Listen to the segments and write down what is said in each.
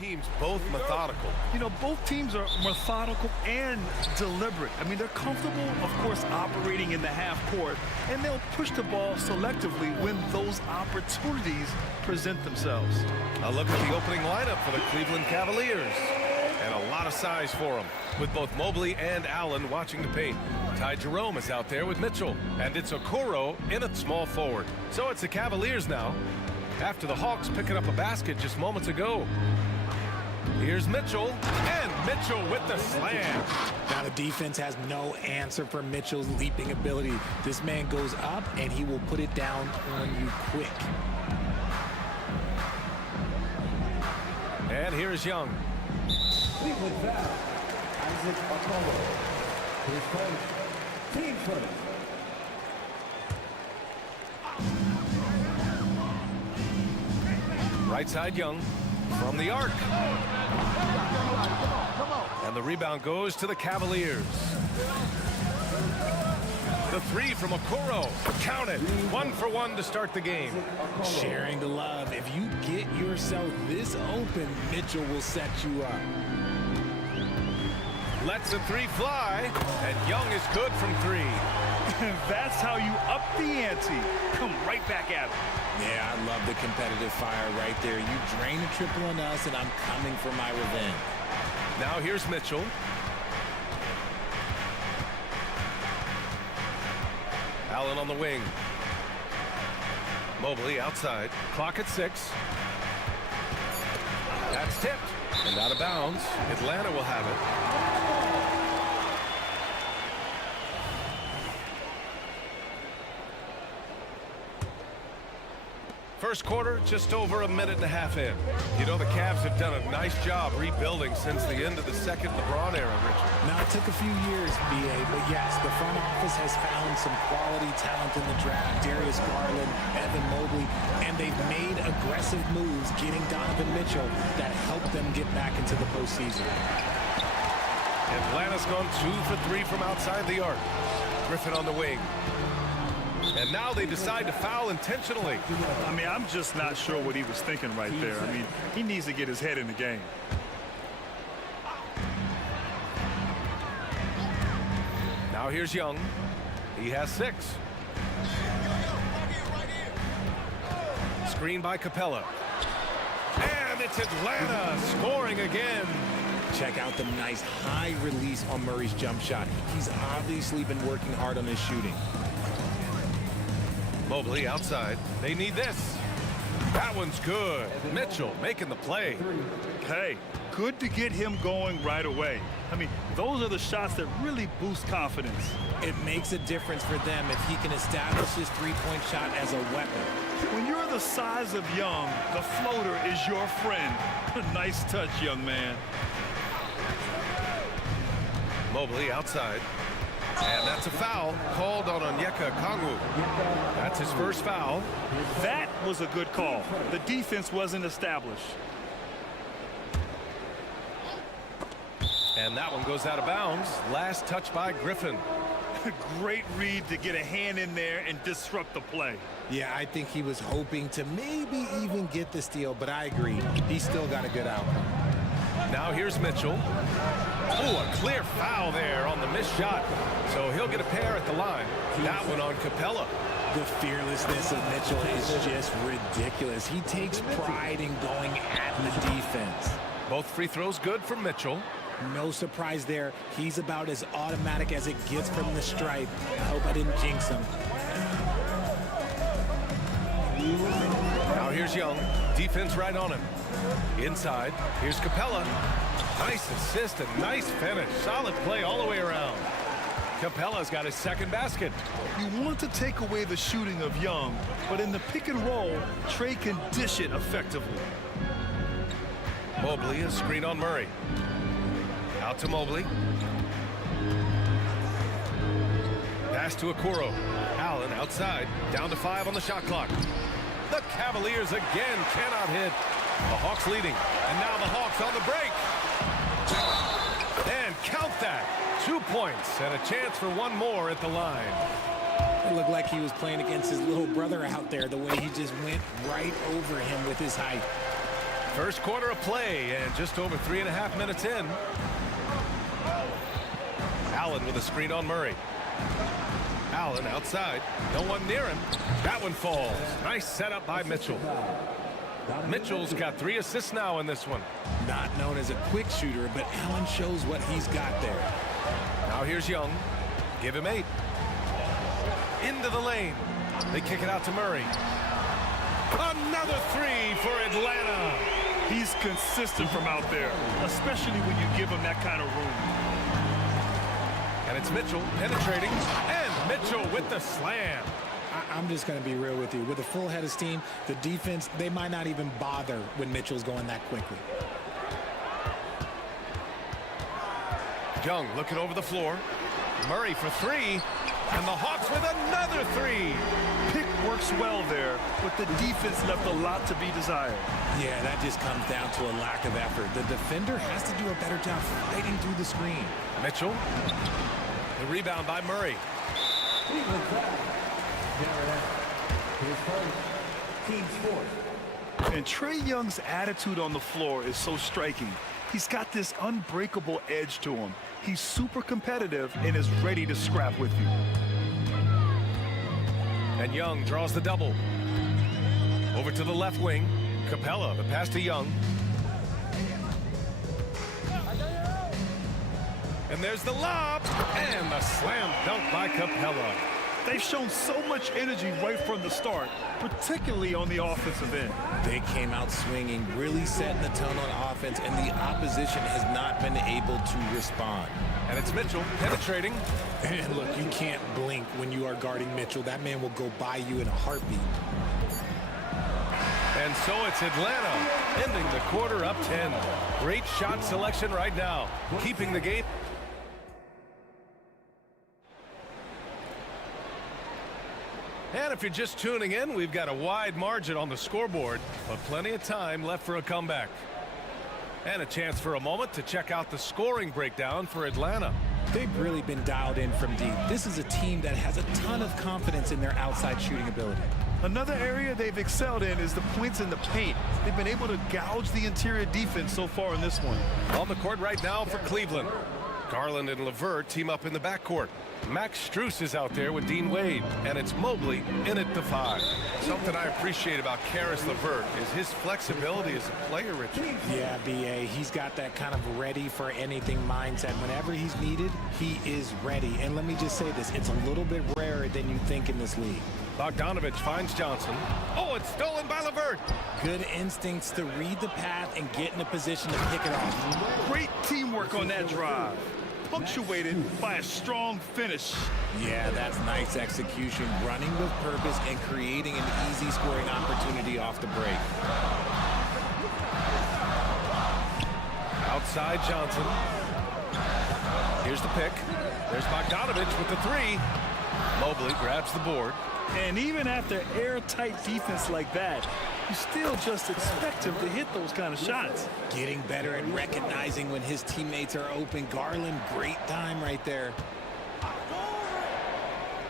teams both methodical. You know, both teams are methodical and deliberate. I mean, they're comfortable, of course, operating in the half court, and they'll push the ball selectively when those opportunities present themselves. A look at the opening lineup for the Cleveland Cavaliers. And a lot of size for them, with both Mobley and Allen watching the paint. Ty Jerome is out there with Mitchell, and it's Okoro in at small forward. So it's the Cavaliers now, after the Hawks picking up a basket just moments ago. Here's Mitchell, and Mitchell with the slam. Now the defense has no answer for Mitchell's leaping ability. This man goes up, and he will put it down on you quick. And here's Young. Cleveland foul, Isaac Okoro. His first, team first. Right side Young from the arc. And the rebound goes to the Cavaliers. The three from Okoro. Counted. 1 for 1 to start the game. Sharing the love. If you get yourself this open, Mitchell will set you up. Lets the three fly, and Young is good from 3. That's how you up the ante. Come right back at him. Yeah, I love the competitive fire right there. You drain a triple on us, and I'm coming for my revenge. Now here's Mitchell. Allen on the wing. Mobley outside. Clock at 6. That's tipped. And out of bounds. Atlanta will have it. First quarter, just over a minute and a half in. You know, the Cavs have done a nice job rebuilding since the end of the second LeBron era, Richard. Now, it took a few years, B.A., but yes, the front office has found some quality talent in the draft. Darius Garland, Evan Mobley, and they've made aggressive moves getting Donovan Mitchell that helped them get back into the postseason. Atlanta's gone 2 for 3 from outside the arc. Griffin on the wing. And now they decide to foul intentionally. I mean, I'm just not sure what he was thinking right there. I mean, he needs to get his head in the game. Now here's Young. He has 6. Screen by Capella. And it's Atlanta scoring again. Check out the nice high release on Murray's jump shot. He's obviously been working hard on his shooting. Mobley outside. They need this. That one's good. Mitchell making the play. Hey, good to get him going right away. I mean, those are the shots that really boost confidence. It makes a difference for them if he can establish his three-point shot as a weapon. When you're the size of Young, the floater is your friend. Nice touch, young man. Mobley outside. And that's a foul called on Onyeka Okongwu. That's his first foul. That was a good call. The defense wasn't established. And that one goes out of bounds. Last touch by Griffin. Great read to get a hand in there and disrupt the play. Yeah, I think he was hoping to maybe even get the steal, but I agree. He still got a good outcome. Now here's Mitchell. Oh, a clear foul there on the missed shot. So he'll get a pair at the line. That one on Capella. The fearlessness of Mitchell is just ridiculous. He takes pride in going at the defense. Both free throws good for Mitchell. No surprise there. He's about as automatic as it gets from the stripe. I hope I didn't jinx him. Now here's Young. Defense right on him. Inside. Here's Capella. Nice assist and nice finish. Solid play all the way around. Capella's got his second basket. You want to take away the shooting of Young, but in the pick and roll, Trey can dish it effectively. Mobley, a screen on Murray. Out to Mobley. Pass to Okoro. Allen outside. Down to 5 on the shot clock. The Cavaliers again cannot hit. The Hawks leading. And now the Hawks on the break. And count that. 2 points and a chance for one more at the line. It looked like he was playing against his little brother out there, the way he just went right over him with his height. First quarter of play and just over 3.5 minutes in. Allen with a screen on Murray. Allen outside. No one near him. That one falls. Nice setup by Mitchell. Mitchell's got 3 assists now in this one. Not known as a quick shooter, but Allen shows what he's got there. Now here's Young. Give him 8. Into the lane. They kick it out to Murray. Another 3 for Atlanta. He's consistent from out there, especially when you give him that kind of room. And it's Mitchell penetrating, and Mitchell with the slam. I'm just going to be real with you. With a full head of steam, the defense, they might not even bother when Mitchell's going that quickly. Young looking over the floor. Murray for 3, and the Hawks with another 3. Pick works well there, but the defense left a lot to be desired. Yeah, that just comes down to a lack of effort. The defender has to do a better job fighting through the screen. Mitchell. The rebound by Murray. Cleveland foul. His first, team's fourth. And Trae Young's attitude on the floor is so striking. He's got this unbreakable edge to him. He's super competitive and is ready to scrap with you. And Young draws the double. Over to the left wing. Capella, the pass to Young. And there's the lob, and the slam dunk by Capella. They've shown so much energy right from the start, particularly on the offensive end. They came out swinging, really setting the tone on offense, and the opposition has not been able to respond. And it's Mitchell penetrating. And look, you can't blink when you are guarding Mitchell. That man will go by you in a heartbeat. And so it's Atlanta ending the quarter up 10. Great shot selection right now, keeping the game. And if you're just tuning in, we've got a wide margin on the scoreboard, but plenty of time left for a comeback. And a chance for a moment to check out the scoring breakdown for Atlanta. They've really been dialed in from deep. This is a team that has a ton of confidence in their outside shooting ability. Another area they've excelled in is the points in the paint. They've been able to gouge the interior defense so far in this one. On the court right now for Cleveland. Garland and LeVert team up in the backcourt. Max Strus is out there with Dean Wade, and it's Mobley in at the 5. Something I appreciate about Karis LeVert is his flexibility as a player, Richard. Yeah, B.A., he's got that kind of ready-for-anything mindset. Whenever he's needed, he is ready. And let me just say this, it's a little bit rarer than you think in this league. Bogdanovich finds Johnson. Oh, it's stolen by LeVert. Good instincts to read the path and get in a position to pick it off. Great teamwork on that drive, punctuated by a strong finish. Yeah, that's nice execution, running with purpose and creating an easy scoring opportunity off the break. Outside Johnson. Here's the pick. There's Bogdanovich with the 3. Mobley grabs the board. And even after airtight defense like that, you still just expect him to hit those kind of shots. Getting better at recognizing when his teammates are open. Garland, great time right there.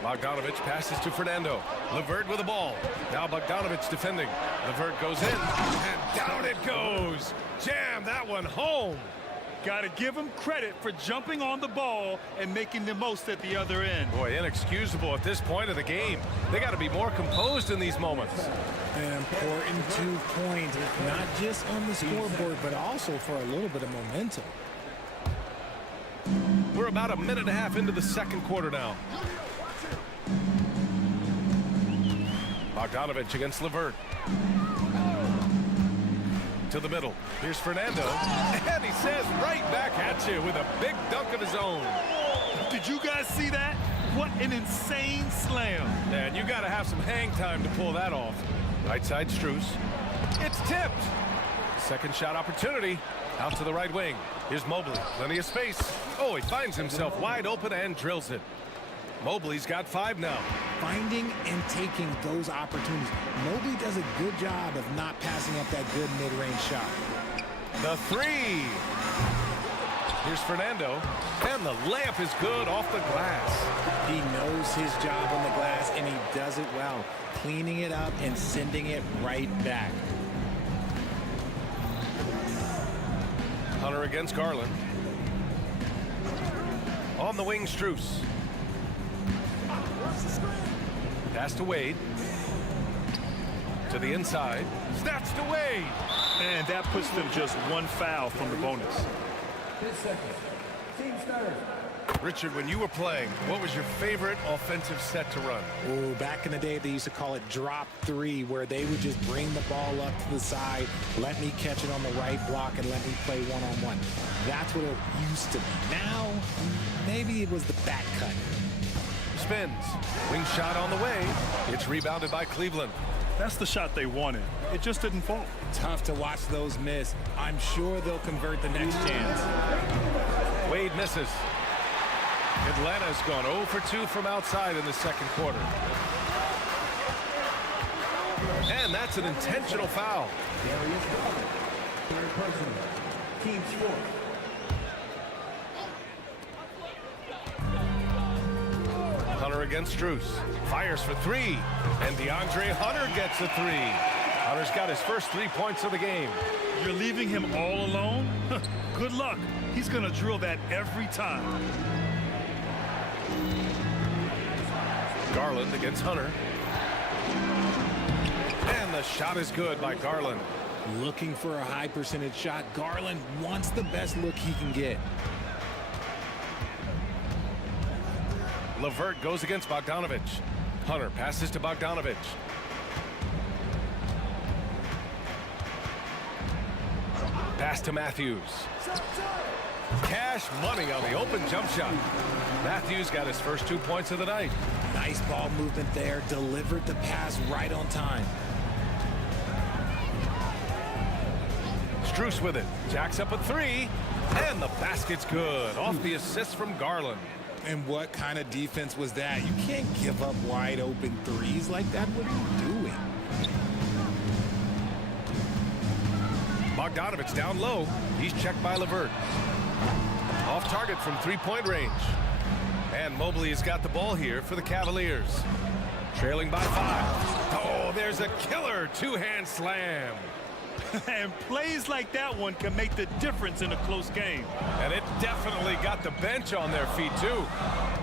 Bogdanovich passes to Fernando. LeVert with the ball. Now Bogdanovich defending. LeVert goes in, and down it goes. Jam that one home. Got to give him credit for jumping on the ball and making the most at the other end. Boy, inexcusable at this point of the game. They got to be more composed in these moments. An important 2 points, not just on the scoreboard, but also for a little bit of momentum. We're about a minute and a half into the second quarter now. Bogdanovich against LeVert. To the middle. Here's Fernando. And he says right back at you with a big dunk of his own. Did you guys see that? What an insane slam. And you got to have some hang time to pull that off. Right side Strus. It's tipped. Second shot opportunity. Out to the right wing. Here's Mobley. Plenty of space. Oh, he finds himself wide open and drills it. Mobley's got 5 now. Finding and taking those opportunities. Mobley does a good job of not passing up that good mid-range shot. The 3. Here's Fernando. And the layup is good off the glass. He knows his job on the glass, and he does it well. Cleaning it up and sending it right back. Hunter against Garland. On the wing, Strus. Pass to Wade. To the inside. Snaps to Wade. And that puts them just one foul from the bonus. 10 seconds. Team starter. Richard, when you were playing, what was your favorite offensive set to run? Oh, back in the day, they used to call it drop three, where they would just bring the ball up to the side, let me catch it on the right block, and let me play one-on-one. That's what it used to be. Now, maybe it was the back cut. Spins. Wing shot on the way. It's rebounded by Cleveland. That's the shot they wanted. It just didn't fall. Tough to watch those miss. I'm sure they'll convert the next chance. Wade misses. Atlanta's gone 0 for 2 from outside in the second quarter. And that's an intentional foul. Darius Garland. Third person. Team sport. Hunter against Strus. Fires for three. And DeAndre Hunter gets a three. Hunter's got his first 3 points of the game. You're leaving him all alone? Good luck. He's going to drill that every time. Garland against Hunter. And the shot is good by Garland. Looking for a high percentage shot. Garland wants the best look he can get. Levert goes against Bogdanovich. Hunter passes to Bogdanovich. Pass to Matthews. Cash money on the open jump shot. Matthews got his first 2 points of the night. Nice ball movement there. Delivered the pass right on time. Strus with it. Jacks up a three. And the basket's good. Off the assist from Garland. And what kind of defense was that? You can't give up wide open threes like that. What are you doing? Bogdanovich down low. He's checked by Levert. Off target from three-point range. And Mobley has got the ball here for the Cavaliers. Trailing by 5. Oh, there's a killer two-hand slam. And plays like that one can make the difference in a close game. And it definitely got the bench on their feet, too.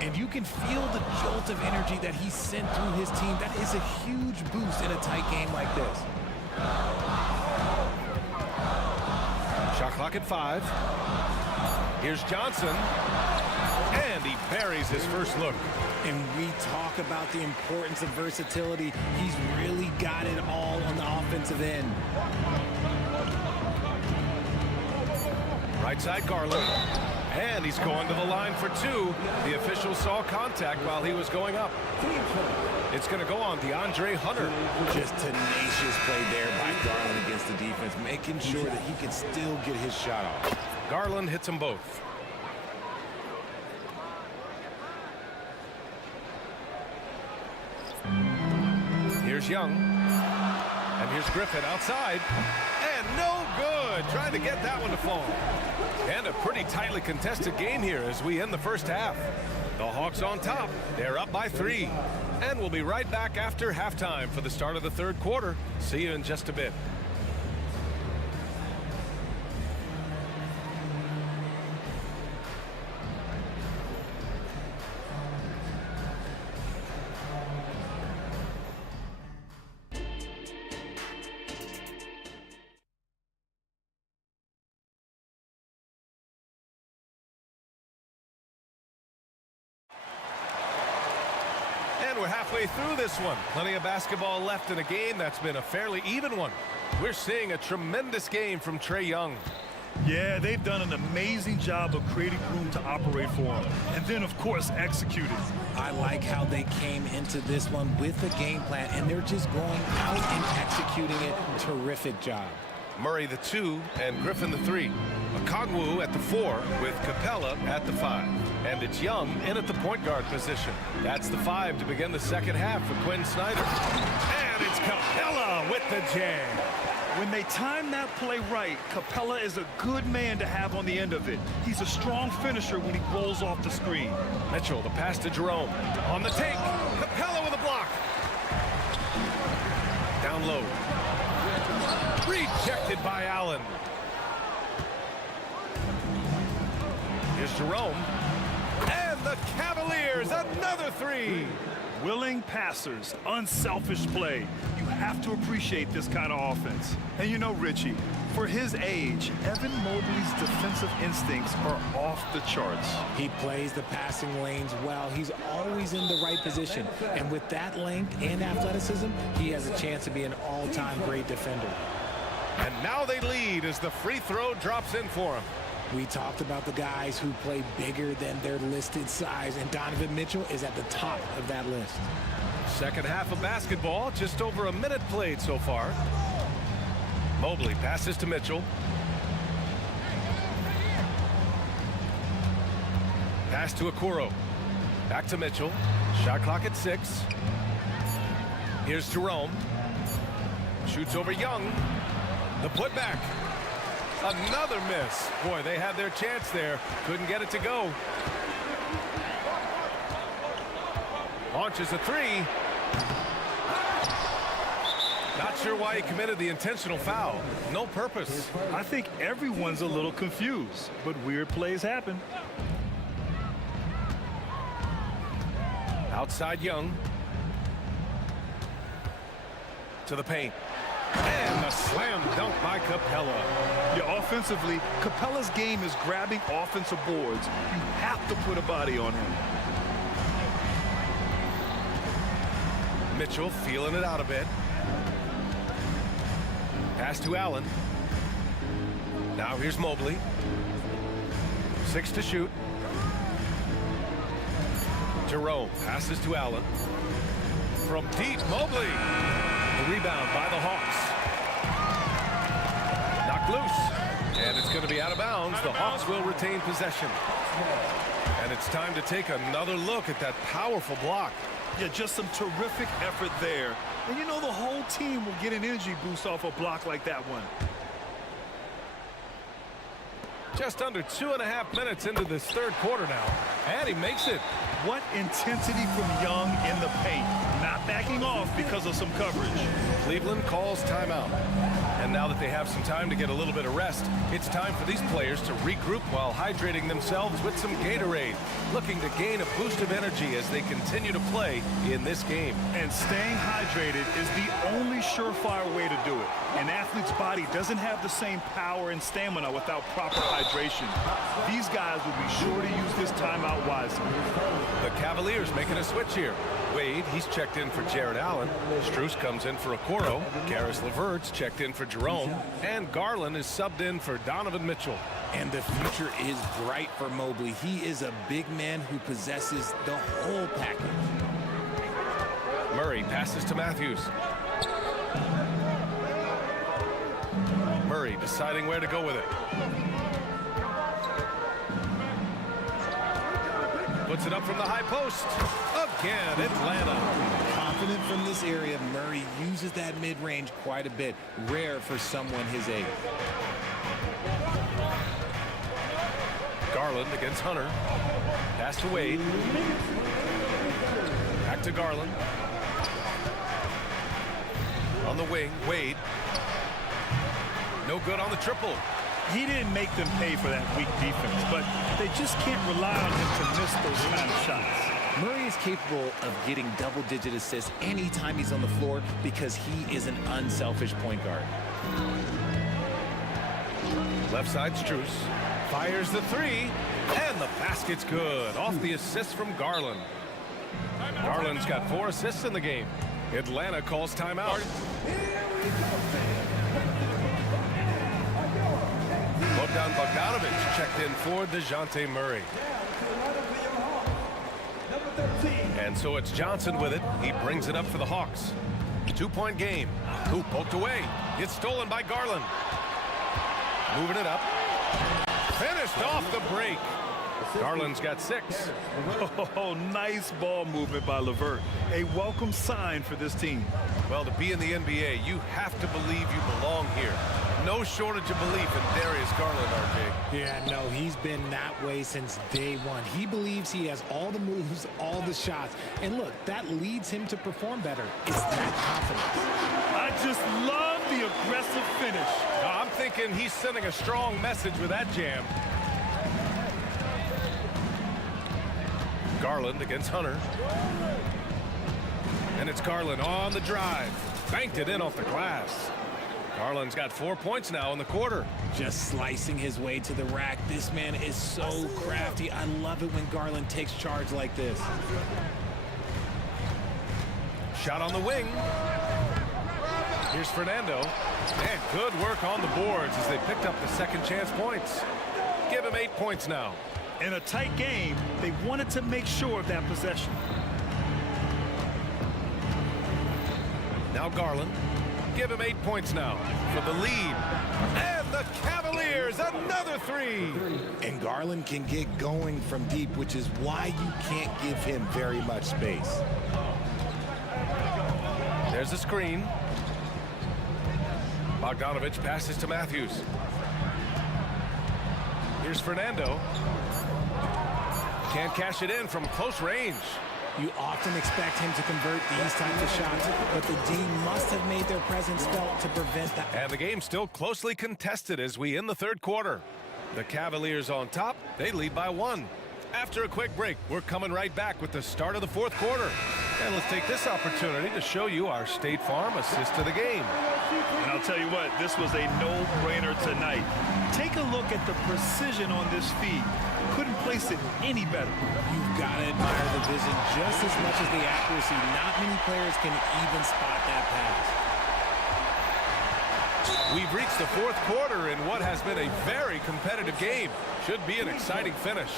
And you can feel the jolt of energy that he sent through his team. That is a huge boost in a tight game like this. Shot clock at 5. Here's Johnson. And he buries his first look. And we talk about the importance of versatility. He's really got it all on the offensive end. Right side Garland. And he's going to the line for 2. The official saw contact while he was going up. It's going to go on DeAndre Hunter. Just tenacious play there by Garland against the defense, making sure that he can still get his shot off. Garland hits them both. Here's Young. And here's Griffin outside. And no good. Trying to get that one to fall. And a pretty tightly contested game here as we end the first half. The Hawks on top. They're up by 3. And we'll be right back after halftime for the start of the third quarter. See you in just a bit. We're halfway through this one. Plenty of basketball left in a game that's been a fairly even one. We're seeing a tremendous game from Trae Young. Yeah, they've done an amazing job of creating room to operate for him. And then, of course, executing. I like how they came into this one with a game plan, and they're just going out and executing it. Terrific job. Murray the 2 and Griffin the 3. Okongwu at the 4 with Capella at the 5. And it's Young in at the point guard position. That's the 5 to begin the second half for Quinn Snyder. And it's Capella with the jam. When they time that play right, Capella is a good man to have on the end of it. He's a strong finisher when he rolls off the screen. Mitchell, the pass to Jerome. On the take, Capella with a block. Down low. Rejected by Allen. Jerome. And the Cavaliers, another three. Willing passers, unselfish play. You have to appreciate this kind of offense. And you know, Richie, for his age, Evan Mobley's defensive instincts are off the charts. He plays the passing lanes well. He's always in the right position. And with that length and athleticism, he has a chance to be an all-time great defender. And now they lead as the free throw drops in for him. We talked about the guys who play bigger than their listed size, and Donovan Mitchell is at the top of that list. Second half of basketball, just over a minute played so far. Mobley passes to Mitchell. Pass to Okoro. Back to Mitchell. Shot clock at 6. Here's Jerome. Shoots over Young. The putback. Another miss. Boy, they had their chance there. Couldn't get it to go. Launches a three. Not sure why he committed the intentional foul. No purpose. I think everyone's a little confused, but weird plays happen. Outside Young. To the paint. And a slam dunk by Capella. Yeah, offensively, Capella's game is grabbing offensive boards. You have to put a body on him. Mitchell feeling it out a bit. Pass to Allen. Now here's Mobley. 6 to shoot. Jerome passes to Allen. From deep, Mobley. The rebound by the Hawks. Knocked loose. And it's going to be out of bounds. The Hawks will retain possession. And it's time to take another look at that powerful block. Yeah, just some terrific effort there. And you know the whole team will get an energy boost off a block like that one. Just under 2.5 minutes into this third quarter now. And he makes it. What intensity from Young in the paint. Not backing off because of some coverage. Cleveland calls timeout. And now that they have some time to get a little bit of rest, it's time for these players to regroup while hydrating themselves with some Gatorade, looking to gain a boost of energy as they continue to play in this game. And staying hydrated is the only surefire way to do it. An athlete's body doesn't have the same power and stamina without proper hydration. These guys will be sure to use this timeout wisely. The Cavaliers making a switch here. Wade, he's checked in for Jared Allen. Strus comes in for Okoro. Karis LeVert's checked in for Jerome. And Garland is subbed in for Donovan Mitchell. And the future is bright for Mobley. He is a big man who possesses the whole package. Murray passes to Matthews. Murray deciding where to go with it. Puts it up from the high post. Again, Atlanta. Confident from this area, Murray uses that mid-range quite a bit. Rare for someone his age. Garland against Hunter. Pass to Wade. Back to Garland. On the wing, Wade. No good on the triple. He didn't make them pay for that weak defense, but they just can't rely on him to miss those kind of shots. Murray is capable of getting double-digit assists anytime he's on the floor because he is an unselfish point guard. Left side, Strus. Fires the three, and the basket's good. Off the assist from Garland. Garland's got 4 assists in the game. Atlanta calls timeout. Bogdan Bogdanovic checked in for DeJounte Murray. And so it's Johnson with it. He brings it up for the Hawks. 2-point game. Hoop poked away. It's stolen by Garland. Moving it up. Finished off the break. Garland's got 6. Oh, nice ball movement by LeVert. A welcome sign for this team. Well, to be in the NBA, you have to believe you belong here. No shortage of belief in Darius Garland, RJ. Yeah, no, he's been that way since day one. He believes he has all the moves, all the shots. And look, that leads him to perform better. It's that confidence. I just love the aggressive finish. I'm thinking he's sending a strong message with that jam. Garland against Hunter. And it's Garland on the drive. Banked it in off the glass. Garland's got 4 points now in the quarter. Just slicing his way to the rack. This man is so crafty. I love it when Garland takes charge like this. Shot on the wing. Here's Fernando. And good work on the boards as they picked up the second chance points. Give him 8 points now. In a tight game, they wanted to make sure of that possession. Now Garland. Give him 8 points now for the lead. And the Cavaliers, another three. And Garland can get going from deep, which is why you can't give him very much space. There's the screen. Bogdanovich passes to Matthews. Here's Fernando. Can't cash it in from close range. You often expect him to convert these types of shots, but the D must have made their presence felt to prevent that. And the game's still closely contested as we end the third quarter. The Cavaliers on top, they lead by 1. After a quick break, we're coming right back with the start of the fourth quarter. And let's take this opportunity to show you our State Farm assist to the game. And I'll tell you what, this was a no-brainer tonight. Take a look at the precision on this feed. Couldn't place it any better. You've got to admire the vision just as much as the accuracy. Not many players can even spot that pass. We've reached the fourth quarter in what has been a very competitive game. Should be an exciting finish.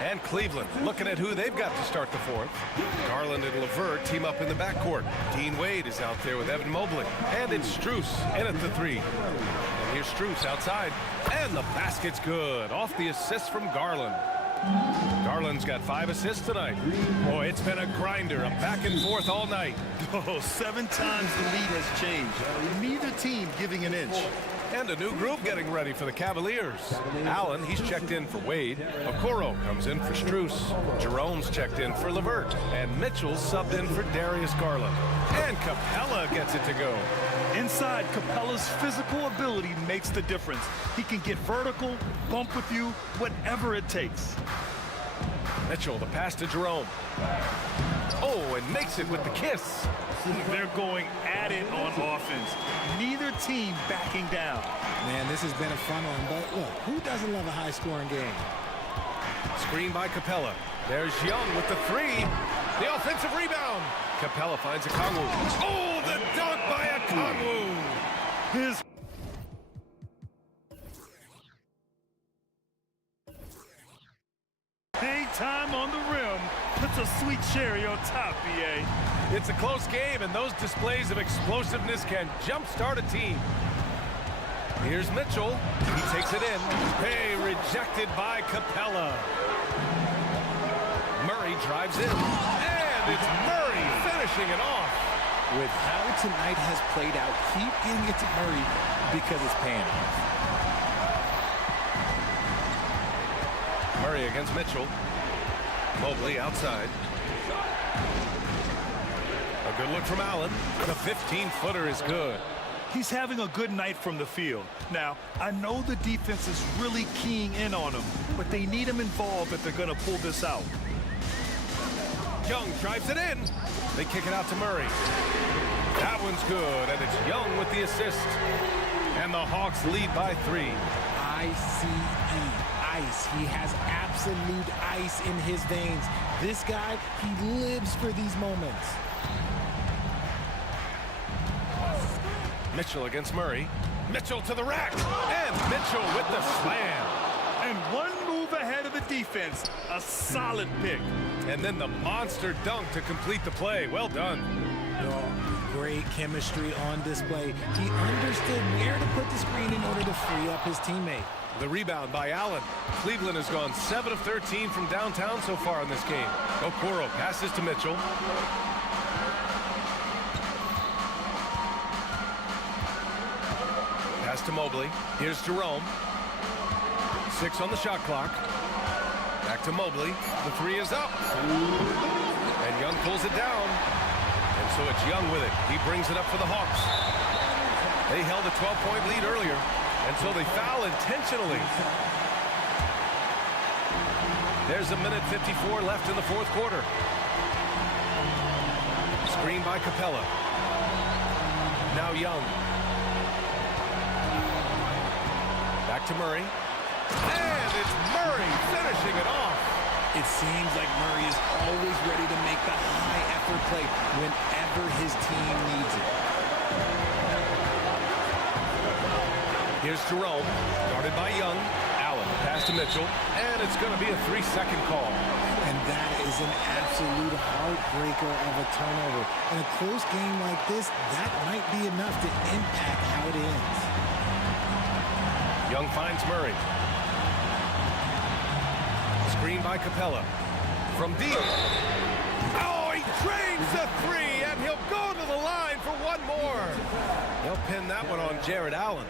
And Cleveland looking at who they've got to start the fourth. Garland and LeVert team up in the backcourt. Dean Wade is out there with Evan Mobley. And it's Strus in at the three. And here's Strus outside. And the basket's good. Off the assist from Garland. Garland's got 5 assists tonight. Boy, it's been a grinder, a back and forth all night. Oh, 7 times the lead has changed. Neither team giving an inch. And a new group getting ready for the Cavaliers. Allen, he's checked in for Wade. Okoro comes in for Strus. Jerome's checked in for LeVert. And Mitchell's subbed in for Darius Garland. And Capella gets it to go. Inside, Capella's physical ability makes the difference. He can get vertical, bump with you, whatever it takes. Mitchell, the pass to Jerome. Oh, and makes it with the kiss. They're going at it on offense. Neither team backing down. Man, this has been a fun one, but look, who doesn't love a high-scoring game? Screen by Capella. There's Young with the three. The offensive rebound. Capella finds Okongwu. Oh, the dunk by Okongwu. His hang time on the rim puts a sweet cherry on top, BA. It's a close game, and those displays of explosiveness can jumpstart a team. Here's Mitchell. He takes it in. Hey, rejected by Capella. Murray drives in. And it's Murray finishing it off. With how tonight has played out, keep getting it to Murray because it's paying off. Murray against Mitchell. Mobley outside. A good look from Allen. The 15-footer is good. He's having a good night from the field. Now, I know the defense is really keying in on him, but they need him involved if they're going to pull this out. Young drives it in. They kick it out to Murray. That one's good, and it's Young with the assist. And the Hawks lead by 3. ICE, ice. He has absolute ice in his veins. This guy, he lives for these moments. Mitchell against Murray. Mitchell to the rack. And Mitchell with the slam. And one move ahead of the defense. A solid pick. And then the monster dunk to complete the play. Well done. Oh, great chemistry on display. He understood where to put the screen in order to free up his teammate. The rebound by Allen. Cleveland has gone 7 of 13 from downtown so far in this game. Okoro passes to Mitchell. Pass to Mobley. Here's Jerome. 6 on the shot clock. Back to Mobley. The 3 is up. And Young pulls it down. And so it's Young with it. He brings it up for the Hawks. They held a 12-point lead earlier. And so they foul intentionally. There's a minute 54 left in the fourth quarter. Screen by Capella. Now Young. Back to Murray. And it's Murray finishing it off. It seems like Murray is always ready to make the high-effort play whenever his team needs it. Here's Jerome, guarded by Young. Allen, pass to Mitchell, and it's going to be a 3-second call. And that is an absolute heartbreaker of a turnover. In a close game like this, that might be enough to impact how it ends. Young finds Murray. Screen by Capella. From deep. Oh, he drains the three, and he'll go to the line for one more. They'll pin that one on Jared Allen.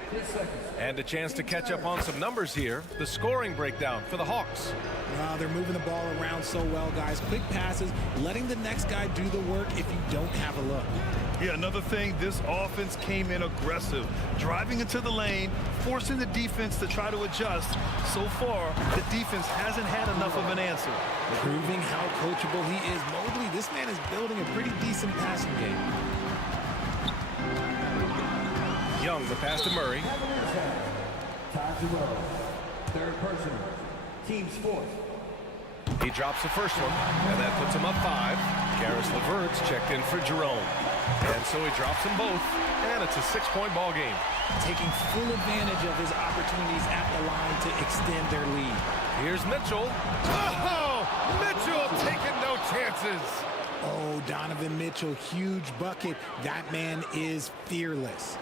And a chance to catch up on some numbers here. The scoring breakdown for the Hawks. Wow, they're moving the ball around so well, guys. Quick passes, letting the next guy do the work if you don't have a look. Yeah, another thing, this offense came in aggressive, driving into the lane, forcing the defense to try to adjust. So far, the defense hasn't had enough of an answer. Proving how coachable he is. Mobley, this man is building a pretty decent passing game. Young, the pass to Murray. Time to roll. Third personal. Team fourth. He drops the first one, and that puts him up 5. Karis LeVert's checked in for Jerome. And so he drops them both, and it's a 6-point ball game. Taking full advantage of his opportunities at the line to extend their lead. Here's Mitchell. Oh, Mitchell taking no chances. Oh, Donovan Mitchell, huge bucket. That man is fearless.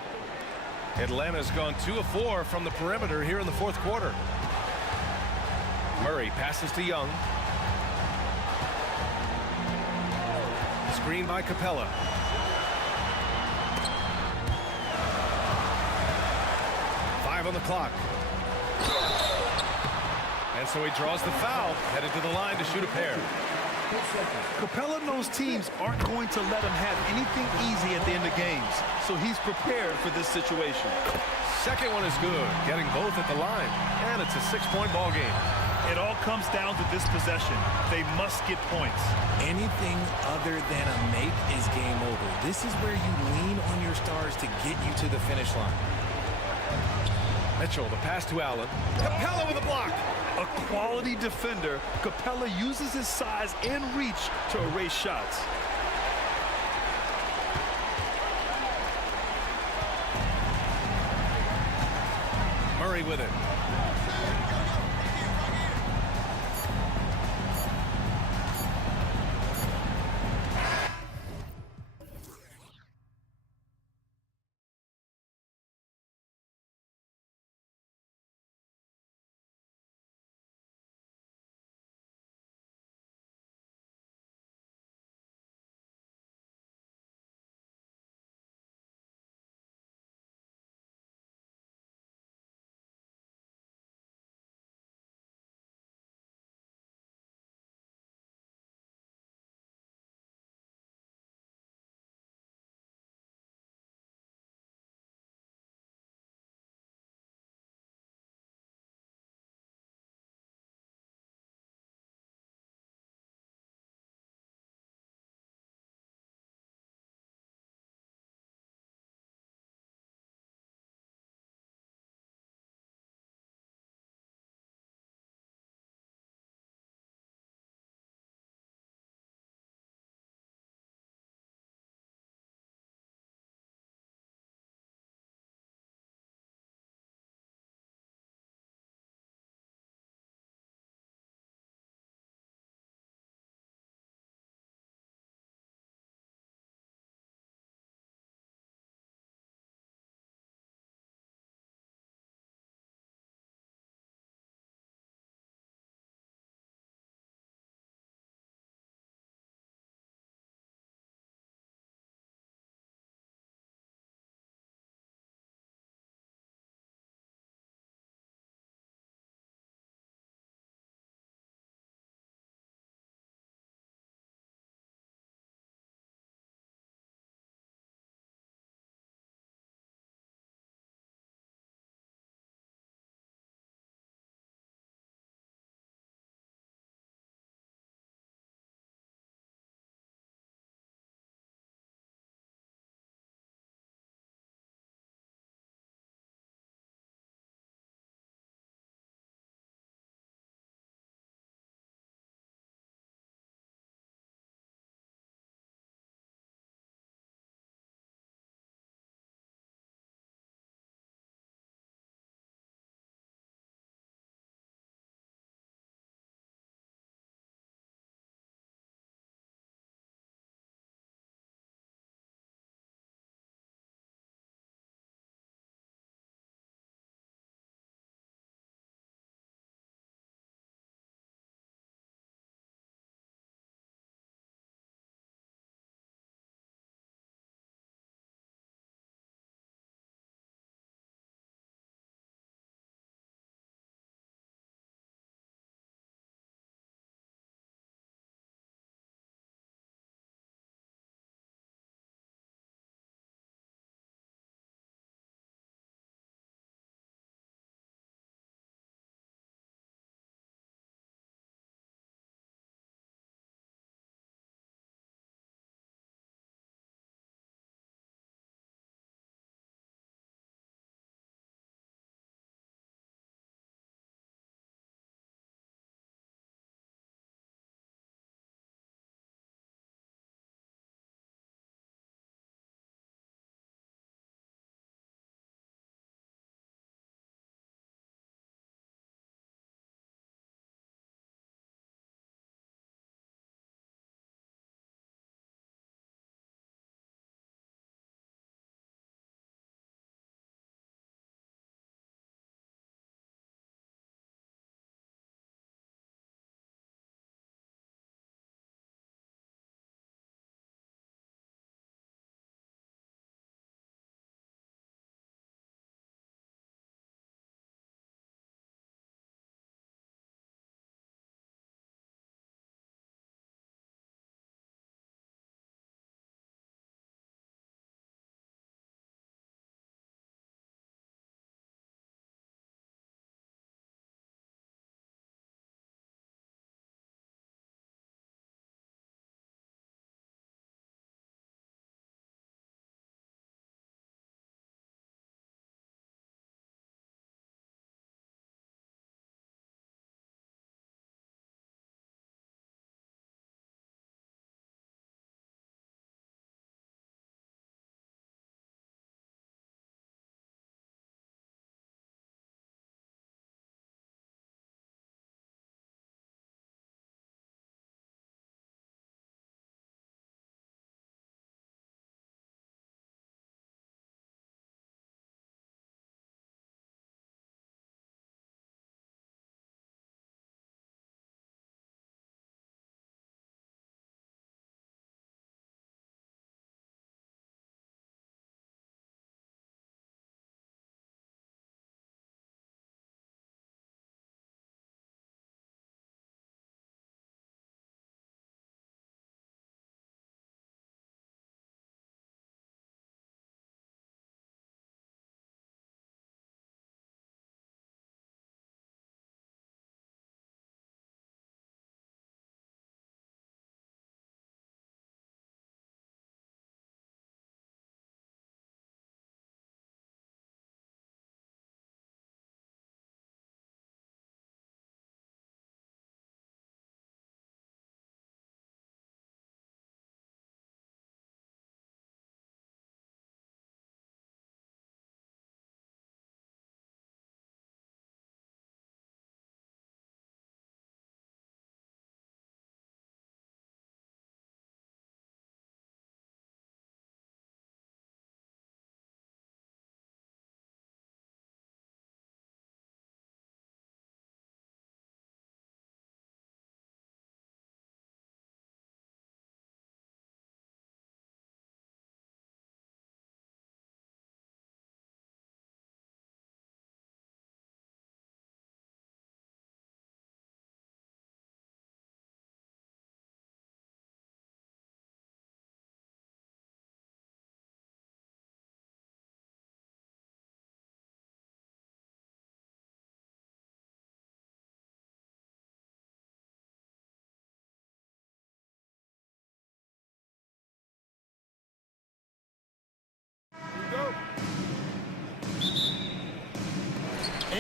Atlanta's gone 2 of 4 from the perimeter here in the fourth quarter. Murray passes to Young. Screen by Capella. On the clock. And so he draws the foul, headed to the line to shoot a pair. Capella knows teams aren't going to let him have anything easy at the end of games, so he's prepared for this situation. Second one is good, getting both at the line, and it's a 6-point ball game. It all comes down to this possession. They must get points. Anything other than a make is game over. This is where you lean on your stars to get you to the finish line. Mitchell, the pass to Allen. Capella with a block. A quality defender, Capella uses his size and reach to erase shots. Murray with it.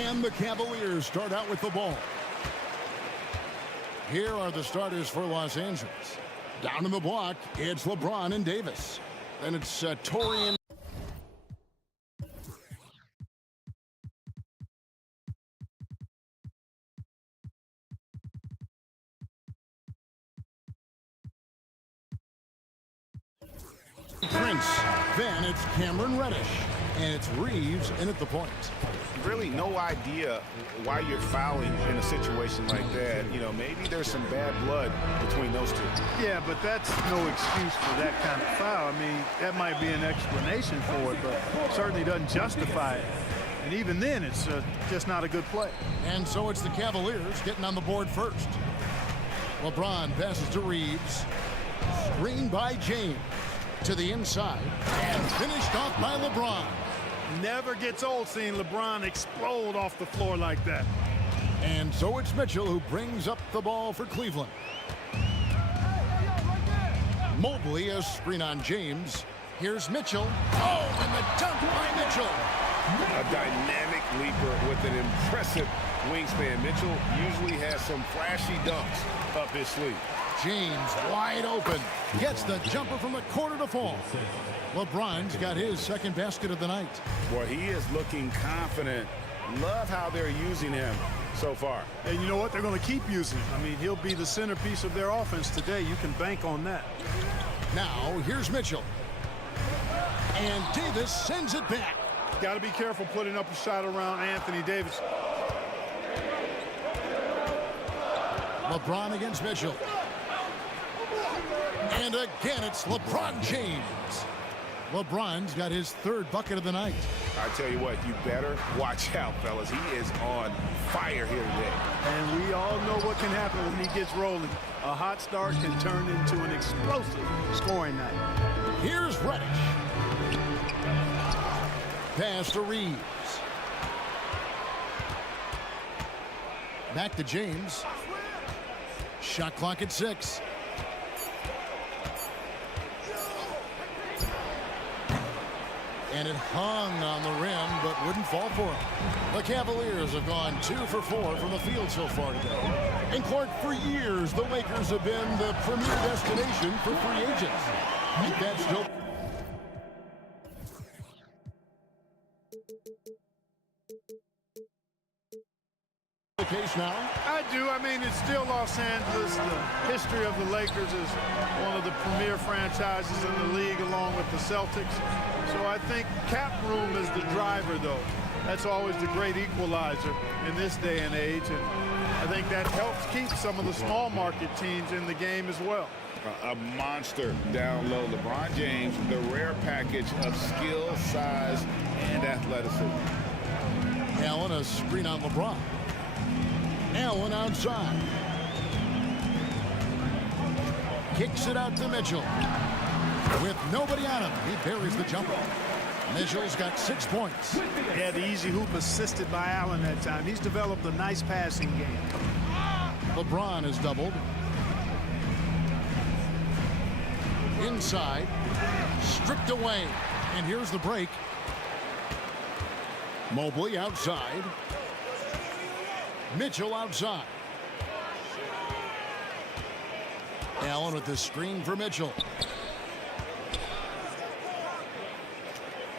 And the Cavaliers start out with the ball. Here are the starters for Los Angeles. Down in the block, it's LeBron and Davis. Then it's Torian. Prince. Then it's Cameron Reddish. And it's Reeves in at the point. Really no idea why you're fouling in a situation like that. You know, maybe there's some bad blood between those two. Yeah, but that's no excuse for that kind of foul. I mean, that might be an explanation for it, but certainly doesn't justify it. And even then, it's just not a good play. And so it's the Cavaliers getting on the board first. LeBron passes to Reeves. Screen by James. To the inside. And finished off by LeBron. Never gets old seeing LeBron explode off the floor like that. And so it's Mitchell who brings up the ball for Cleveland. Mobley, a screen on James. Here's Mitchell. Oh, and the dunk by Mitchell. A dynamic leaper with an impressive wingspan. Mitchell usually has some flashy dunks up his sleeve. James wide open. Gets the jumper from the corner to fall. LeBron's got his second basket of the night. Boy, he is looking confident. Love how they're using him so far. And you know what? They're going to keep using him. I mean, he'll be the centerpiece of their offense today. You can bank on that. Now, here's Mitchell. And Davis sends it back. Got to be careful putting up a shot around Anthony Davis. LeBron against Mitchell. And again, it's LeBron James. LeBron's got his third bucket of the night. I tell you what, you better watch out, fellas. He is on fire here today. And we all know what can happen when he gets rolling. A hot start can turn into an explosive scoring night. Here's Reddish. Pass to Reeves. Back to James. Shot clock at 6. And it hung on the rim, but wouldn't fall for him. The Cavaliers have gone 2 for 4 from the field so far today. And Clark, for years, the Lakers have been the premier destination for free agents. That's still the case now. I do. I mean, it's still Los Angeles. The history of the Lakers is one of the premier franchises in the league, along with the Celtics. So I think cap room is the driver, though. That's always the great equalizer in this day and age. And I think that helps keep some of the small market teams in the game as well. A monster down low. LeBron James, the rare package of skill, size, and athleticism. Allen, a screen on LeBron. Allen outside. Kicks it out to Mitchell. With nobody on him, he buries the jumper. Mitchell's got 6 points. Yeah, the easy hoop assisted by Allen that time. He's developed a nice passing game. LeBron is doubled. Inside. Stripped away. And here's the break. Mobley outside. Mitchell outside. Allen with the screen for Mitchell.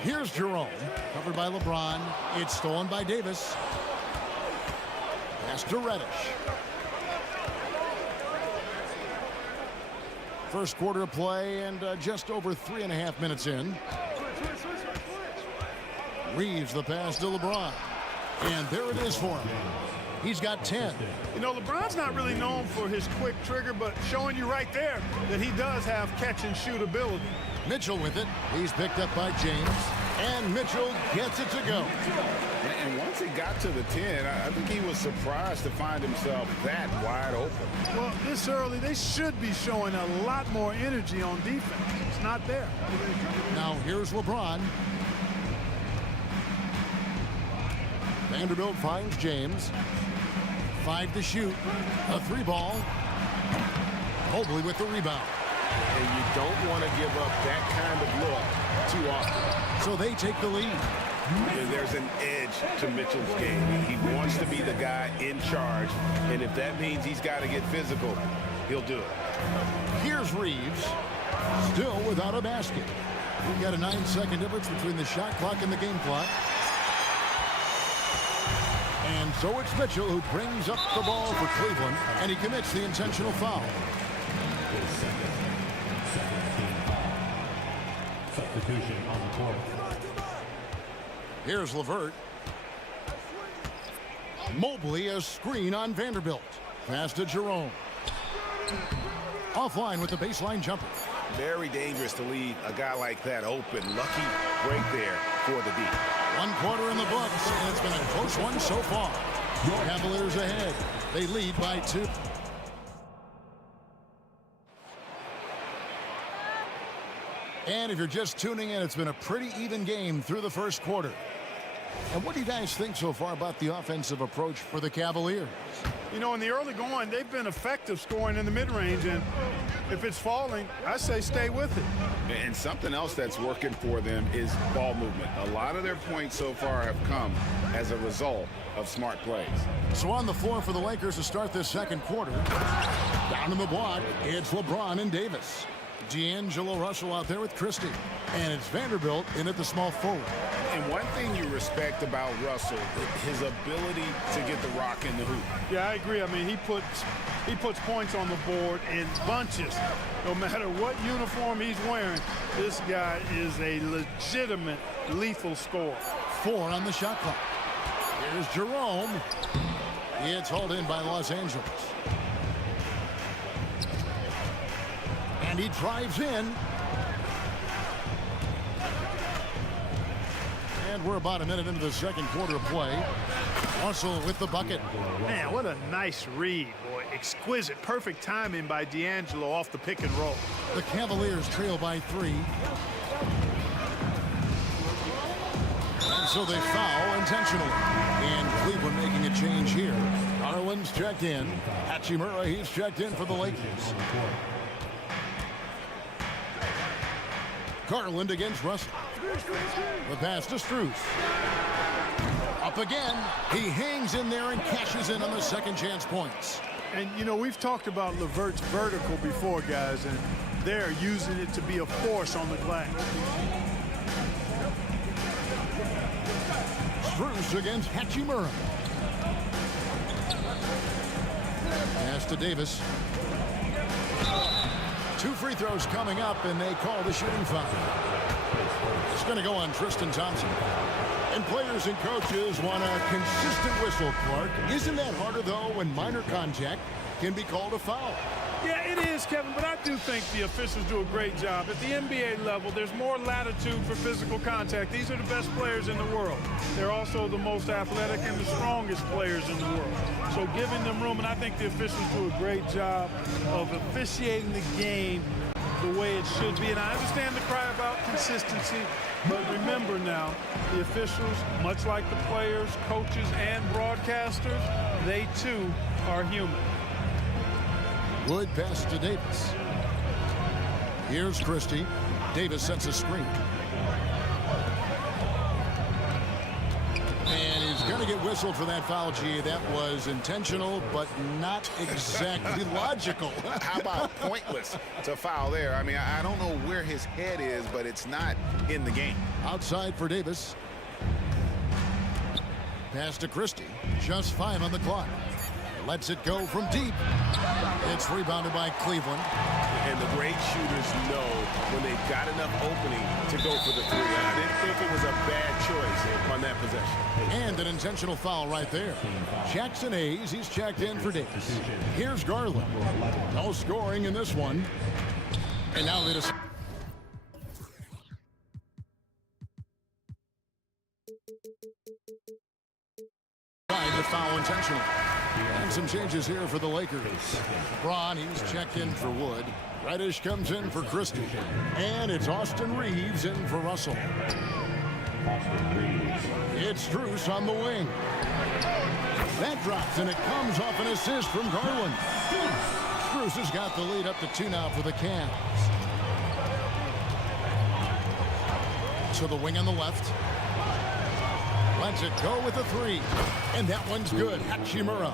Here's Jerome, covered by LeBron. It's stolen by Davis. Pass to Reddish. First quarter of play and just over 3.5 minutes in. Reeves the pass to LeBron. And there it is for him. He's got 10. You know, LeBron's not really known for his quick trigger, but showing you right there that he does have catch and shoot ability. Mitchell with it. He's picked up by James. And Mitchell gets it to go. And once he got to the 10, I think he was surprised to find himself that wide open. Well, this early, they should be showing a lot more energy on defense. It's not there. Now here's LeBron. Vanderbilt finds James. 5 to shoot. A 3-ball. Mobley with the rebound. And you don't want to give up that kind of look too often. So they take the lead. And there's an edge to Mitchell's game. He wants to be the guy in charge, and if that means he's got to get physical, he'll do it. Here's Reeves, still without a basket. We've got a 9-second difference between the shot clock and the game clock. And so it's Mitchell who brings up the ball for Cleveland, and he commits the intentional foul. Substitution on the court. Here's LeVert. Mobley a screen on Vanderbilt. Pass to Jerome. Offline with the baseline jumper. Very dangerous to leave a guy like that open. Lucky break there for the D. 1 quarter in the books, and it's been a close one so far. Cavaliers ahead. They lead by 2. And if you're just tuning in, it's been a pretty even game through the first quarter. And what do you guys think so far about the offensive approach for the Cavaliers? You know, in the early going, they've been effective scoring in the mid-range, and if it's falling, I say stay with it. And something else that's working for them is ball movement. A lot of their points so far have come as a result of smart plays. So on the floor for the Lakers to start this second quarter. Down in the block, it's LeBron and Davis. D'Angelo Russell out there with Christie. And it's Vanderbilt in at the small forward. And one thing you respect about Russell, his ability to get the rock in the hoop. Yeah, I agree. I mean, he puts points on the board in bunches. No matter what uniform he's wearing, this guy is a legitimate lethal scorer. 4 on the shot clock. Here's Jerome. It's hauled in by Los Angeles. And he drives in. And we're about a minute into the second quarter of play. Russell with the bucket. Man, what a nice read, boy. Exquisite, perfect timing by D'Angelo off the pick and roll. The Cavaliers trail by 3. And so they foul intentionally. And Cleveland making a change here. Garland's checked in. Hachimura, he's checked in for the Lakers. Garland against Russell. The pass to Strus. Up again. He hangs in there and cashes in on the second chance points. And, you know, we've talked about LeVert's vertical before, guys, and they're using it to be a force on the glass. Strus against Hachimura. Pass to Davis. 2 free throws coming up, and they call the shooting foul. It's going to go on Tristan Thompson. And players and coaches want a consistent whistle, Clark. Isn't that harder, though, when minor contact can be called a foul? Yeah, it is, Kevin, but I do think the officials do a great job. At the NBA level, there's more latitude for physical contact. These are the best players in the world. They're also the most athletic and the strongest players in the world. So giving them room, and I think the officials do a great job of officiating the game the way it should be. And I understand the cry about consistency, but remember now, the officials, much like the players, coaches, and broadcasters, they too are human. Wood pass to Davis. Here's Christie. Davis sets a screen. And he's going to get whistled for that foul, G. That was intentional, but not exactly logical. How about pointless to foul there? I mean, I don't know where his head is, but it's not in the game. Outside for Davis. Pass to Christie. Just 5 on the clock. Lets it go from deep. It's rebounded by Cleveland. And the great shooters know when they've got enough opening to go for the 3. I didn't think it was a bad choice on that possession. And an intentional foul right there. Jackson Hayes, he's checked in for Davis. Here's Garland. No scoring in this one. And now they decide. The foul intentional. And some changes here for the Lakers. Braun, he's checked in for Wood. Reddish comes in for Christie. And it's Austin Reeves in for Russell. It's Strus on the wing. That drops, and it comes off an assist from Garland. Strus has got the lead up to 2 now for the Cavs. So the wing on the left. Lets it go with a three. And that one's good. Hachimura.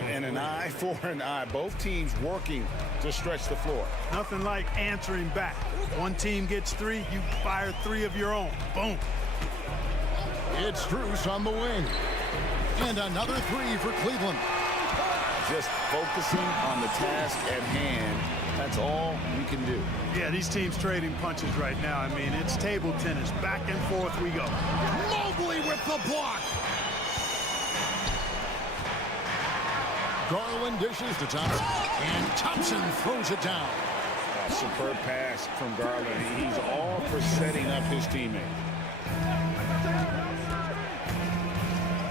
And an eye for an eye. Both teams working to stretch the floor. Nothing like answering back. One team gets three, you fire three of your own. Boom. It's Strus on the wing. And another three for Cleveland. Just focusing on the task at hand. That's all you can do. Yeah, these teams trading punches right now. I mean, it's table tennis. Back and forth we go. Mobley with the block. Garland dishes to Thompson. And Thompson throws it down. A superb pass from Garland. He's all for setting up his teammate.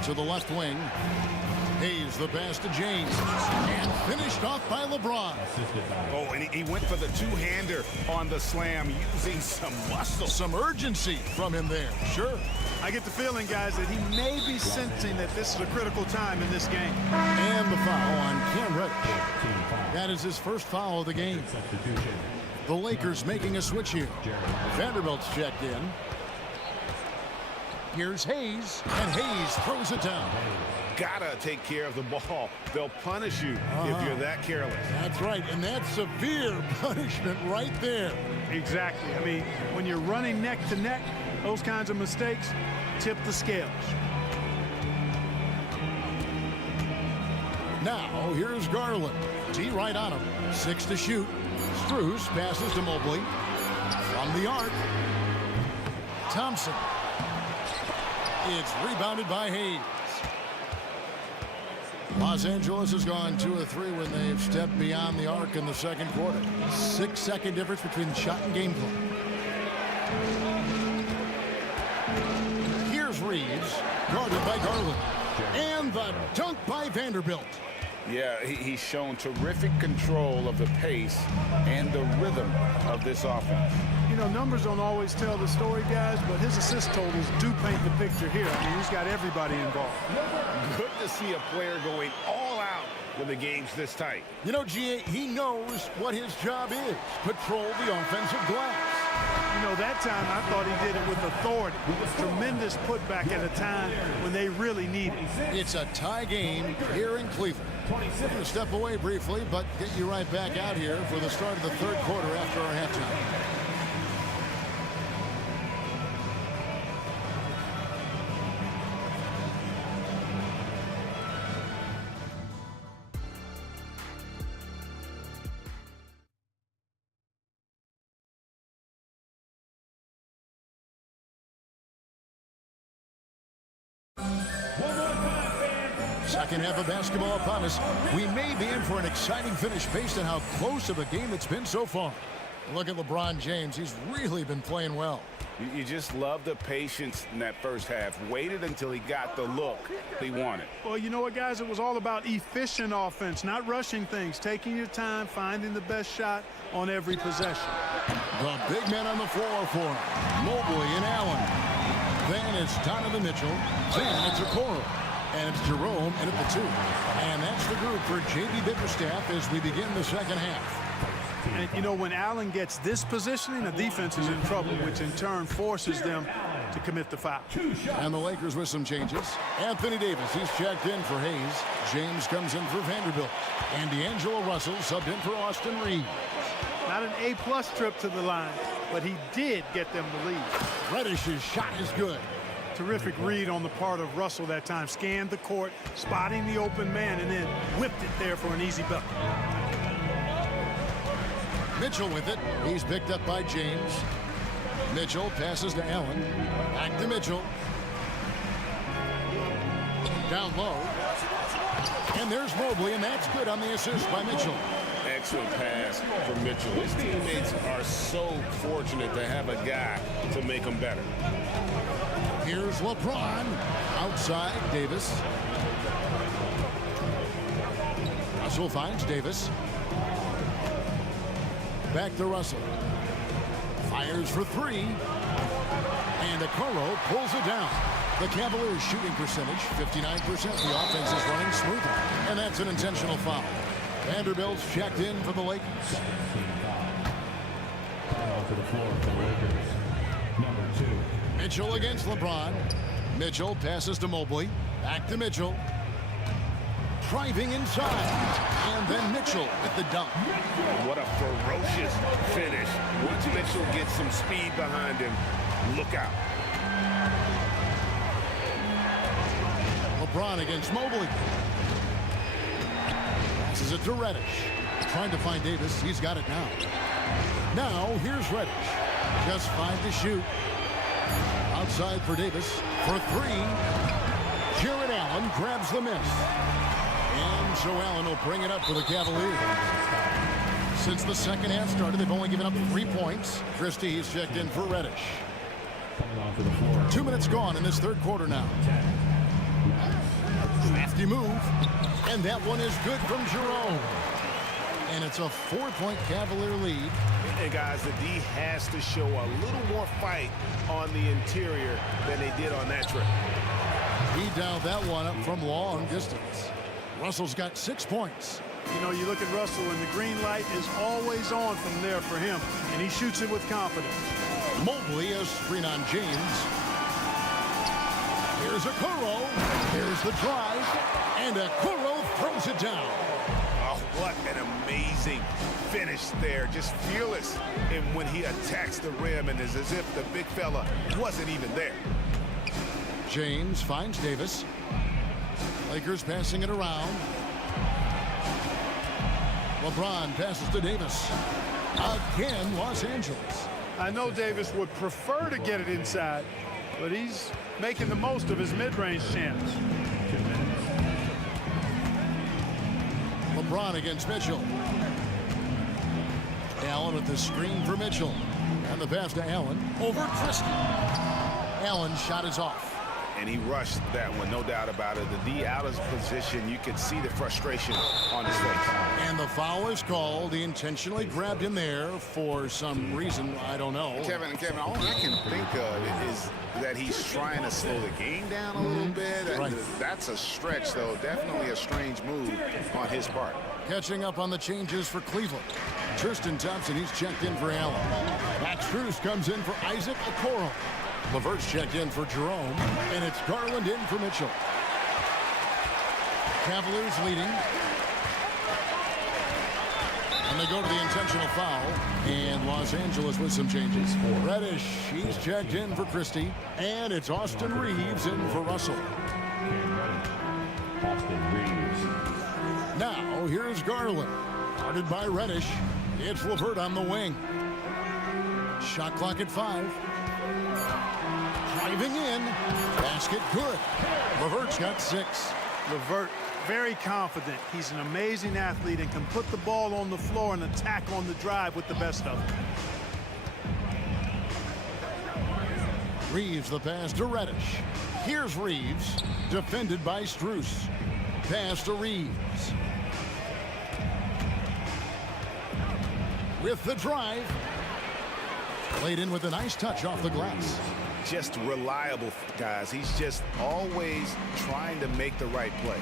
To the left wing. Hayes the pass to James. And finished off by LeBron. Oh, and he went for the two-hander on the slam using some muscle. Some urgency from him there. Sure. I get the feeling, guys, that he may be sensing that this is a critical time in this game. And the foul on Cam Reddish. That is his first foul of the game. The Lakers making a switch here. Vanderbilt's checked in. Here's Hayes, and Hayes throws it down. Gotta take care of the ball. They'll punish you if you're that careless. That's right, and that's severe punishment right there. Exactly. I mean, when you're running neck to neck, those kinds of mistakes tip the scales. Now, here's Garland. T right on him. 6 to shoot. Strus passes to Mobley. From the arc. Thompson. It's rebounded by Hayes. Los Angeles has gone 2 of 3 when they've stepped beyond the arc in the second quarter. 6-second difference between shot and game play. Here's Reeves, guarded by Garland. And the dunk by Vanderbilt. Yeah, he's shown terrific control of the pace and the rhythm of this offense. You know, numbers don't always tell the story, guys, but his assist totals do paint the picture here. I mean, he's got everybody involved. Good to see a player going all out when the game's this tight. You know, G.A., he knows what his job is. Patrol the offensive glass. You know, that time I thought he did it with authority. Tremendous putback at a time when they really need it. It's a tie game here in Cleveland. We're going to step away briefly, but get you right back out here for the start of the third quarter after our halftime. Second half of basketball upon us. We may be in for an exciting finish based on how close of a game it's been so far. Look at LeBron James. He's really been playing well. You just love the patience in that first half. Waited until he got the look he wanted. Well, you know what, guys? It was all about efficient offense, not rushing things, taking your time, finding the best shot on every possession. The big men on the floor for him. Mobley and Allen. Then it's Donovan Mitchell. Then it's Okoro. And it's Jerome in at the 2. And that's the group for J.B. Bickerstaff as we begin the second half. And, you know, when Allen gets this positioning, the defense is in trouble, which in turn forces them to commit the foul. And the Lakers with some changes. Anthony Davis, he's checked in for Hayes. James comes in for Vanderbilt. And D'Angelo Russell subbed in for Austin Reeves. Not an A-plus trip to the line, but he did get them the lead. Reddish's shot is good. Terrific read on the part of Russell that time. Scanned the court, spotting the open man, and then whipped it there for an easy bucket. Mitchell with it. He's picked up by James. Mitchell passes to Allen. Back to Mitchell. Down low. And there's Mobley, and that's good on the assist by Mitchell. Excellent pass from Mitchell. His teammates are so fortunate to have a guy to make them better. Here's LeBron. Outside, Davis. Russell finds Davis. Back to Russell. Fires for 3. And Okoro pulls it down. The Cavaliers' shooting percentage, 59%. The offense is running smoother. And that's an intentional foul. Vanderbilt's checked in for the Lakers. To the floor for the Lakers. Number 2. Mitchell against LeBron. Mitchell passes to Mobley. Back to Mitchell. Driving inside. And then Mitchell with the dunk. What a ferocious finish. Once Mitchell gets some speed behind him, look out. LeBron against Mobley. Passes it to Reddish. Trying to find Davis. He's got it now. Now, here's Reddish. Just 5 to shoot. Outside for Davis. For 3. Jared Allen grabs the miss. And so Allen will bring it up for the Cavaliers. Since the second half started, they've only given up 3 points. Christie's checked in for Reddish. 2 minutes gone in this third quarter now. Crafty move. And that one is good from Jerome. And it's a 4-point Cavalier lead. And guys, the D has to show a little more fight on the interior than they did on that trip. He dialed that one up from long distance. Russell's got 6 points. You know, you look at Russell, and the green light is always on from there for him, and he shoots it with confidence. Mobley a screen on James. Here's Okoro. Here's the drive. And Okoro throws it down. Oh, what an amazing finish there. Just fearless and when he attacks the rim, and it's as if the big fella wasn't even there. James finds Davis. Lakers passing it around. LeBron passes to Davis. Again, Los Angeles. I know Davis would prefer to get it inside, but he's making the most of his mid-range chance. LeBron against Mitchell. Allen with the screen for Mitchell. And the pass to Allen. Over Christie. Allen's shot is off. And he rushed that one, no doubt about it. The D out of position, you could see the frustration on his face. And the foul is called. He intentionally grabbed him there for some reason, I don't know. Kevin, all I can think of is that he's trying to slow the game down a little bit. Right. That's a stretch, though. Definitely a strange move on his part. Catching up on the changes for Cleveland. Tristan Thompson, he's checked in for Allen. Max Strus comes in for Isaac Okoro. LeVert's checked in for Jerome. And it's Garland in for Mitchell. Cavaliers leading. And they go to the intentional foul. And Los Angeles with some changes. Reddish, he's checked in for Christie. And it's Austin Reeves in for Russell. Now, here's Garland. Guarded by Reddish. It's LeVert on the wing. Shot clock at 5. Driving in. Basket good. LeVert's got 6. LeVert, very confident. He's an amazing athlete and can put the ball on the floor and attack on the drive with the best of them. Reeves the pass to Reddish. Here's Reeves. Defended by Strus. Pass to Reeves. With the drive. Played in with a nice touch off the glass. Just reliable, guys. He's just always trying to make the right play.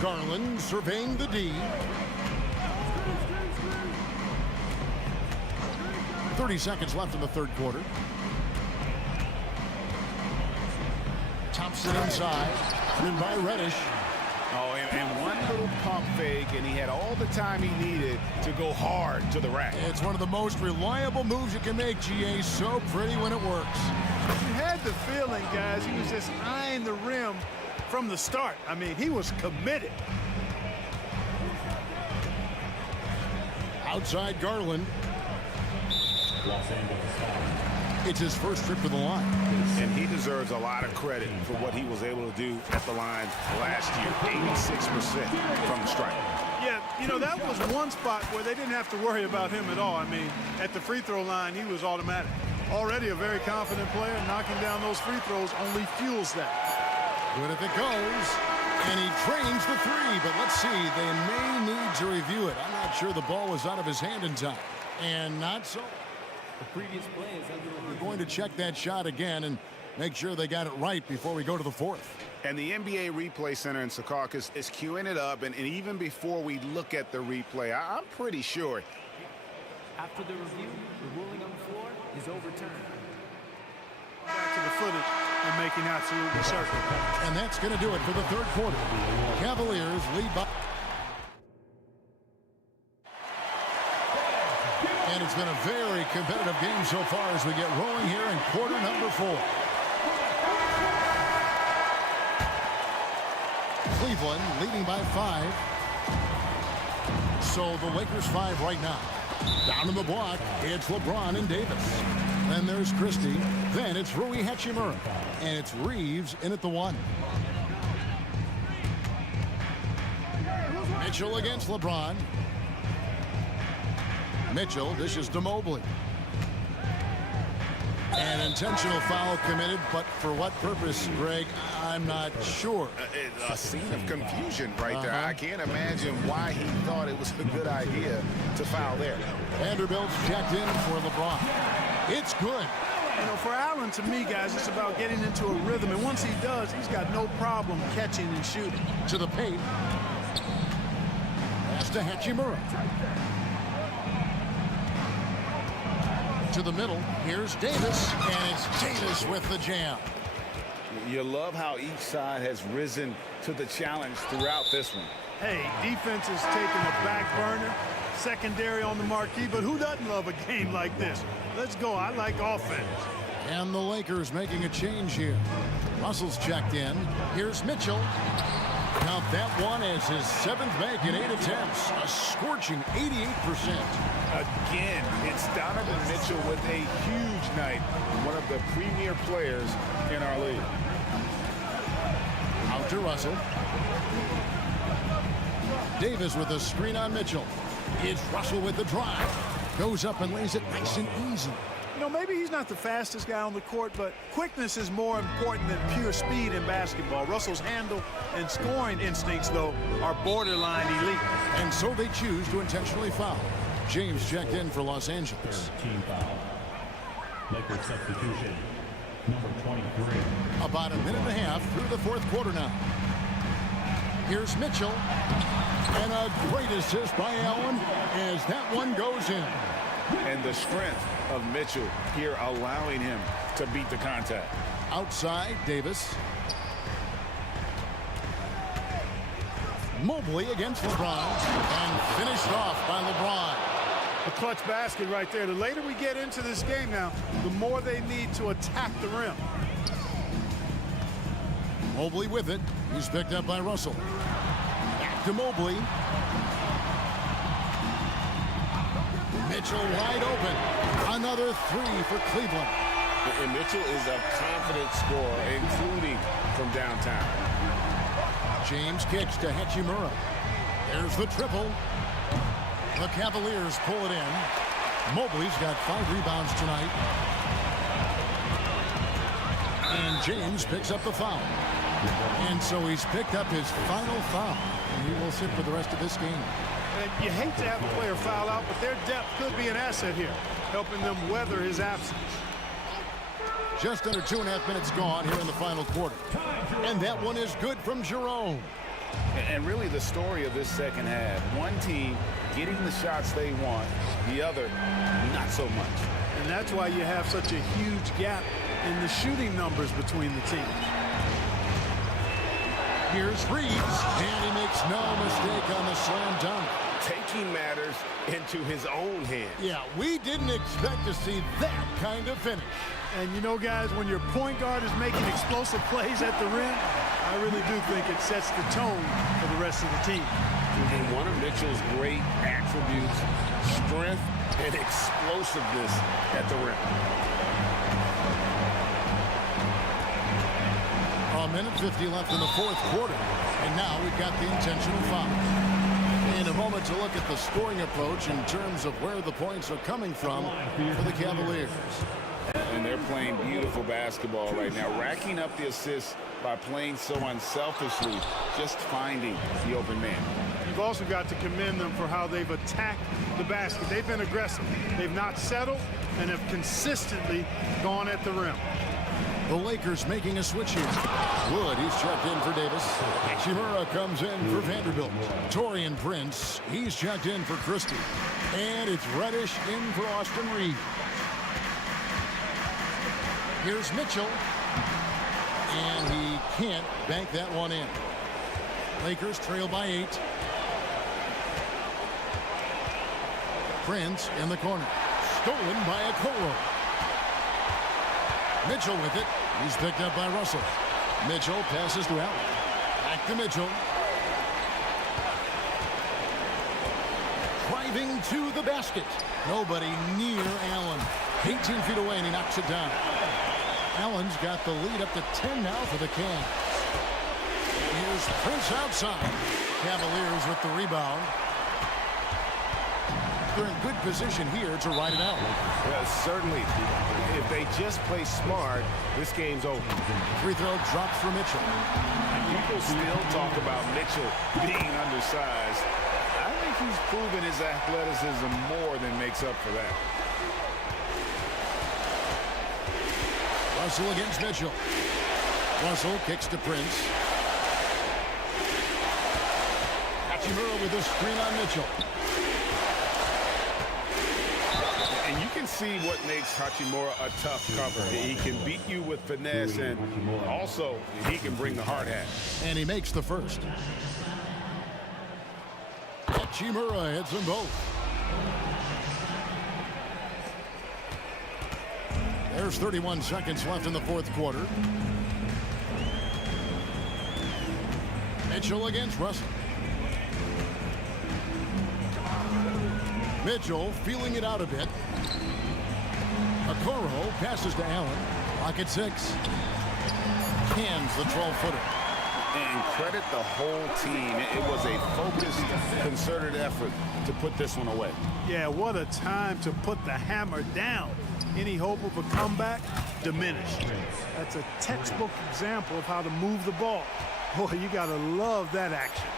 Garland surveying the D. 30 seconds left in the third quarter. Thompson inside. In by Reddish. Oh, and one little pump fake, and he had all the time he needed to go hard to the rack. It's one of the most reliable moves you can make, GA. So pretty when it works. You had the feeling, guys, he was just eyeing the rim from the start. I mean, he was committed. Outside Garland. It's his first trip to the line. And he deserves a lot of credit for what he was able to do at the line last year. 86% from the stripe. Yeah, you know, that was one spot where they didn't have to worry about him at all. I mean, at the free throw line, he was automatic. Already a very confident player. Knocking down those free throws only fuels that. Good if it goes. And he trains the 3, but let's see. They may need to review it. I'm not sure the ball was out of his hand in time. And not so. The previous play is under review. We're going to check that shot again and make sure they got it right before we go to the fourth. And the NBA Replay Center in Secaucus is queuing it up, and even before we look at the replay, I'm pretty sure. After the review, the ruling on the floor is overturned. footage and making absolutely certain. And that's going to do it for the third quarter. Cavaliers lead by. And it's been a very competitive game so far as we get rolling here in quarter number 4. Cleveland leading by 5. So the Lakers 5 right now. Down in the block, it's LeBron and Davis. Then there's Christie. Then it's Rui Hachimura. And it's Reeves in at the 1. Mitchell against LeBron. Mitchell dishes to Mobley. An intentional foul committed, but for what purpose, Greg, I'm not sure. A scene of confusion right there. I can't imagine why he thought it was a good idea to foul there. Vanderbilt's checked in for LeBron. It's good. You know, for Allen, to me, guys, it's about getting into a rhythm. And once he does, he's got no problem catching and shooting. To the paint. Pass to Hachimura. To the middle. Here's Davis. And it's Davis with the jam. You love how each side has risen to the challenge throughout this one. Hey, defense is taking a back burner, secondary on the marquee, but who doesn't love a game like this? Let's go. I like offense. And the Lakers making a change here. Russell's checked in. Here's Mitchell. Count that one as his 7th make in 8 attempts. A scorching 88%. Again, it's Donovan Mitchell with a huge night. One of the premier players in our league. Out to Russell. Davis with a screen on Mitchell. It's Russell with the drive. Goes up and lays it nice and easy. You know, maybe he's not the fastest guy on the court, but quickness is more important than pure speed in basketball. Russell's handle and scoring instincts, though, are borderline elite. And so they choose to intentionally foul. James checked in for Los Angeles. Team foul. Lakers substitution. Number 23. About a minute and a half through the fourth quarter now. Here's Mitchell. And a great assist by Allen as that one goes in. And the strength of Mitchell here allowing him to beat the contact. Outside, Davis. Mobley against LeBron. And finished off by LeBron. A clutch basket right there. The later we get into this game now, the more they need to attack the rim. Mobley with it. He's picked up by Russell. Back to Mobley. Mitchell wide open. Another 3 for Cleveland. And Mitchell is a confident scorer, including from downtown. James kicks to Hachimura. There's the triple. The Cavaliers pull it in. Mobley's got 5 rebounds tonight. And James picks up the foul. And so he's picked up his final foul. And he will sit for the rest of this game. And you hate to have a player foul out, but their depth could be an asset here, helping them weather his absence. Just under 2.5 minutes gone here in the final quarter. And that one is good from Jerome. And really the story of this second half, one team getting the shots they want, the other not so much. And that's why you have such a huge gap in the shooting numbers between the teams. Here's Reeves, and he makes no mistake on the slam dunk. Taking matters into his own hands. Yeah, we didn't expect to see that kind of finish. And you know, guys, when your point guard is making explosive plays at the rim, I really do think it sets the tone for the rest of the team. And one of Mitchell's great attributes, strength and explosiveness at the rim. A minute 50 left in the fourth quarter. And now we've got the intentional foul. In a moment to look at the scoring approach in terms of where the points are coming from for the Cavaliers. And they're playing beautiful basketball right now, racking up the assists by playing so unselfishly, just finding the open man. You've also got to commend them for how they've attacked the basket. They've been aggressive. They've not settled and have consistently gone at the rim. The Lakers making a switch here. Wood, he's checked in for Davis. Hachimura comes in for Vanderbilt. Taurean Prince, he's checked in for Christie. And it's Reddish in for Austin Reeves. Here's Mitchell. And he can't bank that one in. Lakers trail by 8. Prince in the corner. Stolen by Okoro. Mitchell with it. He's picked up by Russell. Mitchell passes to Allen. Back to Mitchell. Driving to the basket. Nobody near Allen. 18 feet away, and he knocks it down. Allen's got the lead up to 10 now for the Cavs. And here's Prince outside. Cavaliers with the rebound. They're in good position here to ride it out. Certainly. If they just play smart, this game's over. Free throw drops for Mitchell. People still talk about Mitchell being undersized. I think he's proven his athleticism more than makes up for that. Russell against Mitchell. Russell kicks to Prince. Hachimura with a screen on Mitchell. And you can see what makes Hachimura a tough cover. He can beat you with finesse, and also he can bring the hard hat. And he makes the first. Hachimura hits them both. There's 31 seconds left in the fourth quarter. Mitchell against Russell. Mitchell feeling it out a bit. Okoro passes to Allen. Clock at 6. Cans the 12-footer. And credit the whole team. It was a focused, concerted effort to put this one away. Yeah, what a time to put the hammer down. Any hope of a comeback? Diminished. That's a textbook example of how to move the ball. Boy, you gotta love that action.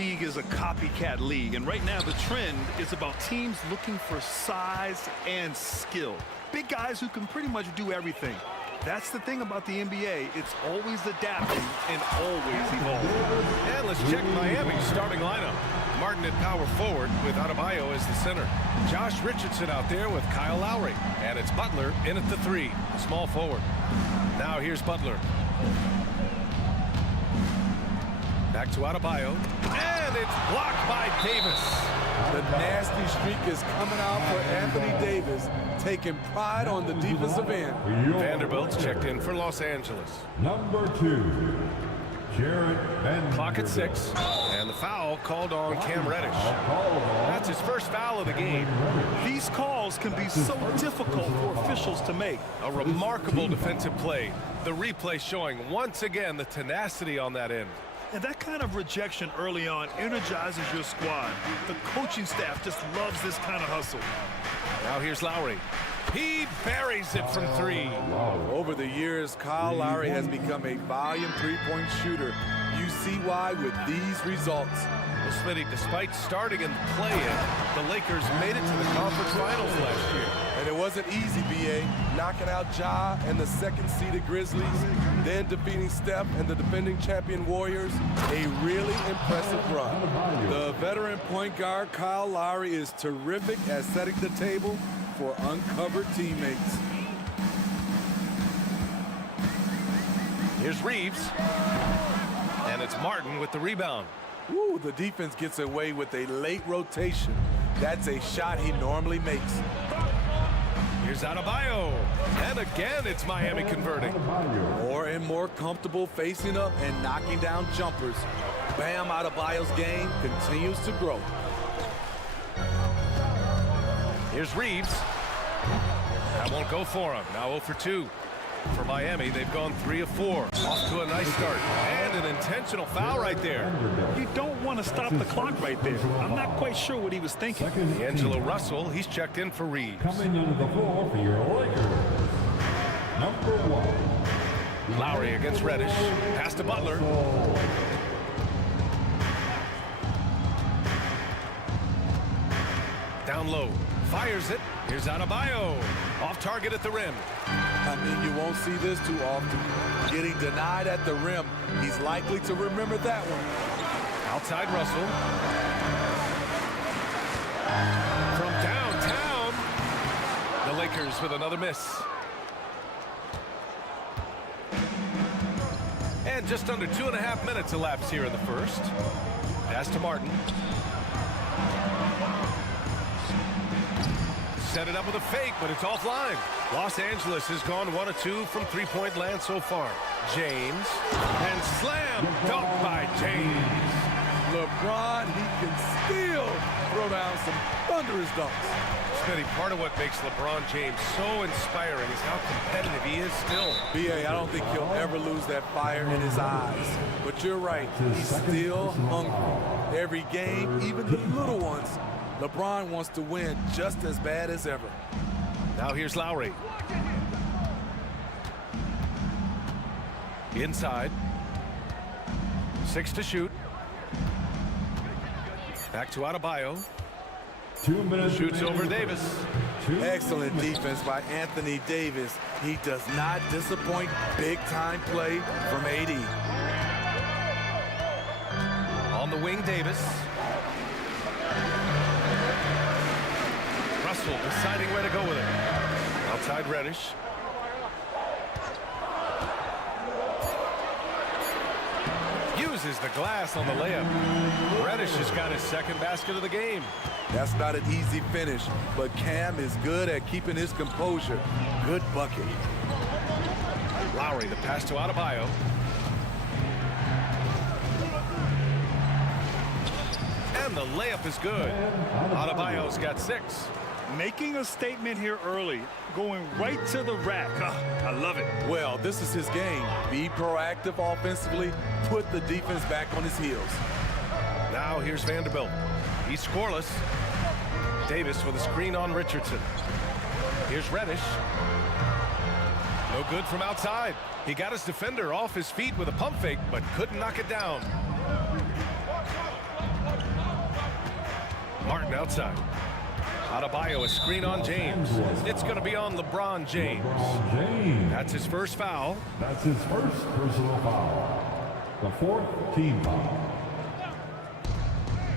League is a copycat league, and right now the trend is about teams looking for size and skill. Big guys who can pretty much do everything. That's the thing about the NBA. It's always adapting and always evolving. And let's check Miami's starting lineup. Martin at power forward with Adebayo as the center. Josh Richardson out there with Kyle Lowry. And it's Butler in at the 3, small forward. Now here's Butler. Back to Adebayo. And it's blocked by Davis. The nasty streak is coming out for Anthony Davis, taking pride on the defensive end. Vanderbilt's checked in for Los Angeles. Number 2, Jared Vanderbilt. Clock at 6. And the foul called on Cam Reddish. That's his first foul of the game. These calls can be so difficult for officials to make. A remarkable defensive play. The replay showing once again the tenacity on that end. And that kind of rejection early on energizes your squad. The coaching staff just loves this kind of hustle. Now here's Lowry. He buries it from 3. Over the years, Kyle Lowry has become a volume three-point shooter. You see why with these results. Well, Smitty, despite starting in the play-in, the Lakers made it to the conference finals last year. And it wasn't easy, B.A. Knocking out Ja and the second-seeded Grizzlies, then defeating Steph and the defending champion Warriors. A really impressive run. The veteran point guard Kyle Lowry is terrific at setting the table for uncovered teammates. Here's Reeves. And it's Martin with the rebound. Ooh, the defense gets away with a late rotation. That's a shot he normally makes. Here's Adebayo. And again, it's Miami converting. More and more comfortable facing up and knocking down jumpers. Bam Adebayo's game continues to grow. Here's Reeves. That won't go for him. Now 0 for 2. For Miami, they've gone 3 of 4. Off to a nice start. And an intentional foul right there. You don't want to stop the clock right there. I'm not quite sure what he was thinking. D'Angelo Russell, he's checked in for Reeves. Coming onto the floor for your Lakers. Number 1. Lowry against Reddish. Pass to Butler. Down low. Fires it. Here's Adebayo. Off target at the rim. I mean, you won't see this too often. Getting denied at the rim. He's likely to remember that one. Outside Russell. From downtown. The Lakers with another miss. And just under 2.5 minutes elapsed here in the first. Pass to Martin. Set it up with a fake, but it's offline. Los Angeles has gone 1 of 2 from three-point land so far. James. And slam dunk by James. LeBron, he can still throw down some thunderous dunks. Smitty, part of what makes LeBron James so inspiring is how competitive he is still. B.A., I don't think he'll ever lose that fire in his eyes. But you're right, he's still hungry. Every game, even the little ones, LeBron wants to win just as bad as ever. Now here's Lowry. Inside. 6 to shoot. Back to Adebayo. 2 minutes. Shoots over Davis. Excellent defense by Anthony Davis. He does not disappoint. Big-time play from AD. On the wing, Davis. Russell deciding where to go with it. Outside Reddish. Uses the glass on the layup. Reddish has got his second basket of the game. That's not an easy finish, but Cam is good at keeping his composure. Good bucket. Lowry, the pass to Adebayo. And the layup is good. Adebayo's got 6. Making a statement here early, going right to the rack. I love it. Well, this is his game. Be proactive offensively, put the defense back on his heels. Now here's Vanderbilt. He's scoreless. Davis with a screen on Richardson. Here's Reddish. No good from outside. He got his defender off his feet with a pump fake, but couldn't knock it down. Martin outside. Adebayo, a screen on James. It's going to be on LeBron James. That's his first foul. That's his first personal foul. The fourth team foul.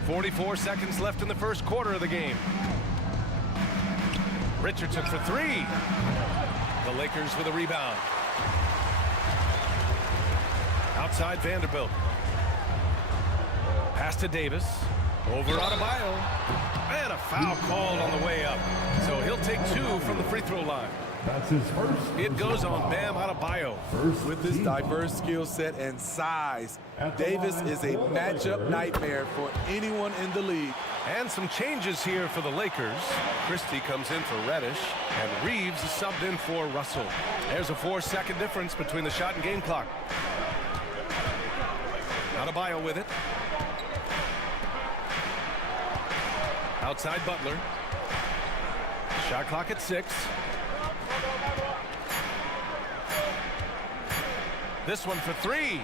44 seconds left in the first quarter of the game. Richardson for three. The Lakers with a rebound. Outside Vanderbilt. Pass to Davis. Over Adebayo. And a foul called on the way up. So he'll take two from the free throw line. That's his first. It goes on Bam Adebayo. With his diverse skill set and size, Davis is a matchup nightmare for anyone in the league. And some changes here for the Lakers. Christie comes in for Reddish, and Reeves is subbed in for Russell. There's a 4-second difference between the shot and game clock. Adebayo with it. Outside Butler. Shot clock at 6. This one for 3.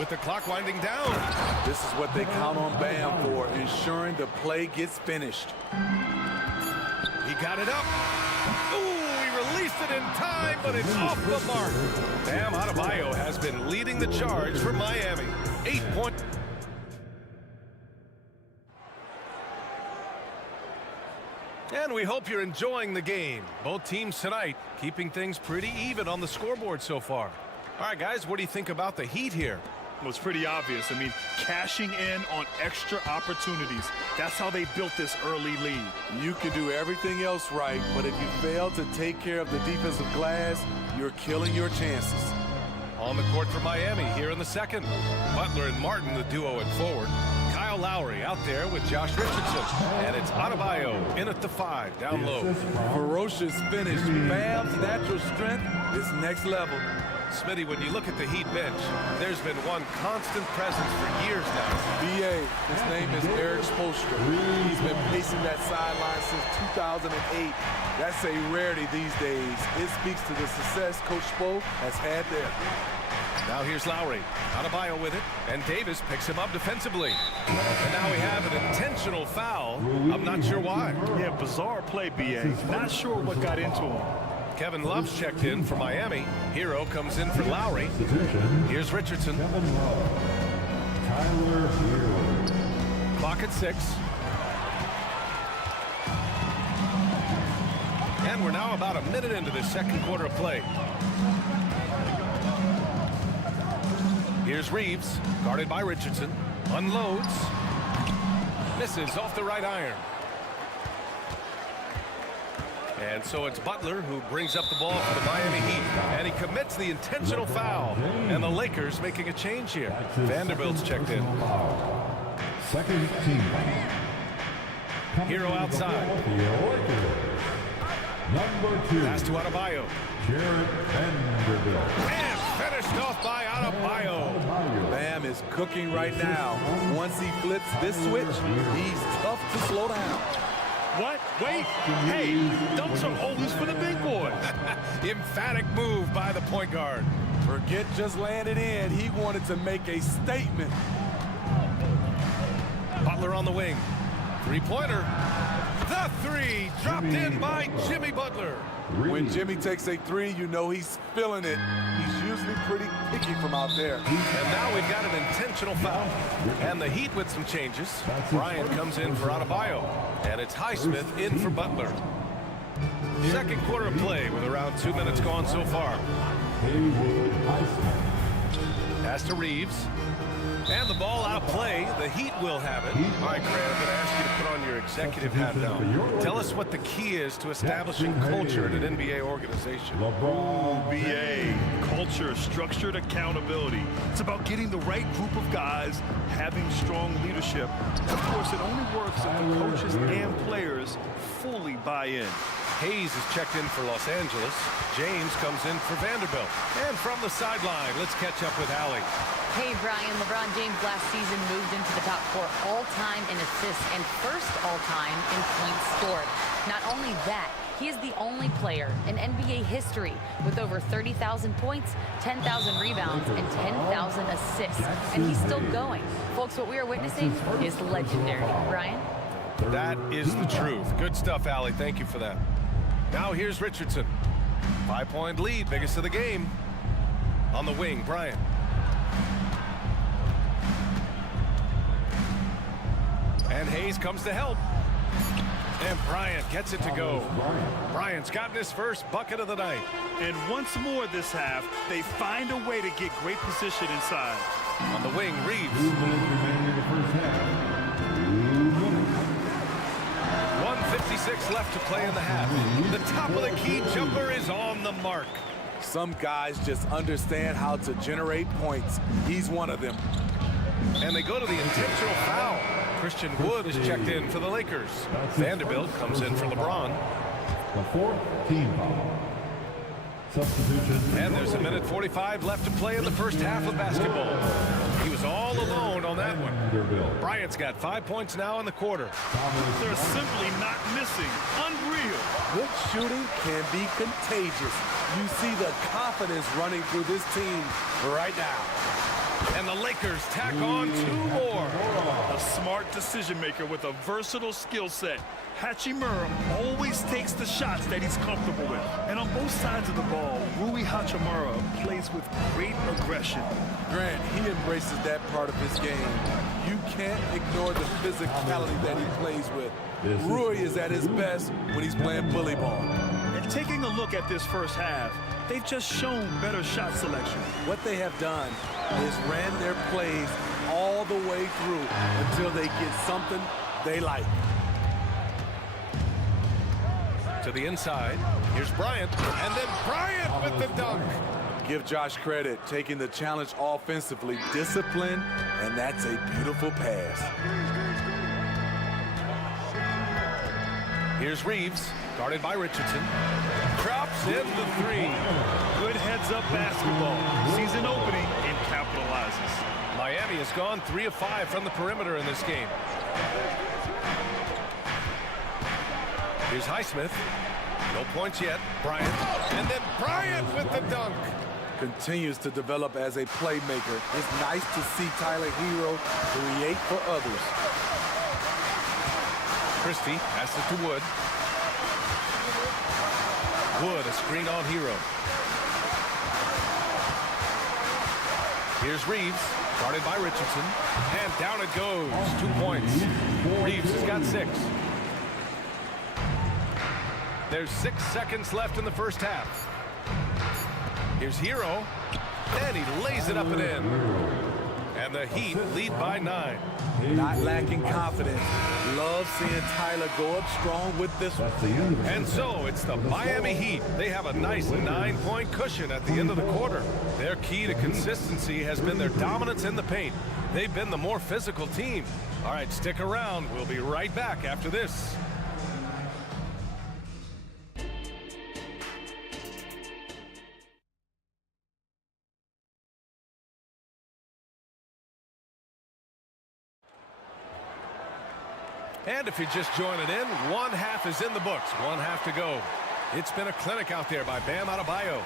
With the clock winding down. This is what they count on Bam for, ensuring the play gets finished. He got it up. Ooh, he released it in time, but it's off the mark. Bam Adebayo has been leading the charge for Miami. 8 points. And we hope you're enjoying the game. Both teams tonight keeping things pretty even on the scoreboard so far. All right, guys, what do you think about the Heat here? Well, it's pretty obvious. I mean, cashing in on extra opportunities. That's how they built this early lead. You can do everything else right, but if you fail to take care of the defensive glass, you're killing your chances. On the court for Miami here in the second. Butler and Martin, the duo at forward. Kyle Lowry out there with Josh Richardson. And it's Adebayo in at the 5, down low. Ferocious finish. Bam's natural strength is next level. Smitty, when you look at the Heat bench, there's been one constant presence for years now. BA, his name is Eric Spoelstra. He's been pacing that sideline since 2008. That's a rarity these days. It speaks to the success Coach Spo has had there. Now here's Lowry. Adebayo with it, and Davis picks him up defensively. And now we have an intentional foul. I'm not sure why. Yeah, bizarre play, BA. Not sure what got into him. Kevin Love's checked in for Miami. Hero comes in for Lowry. Here's Richardson. Kevin Love. Tyler Hero. Clock at 6. And we're now about a minute into the second quarter of play. Here's Reeves, guarded by Richardson. Unloads. Misses off the right iron. And so it's Butler who brings up the ball for the Miami Heat. And he commits the intentional foul. And the Lakers making a change here. Vanderbilt's checked in. Second team foul. Hero outside. Number 2. Pass to Adebayo. Jared Vanderbilt. And finished off by Adebayo. Bam is cooking right now. Once he flips this switch, he's tough to slow down. What? Wait. Hey, dunks are always for the big boy. Emphatic move by the point guard. Forget just landing in. He wanted to make a statement. Butler on the wing. Three-pointer. The 3 dropped in by Jimmy Butler. When Jimmy takes a 3, you know he's feeling it. He's usually pretty picky from out there. And now we've got an intentional foul. And the Heat with some changes. Bryant comes in for Adebayo. And it's Highsmith in for Butler. Second quarter of play with around 2 minutes gone so far. Pass to Reeves. And the ball out of play. The Heat will have it. All right, Grant, I'm going to ask you to put on your executive hat now. Tell us what the key is to establishing culture at an NBA organization. BA, culture, structured accountability. It's about getting the right group of guys, having strong leadership. Of course, it only works if the coaches and players fully buy in. Hayes is checked in for Los Angeles. James comes in for Vanderbilt. And from the sideline, let's catch up with Allie. Hey, Brian, LeBron James last season moved into the top 4 all-time in assists and first all-time in points scored. Not only that, He is the only player in NBA history with over 30,000 points, 10,000 rebounds, and 10,000 assists. And he's still going. Folks, what we are witnessing is legendary. Brian? That is the truth. Good stuff, Allie. Thank you for that. Now here's Richardson. 5-point lead, biggest of the game. On the wing, Bryant. And Hayes comes to help. And Bryant gets it to go. Bryant's gotten his first bucket of the night. And once more this half, they find a way to get great position inside. On the wing, Reeves. 2 minutes remaining in the first half. 2 minutes. 1:56 left to play in the half. The top of the key jumper is on the mark. Some guys just understand how to generate points. He's one of them. And they go to the intentional foul. Christian Wood is checked in for the Lakers. Vanderbilt comes in for LeBron. The 4th team foul. Substitution. And there's 1:45 left to play in the first half of basketball. He was all alone on that one. Bryant's got 5 points now in the quarter. They're simply not missing. Unreal. Good shooting can be contagious. You see the confidence running through this team right now. And the Lakers tack on 2 more. A smart decision maker with a versatile skill set. Hachimura always takes the shots that he's comfortable with. And on both sides of the ball, Rui Hachimura plays with great aggression. Grant, he embraces that part of his game. You can't ignore the physicality that he plays with. Rui is at his best when he's playing bully ball. And taking a look at this first half, they've just shown better shot selection. What they have done is ran their plays all the way through until they get something they like. To the inside, here's Bryant, and then Bryant with the dunk. Give Josh credit, taking the challenge offensively, discipline, and that's a beautiful pass. Here's Reeves, guarded by Richardson. Drops in the 3. Good heads-up basketball. Sees an opening and capitalizes. Miami has gone 3 of 5 from the perimeter in this game. Here's Highsmith. No points yet. Bryant. And then Bryant with the dunk. Continues to develop as a playmaker. It's nice to see Tyler Hero create for others. Christie passes it to Wood. Wood, a screen on Hero. Here's Reeves, guarded by Richardson. And down it goes. 2 points. Reeves has got 6. There's 6 seconds left in the first half. Here's Hero, and he lays it up and in. And the Heat lead by 9. Not lacking confidence. Love seeing Tyler go up strong with this one. And so it's the Miami Heat. They have a nice 9-point cushion at the end of the quarter. Their key to consistency has been their dominance in the paint. They've been the more physical team. All right, stick around. We'll be right back after this. And if you're just joining in, 1 half is in the books. 1 half to go. It's been a clinic out there by Bam Adebayo.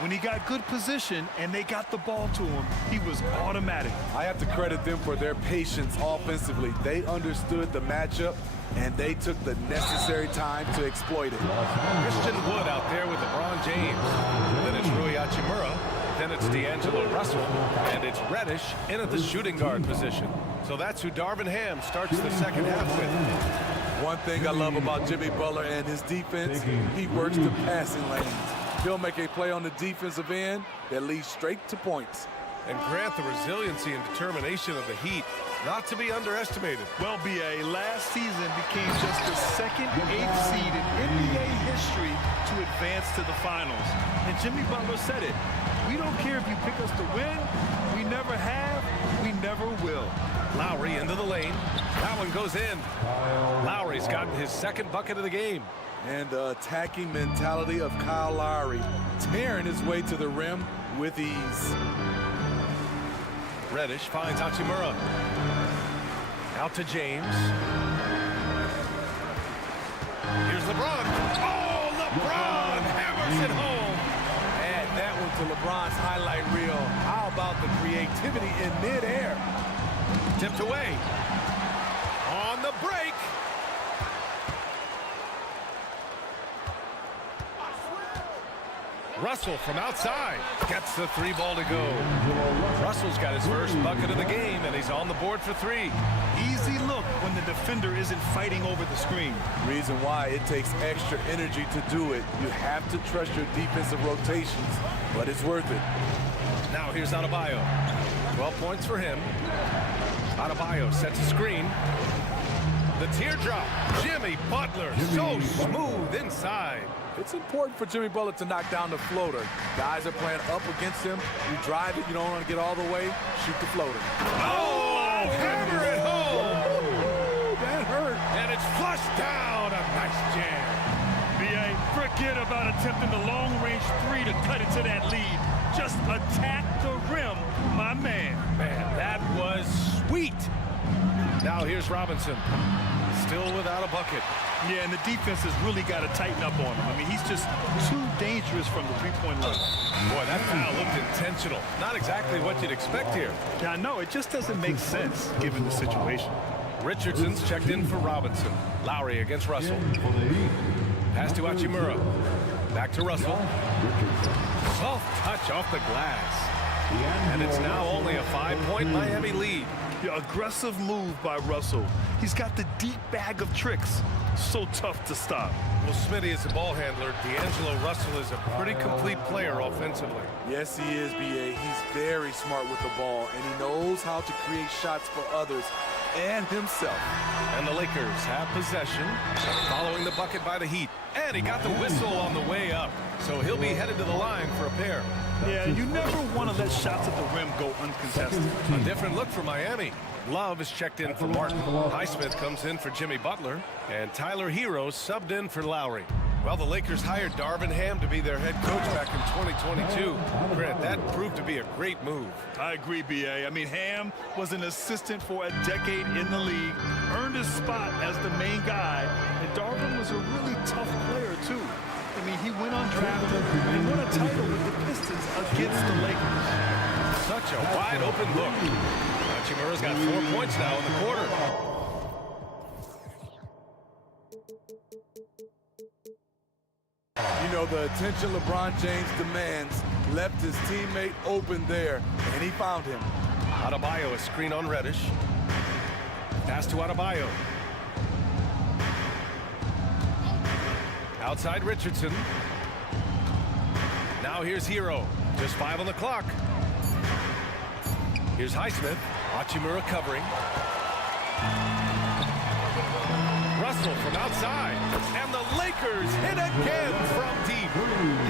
When he got good position and they got the ball to him, he was automatic. I have to credit them for their patience offensively. They understood the matchup, and they took the necessary time to exploit it. Christian Wood out there with LeBron James. Then it's Rui Hachimura. Then it's D'Angelo Russell. And it's Reddish in at the shooting guard position. So that's who Darvin Ham starts the second half with. One thing I love about Jimmy Butler and his defense, he works the passing lanes. He'll make a play on the defensive end that leads straight to points. And Grant, the resiliency and determination of the Heat, not to be underestimated. Well, B.A., last season became just the second 8th seed in NBA history to advance to the finals. And Jimmy Butler said it. We don't care if you pick us to win. We never have. We never will. Lowry into the lane. That one goes in. Lowry's gotten his 2nd bucket of the game. And the attacking mentality of Kyle Lowry, tearing his way to the rim with ease. Reddish finds Hachimura. Out to James. Here's LeBron. Oh, LeBron hammers it home. Add that one to LeBron's highlight reel. How about the creativity in midair? Tipped away. On the break. Russell from outside gets the three ball to go. Russell's got his first bucket of the game, and he's on the board for three. Easy look when the defender isn't fighting over the screen. Reason why it takes extra energy to do it. You have to trust your defensive rotations, but it's worth it. Now here's Adebayo. 12 points for him. Adebayo sets a screen. The teardrop. Jimmy Butler, so smooth inside. It's important for Jimmy Butler to knock down the floater. Guys are playing up against him. You drive it, you don't want to get all the way, shoot the floater. Oh, hammer it home. Ooh, that hurt. And it's flushed down. A nice jam. B.A., forget about attempting the long-range three to cut into that lead. Just attack the rim, my man. Man, that was sweet. Now here's Robinson. Still without a bucket. Yeah, and the defense has really got to tighten up on him. I mean, he's just too dangerous from the three-point line. Boy, that foul looked intentional. Not exactly what you'd expect here. Yeah, I know. It just doesn't make sense given the situation. Richardson's checked in for Robinson. Lowry against Russell. Pass to Hachimura. Back to Russell. Soft touch off the glass. And it's now only a 5-point Miami lead. Yeah, aggressive move by Russell. He's got the deep bag of tricks. So tough to stop. Well, Smitty is the ball handler. D'Angelo Russell is a pretty complete player offensively. Yes, he is, B.A. He's very smart with the ball, and he knows how to create shots for others and himself. And the Lakers have possession, following the bucket by the Heat. And he got the whistle on the way up, so he'll be headed to the line for a pair. Yeah, you never want to let shots at the rim go uncontested. A different look for Miami. Love is checked in for Martin. Highsmith comes in for Jimmy Butler. And Tyler Hero subbed in for Lowry. Well, the Lakers hired Darvin Ham to be their head coach back in 2022. Grant, that proved to be a great move. I agree, B.A. I mean, Ham was an assistant for a decade in the league, earned his spot as the main guy, and Darvin was a really tough player, too. I mean, he went undrafted and won a title with the Pistons against the Lakers. Such a wide open look. Hachimura's got 4 points now in the quarter. You know, the attention LeBron James demands left his teammate open there, and he found him. Adebayo, a screen on Reddish. Pass to Adebayo. Outside Richardson. Now here's Hero. Just 5 on the clock. Here's Highsmith. Hachimura covering. Russell from outside. And the Lakers hit again from deep.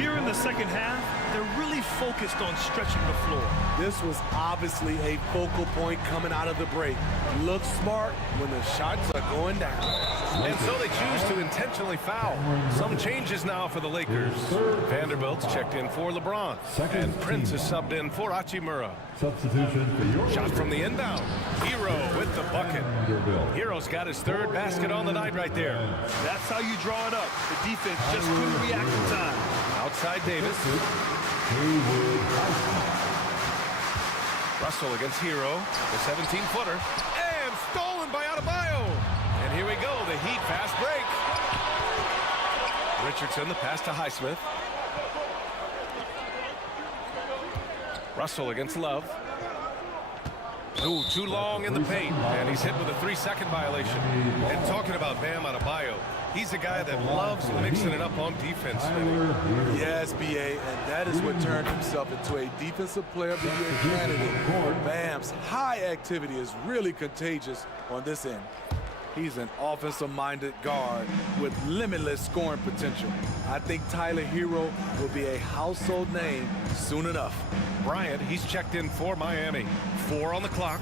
Here in the second half, they're really focused on stretching the floor. This was obviously a focal point coming out of the break. Look smart when the shots are going down. And so they choose to intentionally foul. Some changes now for the Lakers. Vanderbilt's checked in for LeBron. And Prince is subbed in for Hachimura. Substitution for your Shot from the inbound. Hero with the bucket. Hero's got his third basket on the night right there. That's how you draw it up. The defense just couldn't react in time. Outside Davis. Russell against Hero. The 17-footer. And stolen by Adebayo. And here we go, the Heat fast break. Richardson, the pass to Highsmith. Russell against Love. Ooh, too long in the paint, and he's hit with a 3-second violation. And talking about Bam Adebayo, he's a guy that loves mixing it up on defense. Yes, B.A., and that is what turned himself into a defensive player of the year candidate. Bam's high activity is really contagious on this end. He's an offensive-minded guard with limitless scoring potential. I think Tyler Hero will be a household name soon enough. Bryant, he's checked in for Miami. 4 on the clock.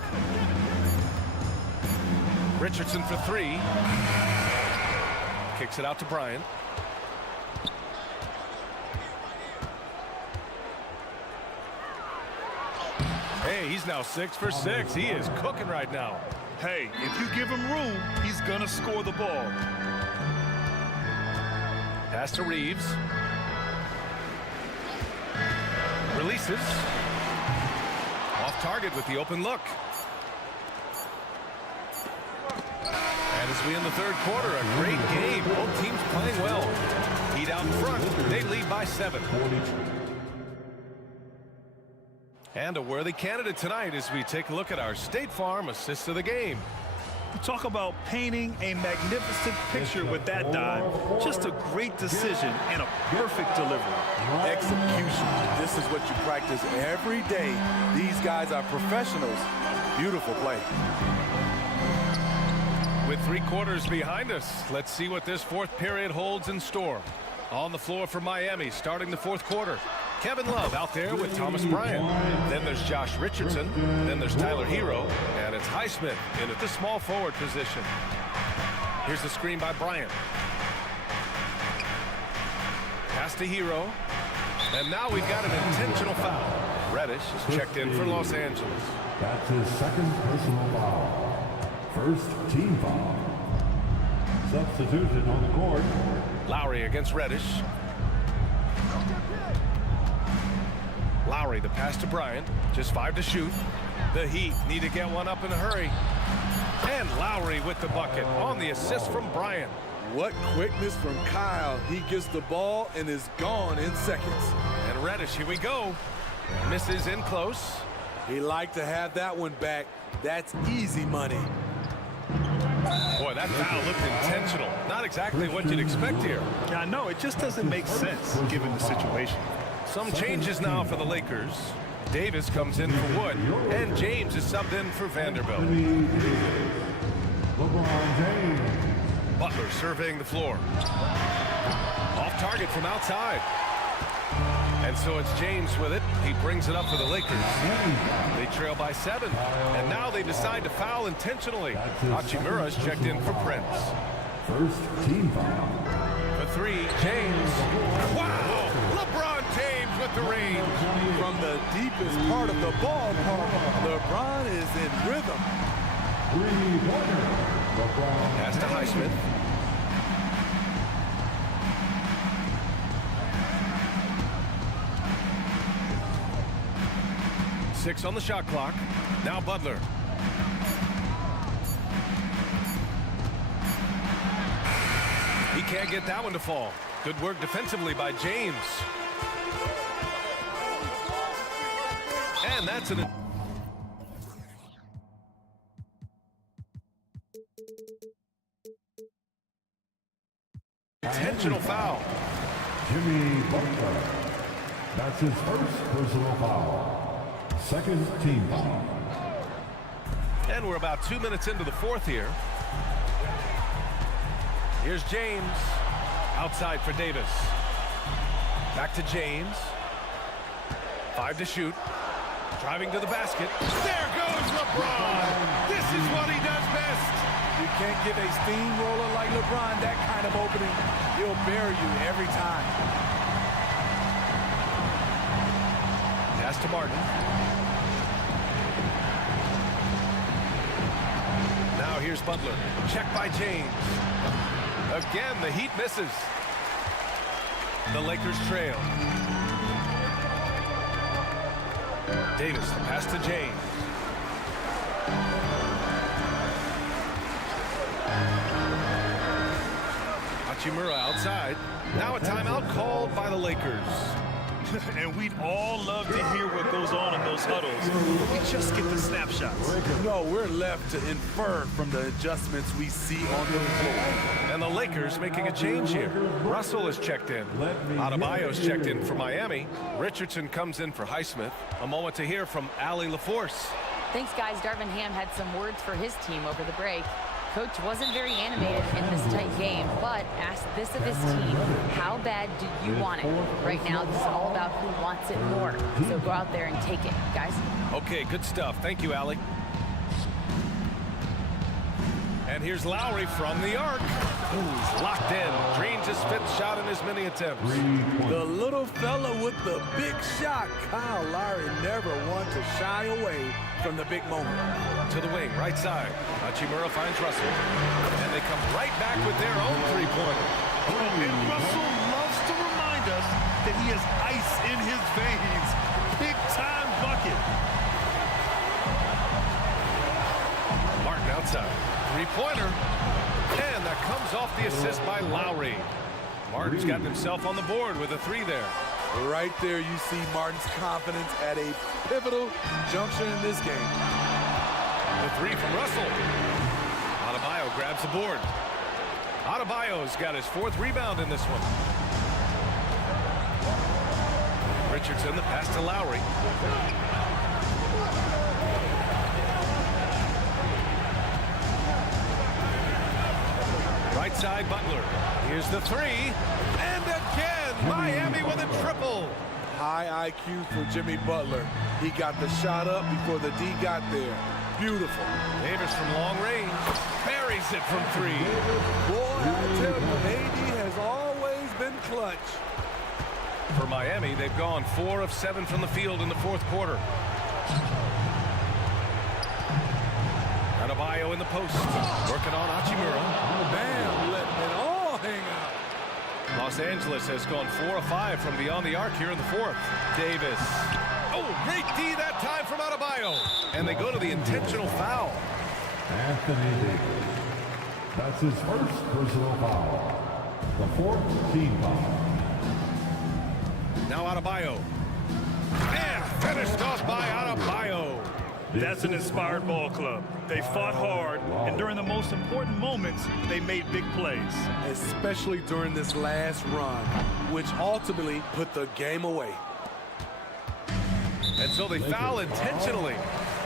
Richardson for 3. Kicks it out to Bryant. Hey, he's now 6 for 6. He is cooking right now. Hey, if you give him room, he's gonna score the ball. Pass to Reeves. Releases. Off target with the open look. And as we in the third quarter, a great game. Both teams playing well. Heat out in front. They lead by 7. And a worthy candidate tonight as we take a look at our State Farm assist of the game. Talk about painting a magnificent picture with that dive. Just a great decision and a perfect delivery. Execution. This is what you practice every day. These guys are professionals. Beautiful play. With 3 quarters behind us, let's see what this fourth period holds in store. On the floor for Miami, starting the fourth quarter. Kevin Love out there with Thomas Bryant. Then there's Josh Richardson. Then there's Tyler Hero. And it's Highsmith in at the small forward position. Here's the screen by Bryant. Pass to Hero. And now we've got an intentional foul. Reddish is checked in for Los Angeles. That's his second personal foul. First team foul. Substitution on the court. Lowry against Reddish. Lowry, the pass to Bryant. Just 5 to shoot. The Heat need to get one up in a hurry. And Lowry with the bucket on the assist from Bryant. What quickness from Kyle. He gets the ball and is gone in seconds. And Reddish, here we go. Misses in close. He liked to have that one back. That's easy money. Boy, that foul looked intentional. Not exactly what you'd expect here. Yeah, I know. It just doesn't make sense given the situation. Some changes now for the Lakers. Davis comes in for Wood, and James is subbed in for Vanderbilt. LeBron James. Butler surveying the floor. Off target from outside. And so it's James with it. He brings it up for the Lakers. They trail by 7. And now they decide to foul intentionally. Hachimura is checked in for Prince. First team foul. For 3, James. Wow! LeBron James with the range. From the deepest part of the ballpark, LeBron is in rhythm. Three-pointer. LeBron. Pass to Highsmith. Six on the shot clock. Now Butler. He can't get that one to fall. Good work defensively by James. And that's an intentional foul. Jimmy Butler. That's his first personal foul. Second team foul. And we're about 2 minutes into the fourth here. Here's James. Outside for Davis. Back to James. 5 to shoot. Driving to the basket. There goes LeBron. This is what he does best. You can't give a steamroller like LeBron that kind of opening. He'll bury you every time. Pass to Martin. Now here's Butler. Checked by James. Again, the Heat misses. The Lakers trail. Davis, the pass to James. Hachimura outside. Now a timeout called by the Lakers. And we'd all love to hear what goes on in those huddles. We just get the snapshots. No, we're left to infer from the adjustments we see on the floor. And the Lakers making a change here. Russell is checked in. Adebayo's checked in for Miami. Richardson comes in for Highsmith. A moment to hear from Allie LaForce. Thanks, guys. Darvin Ham had some words for his team over the break. Coach wasn't very animated in this tight game, but asked this of his team: how bad do you want it? Right now, this is all about who wants it more. So go out there and take it, guys. Okay, good stuff. Thank you, Allie. And here's Lowry from the arc. He's locked in. Drains his 5th shot in as many attempts. The little fella with the big shot. Kyle Lowry never wants to shy away from the big moment. To the wing, right side. Hachimura finds Russell. And they come right back with their own 3-pointer. And Russell loves to remind us that he has ice in his veins. Big time bucket. Martin outside. Three-pointer. And that comes off the assist by Lowry. Martin's gotten himself on the board with a three there. Right there, you see Martin's confidence at a pivotal junction in this game. The three from Russell. Adebayo grabs the board. Adebayo's got his fourth rebound in this one. Richardson, the pass to Lowry. Right side, Butler. Here's the three. And again, Miami with a triple. High IQ for Jimmy Butler. He got the shot up before the D got there. Beautiful. Davis from long range. Buries it from three. Boy, I tell you, AD has always been clutch. For Miami, they've gone 4 of 7 from the field in the fourth quarter. Adebayo in the post. Working on Hachimura. Bam, letting it all hang out. Los Angeles has gone 4 of 5 from beyond the arc here in the fourth. Davis. Oh, great D that time from Adebayo. And they go to the intentional foul. Anthony Davis. That's his first personal foul. The fourth team foul. Now Adebayo. And finished off by Adebayo. That's an inspired ball club. They fought hard, and during the most important moments, they made big plays. Especially during this last run, which ultimately put the game away. And so they foul intentionally.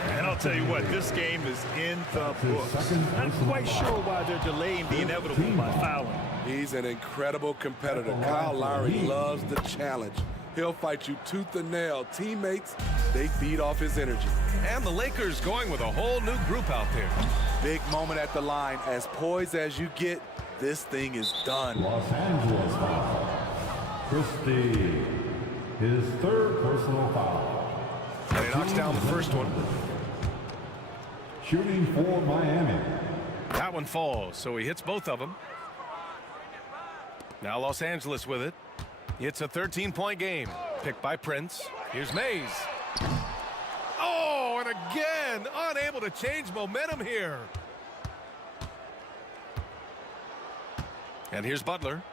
And I'll tell you what, this game is in the books. Not quite sure why they're delaying the inevitable by fouling. He's an incredible competitor. Kyle Lowry loves the challenge. He'll fight you tooth and nail. Teammates, they feed off his energy. And the Lakers going with a whole new group out there. Big moment at the line. As poised as you get, this thing is done. Los Angeles foul. Christie. His third personal foul. And he knocks down the first one. Shooting for Miami. That one falls, so he hits both of them. Now Los Angeles with it. It's a 13-point game. Picked by Prince. Here's Mays. Oh, and again, unable to change momentum here. And here's Butler.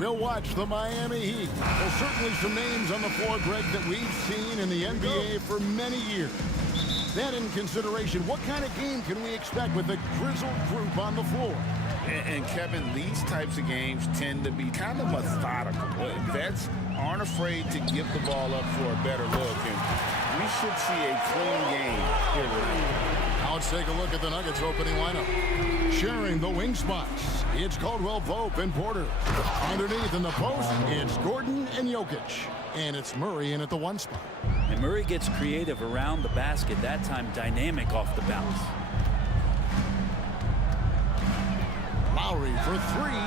We'll watch the Miami Heat. There's certainly some names on the floor, Greg, that we've seen in the NBA for many years. That in consideration, what kind of game can we expect with a grizzled group on the floor? And Kevin, these types of games tend to be kind of methodical. Vets aren't afraid to give the ball up for a better look, and we should see a clean game here tonight. Now let's take a look at the Nuggets opening lineup. Sharing the wing spots, it's Caldwell Pope and Porter. Underneath in the post, it's Gordon and Jokic. And it's Murray in at the one spot. And Murray gets creative around the basket, that time dynamic off the bounce. Lowry for three.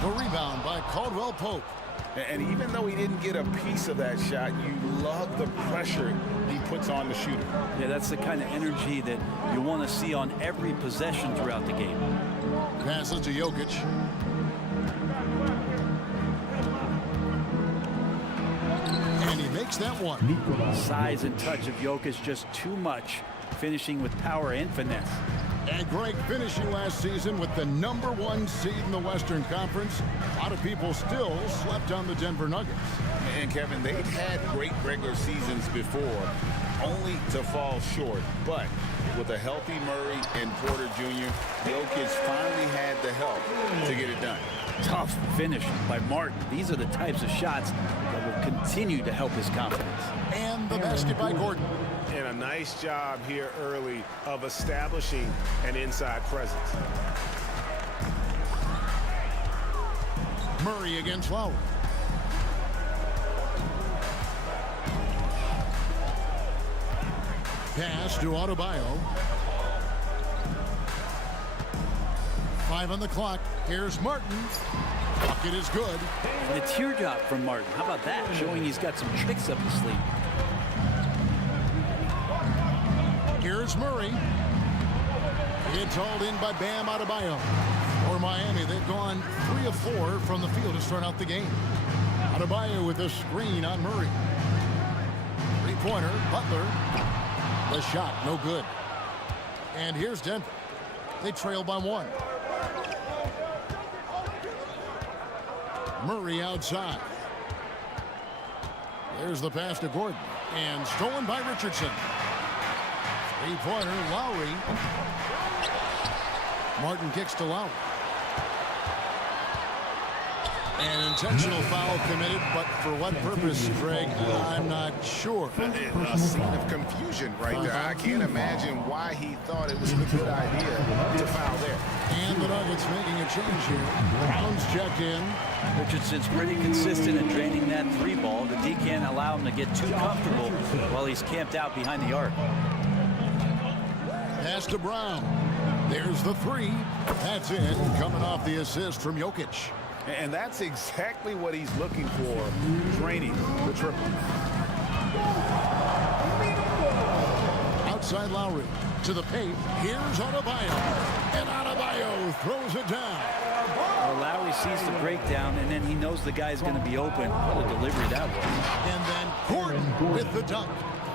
The rebound by Caldwell Pope. And even though he didn't get a piece of that shot, you love the pressure he puts on the shooter. Yeah, that's the kind of energy that you want to see on every possession throughout the game. Passes to Jokic. And he makes that one. Size and touch of Jokic just too much, finishing with power and finesse. And Greg, finishing last season with the #1 seed in the Western Conference. A lot of people still slept on the Denver Nuggets. And Kevin, they've had great regular seasons before, only to fall short. But with a healthy Murray and Porter Jr., Jokic finally had the help to get it done. Tough finish by Martin. These are the types of shots that will continue to help his confidence. And the basket by Gordon. And a nice job here early of establishing an inside presence. Murray against Lowry. Pass to Adebayo. 5 on the clock. Here's Martin. Bucket is good. And the teardrop from Martin. How about that? Showing he's got some tricks up his sleeve. Here's Murray. It's hauled in by Bam Adebayo. For Miami, they've gone 3 of 4 from the field to start out the game. Adebayo with a screen on Murray. Three-pointer, Butler. The shot, no good. And here's Denver. They trail by 1. Murray outside. There's the pass to Gordon. And stolen by Richardson. Three-pointer, Lowry. Martin kicks to Lowry. An intentional foul committed, but for what purpose, Greg, I'm not sure. A scene of confusion right there. I can't imagine why he thought it was a good idea to foul there. And the Nuggets making a change here. Brown's checked in. Richardson's pretty consistent in draining that 3 ball. The D can't allow him to get too comfortable while he's camped out behind the arc. Pass to Brown. There's the 3. That's in, coming off the assist from Jokic. And that's exactly what he's looking for, draining the triple. Outside Lowry to the paint. Here's Adebayo. And Adebayo throws it down. Well, Lowry sees the breakdown, and then he knows the guy's going to be open. What a delivery that was. And then Gordon with the dunk.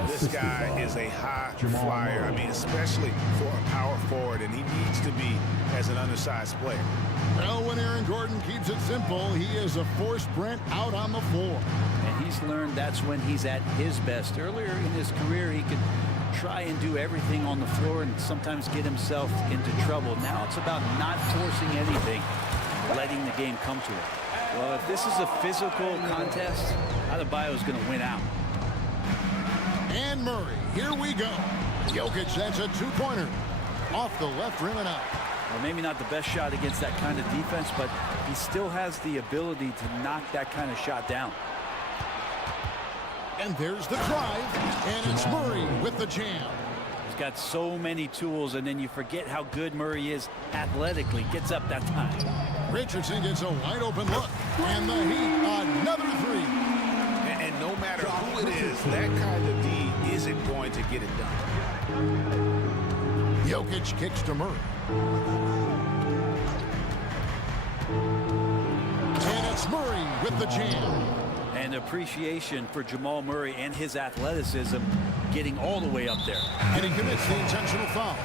This guy is a high flyer. I mean, especially for a power forward, and he needs to be as an undersized player. Well, when Aaron Gordon keeps it simple, he is a force sprint out on the floor. And he's learned that's when he's at his best. Earlier in his career, he could try and do everything on the floor and sometimes get himself into trouble. Now it's about not forcing anything, letting the game come to him. Well, if this is a physical contest, Adebayo is going to win out. And Murray, here we go. Jokic, that's a 2-pointer. Off the left rim and out. Well, maybe not the best shot against that kind of defense, but he still has the ability to knock that kind of shot down. And there's the drive, and it's Murray with the jam. He's got so many tools, and then you forget how good Murray is athletically. Gets up that time. Richardson gets a wide open look, and the Heat, another 3. And no matter who it is, that kind of D isn't going to get it done. Jokic kicks to Murray. And it's Murray with the jam. And appreciation for Jamal Murray and his athleticism getting all the way up there. And he commits the intentional foul.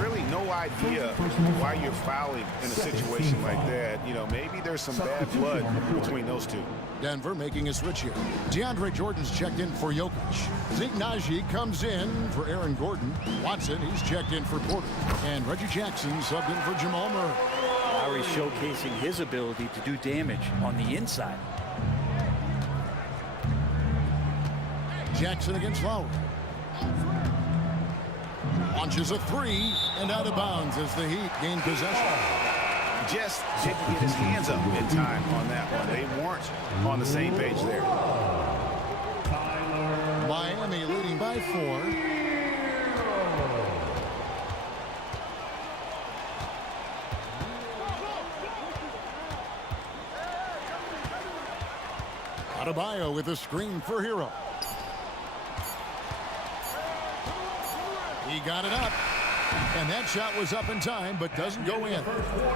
Really no idea why you're fouling in a situation like that. You know, maybe there's some bad blood between those two. Denver making a switch here. DeAndre Jordan's checked in for Jokic. Zeke Naji comes in for Aaron Gordon. Watson, he's checked in for Porter. And Reggie Jackson subbed in for Jamal Murray. Lowry showcasing his ability to do damage on the inside. Jackson against Lowry. Launches a three and out of bounds as the Heat gain possession. Just didn't get his hands up in time on that one. They weren't on the same page there. Miami leading by 4. Adebayo with a screen for Hero. He got it up. And that shot was up in time, but doesn't go in.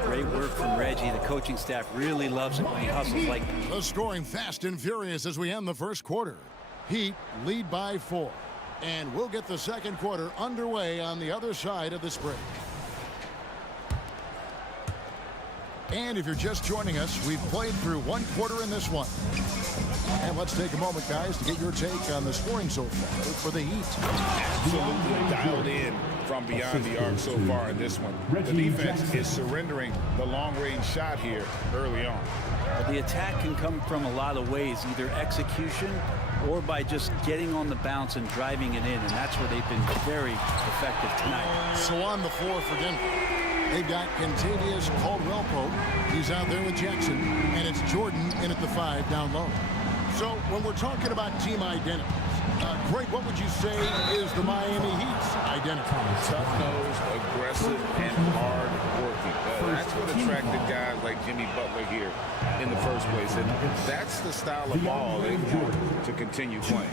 Great work from Reggie. The coaching staff really loves it when he hustles like that. The scoring fast and furious as we end the first quarter. Heat lead by 4. And we'll get the second quarter underway on the other side of this break. And if you're just joining us, we've played through one quarter in this one. And let's take a moment, guys, to get your take on the scoring so far for the Heat. Absolutely dialed in from beyond the arc so far in this one. The defense is surrendering the long-range shot here early on. But the attack can come from a lot of ways, either execution or by just getting on the bounce and driving it in, and that's where they've been very effective tonight. So on the floor for Denver, they've got Contavious Caldwell-Pope. He's out there with Jackson, and it's Jordan in at the 5 down low. So when we're talking about team identities, Greg, what would you say is the Miami Heat's identity? Tough-nosed, aggressive, and hard-working. That's what attracted guys like Jimmy Butler here in the first place, and that's the style of ball they want to continue playing.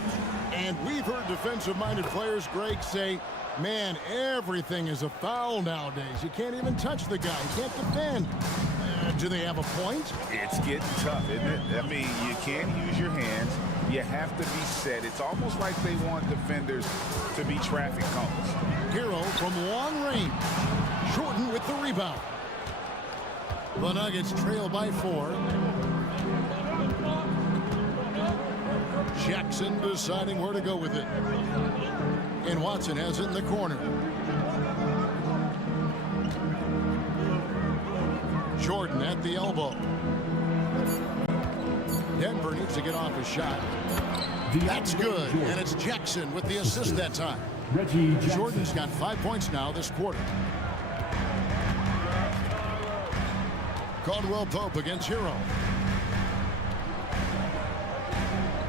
And we've heard defensive-minded players, Greg, say, man, everything is a foul nowadays. You can't even touch the guy. You can't defend. Do they have a point? It's getting tough, isn't it? I mean, you can't use your hands. You have to be set. It's almost like they want defenders to be traffic cones. Hero from long range. Jordan with the rebound. The Nuggets trail by 4. Jackson deciding where to go with it. And Watson has it in the corner. Jordan at the elbow. Denver needs to get off a shot. That's good, and it's Jackson with the assist that time. Jordan's got 5 points now this quarter. Caldwell-Pope against Hero.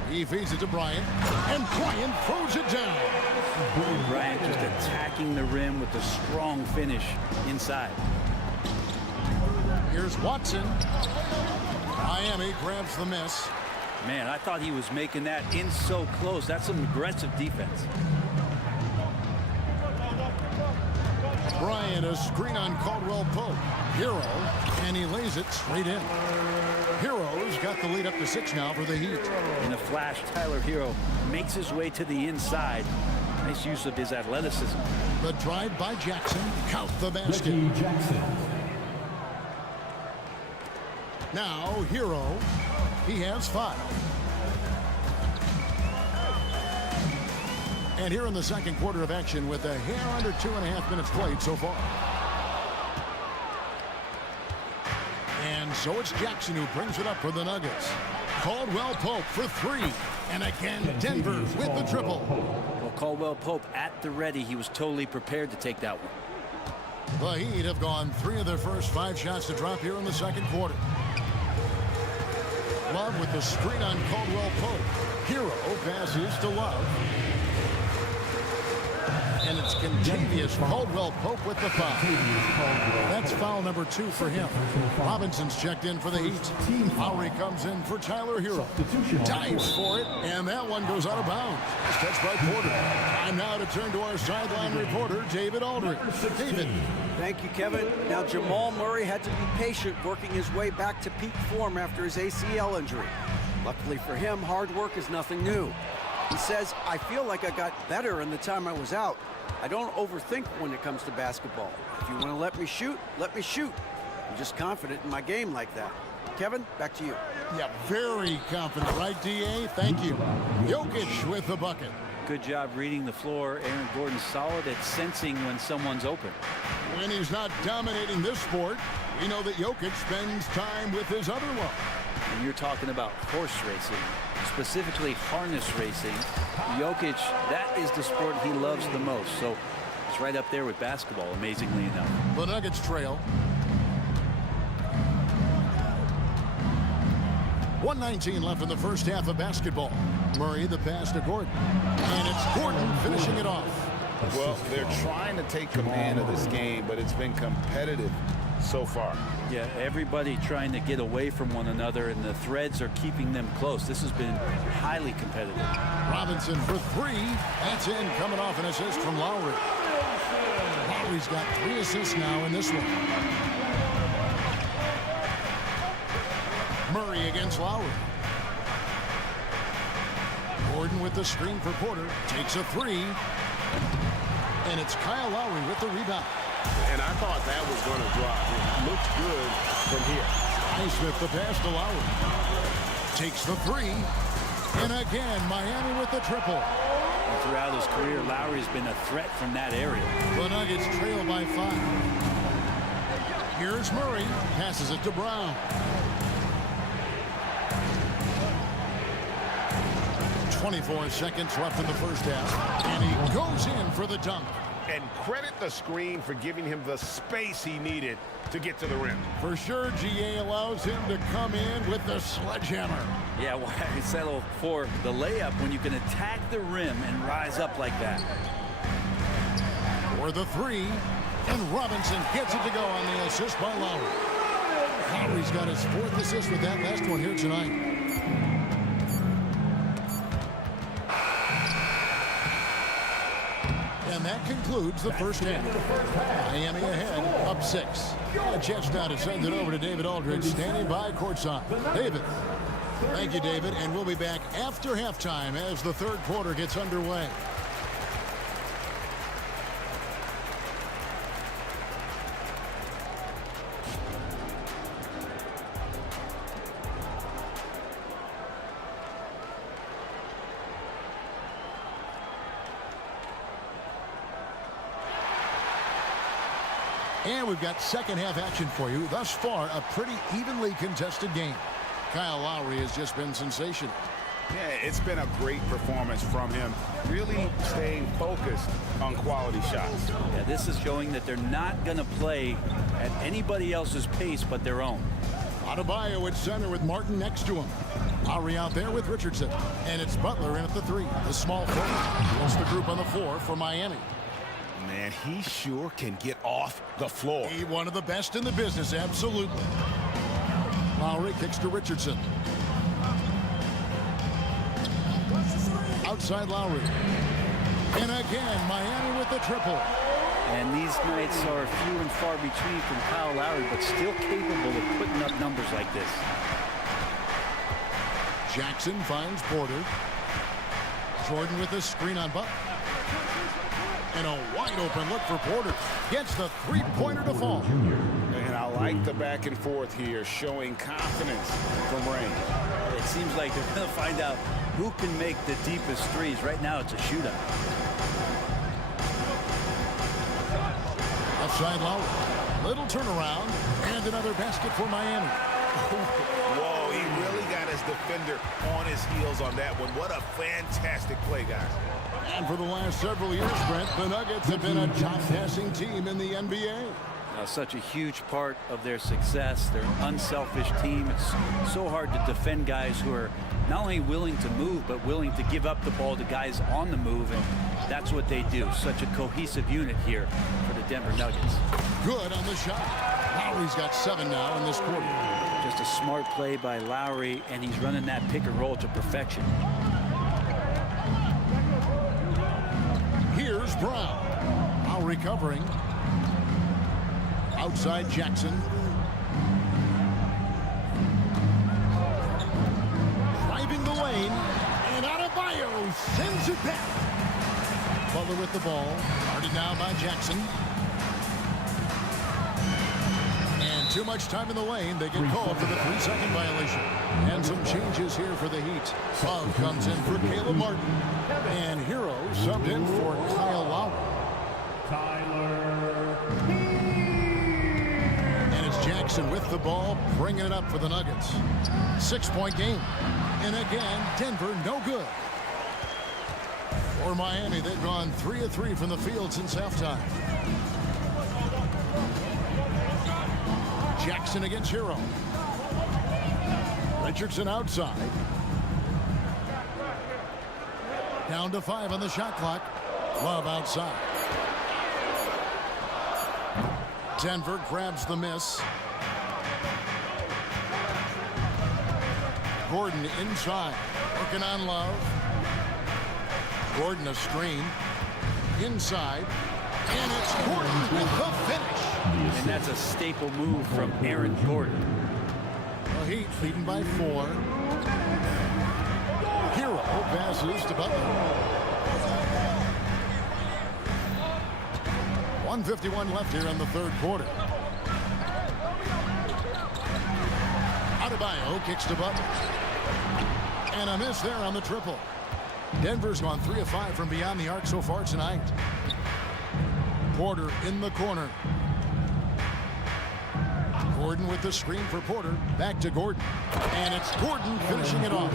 He feeds it to Bryant, and Bryant throws it down. Bryant just attacking the rim with a strong finish inside. Here's Watson. Miami grabs the miss. Man, I thought he was making that in so close. That's some aggressive defense. Bryant, a screen on Caldwell-Pope. Hero, and he lays it straight in. Hero's got the lead up to 6 now for the Heat. In a flash, Tyler Hero makes his way to the inside. Nice use of his athleticism. The drive by Jackson. Count the basket. Jackson. Now, Hero, he has 5. And here in the second quarter of action with a hair under 2.5 minutes played so far. And so it's Jackson who brings it up for the Nuggets. Caldwell-Pope for 3. And again, Denver with the triple. Well, Caldwell-Pope at the ready. He was totally prepared to take that one. The Heat have gone 3 of their first 5 shots to drop here in the second quarter. Love with the screen on Caldwell-Pope. Hero passes to Love. And it's Contavious Caldwell-Pope with the foul. That's foul number 2 for him. Robinson's checked in for the Heat. Lowry comes in for Tyler Hero. Dives for it, and that one goes out of bounds. It's touched by Porter. Time now to turn to our sideline reporter, David Aldridge. David. Thank you, Kevin. Now, Jamal Murray had to be patient working his way back to peak form after his ACL injury. Luckily for him, hard work is nothing new. He says, I feel like I got better in the time I was out. I don't overthink when it comes to basketball. If you want to let me shoot, let me shoot. I'm just confident in my game like that. Kevin, back to you. Yeah, very confident, right, D.A.? Thank you. Jokic with the bucket. Good job reading the floor. Aaron Gordon's solid at sensing when someone's open. When he's not dominating this sport, we know that Jokic spends time with his other love. And you're talking about horse racing, specifically harness racing. Jokic, that is the sport he loves the most. So it's right up there with basketball, amazingly enough. The Nuggets trail. 1:19 left in the first half of basketball. Murray the pass to Gordon. And it's Gordon finishing it off. Well, they're trying to take command of this game, but it's been competitive so far. Yeah, everybody trying to get away from one another, and the threads are keeping them close. This has been highly competitive. Robinson for three. That's in, coming off an assist from Lowry. Lowry's got 3 assists now in this one. Murray against Lowry. Gordon with the screen for Porter. Takes a three. And it's Kyle Lowry with the rebound. And I thought that was going to drop. It looked good from here. Highsmith the pass to Lowry. Takes the three. And again, Miami with the triple. And throughout his career, Lowry's been a threat from that area. The Nuggets trail by 5. Here's Murray. Passes it to Brown. 24 seconds left in the first half. And he goes in for the dunk. And credit the screen for giving him the space he needed to get to the rim. For sure, GA allows him to come in with the sledgehammer. Yeah, why settle for the layup when you can attack the rim and rise up like that? For the three, and Robinson gets it to go on the assist by Lowry. Lowry's got his 4th assist with that last one here tonight. And that concludes the first half. Miami ahead, up 6. A chance now to send it over to David Aldridge, standing by courtside. David. Thank you, David. And we'll be back after halftime as the third quarter gets underway. And we've got second half action for you. Thus far, a pretty evenly contested game. Kyle Lowry has just been sensational. Yeah, it's been a great performance from him. Really staying focused on quality shots. Yeah, this is showing that they're not going to play at anybody else's pace but their own. Adebayo at center with Martin next to him. Lowry out there with Richardson. And it's Butler in at the 3. The small forward. Wants the group on the 4 for Miami. Man, he sure can get off the floor. He one of the best in the business, absolutely. Lowry kicks to Richardson. Outside Lowry. And again, Miami with the triple. And these nights are few and far between from Kyle Lowry, but still capable of putting up numbers like this. Jackson finds Porter. Jordan with the screen on Butler. And a wide open look for Porter. Gets the three-pointer to fall. And I like the back and forth here, showing confidence from Rain. It seems like they're going to find out who can make the deepest threes. Right now, it's a shootout. Outside Lowry. Little turnaround. And another basket for Miami. Whoa, he really got his defender on his heels on that one. What a fantastic play, guys. And for the last several years, Brent, the Nuggets have been a top passing team in the NBA. Such a huge part of their success. They're an unselfish team. It's so hard to defend guys who are not only willing to move, but willing to give up the ball to guys on the move, and that's what they do. Such a cohesive unit here for the Denver Nuggets. Good on the shot. Lowry's got 7 now in this quarter. Just a smart play by Lowry, and he's running that pick and roll to perfection. Here's Brown. Lowry covering. Outside Jackson. Driving the lane. And Adebayo Adebayo sends it back. Butler with the ball. Guarded now by Jackson. And too much time in the lane. They get called for the 3-second violation. And some changes here for the Heat. Love comes in for Caleb Martin. And Hero subbed in for Kyle Lowry. And it's Jackson with the ball, bringing it up for the Nuggets. 6-point game. And again, Denver no good. For Miami, they've gone 3 of 3 from the field since halftime. Jackson against Hero. Richardson outside. Down to 5 on the shot clock. Love outside. Denver grabs the miss. Gordon inside. Working on Love. Gordon a screen. Inside. And it's Gordon with the finish. And that's a staple move from Aaron Gordon. The Heat leading by 4. Hero passes to Butler. 1:51 left here in the third quarter. Adebayo kicks to Butler. And a miss there on the triple. Denver's gone 3 of 5 from beyond the arc so far tonight. Porter in the corner. Gordon with the screen for Porter. Back to Gordon. And it's Gordon finishing it off.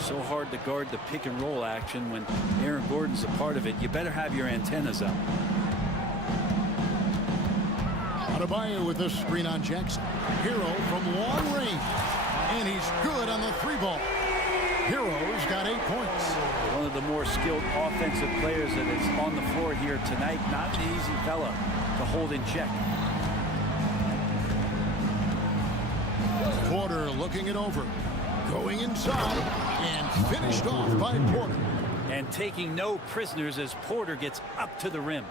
So hard to guard the pick and roll action when Aaron Gordon's a part of it. You better have your antennas up. Adebayo with the screen on Jackson. Hero from long range. And he's good on the 3-ball. Hero's got 8 points. One of the more skilled offensive players that is on the floor here tonight. Not an easy fella to hold in check. Porter looking it over. Going inside and finished off by Porter. And taking no prisoners as Porter gets up to the rim.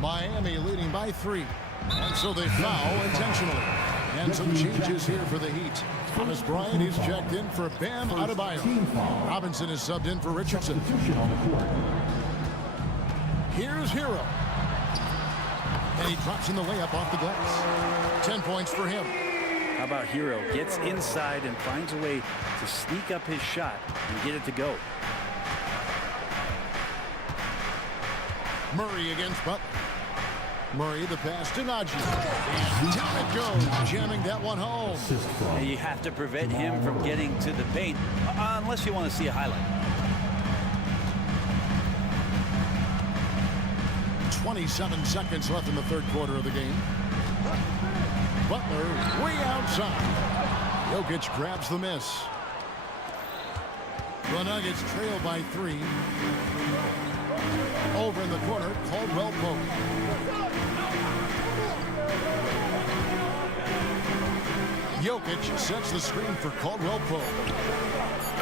Miami leading by 3. And so they foul intentionally. And some changes here for the Heat. Thomas Bryant is checked in for Bam Adebayo. Robinson is subbed in for Richardson. Here's Hero. And he drops in the layup off the glass. 10 points for him. How about Hero? Gets inside and finds a way to sneak up his shot and get it to go. Murray against Butler. Murray the pass to Najee. And down it goes, jamming that one home. And you have to prevent him from getting to the paint unless you want to see a highlight. 27 seconds left in the third quarter of the game. Butler way outside. Jokic grabs the miss. The Nuggets trail by 3. Over in the corner, Caldwell Pope. Jokic sets the screen for Caldwell Pope.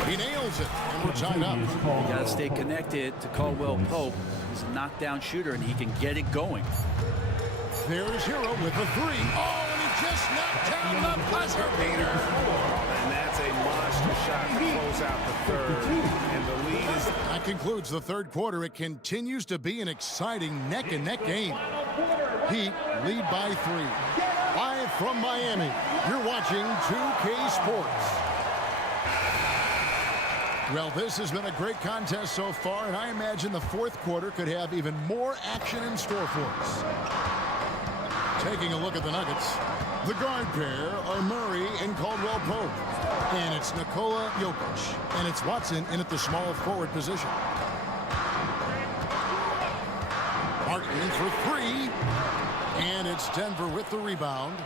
He nails it, and we're tied up. You got to stay connected to Caldwell Pope. He's a knockdown shooter, and he can get it going. There's Hero with the 3. Oh, and he just knocked down the buzzer beater. And that's a monster shot to close out the third. And the lead is... That concludes the third quarter. It continues to be an exciting neck-and-neck game. Heat lead by 3. Live from Miami, you're watching 2K Sports. Well, this has been a great contest so far, and I imagine the fourth quarter could have even more action in store for us. Taking a look at the Nuggets, the guard pair are Murray and Caldwell Pope. And it's Nikola Jokic. And it's Watson in at the small forward position. Martin for 3. And it's Denver with the rebound.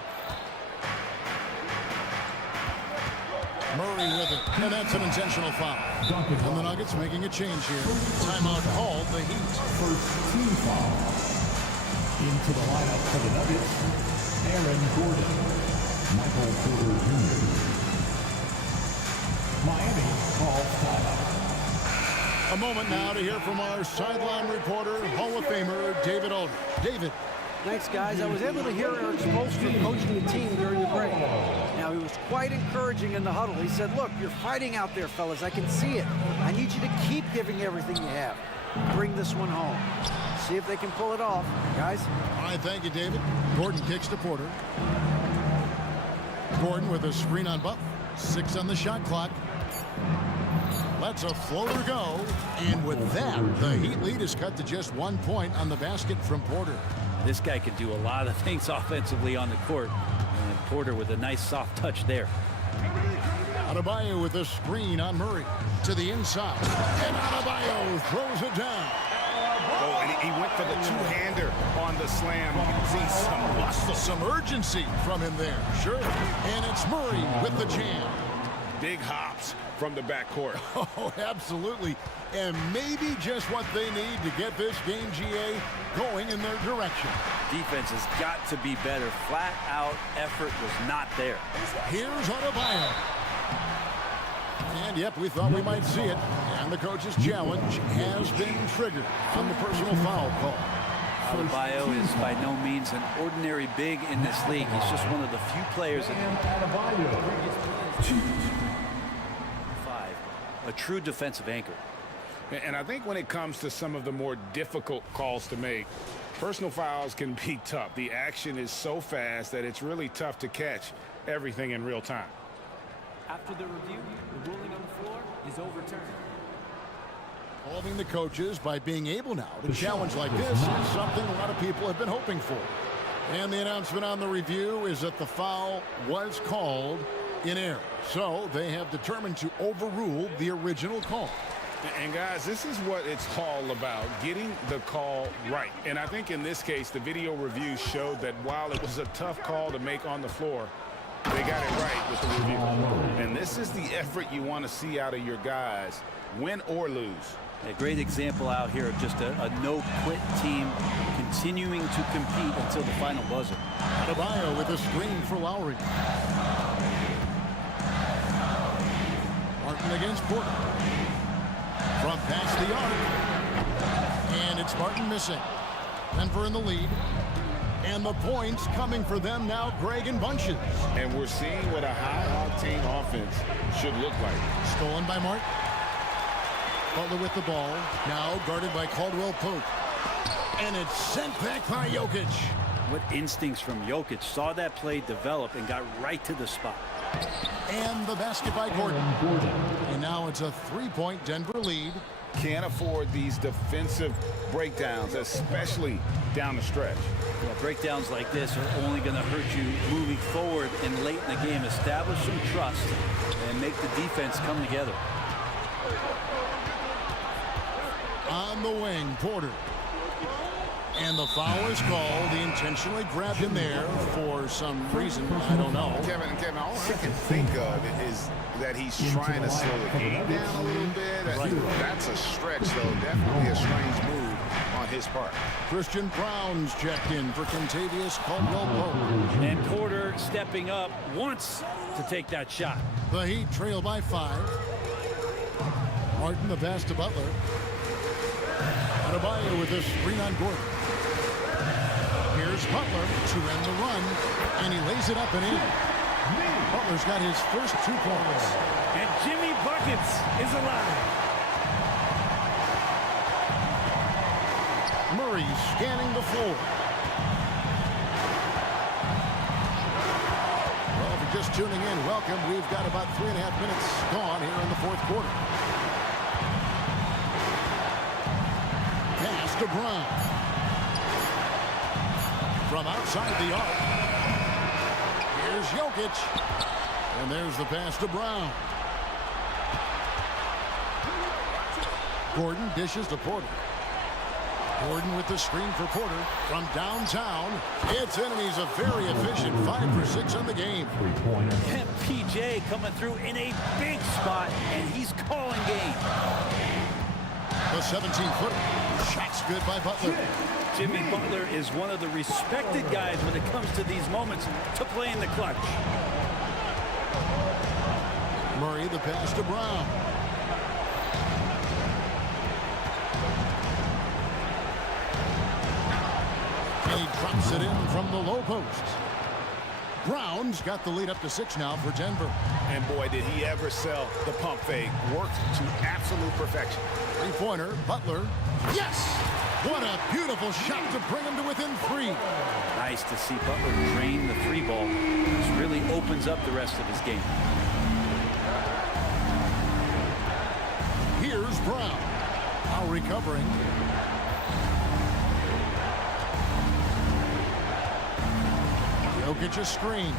Murray with it. And that's an intentional foul. And the Nuggets making a change here. Timeout called the Heat. First team foul. Into the lineup for the Nuggets, Aaron Gordon, Michael Porter Jr. Miami calls timeout. A moment now to hear from our sideline reporter, Hall of Famer David Aldridge. David. Thanks, guys. I was able to hear Eric Spoelstra coaching the team during the break. Now, he was quite encouraging in the huddle. He said, look, you're fighting out there, fellas. I can see it. I need you to keep giving everything you have. Bring this one home. See if they can pull it off, guys. All right, thank you, David. Gordon kicks to Porter. Gordon with a screen on Butler. 6 on the shot clock. Lets a floater go. And with that, the Heat lead is cut to just 1 point on the basket from Porter. This guy can do a lot of things offensively on the court. And Porter with a nice soft touch there. Adebayo with a screen on Murray. To the inside. And Adebayo throws it down. Oh, and he went for the two-hander on the slam. You can see some muscle. Some urgency from him there. Sure. And it's Murray with the jam. Big hops from the backcourt. Oh, absolutely. And maybe just what they need to get this game, GA, going in their direction. Defense has got to be better. Flat out effort was not there. Here's Adebayo. And yep, we thought we might see it. And the coach's challenge has been triggered on the personal foul call. Adebayo is by no means an ordinary big in this league. He's just one of the few players that a true defensive anchor. And I think when it comes to some of the more difficult calls to make, personal fouls can be tough. The action is so fast that it's really tough to catch everything in real time. After the review, the ruling on the floor is overturned. Involving the coaches by being able now to challenge like this is something a lot of people have been hoping for. And the announcement on the review is that the foul was called in error. So they have determined to overrule the original call. And guys, this is what it's all about, getting the call right. And I think in this case, the video review showed that while it was a tough call to make on the floor, they got it right with the review. And this is the effort you want to see out of your guys, win or lose. A great example out here of just a no-quit team continuing to compete until the final buzzer. Adebayo with a screen for Lowry. Martin against Porter. From past the arc. And it's Martin missing. Denver in the lead. And the points coming for them now, Greg and Bunches. And we're seeing what a high-octane offense should look like. Stolen by Martin. Butler with the ball. Now guarded by Caldwell Pope. And it's sent back by Jokic. What instincts from Jokic. Saw that play develop and got right to the spot. And the basket by Gordon. And now it's a 3-point Denver lead. Can't afford these defensive breakdowns, especially down the stretch. Yeah, breakdowns like this are only going to hurt you moving forward and late in the game. Establish some trust and make the defense come together. On the wing, Porter. And the foul is called. He intentionally grabbed him there for some reason. I don't know. Kevin, all I can think of is that he's trying to slow the game down a little bit. Right. That's a stretch, though. Definitely a strange move on his part. Christian Brown's checked in for Kentavious Caldwell-Pope. And Porter stepping up wants to take that shot. The Heat trail by 5. Martin the pass to Butler. Adebayo with a screen on Gordon. Here's Butler to end the run, and he lays it up and in. Butler's got his first 2 points. And Jimmy Buckets is alive. Murray scanning the floor. Well, if you're just tuning in, welcome. We've got about 3.5 minutes gone here in the 4th quarter. Pass to Brown. From outside the arc. Here's Jokic. And there's the pass to Brown. Gordon dishes to Porter. Gordon with the screen for Porter. From downtown, it's in, and he's a very efficient 5 for 6 on the game. And PJ coming through in a big spot, and he's calling game. The 17-footer. Shot's good by Butler. Jimmy Butler is one of the respected guys when it comes to these moments to play in the clutch. Murray the pass to Brown. And he Drops it in from the low post. Brown's got the lead up to 6 now for Denver. And boy, did he ever sell the pump fake. Worked to absolute perfection. Three-pointer, Butler. Yes! What a beautiful shot to bring him to within 3. Nice to see Butler drain the 3 ball. This really opens up the rest of his game. Here's Brown. Now recovering. Jokic a screen.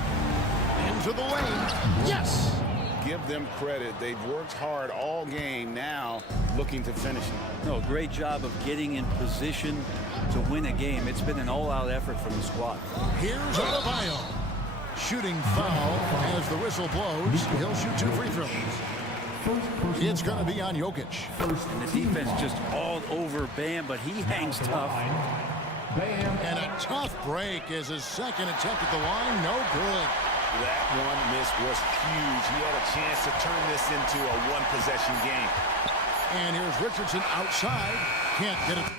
Into the lane. Yes! Give them credit. They've worked hard all game, now looking to finish it. No, great job of getting in position to win a game. It's been an all-out effort from the squad. Here's Adebayo. Shooting foul as the whistle blows. He'll shoot 2 free throws. It's going to be on Jokic. And the defense just all over Bam, but he hangs tough. And a tough break as his second attempt at the line, no good. That one miss was huge. He had a chance to turn this into a one-possession game. And here's Richardson outside. Can't get it.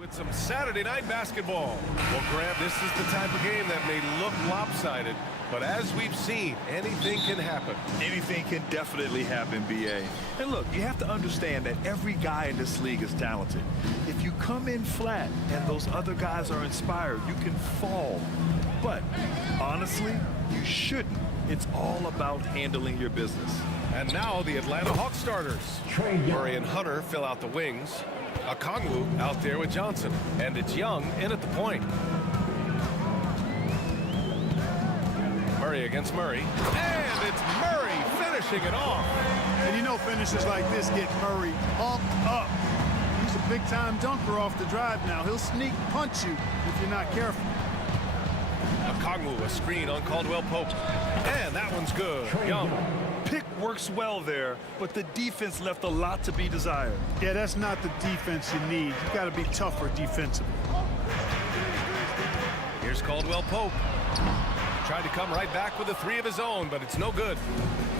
With some Saturday night basketball. Well, Grant, this is the type of game that may look lopsided, but as we've seen, anything can happen. Anything can definitely happen, BA. And look, you have to understand that every guy in this league is talented. If you come in flat and those other guys are inspired, you can fall. But honestly, you shouldn't. It's all about handling your business. And now the Atlanta Hawks starters. Murray and Hunter fill out the wings. Okongwu out there with Johnson. And it's Young in at the point. Murray against Murray. And it's Murray finishing it off. And you know finishes like this get Murray pumped up. He's a big-time dunker off the drive now. He'll sneak punch you if you're not careful. Okongwu, a screen on Caldwell Pope. And that one's good. Young. Pick works well there, but the defense left a lot to be desired. Yeah, that's not the defense you need. You got to be tougher defensively. Here's Caldwell Pope. Tried to come right back with a three of his own, but it's no good.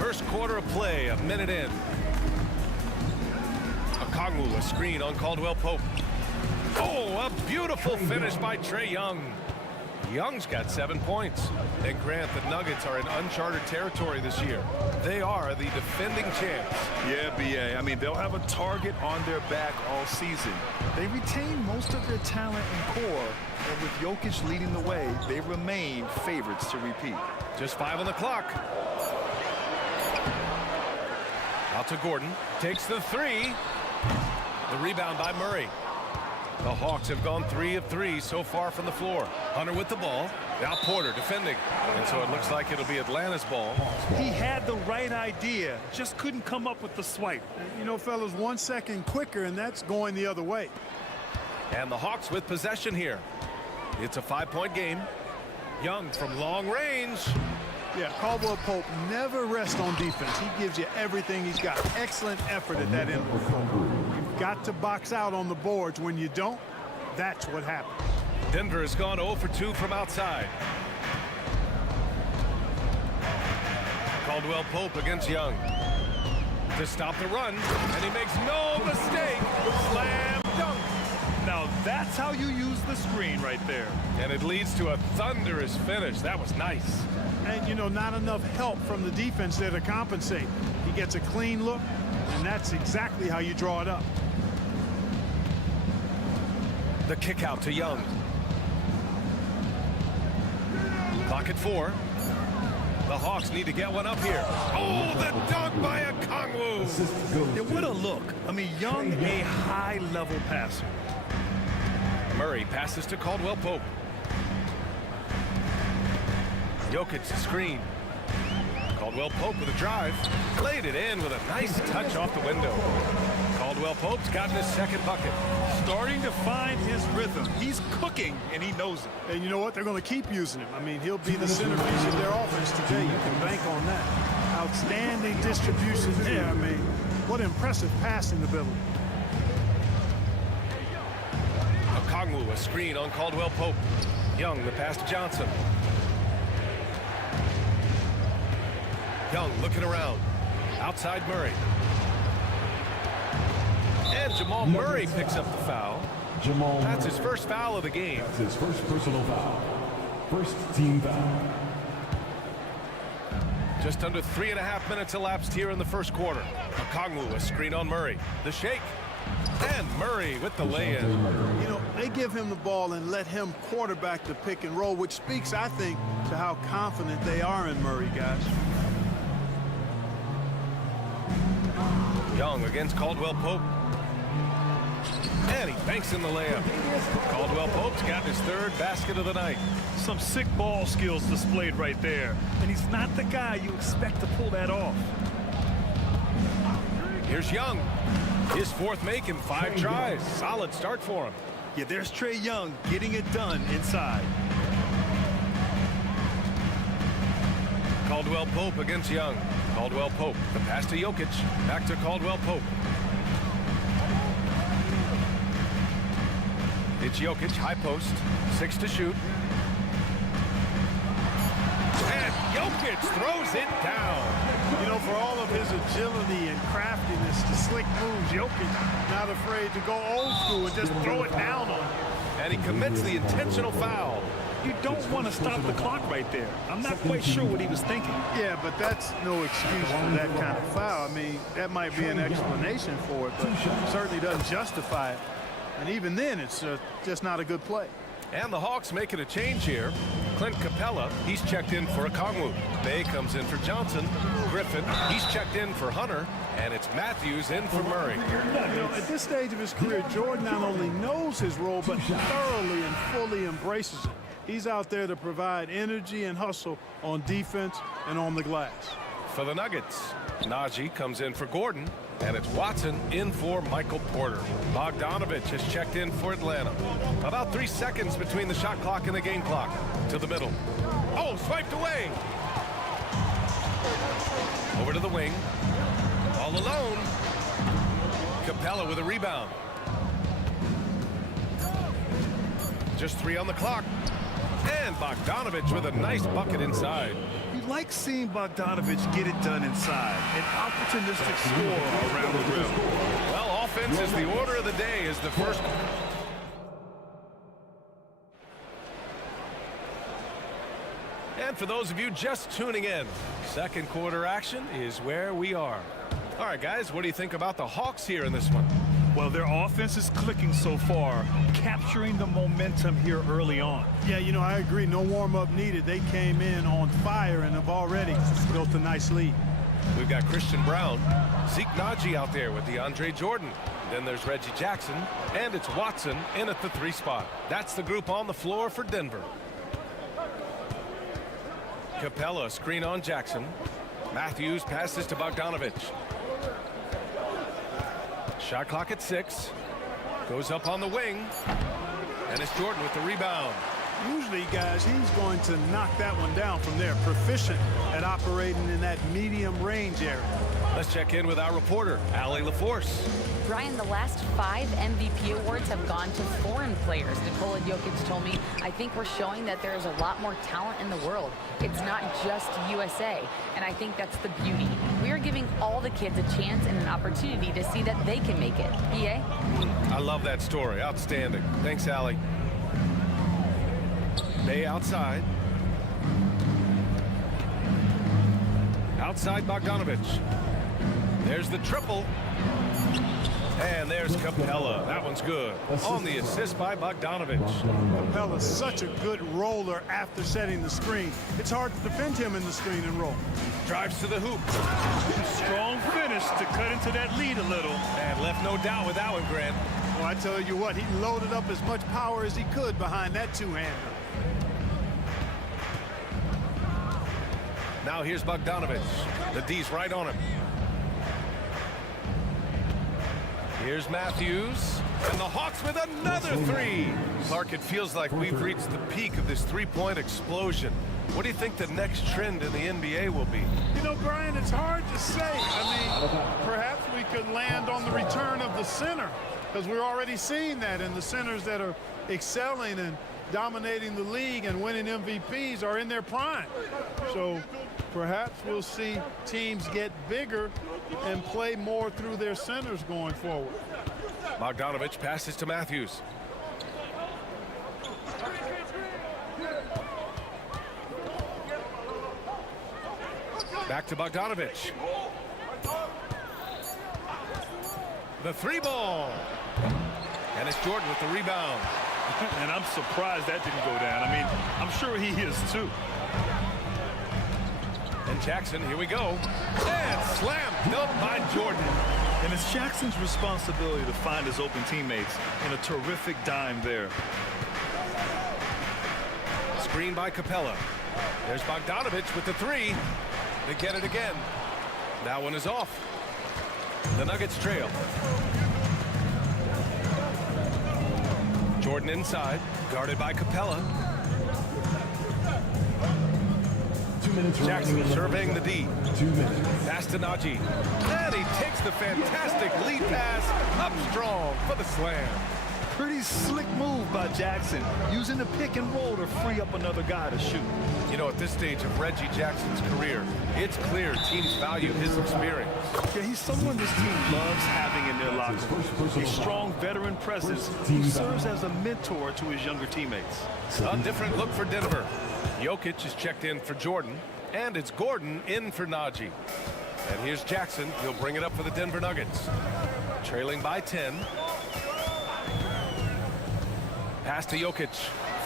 First quarter of play, a minute in. Okongwu, a screen on Caldwell Pope. Oh, a beautiful finish by Trae Young. Young's got 7 points. And Grant, the Nuggets are in uncharted territory this year. They are the defending champs. Yeah, BA. I mean, they'll have a target on their back all season. They retain most of their talent and core, and with Jokic leading the way, they remain favorites to repeat. Just 5 on the clock. Out to Gordon. Takes the three. The rebound by Murray. The Hawks have gone 3 of 3 so far from the floor. Hunter with the ball. Now Porter defending. And so it looks like it'll be Atlanta's ball. He had the right idea, just couldn't come up with the swipe. You know, fellas, 1 second quicker, and that's going the other way. And the Hawks with possession here. It's a 5-point game. Young from long range. Yeah, Caldwell Pope never rests on defense. He gives you everything. He's got excellent effort at that end of the floor. You've got to box out on the boards. When you don't, that's what happens. Denver has gone 0 for 2 from outside. Caldwell Pope against Young. To stop the run, and he makes no mistake. Slam dunk. Now that's how you use the screen right there. And it leads to a thunderous finish. That was nice. And, you know, not enough help from the defense there to compensate. He gets a clean look, and that's exactly how you draw it up. The kick out to Young. Clock at 4. The Hawks need to get one up here. Oh, the dunk by Okongwu. Yeah, what a look. I mean, Young, a high-level passer. Murray passes to Caldwell Pope. Jokic screen. Caldwell Pope with a drive. Laid it in with a nice touch off the window. Caldwell Pope's gotten his second bucket. Starting to find his rhythm. He's cooking, and he knows it. And you know what? They're going to keep using him. I mean, he'll be the centerpiece of their offense today. You can bank on that. Outstanding distribution there. I mean, what impressive passing ability. Okongwu, a screen on Caldwell Pope. Young, the pass to Johnson. Young looking around. Outside Murray. And Jamal Murray picks up the foul. That's his first foul of the game. That's his first personal foul. First team foul. Just under 3.5 minutes elapsed here in the first quarter. Okongwu, a screen on Murray. The shake. And Murray with the lay-in. You know, they give him the ball and let him quarterback the pick and roll, which speaks, I think, to how confident they are in Murray, guys. Young against Caldwell Pope. And he banks in the layup. Caldwell Pope's got his third basket of the night. Some sick ball skills displayed right there. And he's not the guy you expect to pull that off. Here's Young. His fourth make in 5 tries. Solid start for him. Yeah, there's Trae Young getting it done inside. Caldwell Pope against Young. Caldwell Pope. The pass to Jokic. Back to Caldwell Pope. It's Jokic, high post. 6 to shoot. And Jokic throws it down. You know, for all of his agility and craftiness, the slick moves, Jokic not afraid to go old school and just throw it down on him. And he commits the intentional foul. You don't want to stop the clock right there. I'm not quite sure what he was thinking. Yeah, but that's no excuse for that kind of foul. I mean, that might be an explanation for it, but certainly doesn't justify it. And even then, it's just not a good play. And the Hawks making a change here. Clint Capella, he's checked in for Okongwu. Bay comes in for Johnson. Griffin, he's checked in for Hunter. And it's Matthews in for Murray. You know, at this stage of his career, Jordan not only knows his role, but thoroughly and fully embraces it. He's out there to provide energy and hustle on defense and on the glass. For the Nuggets, Najee comes in for Gordon. And it's Watson in for Michael Porter. Bogdanovich has checked in for Atlanta. About 3 seconds between the shot clock and the game clock. To the middle. Oh, swiped away. Over to the wing. All alone. Capella with a rebound. Just 3 on the clock. And Bogdanovich with a nice bucket inside. You like seeing Bogdanovich get it done inside. An opportunistic score around the rim. Well, offense is the order of the day as the first. And for those of you just tuning in, second quarter action is where we are. All right, guys, what do you think about the Hawks here in this one? Well, their offense is clicking so far, capturing the momentum here early on. Yeah, you know, I agree. No warm-up needed. They came in on fire and have already built a nice lead. We've got Christian Brown, Zeke Najee out there with DeAndre Jordan. Then there's Reggie Jackson, and it's Watson in at the 3 spot. That's the group on the floor for Denver. Capella screen on Jackson. Matthews passes to Bogdanovich. Shot clock at 6. Goes up on the wing. And it's Jordan with the rebound. Usually, guys, he's going to knock that one down from there. Proficient at operating in that medium range area. Let's check in with our reporter, Allie LaForce. Brian, the last 5 MVP awards have gone to foreign players. Nikola Jokic told me, I think we're showing that there's a lot more talent in the world. It's not just USA. And I think that's the beauty. We are giving all the kids a chance and an opportunity to see that they can make it. BA? I love that story. Outstanding. Thanks, Allie. Bay outside. Outside Bogdanovich. There's the triple. And there's Capella. That one's good. On the assist by Bogdanovich. Capella's such a good roller after setting the screen. It's hard to defend him in the screen and roll. Drives to the hoop. Strong finish to cut into that lead a little. And left no doubt with that one, Grant. Well, I tell you what, he loaded up as much power as he could behind that two-hander. Now here's Bogdanovich. The D's right on him. Here's Matthews. And the Hawks with another 3. Clark, it feels like we've reached the peak of this 3-point explosion. What do you think the next trend in the NBA will be? You know, Brian, it's hard to say. I mean, perhaps we could land on the return of the center, because we're already seeing that, and the centers that are excelling and dominating the league and winning MVPs are in their prime. So perhaps we'll see teams get bigger and play more through their centers going forward. Bogdanovich passes to Matthews. Back to Bogdanovich. The 3-ball. And it's Jordan with the rebound. And I'm surprised that didn't go down. I mean, I'm sure he is too. And Jackson, here we go. And slam dunk by Jordan. And it's Jackson's responsibility to find his open teammates, and a terrific dime there. Screen by Capella. There's Bogdanovich with the 3. They get it again. That one is off. The Nuggets trail. Jordan inside, guarded by Capella. 2 minutes. Jackson surveying the D. 2 minutes. Pass to Najee. And he takes the fantastic lead pass up strong for the slam. Pretty slick move by Jackson, using the pick and roll to free up another guy to shoot. You know, at this stage of Reggie Jackson's career, it's clear teams value his experience. Yeah, he's someone this team loves having in their locker room. A strong veteran presence who serves as a mentor to his younger teammates. A different look for Denver. Jokic is checked in for Jordan, and it's Gordon in for Najee. And here's Jackson. He'll bring it up for the Denver Nuggets. Trailing by 10. Pass to Jokic.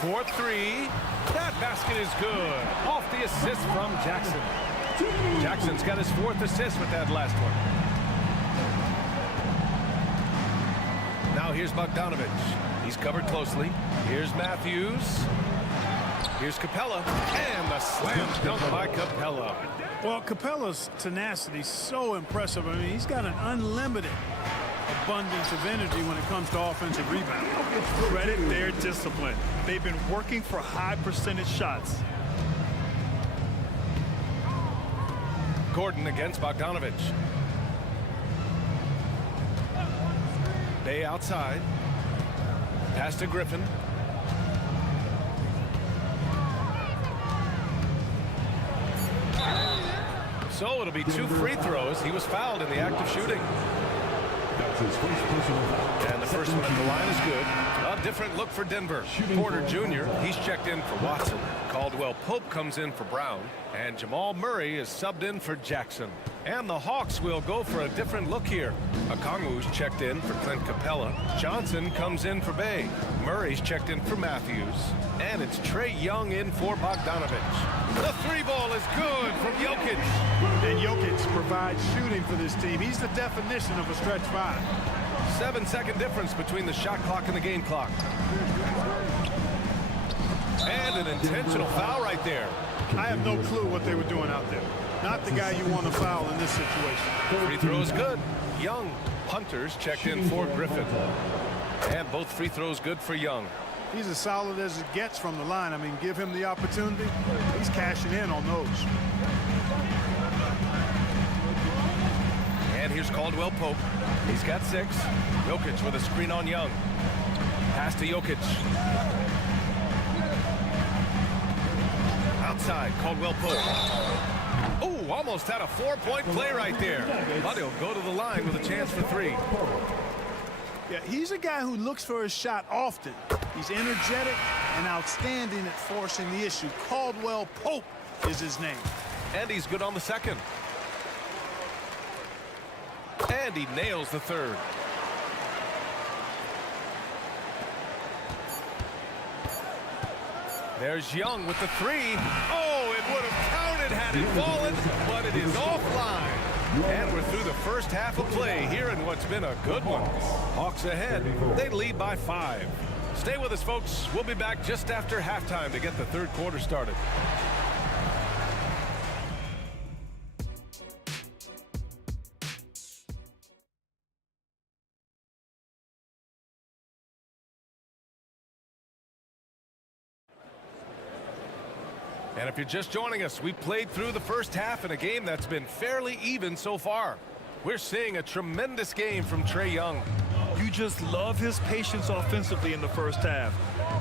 4-3. That basket is good. Off the assist from Jackson. Jackson's got his 4th assist with that last one. Now here's Bogdanovich. He's covered closely. Here's Matthews. Here's Capella. And the slam dunk by Capella. Well, Capella's tenacity is so impressive. I mean, he's got an unlimited abundance of energy when it comes to offensive rebounding. Credit their discipline. They've been working for high percentage shots. Gordon against Bogdanovich. Bay outside. Pass to Griffin. So it'll be 2 free throws. He was fouled in the act of shooting. That's his first personal foul. And the first one at the line is good. A different look for Denver. Porter Jr., he's checked in for Watson. Caldwell Pope comes in for Brown. And Jamal Murray is subbed in for Jackson. And the Hawks will go for a different look here. Okongwu's checked in for Clint Capella. Johnson comes in for Bay. Murray's checked in for Matthews. And it's Trae Young in for Bogdanovich. The 3 ball is good from Jokic. And Jokic provides shooting for this team. He's the definition of a stretch 5. 7-second difference between the shot clock and the game clock. And an intentional foul right there. I have no clue what they were doing out there. Not the guy you want to foul in this situation. Free throw is good. Young. Hunters checked in for Griffin. And both free throws good for Young. He's as solid as it gets from the line. I mean, give him the opportunity. He's cashing in on those. And here's Caldwell Pope. He's got 6. Jokic with a screen on Young. Pass to Jokic. Outside, Caldwell Pope. Oh, almost had a 4-point play right there. But he'll go to the line with a chance for 3. Yeah, he's a guy who looks for his shot often. He's energetic and outstanding at forcing the issue. Caldwell Pope is his name. And he's good on the second. And he nails the 3rd. There's Young with the 3. Oh, it would have counted had it fallen, but it is offline. And we're through the first half of play here in what's been a good one. Hawks ahead. They lead by 5. Stay with us, folks. We'll be back just after halftime to get the 3rd quarter started. And if you're just joining us, we played through the first half in a game that's been fairly even so far. We're seeing a tremendous game from Trae Young. You just love his patience offensively in the first half.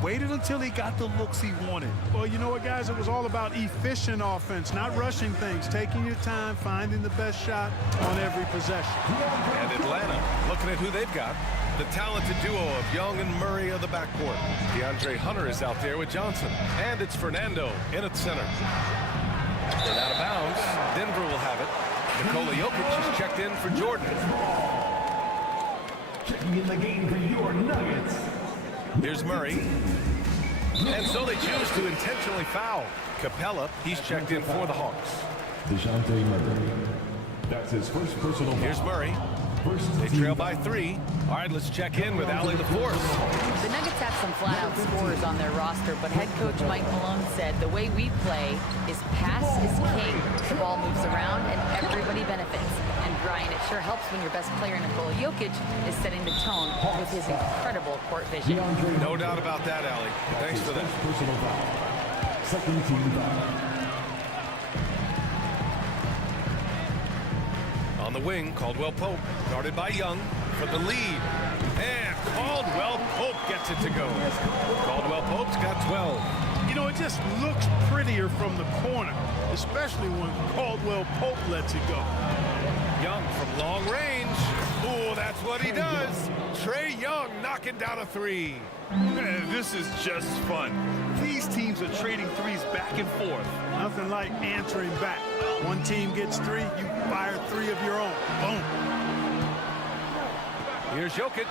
Waited until he got the looks he wanted. Well, you know what, guys? It was all about efficient offense, not rushing things, taking your time, finding the best shot on every possession. And Atlanta, looking at who they've got. The talented duo of Young and Murray of the backcourt. DeAndre Hunter is out there with Johnson. And it's Fernando in at center. And out of bounds, Denver will have it. Nikola Jokic is checked in for Jordan. Checking in the game for your Nuggets. Here's Murray. And so they choose to intentionally foul. Capella, he's checked in for the Hawks. DeJounte Murray. That's his first personal foul. Here's Murray. They trail by 3. All right, let's check in with Allie the fourth. The Nuggets have some flat-out scorers on their roster, but head coach Mike Malone said the way we play is pass is king. The ball moves around and everybody benefits. And Brian, it sure helps when your best player, Nikola Jokic, is setting the tone with his incredible court vision. No doubt about that, Allie. Thanks for that. Personal foul. Second team foul. On the wing, Caldwell Pope, guarded by Young for the lead. And Caldwell Pope gets it to go. Caldwell Pope's got 12. You know, it just looks prettier from the corner, especially when Caldwell Pope lets it go. Young from long range. Oh, that's what he does. Trae Young knocking down a three. Man, this is just fun. These teams are trading threes back and forth. Nothing like answering back. One team gets three, you fire three of your own. Boom. Here's Jokic,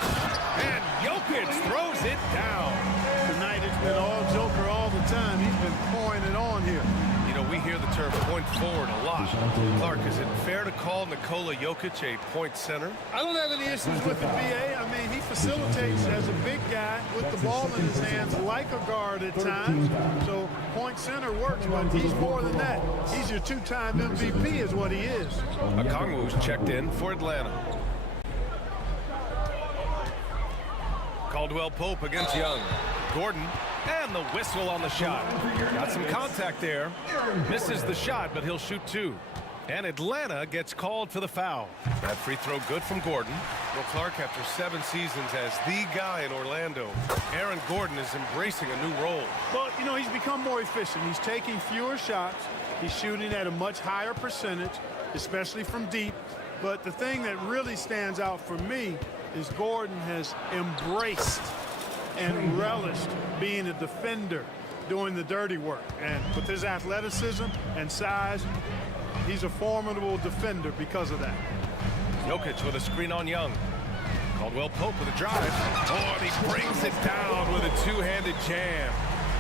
and Jokic throws it down. Tonight it's been all Joker all the time. He's been pouring it on here. You know, we hear the term point forward a lot. Clark, is it fair to call Nikola Jokic a point center? I don't have any issues with the BA. I mean, he facilitates as a big guy with the ball in his hands like a guard at times. So point center works, but he's more than that. He's your two-time MVP is what he is. Okongwu's checked in for Atlanta. Caldwell Pope against Young. Gordon, and the whistle on the shot. Got some contact there. Misses the shot, but he'll shoot two. And Atlanta gets called for the foul. That free throw good from Gordon. Well, Clark, after 7 seasons as the guy in Orlando, Aaron Gordon is embracing a new role. Well, you know, he's become more efficient. He's taking fewer shots. He's shooting at a much higher percentage, especially from deep. But the thing that really stands out for me is Gordon has embraced and relished being a defender, doing the dirty work. And with his athleticism and size, he's a formidable defender because of that. Jokic with a screen on Young. Caldwell Pope with a drive. Oh, and he brings it down with a two-handed jam.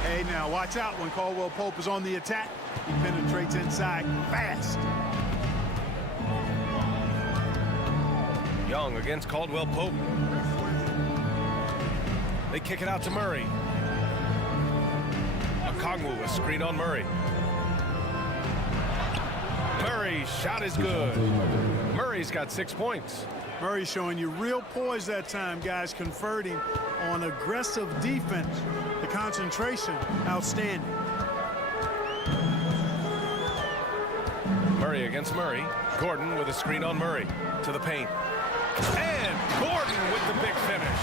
Hey, now watch out when Caldwell Pope is on the attack. He penetrates inside fast. Young against Caldwell Pope. They kick it out to Murray. Okongwu, a screen on Murray. Murray's shot is good. Murray's got 6 points. Murray showing you real poise that time, guys, converting on aggressive defense. The concentration, outstanding. Murray against Murray. Gordon with a screen on Murray. To the paint. And Gordon with the big finish.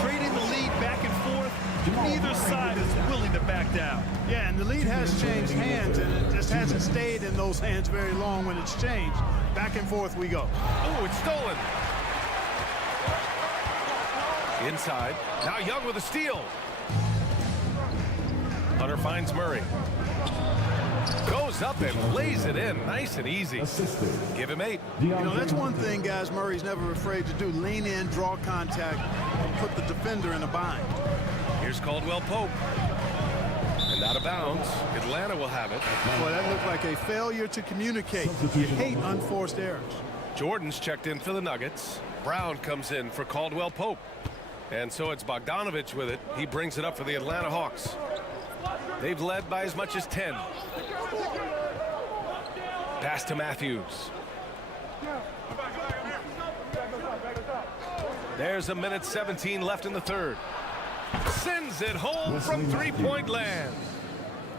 Trading the lead back and forth. Neither side is willing to back down. Yeah, and the lead has changed hands, and it just hasn't stayed in those hands very long when it's changed. Back and forth we go. Oh, it's stolen. Inside. Now Young with a steal. Hunter finds Murray. Goes up and lays it in. Nice and easy. Give him 8. You know, that's one thing, guys, Murray's never afraid to do. Lean in, draw contact, and put the defender in a bind. Here's Caldwell Pope. And out of bounds. Atlanta will have it. Boy, that looked like a failure to communicate. You hate unforced errors. Jordan's checked in for the Nuggets. Brown comes in for Caldwell Pope. And so it's Bogdanovich with it. He brings it up for the Atlanta Hawks. They've led by as much as 10. Pass to Matthews. There's 1:17 left in the third. Sends it home from three-point land.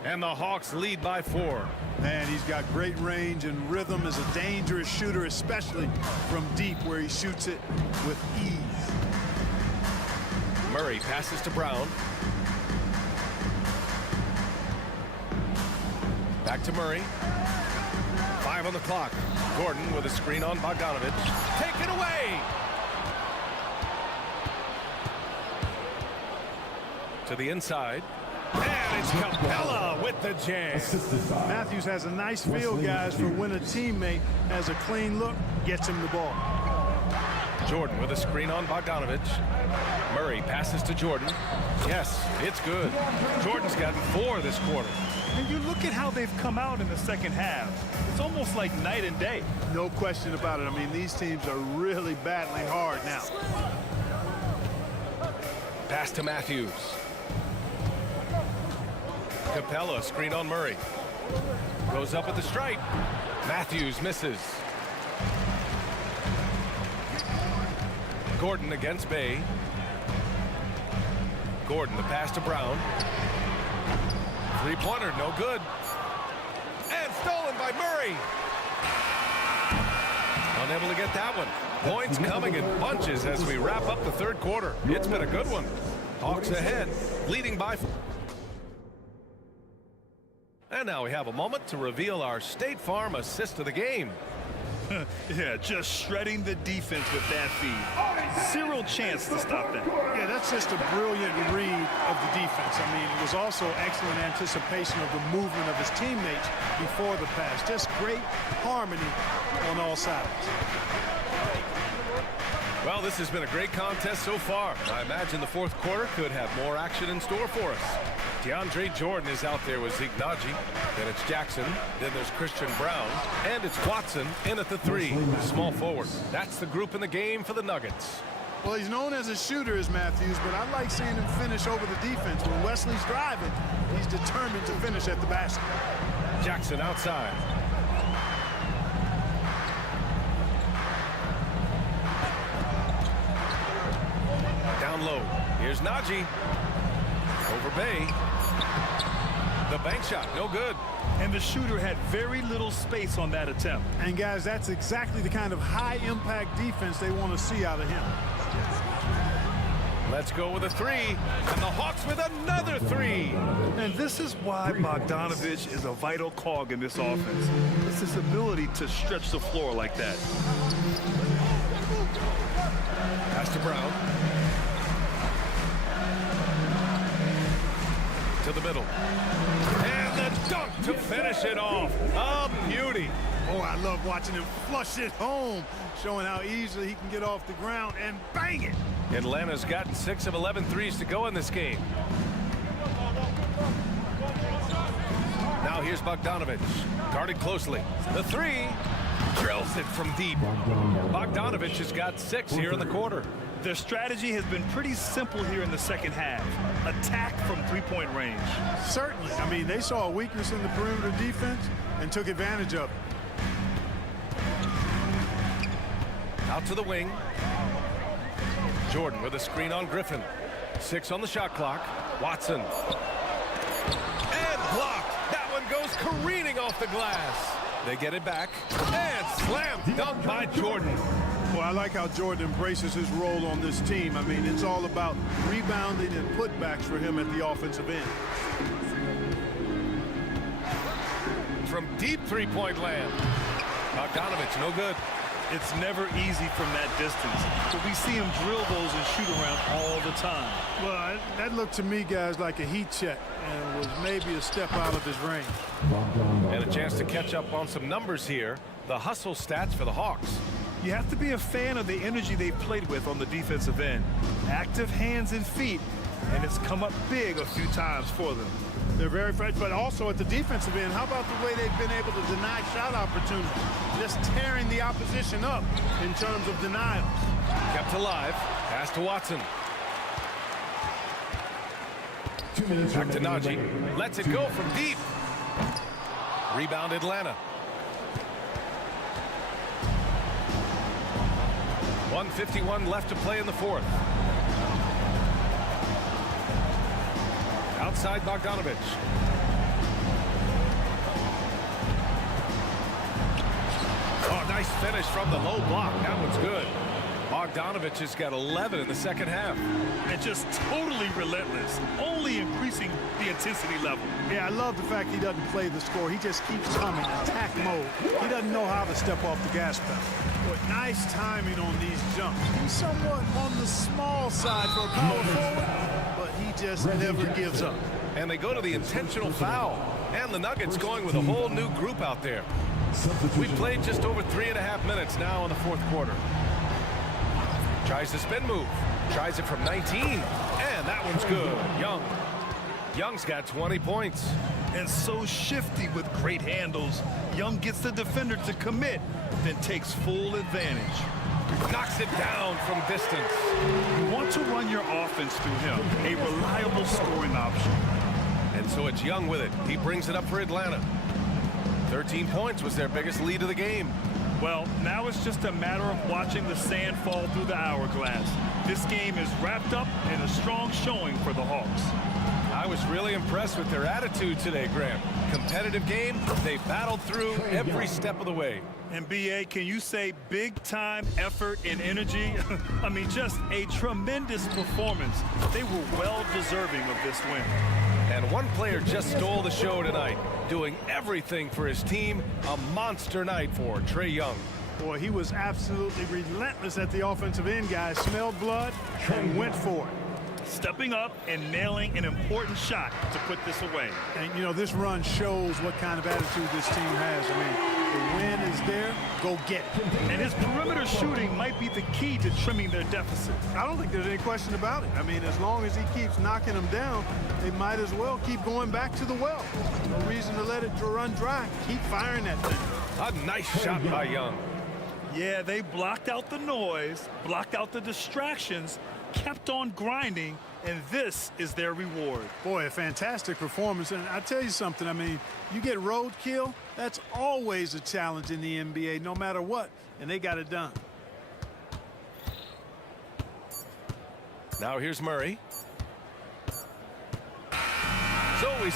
And the Hawks lead by 4. Man, he's got great range and rhythm as a dangerous shooter, especially from deep where he shoots it with ease. Murray passes to Brown. Back to Murray. 5 on the clock. Gordon with a screen on Bogdanovich. Take it away! To the inside. And it's Capella with the jam. Matthews has a nice feel, guys, for when a teammate has a clean look, gets him the ball. Jordan with a screen on Bogdanovich. Murray passes to Jordan. Yes, it's good. Jordan's gotten 4 this quarter. And you look at how they've come out in the second half. It's almost like night and day. No question about it. I mean, these teams are really battling hard now. Pass to Matthews. Capella, screen on Murray. Goes up at the stripe. Matthews misses. Gordon against Bay. Gordon, the pass to Brown. Three-pointer, no good. And stolen by Murray. Unable to get that one. Points coming in bunches as we wrap up the third quarter. It's been a good one. Hawks ahead, leading by... And now we have a moment to reveal our State Farm assist of the game. Yeah, just shredding the defense with that feed. Zero chance to stop that. Yeah, that's just a brilliant read of the defense. I mean, it was also excellent anticipation of the movement of his teammates before the pass. Just great harmony on all sides. Well, this has been a great contest so far. I imagine the fourth quarter could have more action in store for us. DeAndre Jordan is out there with Zeke Naji. Then it's Jackson. Then there's Christian Brown. And it's Watson in at the three. Small forward. That's the group in the game for the Nuggets. Well, he's known as a shooter, as Matthews, but I like seeing him finish over the defense. When Wesley's driving, he's determined to finish at the basket. Jackson outside. Down low. Here's Naji. Over Bay. The bank shot, no good. And the shooter had very little space on that attempt. And guys, that's exactly the kind of high-impact defense they want to see out of him. Let's go with a three. And the Hawks with another three. And this is why Bogdanovich is a vital cog in this offense. It's his ability to stretch the floor like that. Pass to Brown. To the middle. And the dunk to finish it off. A beauty. Oh, I love watching him flush it home, showing how easily he can get off the ground and bang it. Atlanta's gotten 6 of 11 threes to go in this game. Now here's Bogdanovich. Guarded closely. The three. Drills it from deep. Bogdanovich has got 6 here in the quarter. Their strategy has been pretty simple here in the second half. Attack from three-point range. Certainly. I mean, they saw a weakness in the perimeter defense and took advantage of it. Out to the wing. Jordan with a screen on Griffin. 6 on the shot clock. Watson. And blocked. That one goes careening off the glass. They get it back. And slam dunk by Jordan. Well, I like how Jordan embraces his role on this team. I mean, it's all about rebounding and putbacks for him at the offensive end. From deep three-point land. Bogdanovich, no good. It's never easy from that distance, but we see him drill those and shoot around all the time. Well, that looked to me, guys, like a heat check, and was maybe a step out of his range. And a chance to catch up on some numbers here. The hustle stats for the Hawks. You have to be a fan of the energy they've played with on the defensive end. Active hands and feet, and it's come up big a few times for them. They're very fresh, but also at the defensive end, how about the way they've been able to deny shot opportunities? Just tearing the opposition up in terms of denials. Kept alive. Pass to Watson. 2 minutes. Back to Naji. Lets it go from deep. Rebound Atlanta. 1:51 left to play in the fourth. Outside Bogdanovich. Oh, nice finish from the low block. That one's good. Bogdanovich has got 11 in the second half. And just totally relentless, only increasing the intensity level. Yeah, I love the fact he doesn't play the score. He just keeps coming, attack mode. He doesn't know how to step off the gas pedal. But nice timing on these jumps. He's somewhat on the small side for a power forward, but he just never gives up. And they go to the intentional foul. And the Nuggets going with a whole new group out there. We've played just over 3.5 minutes now in the fourth quarter. Tries the spin move. Tries it from 19. And that one's good. Young. Young's got 20 points. And so shifty with great handles. Young gets the defender to commit, then takes full advantage. Knocks it down from distance. You want to run your offense through him, a reliable scoring option. And so it's Young with it. He brings it up for Atlanta. 13 points was their biggest lead of the game. Well, now it's just a matter of watching the sand fall through the hourglass. This game is wrapped up in a strong showing for the Hawks. I was really impressed with their attitude today, Graham. Competitive game, they battled through every step of the way. And BA, can you say big time effort and energy? I mean, just a tremendous performance. They were well deserving of this win. And one player just stole the show tonight, doing everything for his team. A monster night for Trae Young. Boy, he was absolutely relentless at the offensive end, guys. Smelled blood and went for it. Stepping up and nailing an important shot to put this away. And, you know, this run shows what kind of attitude this team has. I mean, the win is there, go get it. And his perimeter shooting might be the key to trimming their deficit. I don't think there's any question about it. I mean, as long as he keeps knocking them down, they might as well keep going back to the well. No reason to let it run dry. Keep firing that thing. A nice shot by Young. Yeah, they blocked out the noise, blocked out the distractions, kept on grinding, and this is their reward. Boy, a fantastic performance. And I tell you something, I mean, you get roadkill, that's always a challenge in the NBA, no matter what, and they got it done. Now here's Murray. So we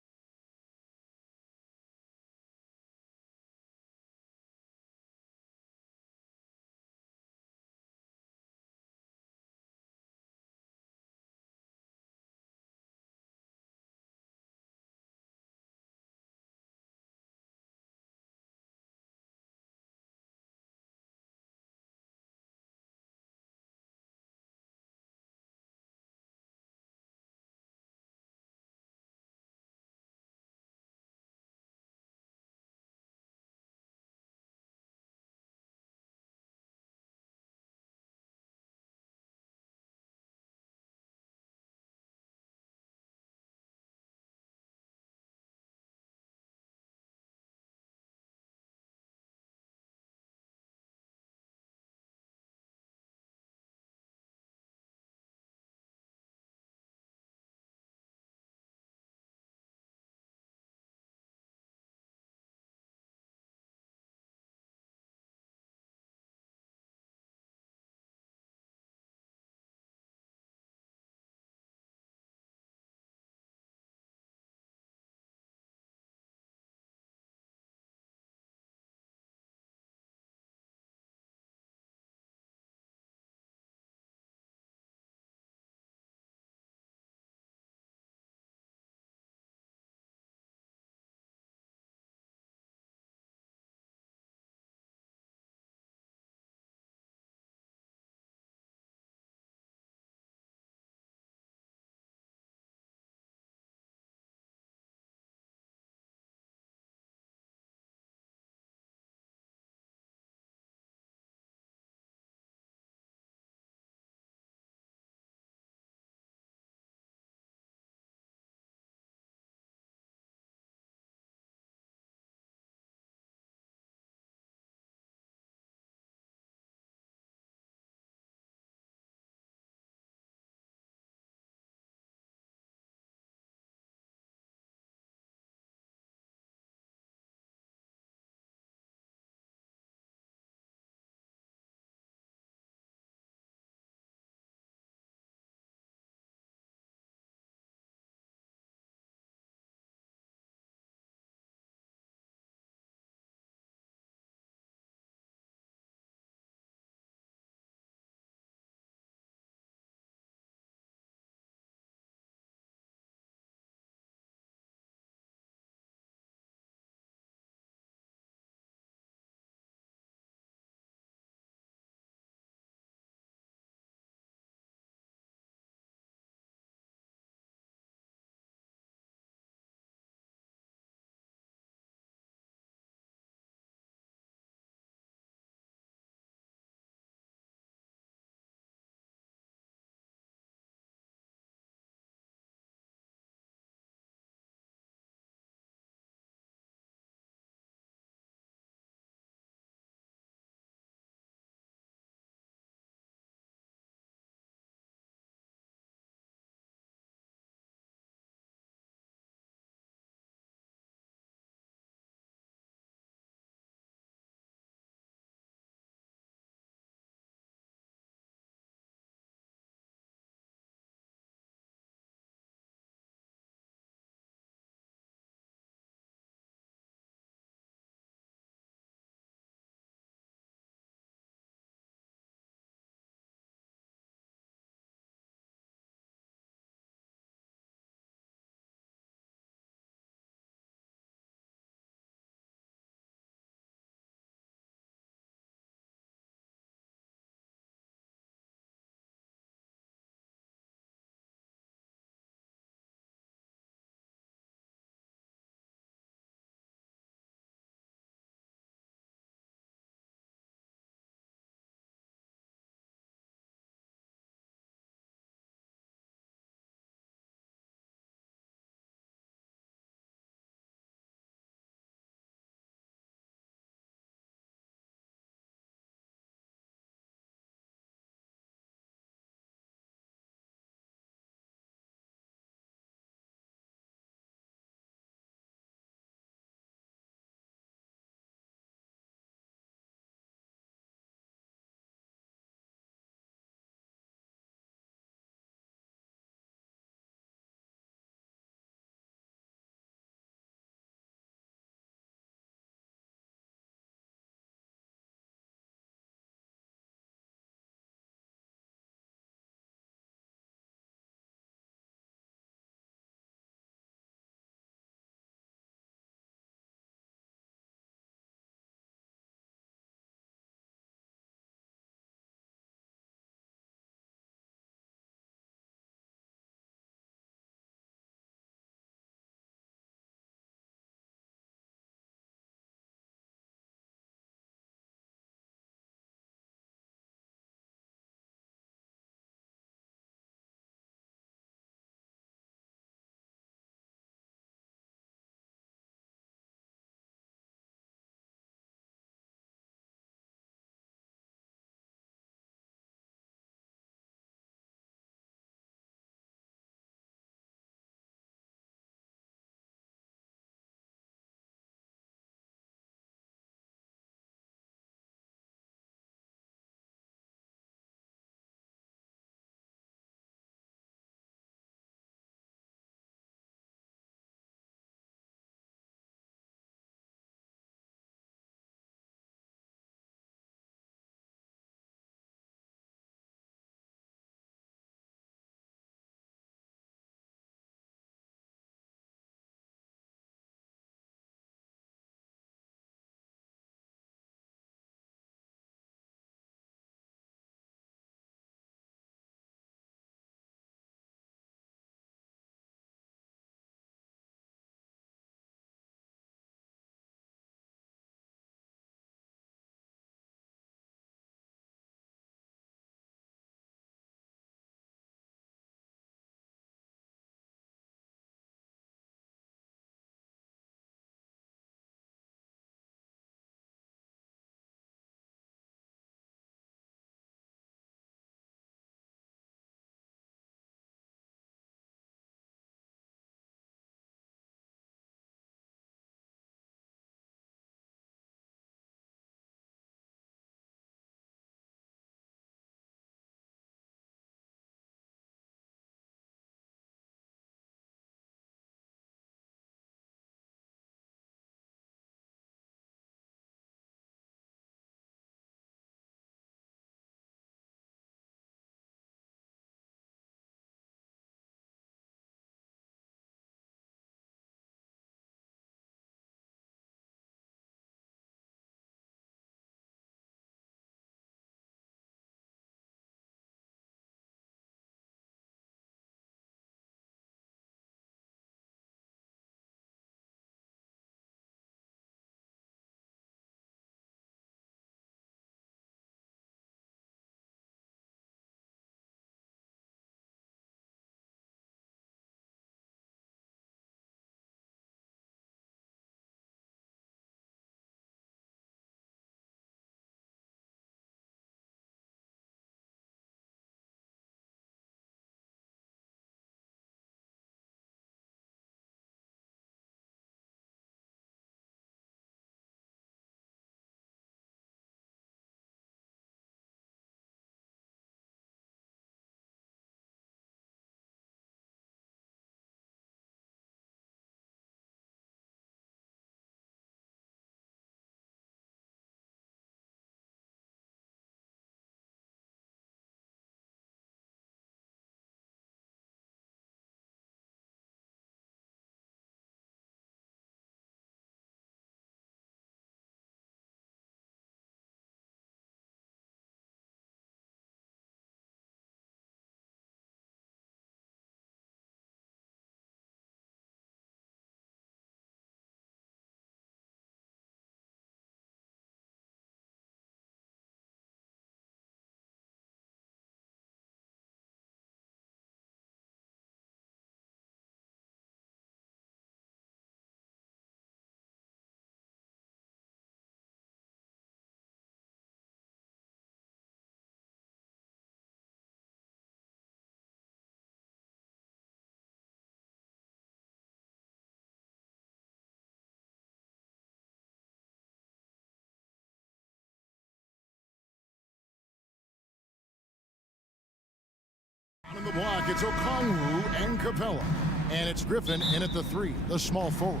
block. It's Okongwu and Capella. And it's Griffin in at the 3, the small forward.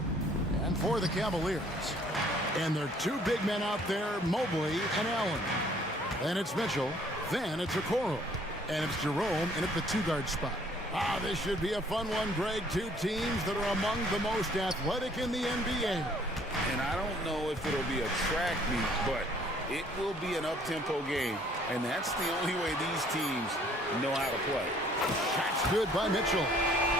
And for the Cavaliers. And there are 2 big men out there, Mobley and Allen. Then it's Mitchell. Then it's Okoro. And it's Jerome in at the 2-guard spot. This should be a fun one, Greg. 2 teams that are among the most athletic in the NBA. And I don't know if it'll be a track meet, but it will be an up-tempo game. And that's the only way these teams know how to play. That's good by Mitchell.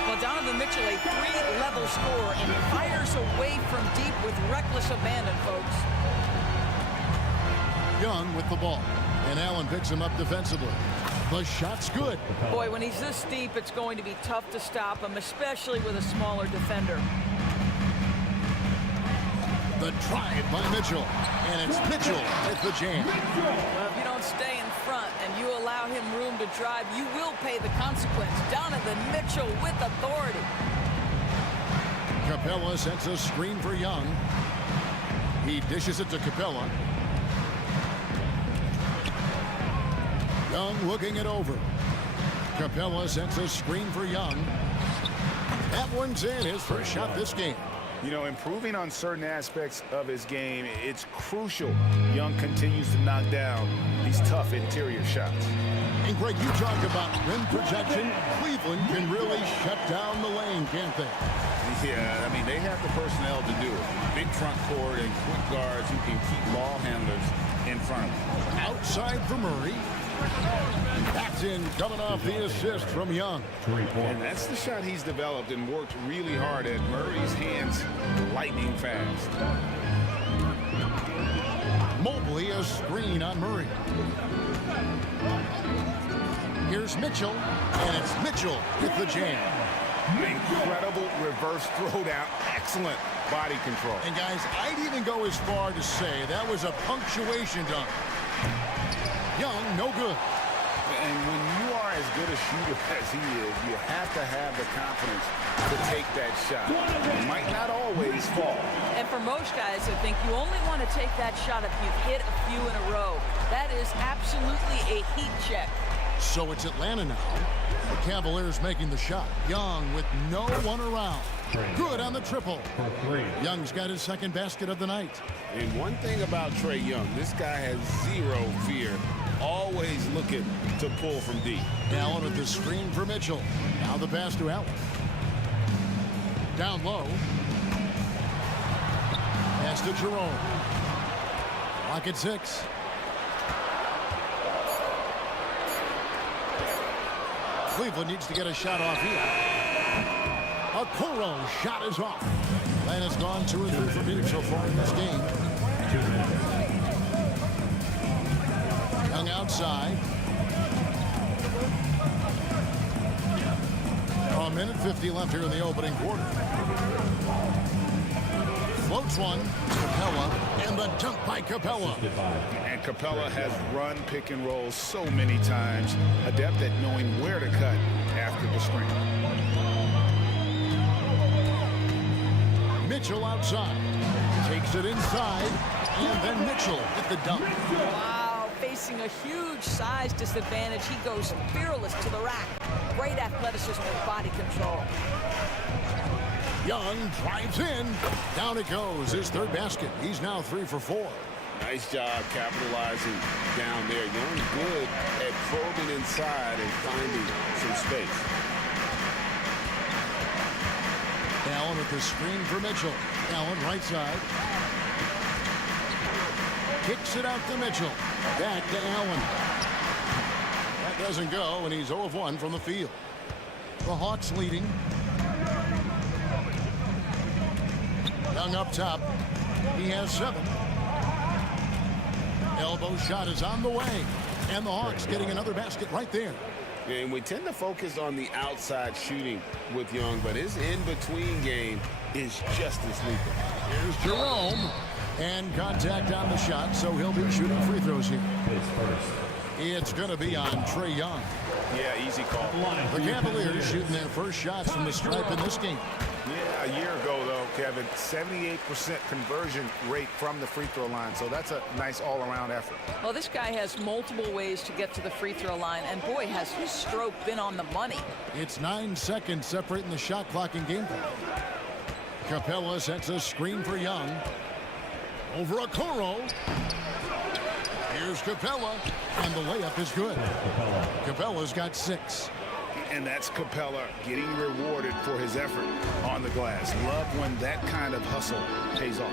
Well, Donovan Mitchell, a 3-level scorer, and fires away from deep with reckless abandon, folks. Young with the ball. And Allen picks him up defensively. The shot's good. Boy, when he's this deep, it's going to be tough to stop him, especially with a smaller defender. The drive by Mitchell. And it's Mitchell with the jam. Well, if you don't stay in front and you allow him room to drive, you will pay the consequence. Donovan Mitchell with authority. Capella sends a screen for Young. He dishes it to Capella. Young looking it over. Capella sends a screen for Young. That one's in, his first shot this game. You know, improving on certain aspects of his game, it's crucial. Young continues to knock down these tough interior shots. And Greg, you talk about rim protection. Cleveland can really shut down the lane, can't they? Yeah, I mean, they have the personnel to do it. Big front court and quick guards who can keep ball handlers in front of them. Outside for Murray. That's in, coming off the assist from Young. And that's the shot he's developed and worked really hard at. Murray's hands lightning fast. Mobley a screen on Murray. Here's Mitchell, and it's Mitchell with the jam. Incredible reverse throwdown. Excellent body control. And guys, I'd even go as far to say that was a punctuation dunk. Young, no good. And when you are as good a shooter as he is, you have to have the confidence to take that shot. It might not always fall. And for most guys, I think you only want to take that shot if you've hit a few in a row. That is absolutely a heat check. So it's Atlanta now. The Cavaliers making the shot. Young with no one around. Good on the triple. Young's got his second basket of the night. And one thing about Trae Young, this guy has zero fear. Always looking to pull from deep. Allen with the screen for Mitchell. Now the pass to Allen. Down low. Pass to Jerome. Clock at 6. Cleveland needs to get a shot off here. Okoro's shot is off. Atlanta's gone 2 or 3 for beating so far in this game. Young outside. A minute 50 left here in the opening quarter. Floats one. Capella. And the dunk by Capella. And Capella has run pick and roll so many times. Adept at knowing where to cut after the screen. Mitchell outside. Takes it inside. And then Mitchell at the dunk. Wow, facing a huge size disadvantage. He goes fearless to the rack. Great athleticism and body control. Young drives in. Down it goes. His third basket. He's now 3 for 4. Nice job capitalizing down there. Young's good at probing inside and finding some space. Allen with the screen for Mitchell. Allen right side. Kicks it out to Mitchell. Back to Allen. That doesn't go, and he's 0 of 1 from the field. The Hawks leading. Young up top. He has 7. Elbow shot is on the way. And the Hawks getting another basket right there. And we tend to focus on the outside shooting with Young, but his in-between game is just as lethal. Here's Jerome. And contact on the shot, so he'll be shooting free throws here. It's going to be on Trae Young. Yeah, easy call. The Cavaliers shooting their first shots from the stripe in this game. Yeah, a year ago, though, Kevin, 78% conversion rate from the free throw line. So that's a nice all-around effort. Well, this guy has multiple ways to get to the free throw line, and boy, has his stroke been on the money. It's 9 seconds separating the shot clock and game play. Capella sets a screen for Young. Over Okoro. Here's Capella, and the layup is good. Capella's got 6. And that's Capella getting rewarded for his effort on the glass. Love when that kind of hustle pays off.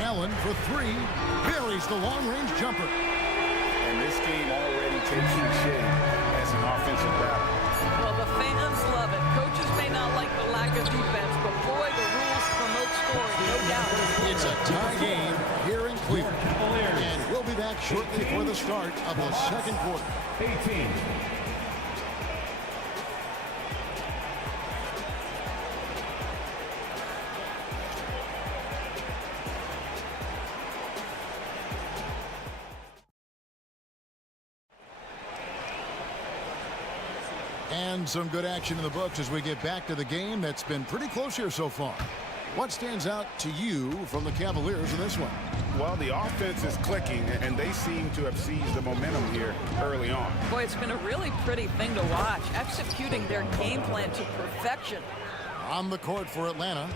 Allen for 3, buries the long-range jumper. And this game already taking shape as an offensive battle. Well, the fans love it. Coaches may not like the lack of defense, but boy, the rules promote scoring, no doubt. It's a tie game here in Cleveland. And we'll be back shortly for the start of the second quarter. 18. And some good action in the books as we get back to the game that's been pretty close here so far. What stands out to you from the Cavaliers in this one? Well, the offense is clicking, and they seem to have seized the momentum here early on. Boy, it's been a really pretty thing to watch, executing their game plan to perfection. On the court for Atlanta,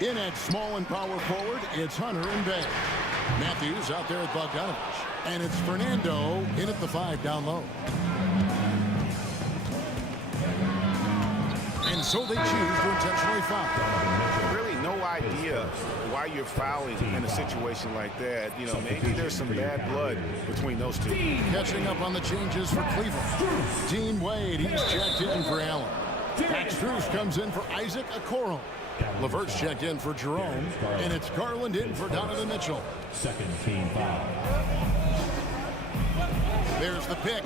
in at small and power forward, it's Hunter and Bay. Matthews out there at Bogdanovich, and it's Fernando in at the 5 down low. And so they choose to intentionally foul. Really no idea why you're fouling in a situation like that. You know, maybe there's some bad blood between those two. Catching up on the changes for Cleveland. Dean Wade, he's checked in for Allen. Max Strus comes in for Isaac Okoro. LeVert's checked in for Jerome. And it's Garland in for Donovan Mitchell. Second team foul. There's the pick.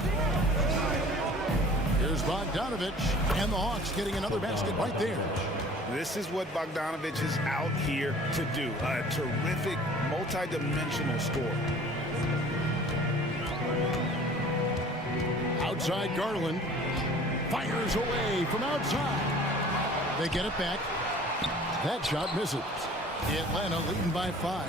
Here's Bogdanovich, and the Hawks getting another basket right there. This is what Bogdanovich is out here to do. A terrific, multi-dimensional score. Outside Garland. Fires away from outside. They get it back. That shot misses. Atlanta leading by 5.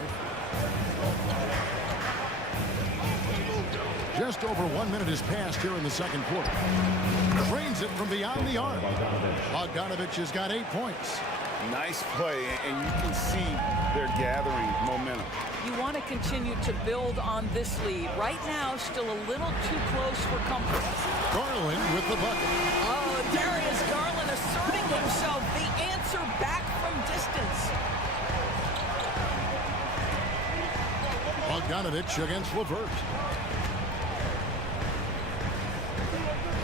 Just over 1 minute has passed here in the second quarter. Drains it from beyond the arc. Bogdanovich has got 8 points. Nice play, and you can see they're gathering momentum. You want to continue to build on this lead. Right now, still a little too close for comfort. Garland with the bucket. Oh, Darius Garland asserting himself. The answer back from distance. Bogdanovich against LeVert.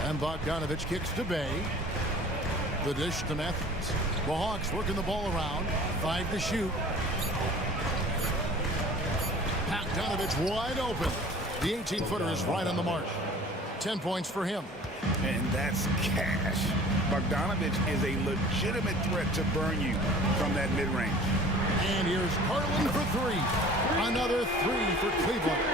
And Bogdanovich kicks to Bay. The dish to Matthews. The Hawks working the ball around. 5 to shoot. Bogdanovich wide open. The 18-footer is right on the mark. 10 points for him. And that's cash. Bogdanovich is a legitimate threat to burn you from that mid-range. And here's Garland for 3. Another 3 for Cleveland.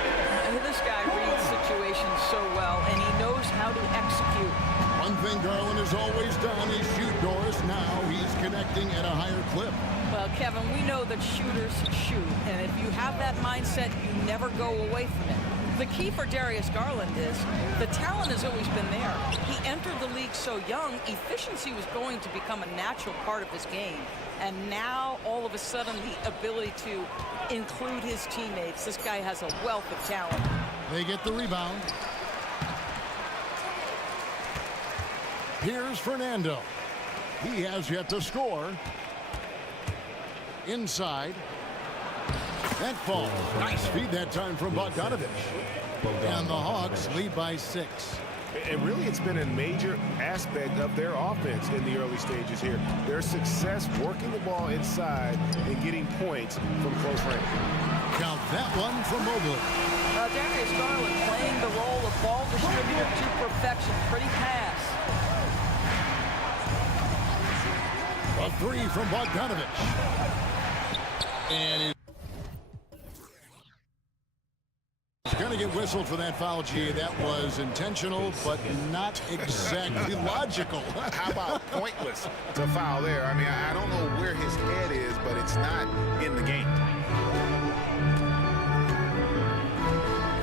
This guy reads situations so well, and he knows how to execute. One thing Garland has always done is shoot doors. Now he's connecting at a higher clip. Well, Kevin, we know that shooters shoot, and if you have that mindset, you never go away from it. The key for Darius Garland is the talent has always been there. He entered the league so young, efficiency was going to become a natural part of his game. And now, all of a sudden, the ability to include his teammates. This guy has a wealth of talent. They get the rebound. Here's Fernando. He has yet to score. Inside. That falls. Nice feed that time from Bogdanovich. And the Hawks lead by 6. And really, it's been a major aspect of their offense in the early stages here. Their success working the ball inside and getting points from close range. Count that one from Mobley. Darius Garland playing the role of ball distributor to perfection. Pretty pass. A 3 from Bogdanovich. And he's going to get with whistled for that foul, G. That was intentional, but not exactly logical. How about pointless to foul there? I mean, I don't know where his head is, but it's not in the game.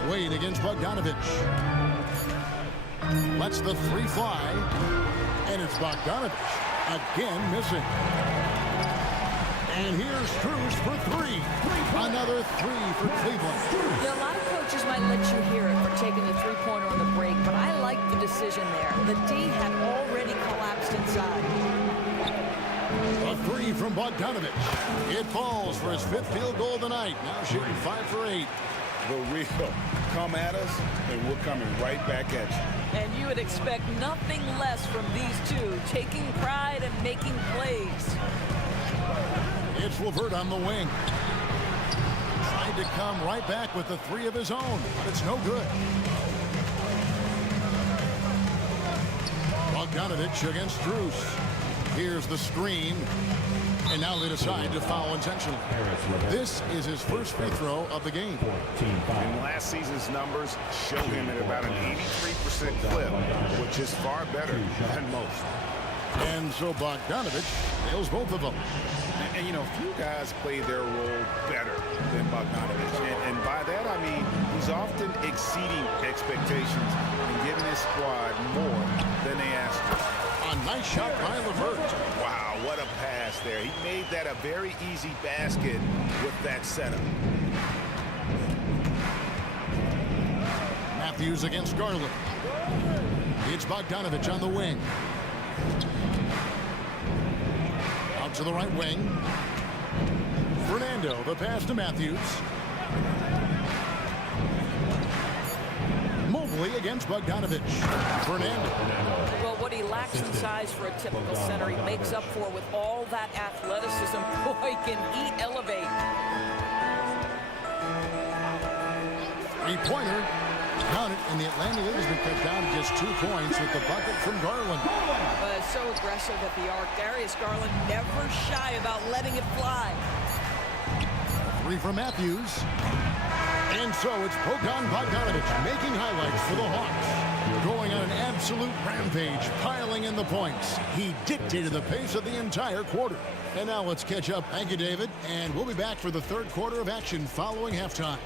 Wade against Bogdanovich. Lets the three fly, and it's Bogdanovich again missing. And here's Strus for three. Another three for Cleveland. Yeah, a lot of coaches might let you hear it for taking the three-pointer on the break, but I like the decision there. The D had already collapsed inside. A three from Bogdanovich. It falls for his fifth field goal of the night. Now shooting 5 for 8. The real come at us, and we're coming right back at you. And you would expect nothing less from these two, taking pride and making plays. It's LeVert on the wing. Tried to come right back with the three of his own, but it's no good. Bogdanovich against Strus. Here's the screen. And now they decide to foul intentionally. This is his first free throw of the game. And last season's numbers show him at about an 83% clip, which is far better than most. And so Bogdanovich nails both of them. And you know, few guys play their role better than Bogdanovich. And by that, I mean, he's often exceeding expectations and giving his squad more than they asked for. A nice shot by LeVert. Wow, what a pass there. He made that a very easy basket with that setup. Matthews against Garland. It's Bogdanovich on the wing. Out to the right wing. Fernando, the pass to Matthews. Mobley against Bogdanovich. Fernando. Well, what he lacks in size for a typical center, he makes up for with all that athleticism. Boy, can he elevate. Three-pointer. Count it, and the Atlanta lead has been cut down to just 2 points with the bucket from Garland. So aggressive at the arc. Darius Garland never shy about letting it fly. Three from Matthews. And so it's Bogdanovich making highlights for the Hawks. Going on an absolute rampage, piling in the points. He dictated the pace of the entire quarter. And now let's catch up. Thank you, David. And we'll be back for the third quarter of action following halftime.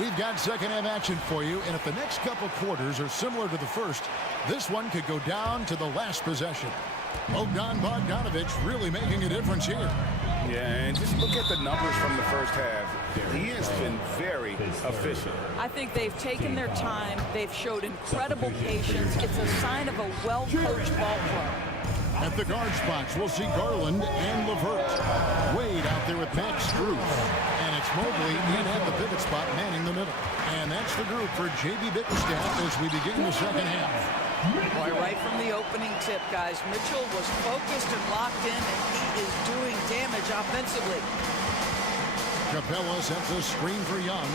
We've got second half action for you, and if the next couple quarters are similar to the first, this one could go down to the last possession. Bogdanovich really making a difference here. Yeah, and just look at the numbers from the first half. He has been very efficient. I think they've taken their time. They've showed incredible patience. It's a sign of a well-coached ball club. At the guard spots, we'll see Garland and LeVert. Wade out there with Max Strus. And it's Mobley in at the pivot spot, manning the middle. And that's the group for J.B. Bickerstaff as we begin the second half. Boy, right from the opening tip, guys, Mitchell was focused and locked in, and he is doing damage offensively. Capella sets a screen for Young.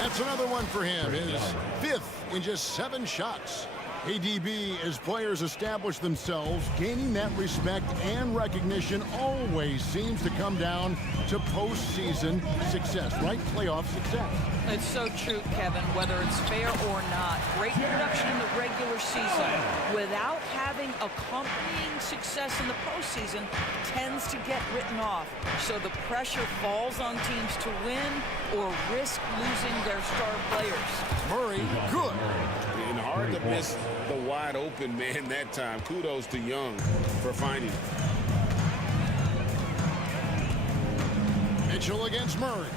That's another one for him. His fifth in just 7 shots. ADB, as players establish themselves, gaining that respect and recognition always seems to come down to postseason success, right? Playoff success. It's so true, Kevin, whether it's fair or not. Great production in the regular season without having accompanying success in the postseason tends to get written off. So the pressure falls on teams to win or risk losing their star players. Murray, good. And hard to miss the wide open man that time. Kudos to Young for finding it. Mitchell against Murray.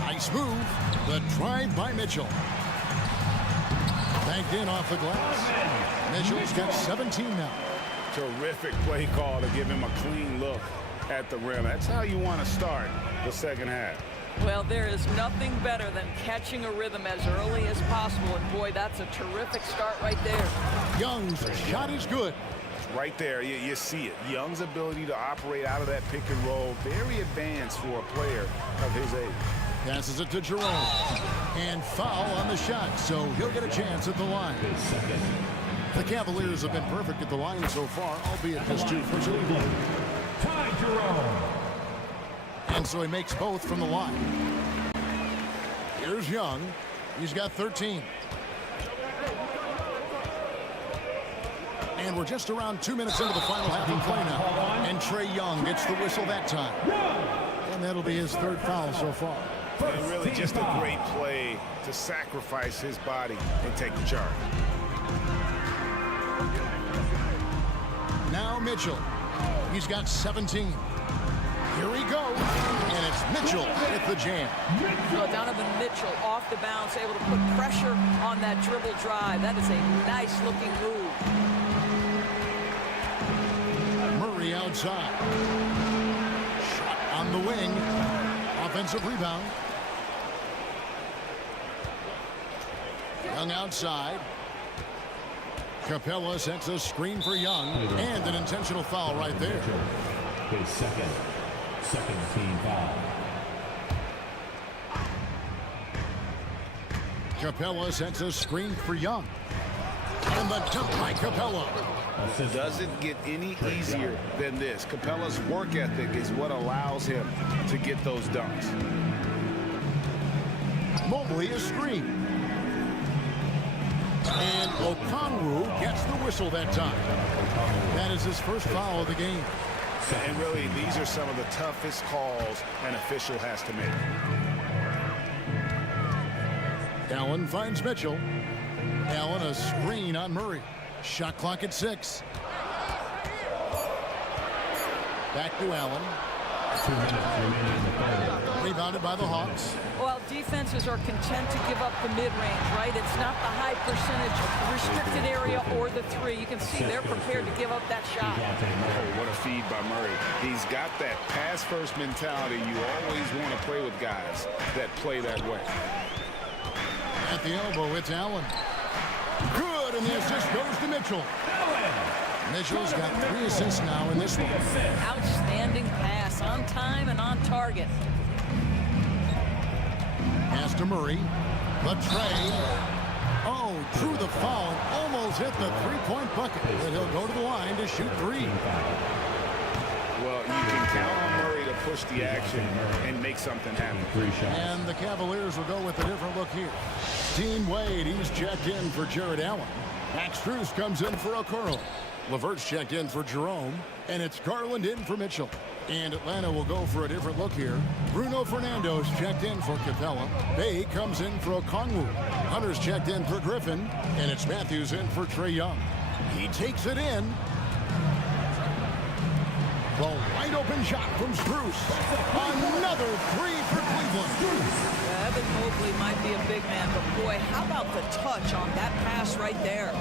Nice move. The drive by Mitchell. Banked in off the glass. Mitchell's got 17 now. Terrific play call to give him a clean look at the rim. That's how you want to start the second half. Well, there is nothing better than catching a rhythm as early as possible. And boy, that's a terrific start right there. Young's shot is good. Right there, you see it. Young's ability to operate out of that pick and roll, very advanced for a player of his age. Passes it to Jerome. And foul on the shot, so he'll get a chance at the line. The Cavaliers have been perfect at the line so far, albeit just 2 for 2. Ty Jerome. And so he makes both from the line. Here's Young. He's got 13. And we're just around 2 minutes into the final half of play now. And Trae Young gets the whistle that time. And that'll be his 3rd foul so far. And really just a great play to sacrifice his body and take the charge. Now Mitchell. He's got 17. Here he goes. And it's Mitchell with the jam. So Donovan Mitchell off the bounce, able to put pressure on that dribble drive. That is a nice-looking move. Murray outside. Shot on the wing. Offensive rebound. Young outside. Capella sets a screen for Young. And an intentional foul right there. His second team foul. Capella sets a screen for Young. And the dunk by Capella. Doesn't get any easier than this. Capella's work ethic is what allows him to get those dunks. Mobley a screen. And Okongwu gets the whistle that time. That is his 1st foul of the game. And really, these are some of the toughest calls an official has to make. Allen finds Mitchell. Allen a screen on Murray. Shot clock at 6. Back to Allen. 2 minutes remaining in the third. Rebounded by the Hawks. Well, defenses are content to give up the mid-range, right? It's not the high percentage restricted area or the 3. You can see they're prepared to give up that shot. Oh, what a feed by Murray. He's got that pass-first mentality. You always want to play with guys that play that way. At the elbow, it's Allen. Good, and the assist goes to Mitchell. Mitchell's got 3 assists now in this one. Outstanding pass, on time and on target. Pass to Murray. But Trae, drew the foul and almost hit the 3-point bucket. But he'll go to the line to shoot 3. Well, you can count on Murray to push the action and make something happen. And the Cavaliers will go with a different look here. Dean Wade, he's checked in for Jared Allen. Max Strus comes in for Okoro. LeVert's checked in for Jerome. And it's Garland in for Mitchell. And Atlanta will go for a different look here. Bruno Fernando's checked in for Capella. Bay comes in for Okongwu. Hunter's checked in for Griffin. And it's Matthews in for Trae Young. He takes it in. The wide open shot from Strus. Another 3 for Cleveland. Yeah, Evan Mobley might be a big man, but boy, how about the touch on that pass right there?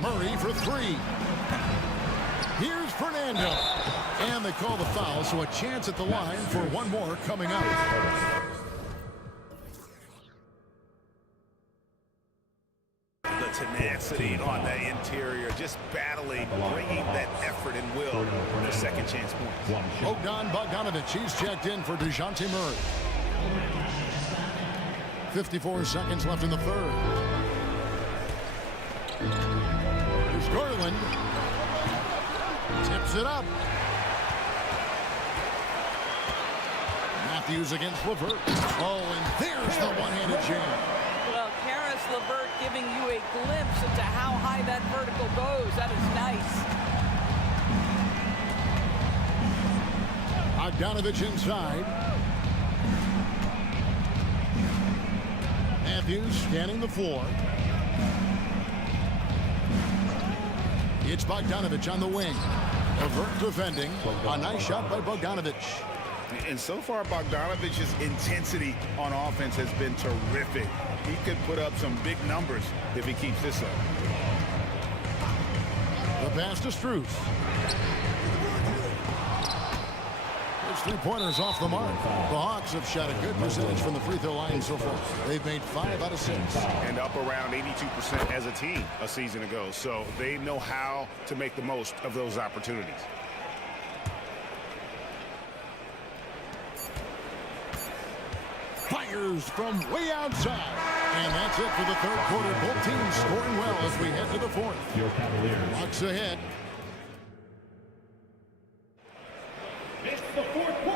Murray for 3. Here's Fernando. And they call the foul, so a chance at the line for one more coming up. The tenacity on the interior, just battling, bringing that effort and will for second chance points. Bogdan Bogdanovic, he's checked in for DeJounte Murray. 54 seconds left in the 3rd. Here's Garland. Tips it up. Matthews against LeVert. And there's the one-handed jam. Well, Karis LeVert giving you a glimpse into how high that vertical goes. That is nice. Bogdanovic inside. Matthews scanning the floor. It's Bogdanovic on the wing. LeVert defending. A nice shot by Bogdanovic. And so far, Bogdanovic's intensity on offense has been terrific. He could put up some big numbers if he keeps this up. The pass to Strus. It's three-pointers off the mark. The Hawks have shot a good percentage from the free throw line so far. They've made 5 out of 6. And up around 82% as a team a season ago. So they know how to make the most of those opportunities. Fires from way outside. And that's it for the third quarter. Both teams scoring well as we head to the fourth. Your Cavaliers. Hawks ahead.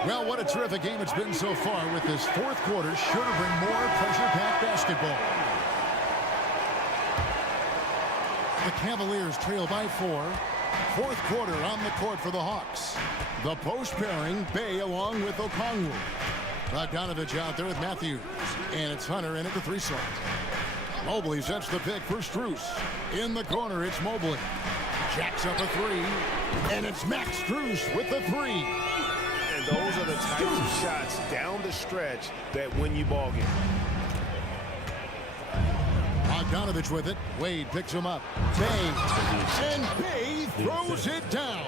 Well, what a terrific game it's been so far with this fourth quarter. Sure to bring more pressure-packed basketball. The Cavaliers trail by 4. Fourth quarter on the court for the Hawks. The post pairing, Bay along with Okongwu. Bogdanovich out there with Matthews. And it's Hunter in at the 3 slot. Mobley sets the pick for Strus. In the corner, it's Mobley. Jacks up a 3. And it's Max Strus with the 3. And those are the types of shots down the stretch that win you ball games. Bogdanovich with it. Wade picks him up. Bay. And Bay throws it down.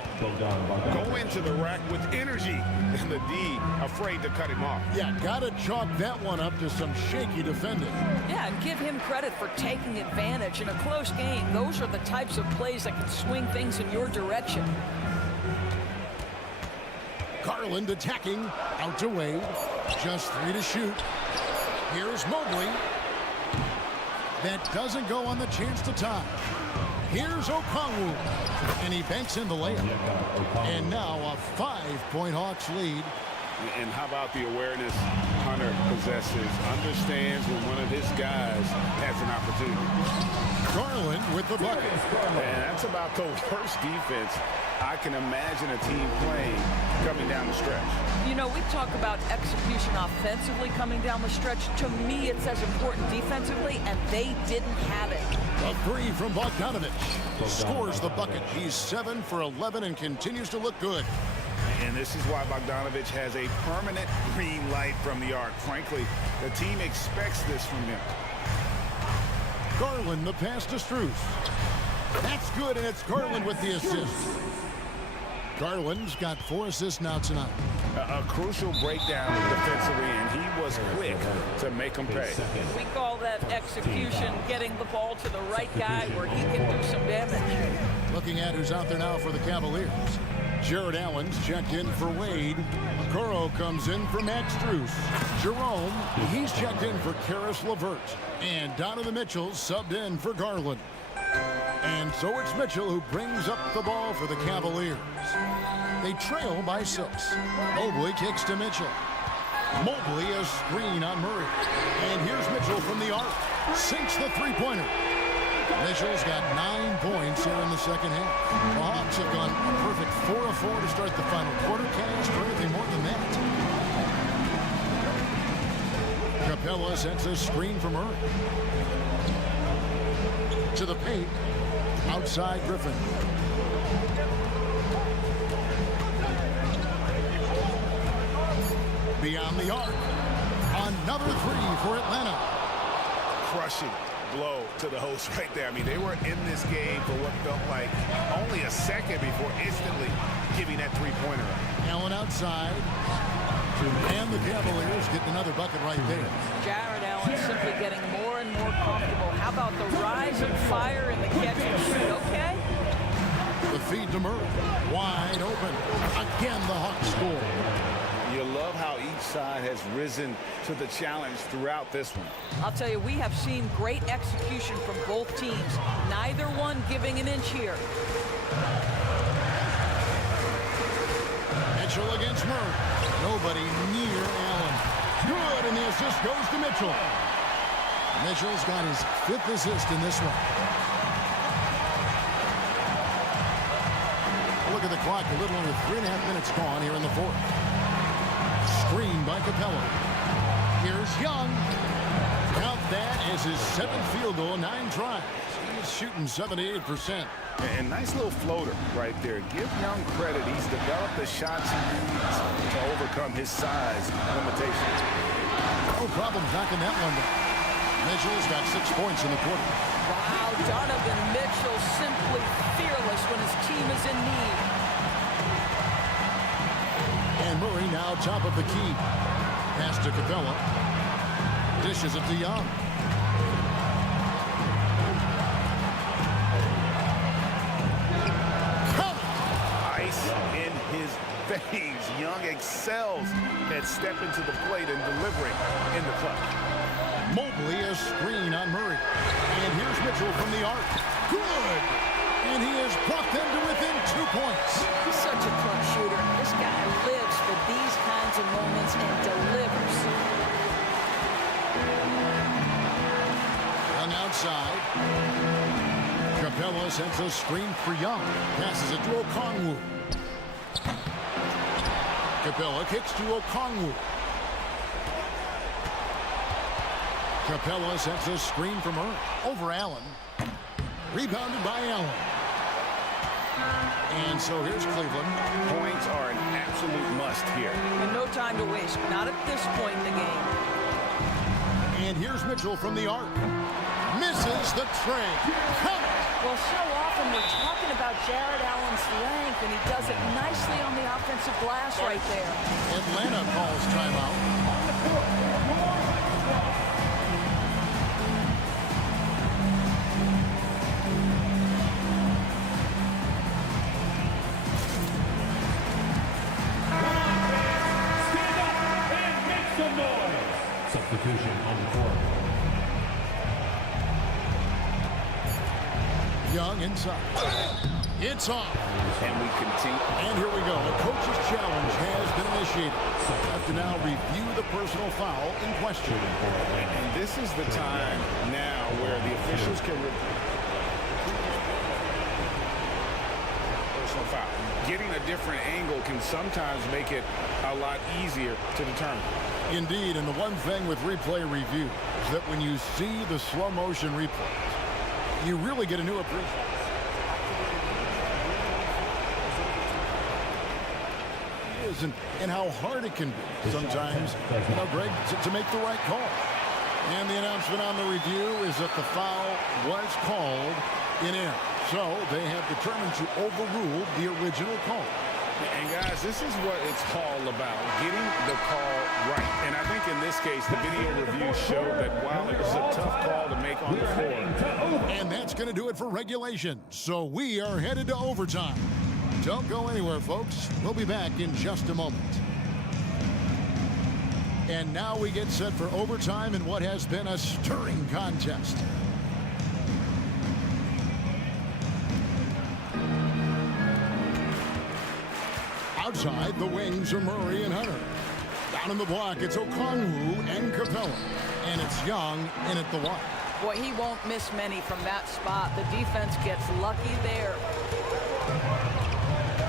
Go into the rack with energy. And the D afraid to cut him off. Yeah, gotta chalk that one up to some shaky defending. Yeah, and give him credit for taking advantage in a close game. Those are the types of plays that can swing things in your direction. Garland attacking. Out to Wade. Just 3 to shoot. Here's Mobley. That doesn't go on the chance to tie. Here's Okongwu. And he banks in the layup. And now a 5-point Hawks lead. And how about the awareness Hunter possesses? Understands when one of his guys has an opportunity. Garland with the bucket. And that's about the worst defense I can imagine a team playing coming down the stretch. You know, we talk about execution offensively coming down the stretch. To me, it's as important defensively, and they didn't have it. A 3 from Bogdanovich. Scores the bucket. He's 7 for 11 and continues to look good. And this is why Bogdanovich has a permanent green light from the arc. Frankly, the team expects this from him. Garland, the pass to Strus. That's good, and it's Garland with the assist. Garland's got 4 assists now tonight. A crucial breakdown defensively, and he was quick to make them pay. We call that execution, getting the ball to the right guy where he can do some damage. Looking at who's out there now for the Cavaliers. Jared Allen's checked in for Wade. Okoro comes in for Max Strus. Jerome, he's checked in for Karis LeVert. And Donovan Mitchell subbed in for Garland. And so it's Mitchell who brings up the ball for the Cavaliers. They trail by 6. Mobley kicks to Mitchell. Mobley a screen on Murray. And here's Mitchell from the arc. Sinks the 3-pointer. Mitchell's got 9 points here in the second half. The Hawks have gone a perfect 4 of 4 to start the final quarter. Can't ask for anything more than that. Capella sets a screen from Murray. To the paint. Outside Griffin. Beyond the arc. Another 3 for Atlanta. Crushing blow to the host right there. I mean, they were in this game for what felt like only a second before instantly giving that 3-pointer up. Allen outside. And the Cavaliers get another bucket right there. Jared Allen simply getting more and more comfortable. How about the rise and fire in the catch and shoot, okay? The feed to Murray. Wide open. Again, the Hawks score. You love how each side has risen to the challenge throughout this one. I'll tell you, we have seen great execution from both teams. Neither one giving an inch here. Mitchell against Murray. Nobody near Allen. Good, and the assist goes to Mitchell. Mitchell's got his 5th assist in this one. Look at the clock. A little under 3.5 minutes gone here in the fourth. Screen by Capella. Here's Young. Count that as his 7th field goal, 9 tries. He's shooting 78%. And nice little floater right there. Give Young credit. He's developed the shots he needs to overcome his size limitations. No problem knocking that one down. Mitchell's got 6 points in the quarter. Wow, Donovan Mitchell simply fearless when his team is in need. And Murray now now top of the key. Pass to Capella. Dishes it to Young. Ice in his veins. Young excels at stepping to the plate and delivering in the clutch. Mobley a screen on Murray. And here's Mitchell from the arc. Good! And he has brought them to within 2 points. He's such a clutch shooter. This guy lives for these kinds of moments and delivers. On outside. Capella sends a screen for Young. Passes it to Okongwu. Capella kicks to Okongwu. Capella sends a screen from her over Allen. Rebounded by Allen. And so here's Cleveland. Points are an absolute must here. And no time to waste. Not at this point in the game. And here's Mitchell from the arc. Misses the tray. Well, so often we're talking about Jared Allen's length, and he does it nicely on the offensive glass right there. Atlanta calls timeout. Substitution on the court. Young inside. It's off. And we continue. And here we go. A coach's challenge has been initiated. So we have to now review the personal foul in question. And this is the time now where the officials can personal foul. Getting a different angle can sometimes make it a lot easier to determine. Indeed, and the one thing with replay review is that when you see the slow motion replays, you really get a new appreciation. And how hard it can be sometimes, Greg, to make the right call. And the announcement on the review is that the foul was called in error. So they have determined to overrule the original call. And guys, this is what it's all about, getting the call right. And I think in this case, the video review showed that while it was a tough call to make on the floor. And that's going to do it for regulation. So we are headed to overtime. Don't go anywhere, folks. We'll be back in just a moment. And now we get set for overtime in what has been a stirring contest. Outside, the wings are Murray and Hunter. Down in the block, it's Okongwu and Capella. And it's Young in at the one. Boy, he won't miss many from that spot. The defense gets lucky there.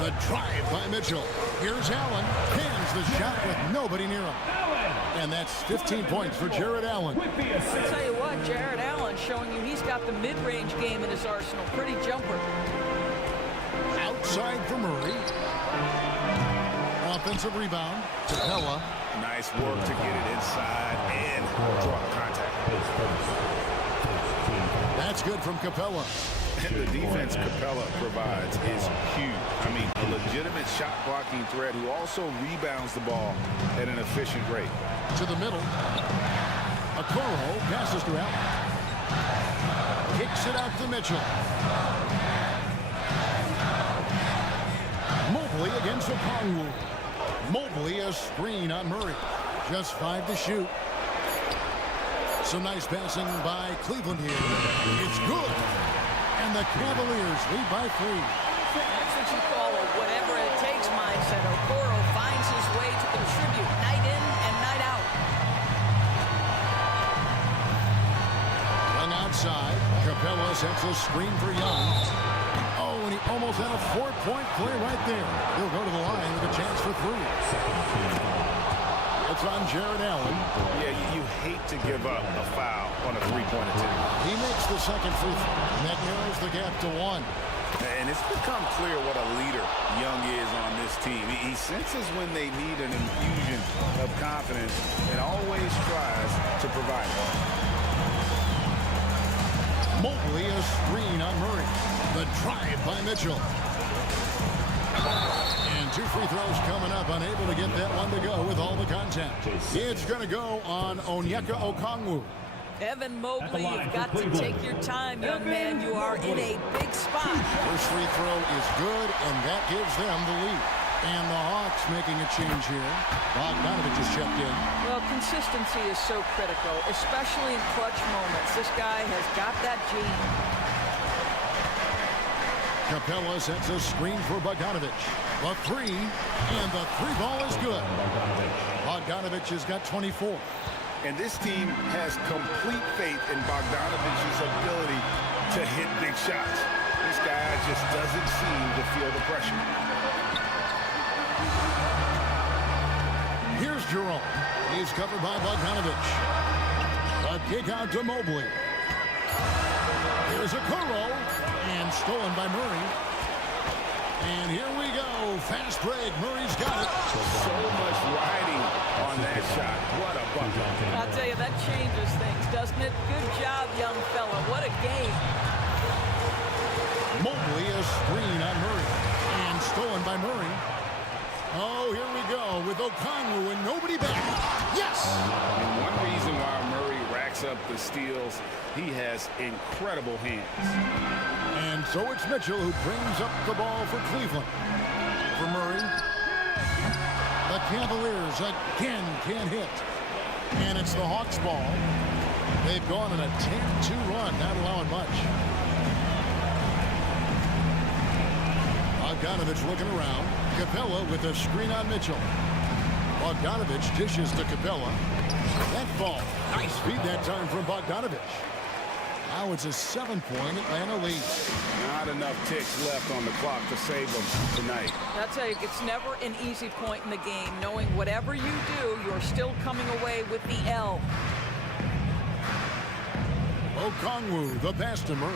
The drive by Mitchell. Here's Allen. Cans the shot with nobody near him. And that's 15 points for Jared Allen. I'll tell you what, Jared Allen showing you he's got the mid-range game in his arsenal. Pretty jumper. Outside for Murray. Offensive rebound. Capella. Nice work to get it inside and draw the contact. That's good from Capella. And the defense Capella provides is huge. I mean, a legitimate shot blocking threat who also rebounds the ball at an efficient rate. To the middle. Okoro passes to Allen. Kicks it out to Mitchell. Mobley against Okongwu. Mobley a screen on Murray. Just 5 to shoot. Some nice passing by Cleveland here. It's good. And the Cavaliers lead by 3. That's what you call a whatever it takes mindset. Okoro finds his way to contribute night in and night out. On outside, Capella sets a screen for Young. Oh, and he almost had a 4-point play right there. He'll go to the line with a chance for 3. It's on Jared Allen. Yeah, you hate to give up a foul on a three-point attempt. He makes the second free throw, and that narrows the gap to 1. And it's become clear what a leader Young is on this team. He senses when they need an infusion of confidence and always tries to provide it. Mobley a screen on Murray. The drive by Mitchell. And 2 free throws coming up. Unable to get that one to go with all the contact. It's going to go on Onyeka Okongwu. Evan Mobley, you've got to take your time, young man. You are in a big spot. First free throw is good, and that gives them the lead. And the Hawks making a change here. Bogdanovich has checked in. Well, consistency is so critical, especially in clutch moments. This guy has got that gene. Capella sets a screen for Bogdanovich. The three, and the three ball is good. Bogdanovich has got 24. And this team has complete faith in Bogdanovich's ability to hit big shots. This guy just doesn't seem to feel the pressure. Here's Jerome. He's covered by Bogdanovich. A kick out to Mobley. Here's Okoro, and stolen by Murray. And here we go. Fast break. Murray's got it. So much riding on that shot. What a bucket. I'll tell you, that changes things, doesn't it? Good job, young fella. What a game. Mobley, a screen on Murray. And stolen by Murray. Oh, here we go with Okongwu and nobody back. Yes! And one reason why Murray racks up the steals, he has incredible hands. And so it's Mitchell who brings up the ball for Cleveland. For Murray. The Cavaliers again can't hit. And it's the Hawks ball. They've gone on a 10-2 run, not allowing much. Bogdanovich looking around. Capella with a screen on Mitchell. Bogdanovich dishes to Capella. That ball. Nice feed that time from Bogdanovich. Now it's a 7-point Atlanta lead. Not enough ticks left on the clock to save them tonight. I'll tell you, it's never an easy point in the game, knowing whatever you do, you're still coming away with the L. Okongwu, the pass to Murray.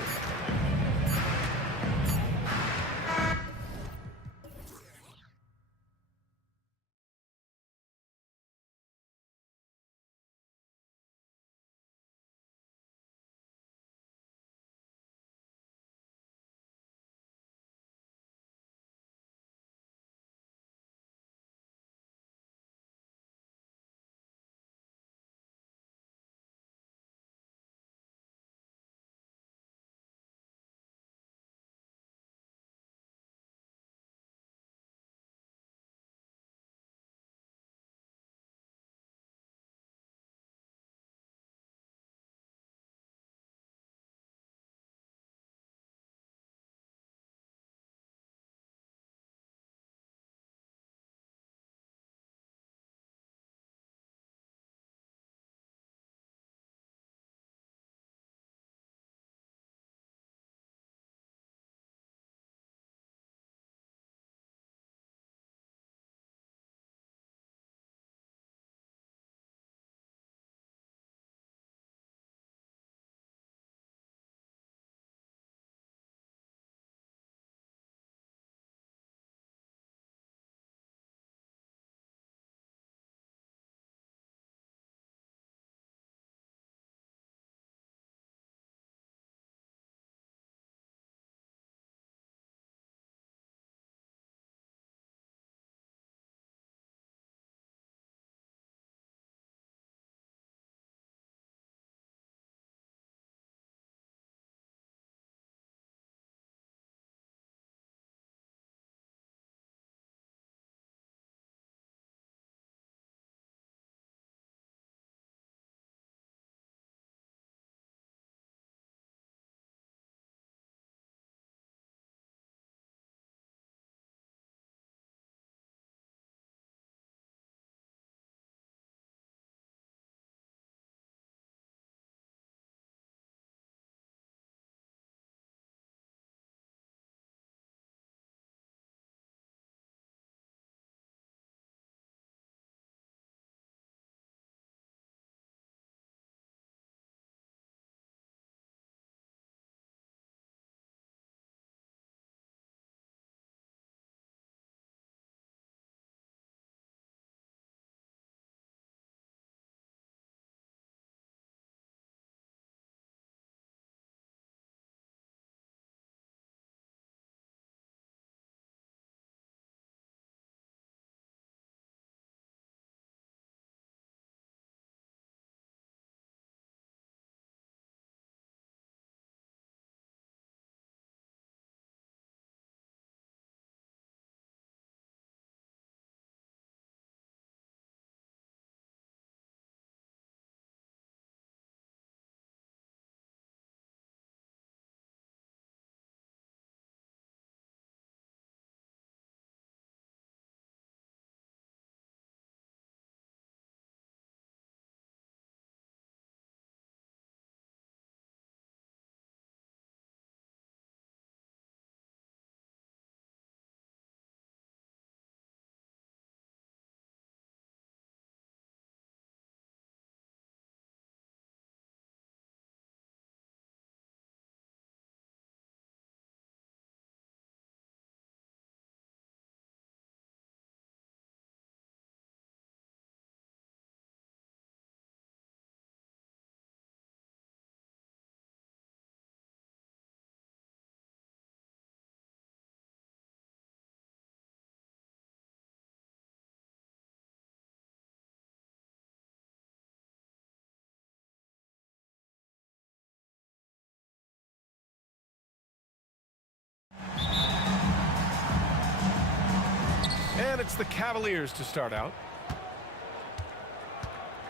And it's the Cavaliers to start out.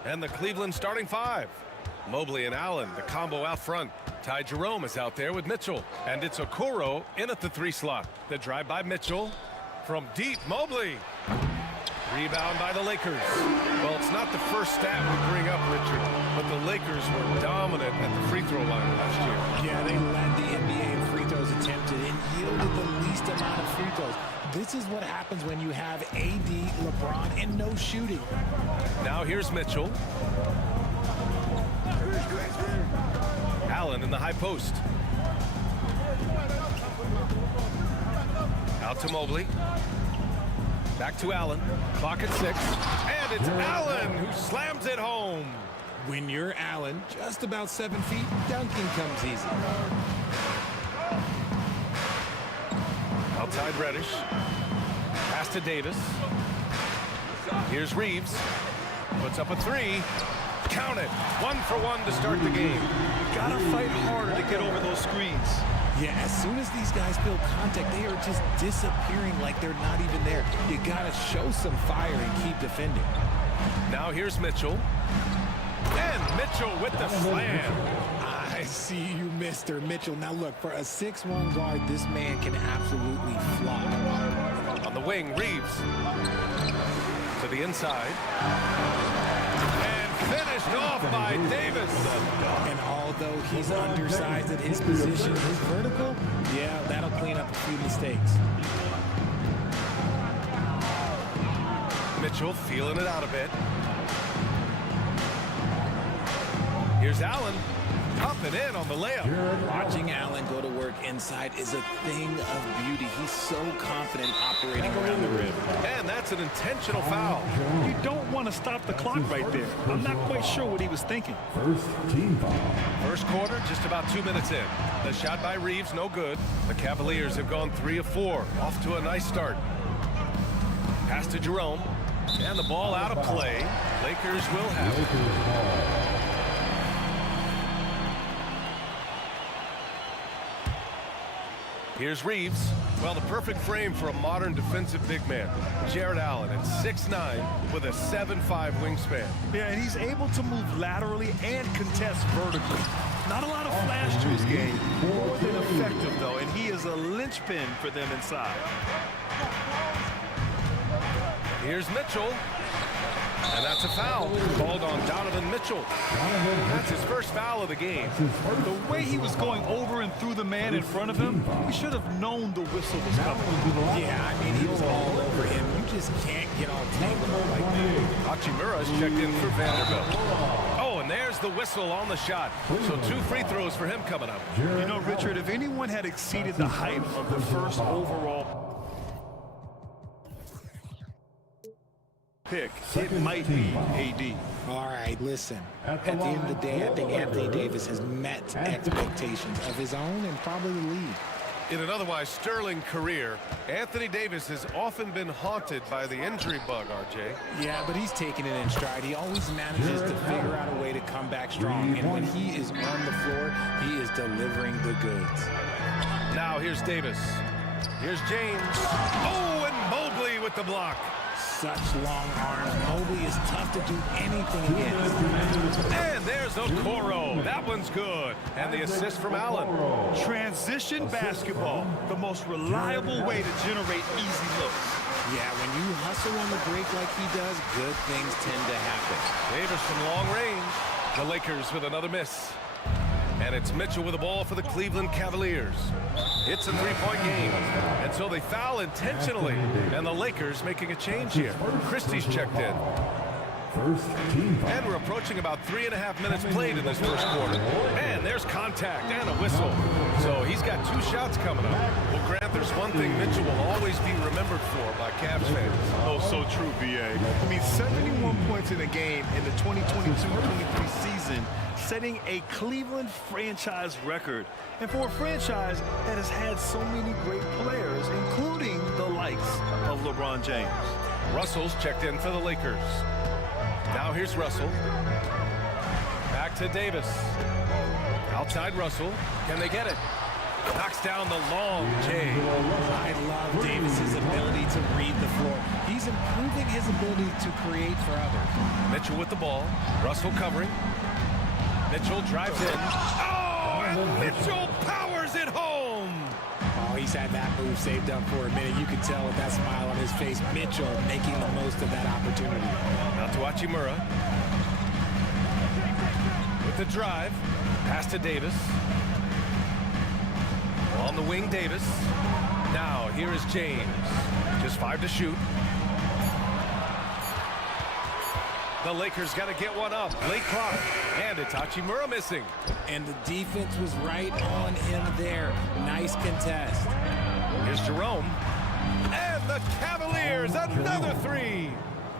And the Cleveland starting five. Mobley and Allen, the combo out front. Ty Jerome is out there with Mitchell. And it's Okoro in at the 3 slot. The drive by Mitchell. From deep, Mobley. Rebound by the Lakers. Well, it's not the first stat we bring up, Richard, but the Lakers were dominant at the free throw line last year. Yeah, they led the NBA in free throws attempted and yielded the least amount of free throws. This is what happens when you have AD, LeBron, and no shooting. Now here's Mitchell. Allen in the high post. Out to Mobley. Back to Allen. Clock at 6. And it's Allen who slams it home. When you're Allen, just about 7 feet, dunking comes easy. Outside Reddish. Pass to Davis. Here's Reeves. Puts up a 3. Count it. 1 for 1 to start the game. You gotta fight harder to get over those screens. Yeah, as soon as these guys feel contact, they are just disappearing like they're not even there. You gotta show some fire and keep defending. Now here's Mitchell. And Mitchell with the slam. I see you, Mr. Mitchell. Now look, for a 6'1" guard, this man can absolutely fly. On the wing, Reeves. To the inside. Finished off by Davis. And although he's undersized at his position, his vertical, yeah, that'll clean up a few mistakes. Mitchell feeling it out a bit. Here's Allen. Up and in on the layup. Watching Allen go to work inside is a thing of beauty. He's so confident operating around the rim. And that's an intentional foul. You don't want to stop the clock right there. I'm not quite sure what he was thinking. First team foul. First quarter, just about 2 minutes in. The shot by Reeves, no good. The Cavaliers have gone 3 of 4. Off to a nice start. Pass to Jerome. And the ball out of play. Lakers will have it. Here's Reeves. Well, the perfect frame for a modern defensive big man. Jared Allen at 6'9" with a 7'5" wingspan. Yeah, and he's able to move laterally and contest vertically. Not a lot of flash to his game. More than effective, though, and he is a linchpin for them inside. Here's Mitchell. And that's a foul called on Donovan Mitchell. That's his first foul of the game. The way he was going over and through the man in front of him, we should have known the whistle was coming. Yeah, I mean, he was all over him. You just can't get all tangled up like that. Hachimura's checked in for Vanderbilt. Oh, and there's the whistle on the shot. So 2 free throws for him coming up. You know, Richard, if anyone had exceeded the hype of the first overall pick, it might be AD. All right, listen. At the end of the day, I think Anthony Davis has met expectations of his own and probably the league. In an otherwise sterling career, Anthony Davis has often been haunted by the injury bug, RJ. Yeah, but he's taking it in stride. He always manages to figure out a way to come back strong. And when he is on the floor, he is delivering the goods. Now here's Davis. Here's James. Oh, and Mobley with the block. Such long arms. Mobley is tough to do anything against. And there's Okoro. That one's good. And the assist from Allen. Transition basketball, the most reliable way to generate easy looks. Yeah, when you hustle on the break like he does, good things tend to happen. Davis from long range. The Lakers with another miss. And it's Mitchell with the ball for the Cleveland Cavaliers. It's a 3-point game. And so they foul intentionally. And the Lakers making a change here. Christie's checked in. And we're approaching about 3.5 minutes played in this first quarter. And there's contact and a whistle. So he's got 2 shots coming up. Well, Grant, there's one thing Mitchell will always be remembered for by Cavs fans. Oh, so true, B.A. I mean, 71 points in a game in the 2022-23 season, setting a Cleveland franchise record. And for a franchise that has had so many great players, including the likes of LeBron James. Russell's checked in for the Lakers. Now here's Russell. Back to Davis. Outside Russell. Can they get it? Knocks down the long J. I love Davis's ability to read the floor. He's improving his ability to create for others. Mitchell with the ball. Russell covering. Mitchell drives in. Oh, and Mitchell powers it home. Oh, he's had that move saved up for a minute. You can tell with that smile on his face. Mitchell making the most of that opportunity. Now to Hachimura. With the drive. Pass to Davis. On the wing, Davis. Now, here is James. Just 5 to shoot. The Lakers got to get one up. Late clock. And it's Hachimura missing. And the defense was right on him there. Nice contest. Here's Jerome. And the Cavaliers, another three.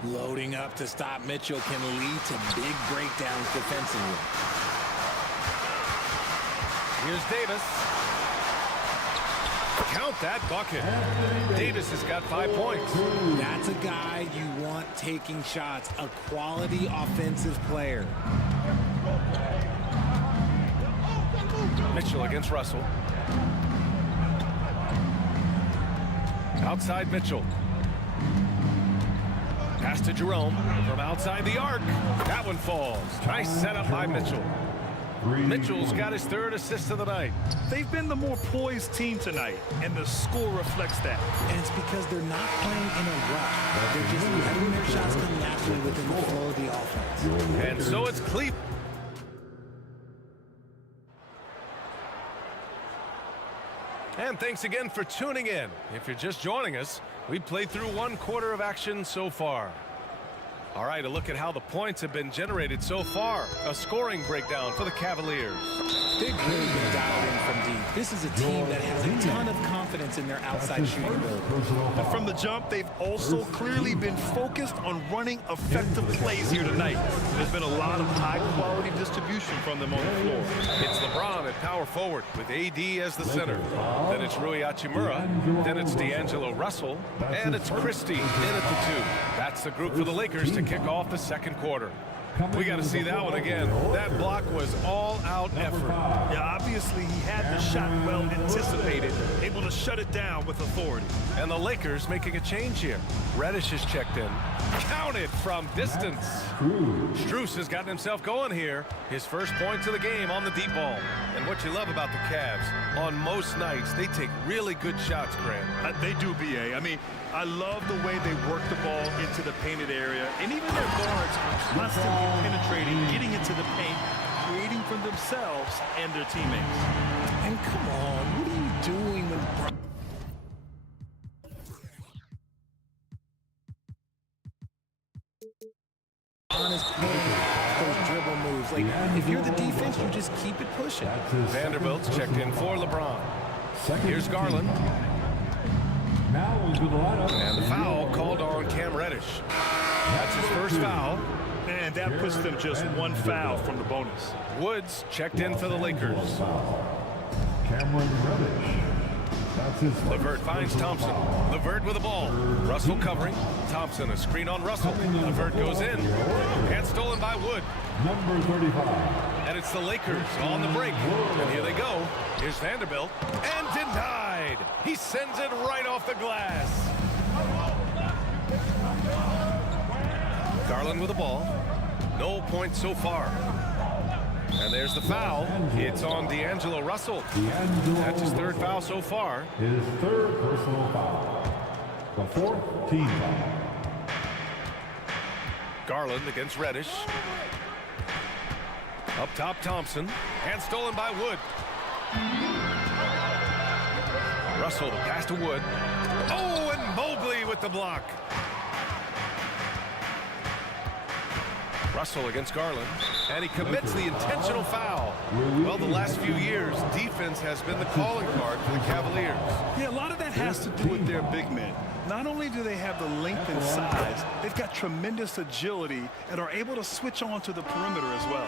Loading up to stop Mitchell can lead to big breakdowns defensively. Here's Davis. Count that bucket. Davis has got 5 points. That's a guy you want taking shots, a quality offensive player. Mitchell against Russell. Outside Mitchell. Pass to Jerome from outside the arc. That one falls. Nice setup by Mitchell. Mitchell's got his 3rd assist of the night. They've been the more poised team tonight, and the score reflects that. And it's because they're not playing in a rush. They're just letting their shots come naturally within the flow of the offense. And so it's Cleveland. And thanks again for tuning in. If you're just joining us, we played through 1 quarter of action so far. All right, a look at how the points have been generated so far. A scoring breakdown for the Cavaliers. They've really been dialed in from deep. This is a team that has a ton of confidence in their outside shooting ability. And from the jump, they've also clearly been focused on running effective plays here tonight. There's been a lot of high-quality distribution from them on the floor. It's LeBron at power forward with AD as the center. Then it's Rui Hachimura. Then it's D'Angelo Russell. And it's Christie in at the 2. That's the group for the Lakers to kick off the 2nd quarter. We got to see that one again. That block was all-out effort. Yeah, obviously he had the shot well anticipated, able to shut it down with authority. And the Lakers making a change here. Reddish is checked in. Counted from distance. Strus has gotten himself going here. His first points of the game on the deep ball. And what you love about the Cavs, on most nights, they take really good shots, Grant. They do, B.A. I mean, I love the way they work the ball into the painted area. And even their guards are constantly penetrating, getting into the paint, creating for themselves and their teammates. And come on, what are you doing when... Honest those dribble moves. Like, if you're the defense, you just keep it pushing. Vanderbilt's checked in for LeBron. Here's Garland. And the foul called on Cam Reddish. That's his first foul. And that puts them just 1 foul from the bonus. Woods checked in for the Lakers. Cameron Reddish. That's his LeVert finds Thompson. LeVert with the ball. Russell covering. Thompson, a screen on Russell. LeVert goes in. And stolen by Wood. Number 35. And it's the Lakers on the break. And here they go. Here's Vanderbilt. And denied. He sends it right off the glass. Garland with the ball. No points so far. And there's the foul. It's on D'Angelo Russell. That's his 3rd foul so far. His 3rd personal foul. The 4th team foul. Garland against Reddish. Up top, Thompson. And stolen by Wood. Russell, the pass to Wood. Oh, and Mobley with the block. Russell against Garland, and he commits the intentional foul. Well, the last few years, defense has been the calling card for the Cavaliers. Yeah, a lot of that has to do with their big men. Not only do they have the length and size, they've got tremendous agility and are able to switch on to the perimeter as well.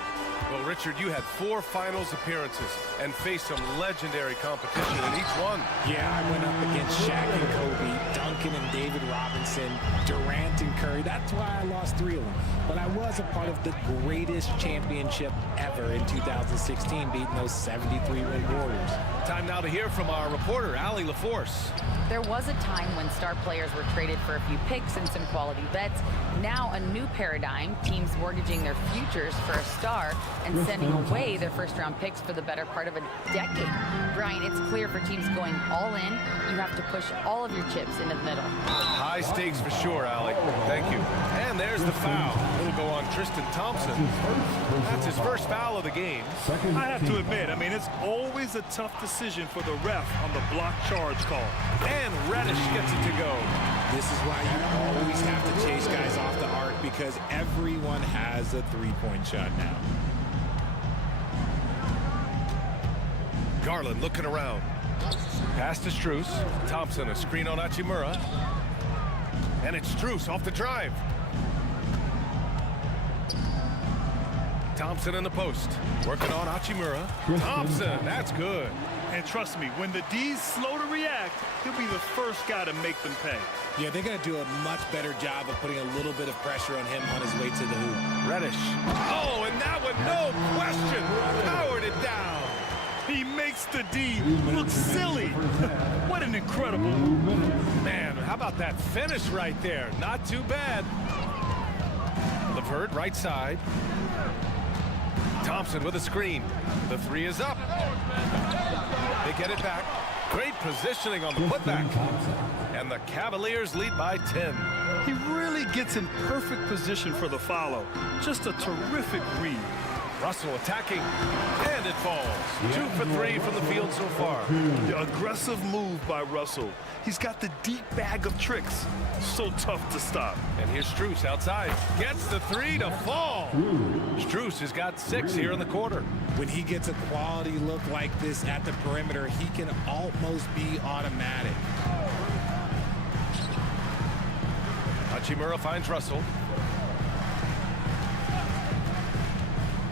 Well, Richard, you had 4 finals appearances and faced some legendary competition in each one. Yeah, I went up against Shaq and Kobe, Duncan and David Robinson, Durant and Curry. That's why I lost 3 of them. but I was a part of the greatest championship ever in 2016, beating those 73-win Warriors. Time now to hear from our reporter, Allie LaForce. There was a time when star players were traded for a few picks and some quality vets. Now a new paradigm, teams mortgaging their futures for a star and sending away their first-round picks for the better part of a decade. Brian, it's clear for teams going all in, you have to push all of your chips into the middle. High stakes for sure, Allie. Thank you. And there's the foul. It'll go on Tristan Thompson. That's his first foul of the game. I have to admit, I mean, it's always a tough decision for the ref on the block charge call. And Reddish gets it to go. This is why you always have to chase guys off the arc, because everyone has a three-point shot now. Garland looking around. Pass to Strus. Thompson, a screen on Hachimura. And it's Strus off the drive. Thompson in the post. Working on Hachimura. Thompson, that's good. And trust me, when the D's slow to react, he'll be the first guy to make them pay. Yeah, they're going to do a much better job of putting a little bit of pressure on him on his way to the hoop. Reddish. Oh, and that one, no question, powered it down. He makes the D look silly. What an incredible move. Man, how about that finish right there? Not too bad. LeVert, right side. Thompson with a screen. The three is up. They get it back. Great positioning on the putback. And the Cavaliers lead by 10. He really gets in perfect position for the follow. Just a terrific read. Russell attacking, and it falls. 2 for 3 from the field so far. The aggressive move by Russell. He's got the deep bag of tricks. So tough to stop. And here's Strus outside. Gets the three to fall. Strus has got 6 here in the quarter. When he gets a quality look like this at the perimeter, he can almost be automatic. Hachimura finds Russell.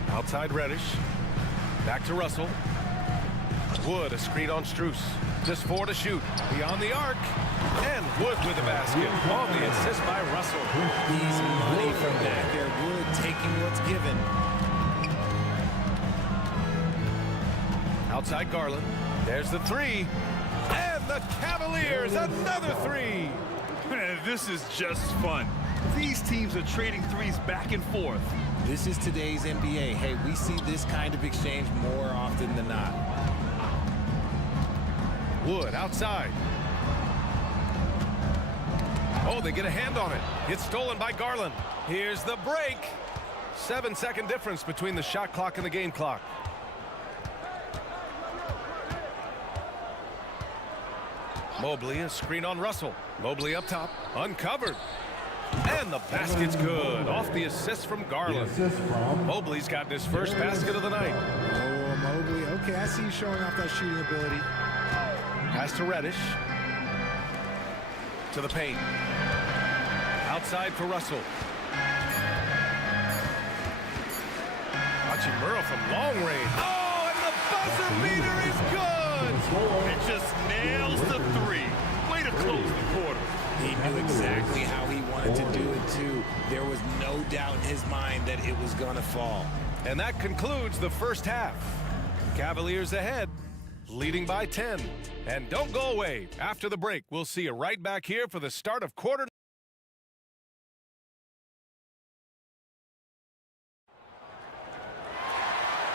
Outside Reddish. Back to Russell. Wood, a screen on Strus. Just 4 to shoot. Beyond the arc. And Wood with the basket. On the assist by Russell. He's money from back there. Wood taking what's given. Outside Garland. There's the three. And the Cavaliers, another three. Man, this is just fun. These teams are trading threes back and forth. This is today's NBA. Hey, we see this kind of exchange more often than not. Wood outside. Oh, they get a hand on it. It's stolen by Garland. Here's the break. 7-second difference between the shot clock and the game clock. Mobley, a screen on Russell. Mobley up top, uncovered. And the basket's good. Off the assist from Garland. Mobley's gotten his first basket of the night. Oh, Mobley. Okay, I see you showing off that shooting ability. Pass to Reddish. To the paint. Outside for Russell. Hachimura from long range. Oh, and the buzzer beater is good. It just nails the three. Way to close the quarter. He knew exactly how he wanted to do it, too. There was no doubt in his mind that it was going to fall. And that concludes the first half. Cavaliers ahead, leading by 10. And don't go away. After the break, we'll see you right back here for the start of quarter.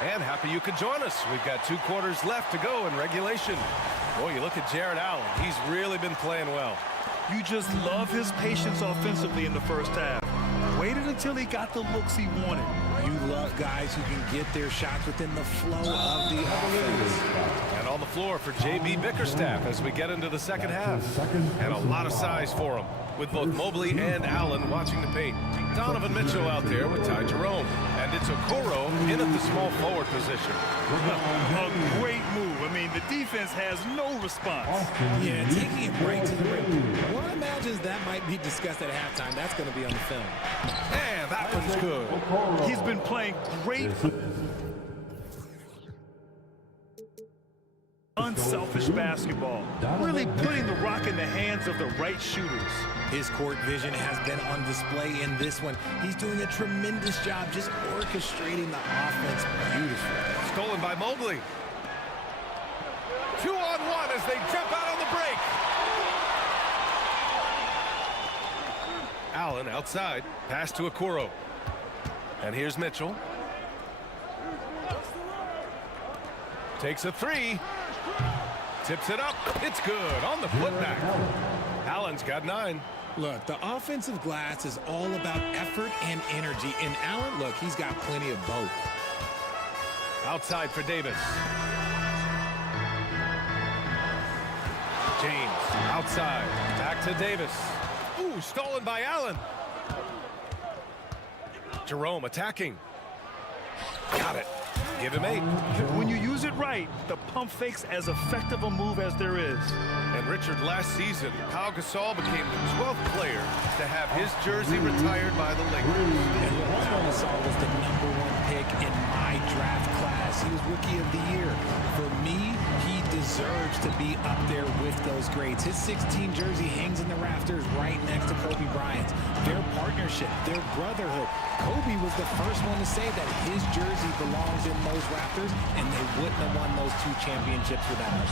And happy you could join us. We've got 2 quarters left to go in regulation. Boy, you look at Jared Allen. He's really been playing well. You just love his patience offensively in the first half. Waited until he got the looks he wanted. You love guys who can get their shots within the flow of the offense. And on the floor for J.B. Bickerstaff as we get into the second half. And a lot of size for him, with both Mobley and Allen watching the paint. Donovan Mitchell out there with Ty Jerome. And it's Okoro in at the small forward position. A great move. I mean, the defense has no response. Yeah, taking it right to the rim. One imagines that might be discussed at halftime. That's going to be on the film. And that one's good. He's been playing great. unselfish basketball, really putting the rock in the hands of the right shooters. His court vision has been on display in this one. He's doing a tremendous job just orchestrating the offense beautifully. Stolen by Mobley. 2-on-1 as they jump out on the break. Allen outside. Pass to Okoro. And here's Mitchell. Takes a three. Tips it up. It's good on the putback. Allen's got 9. Look, the offensive glass is all about effort and energy. And Allen, look, he's got plenty of both. Outside for Davis. James outside. Back to Davis. Ooh, stolen by Allen. Jerome attacking. Got it. Give him 8. When you use it right, the pump fake's as effective a move as there is. And Richard, last season, Pau Gasol became the 12th player to have his jersey retired by the Lakers. And Pau Gasol was the #1 pick in my draft class. He was Rookie of the Year. For me, he deserves to be up there with those grades. His 16 jersey hangs in the rafters right next to Kobe Bryant's. Their partnership, their brotherhood. Kobe was the first one to say that his jersey belongs in those rafters, and they wouldn't have won those 2 championships without him.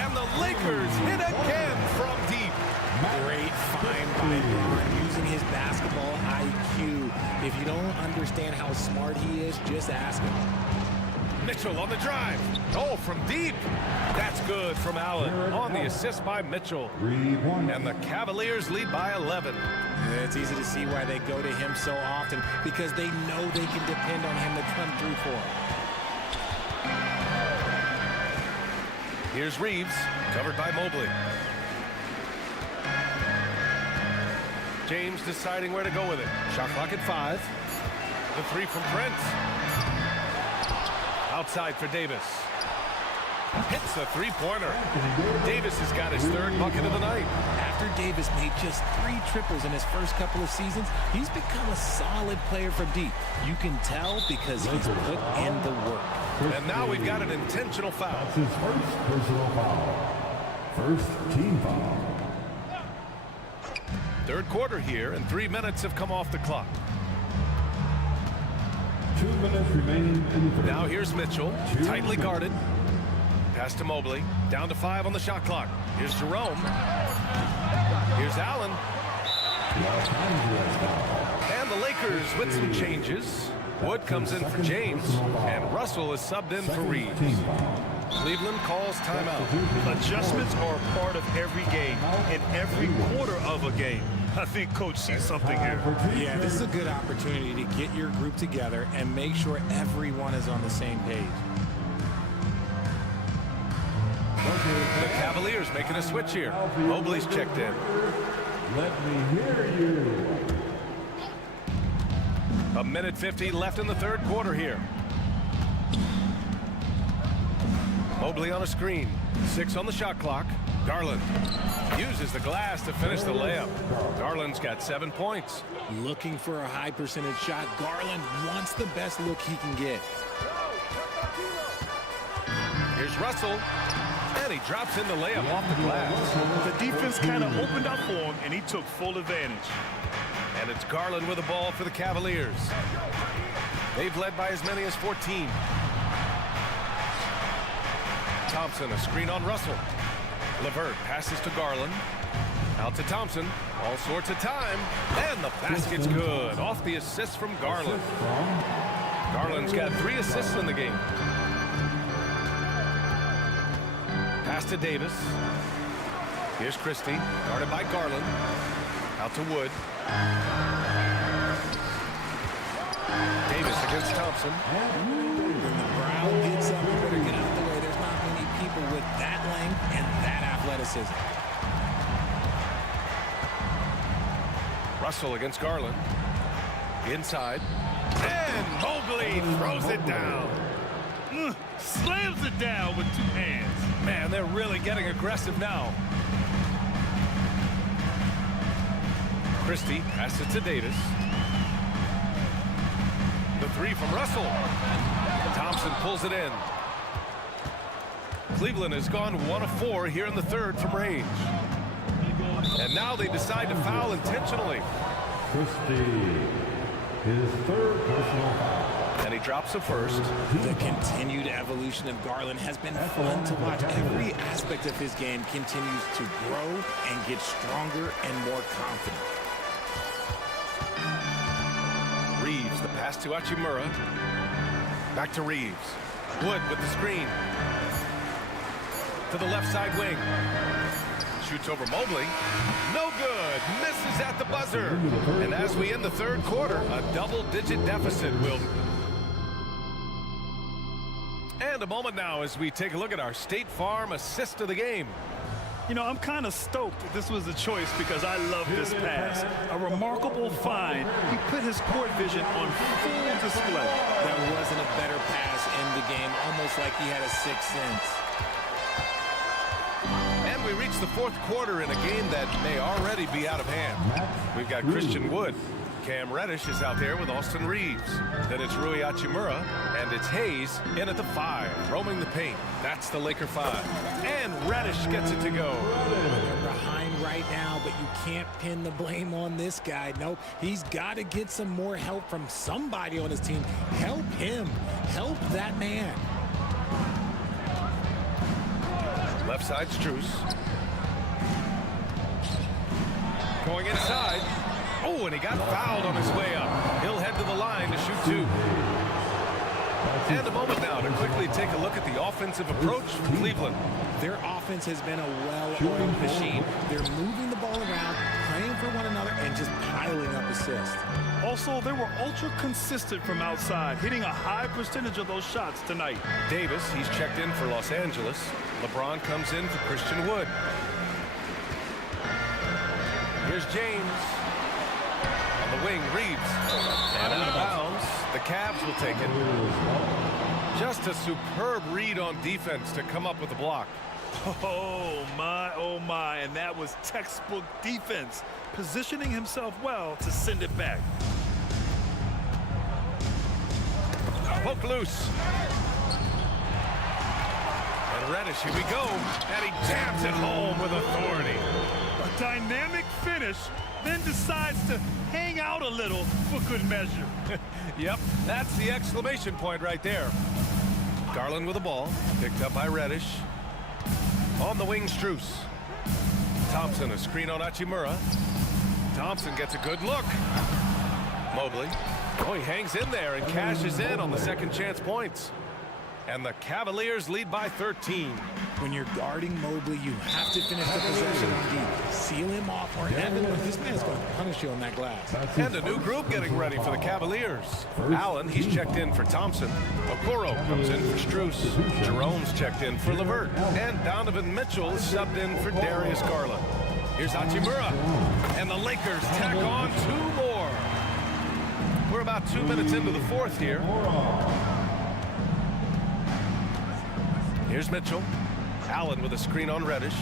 And the Lakers hit again from deep. Great find by LeBron using his basketball IQ. If you don't understand how smart he is, just ask him. Mitchell on the drive. Oh, from deep. That's good from Allen on the assist by Mitchell. And the Cavaliers lead by 11. It's easy to see why they go to him so often, because they know they can depend on him to come through for them. Here's Reeves, covered by Mobley. James deciding where to go with it. Shot clock at 5. The 3 from Prince. Outside for Davis. Hits the three-pointer. Davis has got his 3rd bucket of the night. After Davis made just 3 triples in his first couple of seasons, he's become a solid player from deep. You can tell because he's put in the work. And now we've got an intentional foul. That's his first personal foul. First team foul. 3rd quarter here, and 3 minutes have come off the clock. 2 minutes remaining in the 3rd. Now here's Mitchell, tightly guarded. Pass to Mobley, down to 5 on the shot clock. Here's Jerome. Here's Allen. And the Lakers with some changes. Wood comes in for James, and Russell is subbed in for Reeves. Cleveland calls timeout. Adjustments are a part of every game, and every quarter of a game. I think Coach sees something here. Yeah, this is a good opportunity to get your group together and make sure everyone is on the same page. The Cavaliers making a switch here. Mobley's checked in. Let me hear you. 1:50 left in the 3rd quarter here. Mobley on a screen. 6 on the shot clock. Garland uses the glass to finish the layup. Garland's got 7 points. Looking for a high percentage shot. Garland wants the best look he can get. Here's Russell. And he drops in the layup off the glass. The defense kind of opened up for him, and he took full advantage. And it's Garland with the ball for the Cavaliers. They've led by as many as 14. Thompson, a screen on Russell. LeVert passes to Garland. Out to Thompson. All sorts of time. And the basket's good. Off the assist from Garland. Garland's got 3 assists in the game. Pass to Davis. Here's Christie, guarded by Garland. Out to Wood. Davis against Thompson. When the Brown gets up, you better get out of the way. There's not many people with that length and that athleticism. Russell against Garland. Inside. And Mobley throws it down. Slams it down with 2 hands. Man, they're really getting aggressive now. Christie passes it to Davis. The 3 from Russell. Thompson pulls it in. Cleveland has gone 1 of 4 here in the third from range. And now they decide to foul intentionally. His third personal foul. And he drops a first. The continued evolution of Garland has been fun to watch. Every aspect of his game continues to grow and get stronger and more confident. Reeves, the pass to Hachimura. Back to Reeves. Wood with the screen. To the left side wing. Shoots over Mobley. No good. Misses at the buzzer. And as we end the third quarter, a double-digit deficit will... And a moment now as we take a look at our State Farm assist of the game. You know, I'm kind of stoked that this was a choice because I love this pass. A remarkable find. He put his court vision on full display. There wasn't a better pass in the game, almost like he had a sixth sense. And we reach the fourth quarter in a game that may already be out of hand. We've got Christian Wood. Cam Reddish is out there with Austin Reeves. Then it's Rui Hachimura, and it's Hayes in at the 5, roaming the paint. That's the Laker 5. And Reddish gets it to go. They're behind right now, but you can't pin the blame on this guy. Nope, he's got to get some more help from somebody on his team. Help him. Help that man. Left side, Strus. Going inside. Oh, and he got fouled on his way up. He'll head to the line to shoot 2. And a moment now to quickly take a look at the offensive approach from Cleveland. Their offense has been a well-oiled machine. They're moving the ball around, playing for one another, and just piling up assists. Also, they were ultra consistent from outside, hitting a high percentage of those shots tonight. Davis, he's checked in for Los Angeles. LeBron comes in for Christian Wood. Here's James. On the wing, Reeves. And out of bounds. The Cavs will take it. Just a superb read on defense to come up with the block. Oh my, and that was textbook defense, positioning himself well to send it back. Poke loose. And Reddish, here we go. And he jams it home with authority. A dynamic finish, then decides to hang out a little for good measure. Yep, that's the exclamation point right there. Garland with the ball, picked up by Reddish. On the wing, Strus. Thompson, a screen on Hachimura. Thompson gets a good look. Mobley. Oh, he hangs in there and cashes in on the second chance points. And the Cavaliers lead by 13. When you're guarding Mobley, you have to finish the possession on D. Seal him off, or this man's going to punish you on that glass. And a new group getting ready for the Cavaliers. Allen, he's checked in for Thompson. Okoro comes in for Strus. Jerome's checked in for LeVert. And Donovan Mitchell is subbed in for Darius Garland. Here's Hachimura. And the Lakers tack on 2 more. We're about 2 minutes into the fourth here. Here's Mitchell. Allen with a screen on Reddish.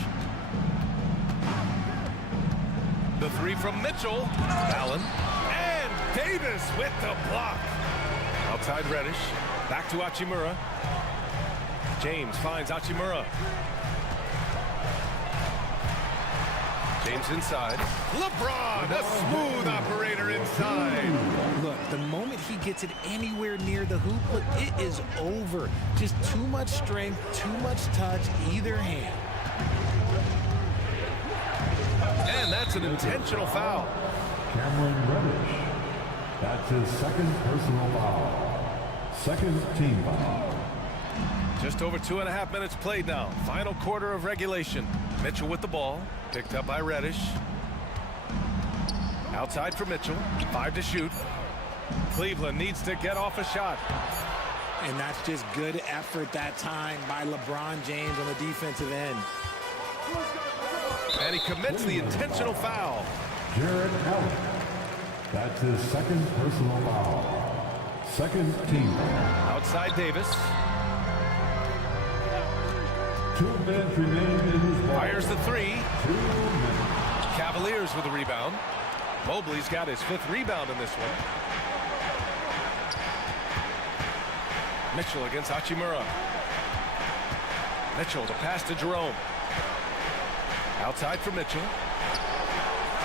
The 3 from Mitchell. Allen. And Davis with the block. Outside Reddish. Back to Hachimura. James finds Hachimura. James inside. LeBron, a smooth operator inside. Look, the moment he gets it anywhere near the hoop, look, it is over. Just too much strength, too much touch, either hand. And that's an intentional foul. Cameron Reddish. That's his second personal foul. Second team foul. Just over 2.5 minutes played now. Final quarter of regulation. Mitchell with the ball. Picked up by Reddish. Outside for Mitchell. 5 to shoot. Cleveland needs to get off a shot. And that's just good effort that time by LeBron James on the defensive end. And he commits the intentional foul. Jared Allen. That's his second personal foul. Second team foul. Outside Davis. 2 minutes remaining in this ball. Fires the 3. 2 minutes. Cavaliers with a rebound. Mobley's got his 5th rebound in this one. Mitchell against Hachimura. Mitchell, the pass to Jerome. Outside for Mitchell.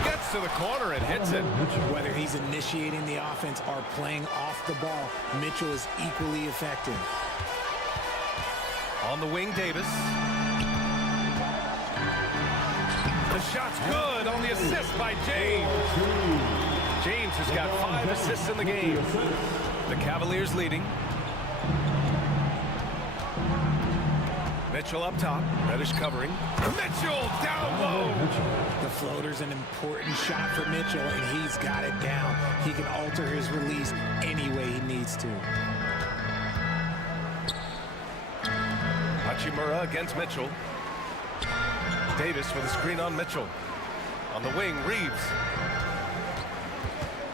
Gets to the corner and hits it. Whether he's initiating the offense or playing off the ball, Mitchell is equally effective. On the wing, Davis. The shot's good on the assist by James. James has got 5 assists in the game. The Cavaliers leading. Mitchell up top. Reddish covering. Mitchell down low. The floater's an important shot for Mitchell, and he's got it down. He can alter his release any way he needs to. Hachimura against Mitchell. Davis with a screen on Mitchell. On the wing, Reeves.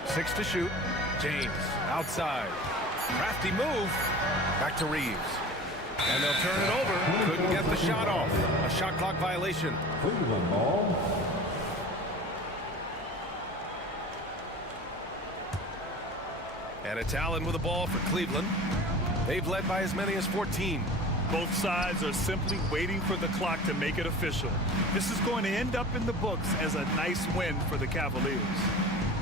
6 to shoot. James outside. Crafty move. Back to Reeves. And they'll turn it over. Couldn't get the shot off. A shot clock violation. Cleveland ball. And it's Allen with the ball for Cleveland. They've led by as many as 14. Both sides are simply waiting for the clock to make it official. This is going to end up in the books as a nice win for the Cavaliers.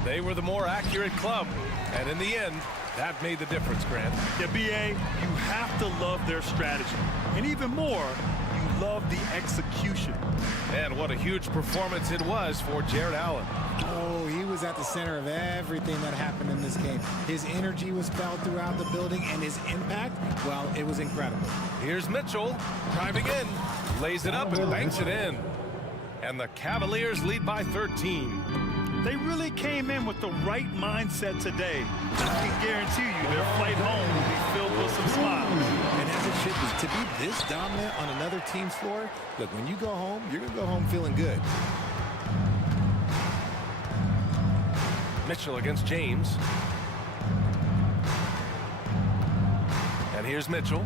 They were the more accurate club. And in the end, that made the difference, Grant. Yeah, BA, you have to love their strategy. And even more, you love the execution. And what a huge performance it was for Jared Allen. Oh, he was at the center of everything that happened in this game. His energy was felt throughout the building, and his impact, well, it was incredible. Here's Mitchell driving in, lays it up and banks it in. And the Cavaliers lead by 13. They really came in with the right mindset today. I can guarantee you their flight home will be filled with some smiles. And as it should be, to be this dominant on another team's floor, look, when you go home, you're going to go home feeling good. Mitchell against James. And here's Mitchell.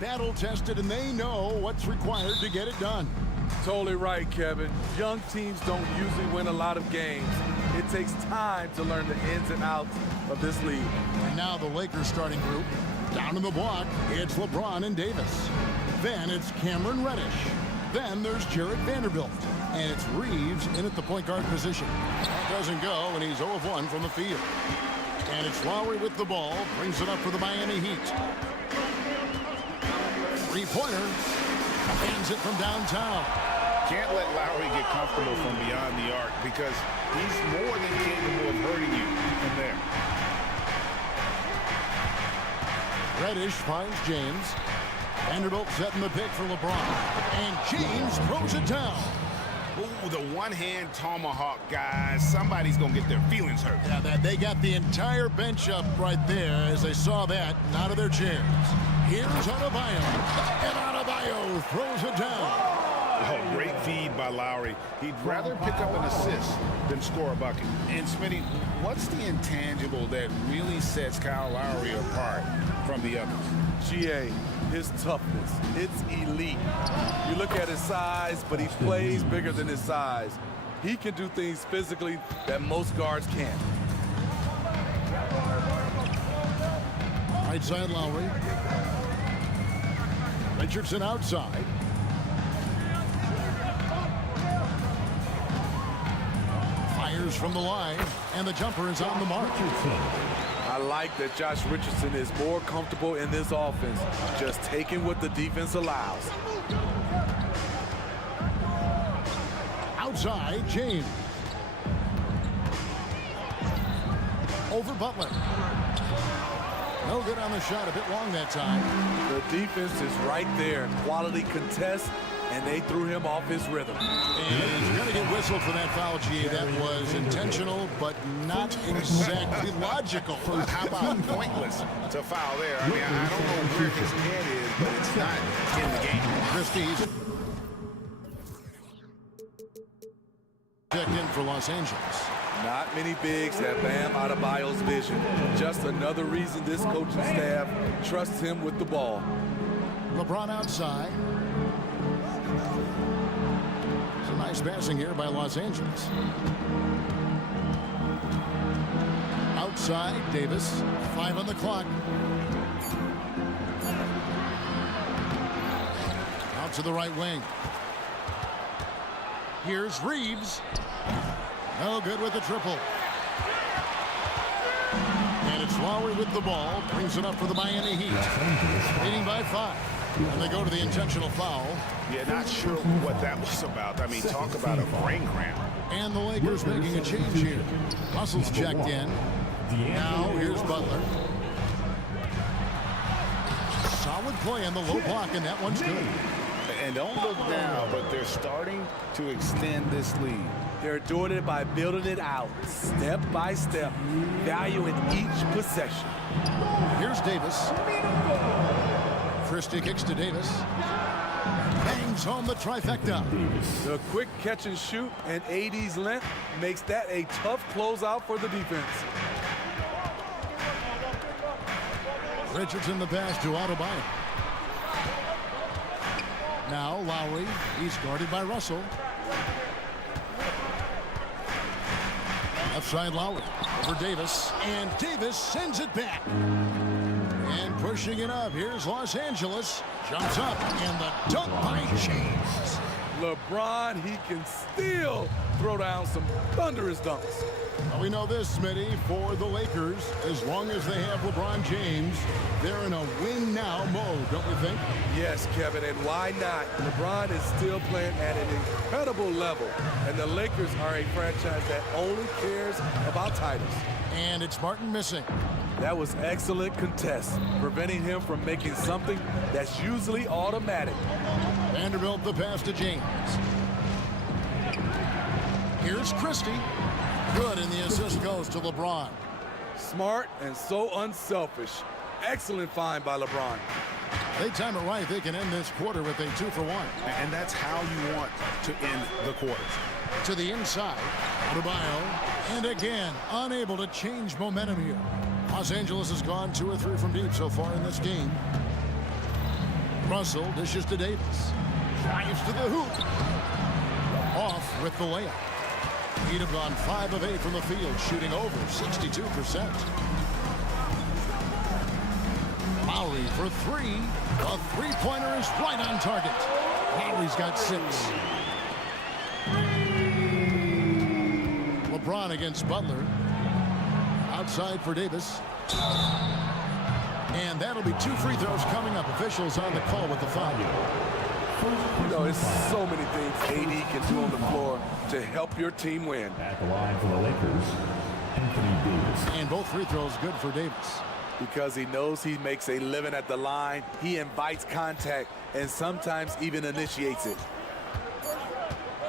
Battle tested, and they know what's required to get it done. Totally right, Kevin. Young teams don't usually win a lot of games. It takes time to learn the ins and outs of this league. And now the Lakers starting group. Down in the block, it's LeBron and Davis. Then it's Cameron Reddish. Then there's Jarrett Vanderbilt. And it's Reeves in at the point guard position. That doesn't go, and he's 0 of 1 from the field. And it's Lowry with the ball, brings it up for the Miami Heat. Three-pointer, hands it from downtown. Can't let Lowry get comfortable from beyond the arc because he's more than capable of hurting you from there. Reddish finds James. Vanderbilt setting the pick for LeBron. And James throws it down. Ooh, the one-hand tomahawk, guys. Somebody's going to get their feelings hurt. Yeah, they got the entire bench up right there as they saw that and out of their chairs. Here's Adebayo. And Adebayo throws it down. Oh, great feed by Lowry. He'd rather pick up an assist than score a bucket. And Smitty, what's the intangible that really sets Kyle Lowry apart from the others? GA, his toughness. It's elite. You look at his size, but he plays bigger than his size. He can do things physically that most guards can't. Right side Lowry. Richardson outside. Fires from the line, and the jumper is on the mark. I like that Josh Richardson is more comfortable in this offense, just taking what the defense allows. Outside, James. Over Butler. No good on the shot, a bit long that time. The defense is right there. Quality contest, and they threw him off his rhythm. And he's going to get whistled for that foul, G. That was intentional, but not exactly logical. How about pointless to foul there? I mean, I don't know where his head is, but it's not in the game. Christie's checked in for Los Angeles. Not many bigs have Bam Adebayo's vision. Just another reason this coaching staff trusts him with the ball. LeBron outside. Some nice passing here by Los Angeles. Outside, Davis. 5 on the clock. Out to the right wing. Here's Reeves. No good with the triple. And it's Lowry with the ball. Brings it up for the Miami Heat. Leading by 5. And they go to the intentional foul. Yeah, not sure what that was about. I mean, talk about a brain cramp. And the Lakers making a change here. Russell's checked in. Now here's Butler. Solid play on the low block, and that one's good. And don't look now, but they're starting to extend this lead. They're doing it by building it out, step by step, valuing each possession. Here's Davis. Christie kicks to Davis. Bangs home the trifecta. The quick catch and shoot and AD's length makes that a tough closeout for the defense. Richardson the pass to Adebayo. Now Lowry, he's guarded by Russell. Left side Lowry over Davis, and Davis sends it back. And pushing it up, here's Los Angeles. Jumps up, and the dunk by James. LeBron, he can still throw down some thunderous dunks. Well, we know this, Smitty, for the Lakers, as long as they have LeBron James, they're in a win-now mode, don't you think? Yes, Kevin, and why not? LeBron is still playing at an incredible level, and the Lakers are a franchise that only cares about titles. And it's Martin missing. That was excellent contest, preventing him from making something that's usually automatic. Vanderbilt the pass to James. Here's Christie. Good, and the assist goes to LeBron. Smart and so unselfish. Excellent find by LeBron. They time it right. They can end this quarter with a 2-for-1. And that's how you want to end the quarters. To the inside, Adebayo, and again, unable to change momentum here. Los Angeles has gone 2 or 3 from deep so far in this game. Russell dishes to Davis. Drives to the hoop. Off with the layup. He'd have gone 5 of 8 from the field, shooting over 62%. Lowry for 3. A three-pointer is right on target. Lowry's got 6. LeBron against Butler. Outside for Davis. And that'll be 2 free throws coming up. Officials on the call with the foul. You know, there's so many things AD can do on the floor to help your team win. At the line for the Lakers, Anthony Davis. And both free throws good for Davis. Because he knows he makes a living at the line, he invites contact and sometimes even initiates it.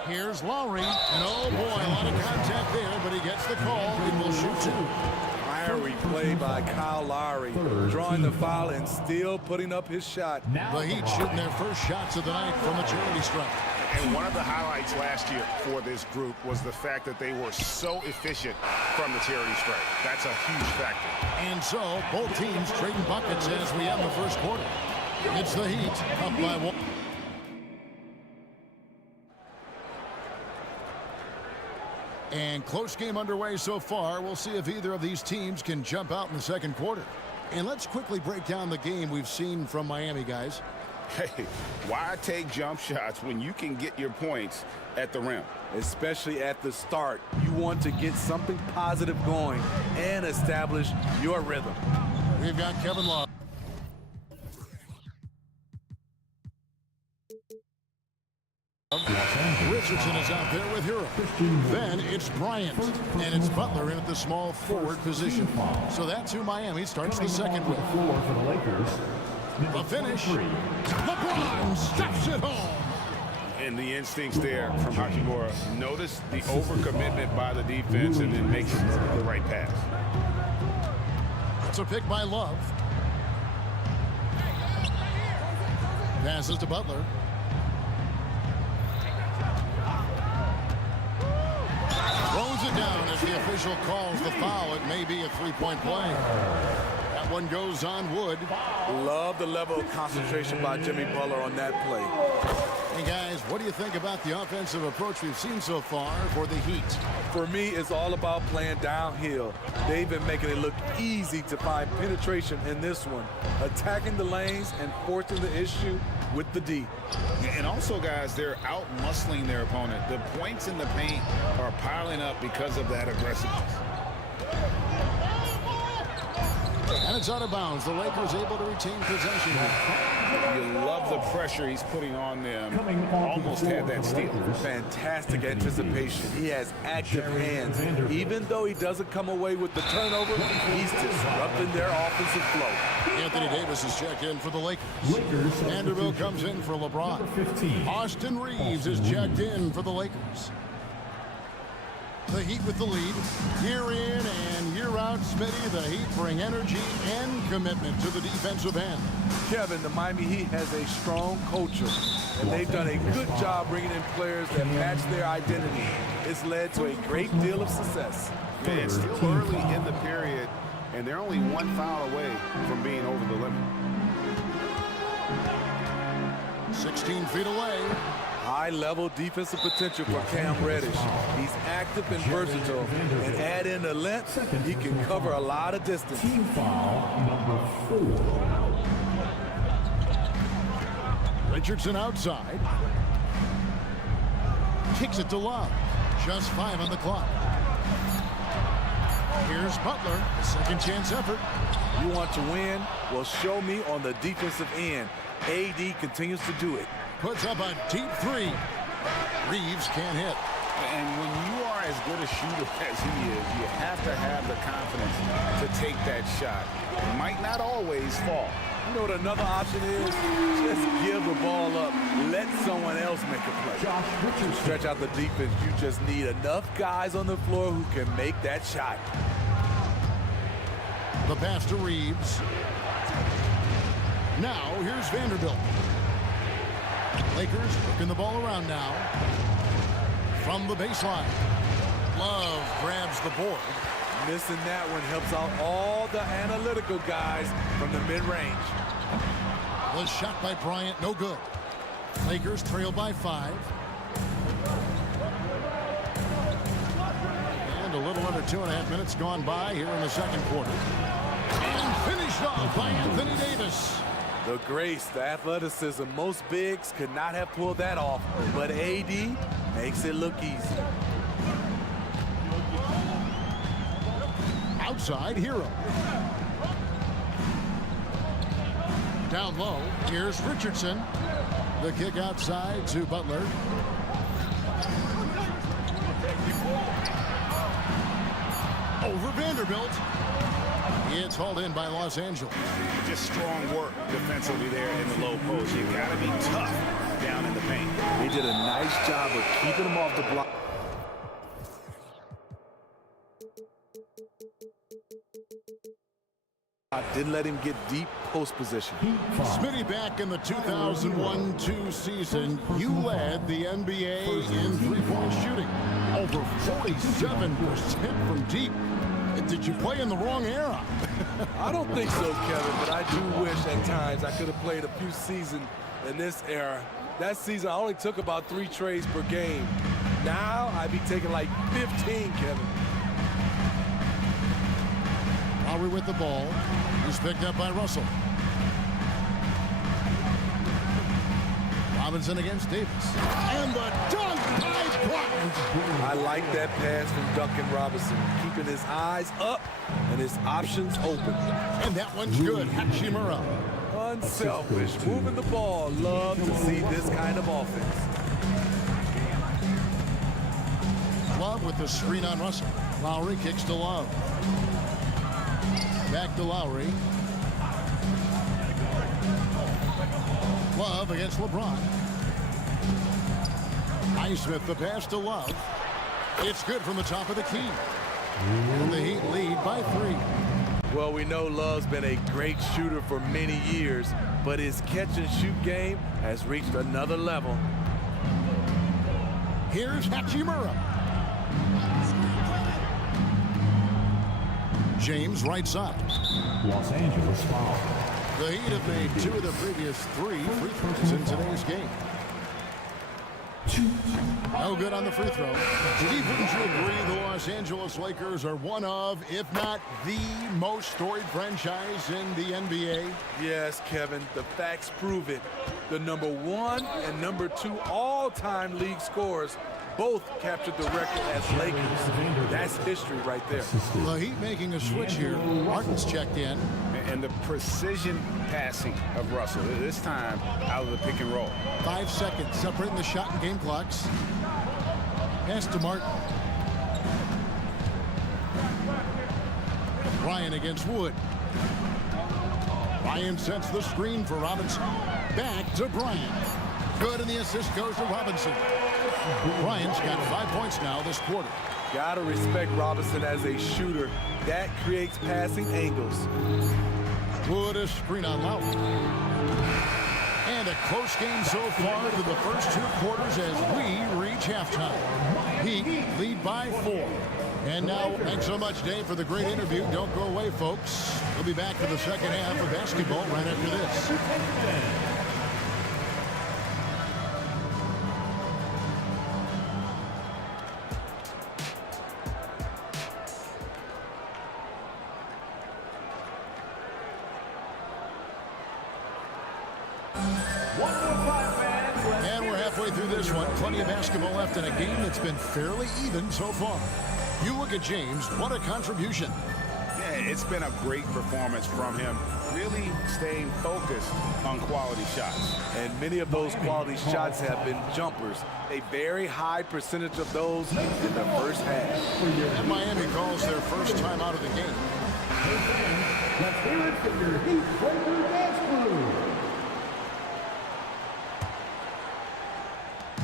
Here's Lowry, and oh boy, a lot of contact there, but he gets the call and will shoot 2. Fiery play by Kyle Lowry, drawing the foul and still putting up his shot. The Heat shooting their first shots of the night from a charity stripe. And one of the highlights last year for this group was the fact that they were so efficient from the charity stripe. That's a huge factor. And so, both teams trading buckets as we end the first quarter. It's the Heat up by 1. And close game underway so far. We'll see if either of these teams can jump out in the second quarter. And let's quickly break down the game we've seen from Miami, guys. Hey, why take jump shots when you can get your points at the rim? Especially at the start. You want to get something positive going and establish your rhythm. We've got Kevin Love. Richardson is out there with Hero. Then it's Bryant, and it's Butler in at the small forward position. So that's who Miami starts the second with. For the Lakers, the finish. LeBron stuffs it home. And the instincts there from Hachimura. Notice the overcommitment by the defense and then makes the right pass. It's a pick by Love. Passes to Butler. Throws it down as the official calls the foul. It may be a three-point play. That one goes on Wood. Love the level of concentration by Jimmy Butler on that play. Hey guys, what do you think about the offensive approach we've seen so far for the Heat? For me, it's all about playing downhill. They've been making it look easy to find penetration in this one, attacking the lanes and forcing the issue with the D. And also, guys, they're out-muscling their opponent. The points in the paint are piling up because of that aggressiveness. And it's out of bounds. The Lakers able to retain possession. You love the pressure he's putting on them. Almost had that steal. Fantastic anticipation. He has active hands. Even though he doesn't come away with the turnover, he's disrupting their offensive flow. Anthony Davis is checked in for the Lakers. Vanderbilt comes in for LeBron. Austin Reeves is checked in for the Lakers. The Heat with the lead. Year in and year out, Smitty, the Heat bring energy and commitment to the defensive end. Kevin, the Miami Heat has a strong culture, and they've done a good job bringing in players that match their identity. It's led to a great deal of success. And it's still early in the period, and they're only one foul away from being over the limit. 16 feet away. High-level defensive potential for Cam Reddish. He's active and versatile, and add in the length, he can cover a lot of distance. Team foul number 4. Richardson outside. Kicks it to Love. Just 5 on the clock. Here's Butler, a second chance effort. You want to win? Well, show me on the defensive end. AD continues to do it. Puts up a deep 3. Reeves can't hit. And when you are as good a shooter as he is, you have to have the confidence to take that shot. It might not always fall. You know what another option is? Just give the ball up. Let someone else make a play. Stretch out the defense. You just need enough guys on the floor who can make that shot. The pass to Reeves. Now, here's Vanderbilt. Lakers working the ball around now. From the baseline. Love grabs the board. Missing that one helps out all the analytical guys from the mid-range. Was shot by Bryant, no good. Lakers trail by 5. And a little under 2.5 minutes gone by here in the second quarter. And finished off by Anthony Davis. The grace, the athleticism, most bigs could not have pulled that off, but AD makes it look easy. Outside, Hero. Down low, here's Richardson. The kick outside to Butler. Over Vanderbilt. It's hauled in by Los Angeles. Just strong work defensively there in the low post. You got to be tough down in the paint. They did a nice job of keeping him off the block. Didn't let him get deep post position. Smitty, back in the 2001-2 season, you led the NBA in three-point shooting. Over 47% from deep. Did you play in the wrong era? I don't think so, Kevin, but I do wish at times I could have played a few seasons in this era. That season, I only took about 3 trades per game. Now, I'd be taking like 15, Kevin. Lowry with the ball. He's picked up by Russell. Robinson against Davis. And the dunk by Bryant. I like that pass from Duncan Robinson, keeping his eyes up and his options open. And that one's good. Hachimura. Unselfish, moving the ball. Love to see this kind of offense. Love with the screen on Russell. Lowry kicks to Love. Back to Lowry. Love against LeBron. Highsmith, the pass to Love. It's good from the top of the key. And the Heat lead by 3. Well, we know Love's been a great shooter for many years, but his catch-and-shoot game has reached another level. Here's Hachimura. James right side. Los Angeles foul. The Heat have made 2 of the previous 3 free throws in today's game. No good on the free throw. Steve, wouldn't you agree the Los Angeles Lakers are one of, if not the most storied franchise in the NBA? Yes, Kevin, the facts prove it. The number 1 and number 2 all-time league scorers both captured the record as Lakers. That's history right there. The Heat making a switch here. Martin's checked in. And the precision passing of Russell, this time out of the pick and roll. 5 seconds separating the shot and game clocks. Pass to Martin. Ryan against Wood. Ryan sets the screen for Robinson. Back to Bryant. Good, and the assist goes to Robinson. Bryant's got 5 points now this quarter. Gotta respect Robinson as a shooter. That creates passing angles. Wood a screen on Lowry. And a close game so far to the first 2 quarters as we reach halftime. Heat lead by 4. And now, thanks so much, Dave, for the great interview. Don't go away, folks. We'll be back for the second half of basketball right after this. And we're halfway through this one. Plenty of basketball left in a game that's been fairly even so far. You look at James, what a contribution. Yeah, it's been a great performance from him, really staying focused on quality shots. And many of those quality shots have been jumpers. A very high percentage of those in the first half. And Miami calls their first time out of the game. Let's hear it from your Heat Breaker dance crew.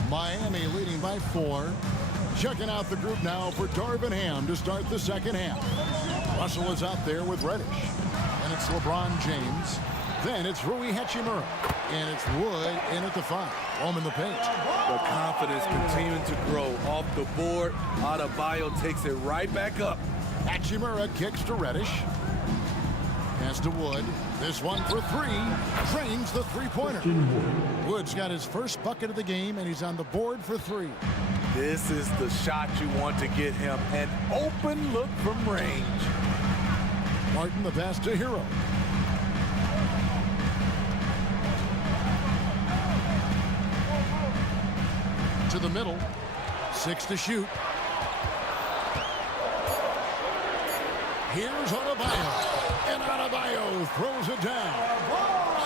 Miami leading by 4. Checking out the group now for Darvin Ham to start the second half. Russell is out there with Reddish. And it's LeBron James. Then it's Rui Hachimura. And it's Wood in at the 5. Home in the paint. The confidence continuing to grow off the board. Adebayo takes it right back up. Hachimura kicks to Reddish. Pass to Wood. This one for three. Drains the three-pointer. Wood's got his first bucket of the game, and he's on the board for three. This is the shot you want to get him. An open look from range. Martin, the pass to Hero. To the middle. 6 to shoot. Here's Adebayo. And Adebayo throws it down.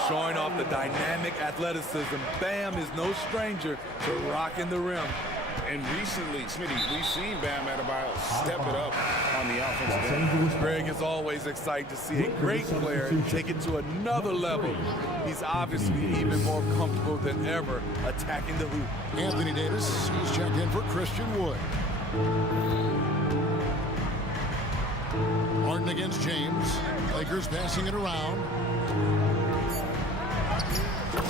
Showing off the dynamic athleticism. Bam is no stranger to rocking the rim. And recently, Smitty, we've seen Bam Adebayo step it up on the offensive end. Greg is always excited to see a great player take it to another level. He's obviously even more comfortable than ever attacking the hoop. Anthony Davis, he's checked in for Christian Wood. Martin against James. Lakers passing it around.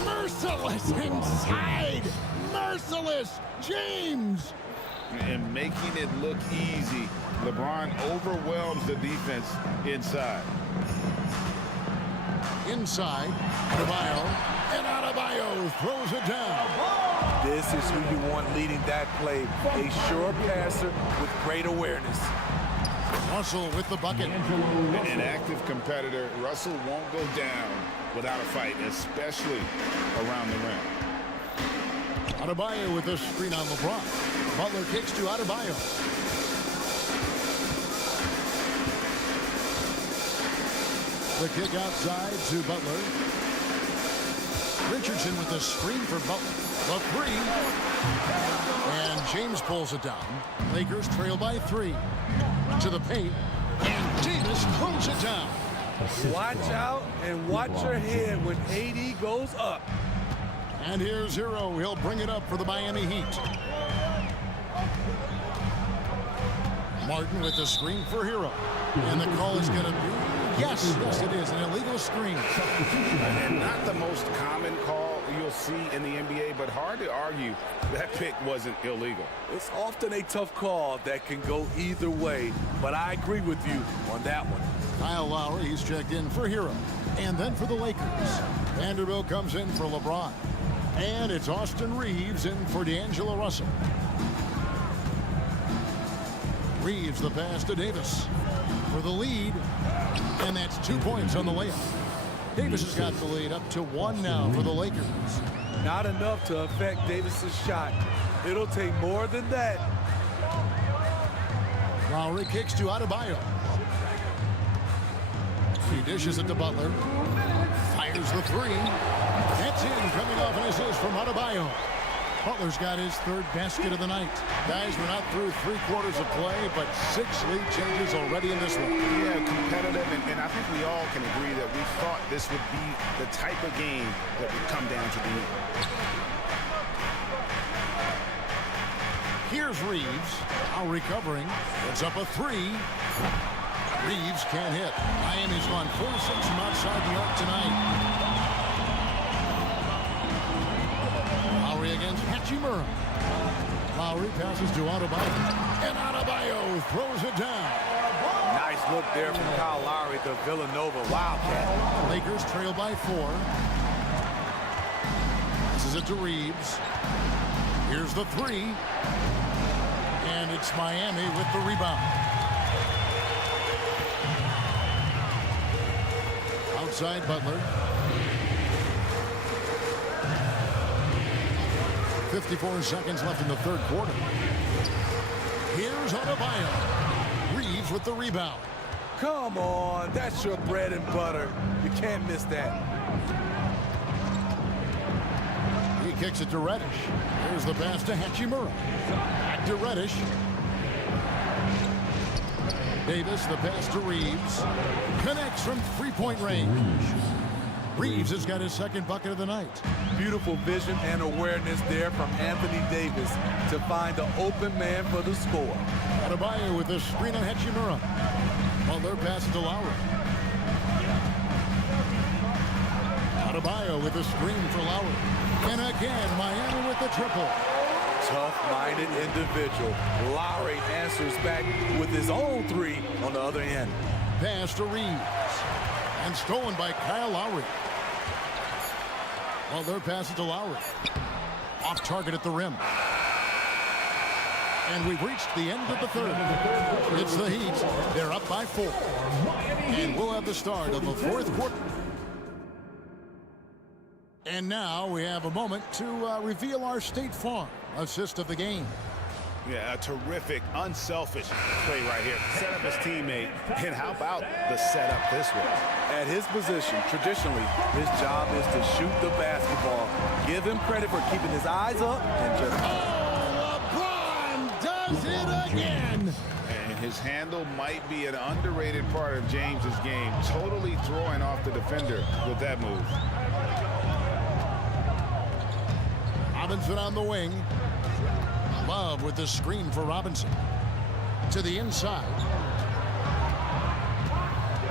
Merciless inside. Merciless James. And making it look easy. LeBron overwhelms the defense inside. Inside. Adebayo. And Adebayo throws it down. This is who you want leading that play. A sure passer with great awareness. Russell with the bucket. An active competitor, Russell won't go down without a fight, especially around the rim. Adebayo with the screen on LeBron. Butler kicks to Adebayo. The kick outside to Butler. Richardson with the screen for Butler. The three. And James pulls it down. Lakers trail by 3. To the paint. And Davis throws it down. Watch out and watch your head when AD goes up. And here's Hero. He'll bring it up for the Miami Heat. Martin with the screen for Hero. And the call is going to be, yes, it is, an illegal screen. And not the most common call you'll see in the NBA, but hard to argue that pick wasn't illegal. It's often a tough call that can go either way, but I agree with you on that one. Kyle Lowry, he's checked in for Hero. And then for the Lakers, Vanderbilt comes in for LeBron. And it's Austin Reeves in for D'Angelo Russell. Reeves the pass to Davis for the lead. And that's 2 points on the layup. Davis has got the lead up to 1 now for the Lakers. Not enough to affect Davis's shot. It'll take more than that. Lowry kicks to Adebayo. He dishes it to Butler. Fires the three. That's in, coming off an assist from Adebayo. Butler's got his 3rd basket of the night. Guys, we're not through 3 quarters of play, but 6 lead changes already in this one. Yeah, competitive, and I think we all can agree that we thought this would be the type of game that would come down to the end. Here's Reeves, now recovering. It's up a 3. Reeves can't hit. Miami's gone 4-6 from outside the arc tonight. Lowry against Hachimura. Lowry passes to Adebayo. And Adebayo throws it down. Nice look there from Kyle Lowry, the Villanova Wildcat. Lakers trail by 4. This is it to Reeves. Here's the 3. And it's Miami with the rebound. Outside Butler. 54 seconds left in the 3rd quarter. Here's Adebayo. Reeves with the rebound. Come on, that's your bread and butter. You can't miss that. He kicks it to Reddish. Here's the pass to Hachimura. Back to Reddish. Davis, the pass to Reeves. Connects from 3-point range. Reeves has got his 2nd bucket of the night. Beautiful vision and awareness there from Anthony Davis to find the open man for the score. Adebayo with the screen on Hachimura. Butler passes to Lowry. Adebayo with the screen for Lowry. And again, Miami with the triple. Tough-minded individual. Lowry answers back with his own 3 on the other end. Pass to Reeves. And stolen by Kyle Lowry. Well, their pass it to Lowry. Off target at the rim. And we've reached the end of the third. It's the Heat. They're up by 4. And we'll have the start of the fourth quarter. And now we have a moment to reveal our State Farm assist of the game. Yeah, a terrific, unselfish play right here. Set up his teammate. And how about the setup this way? At his position, traditionally, his job is to shoot the basketball. Give him credit for keeping his eyes up and just... Oh, LeBron does it again! And his handle might be an underrated part of James's game. Totally throwing off the defender with that move. Robinson on the wing. Love with the screen for Robinson. To the inside.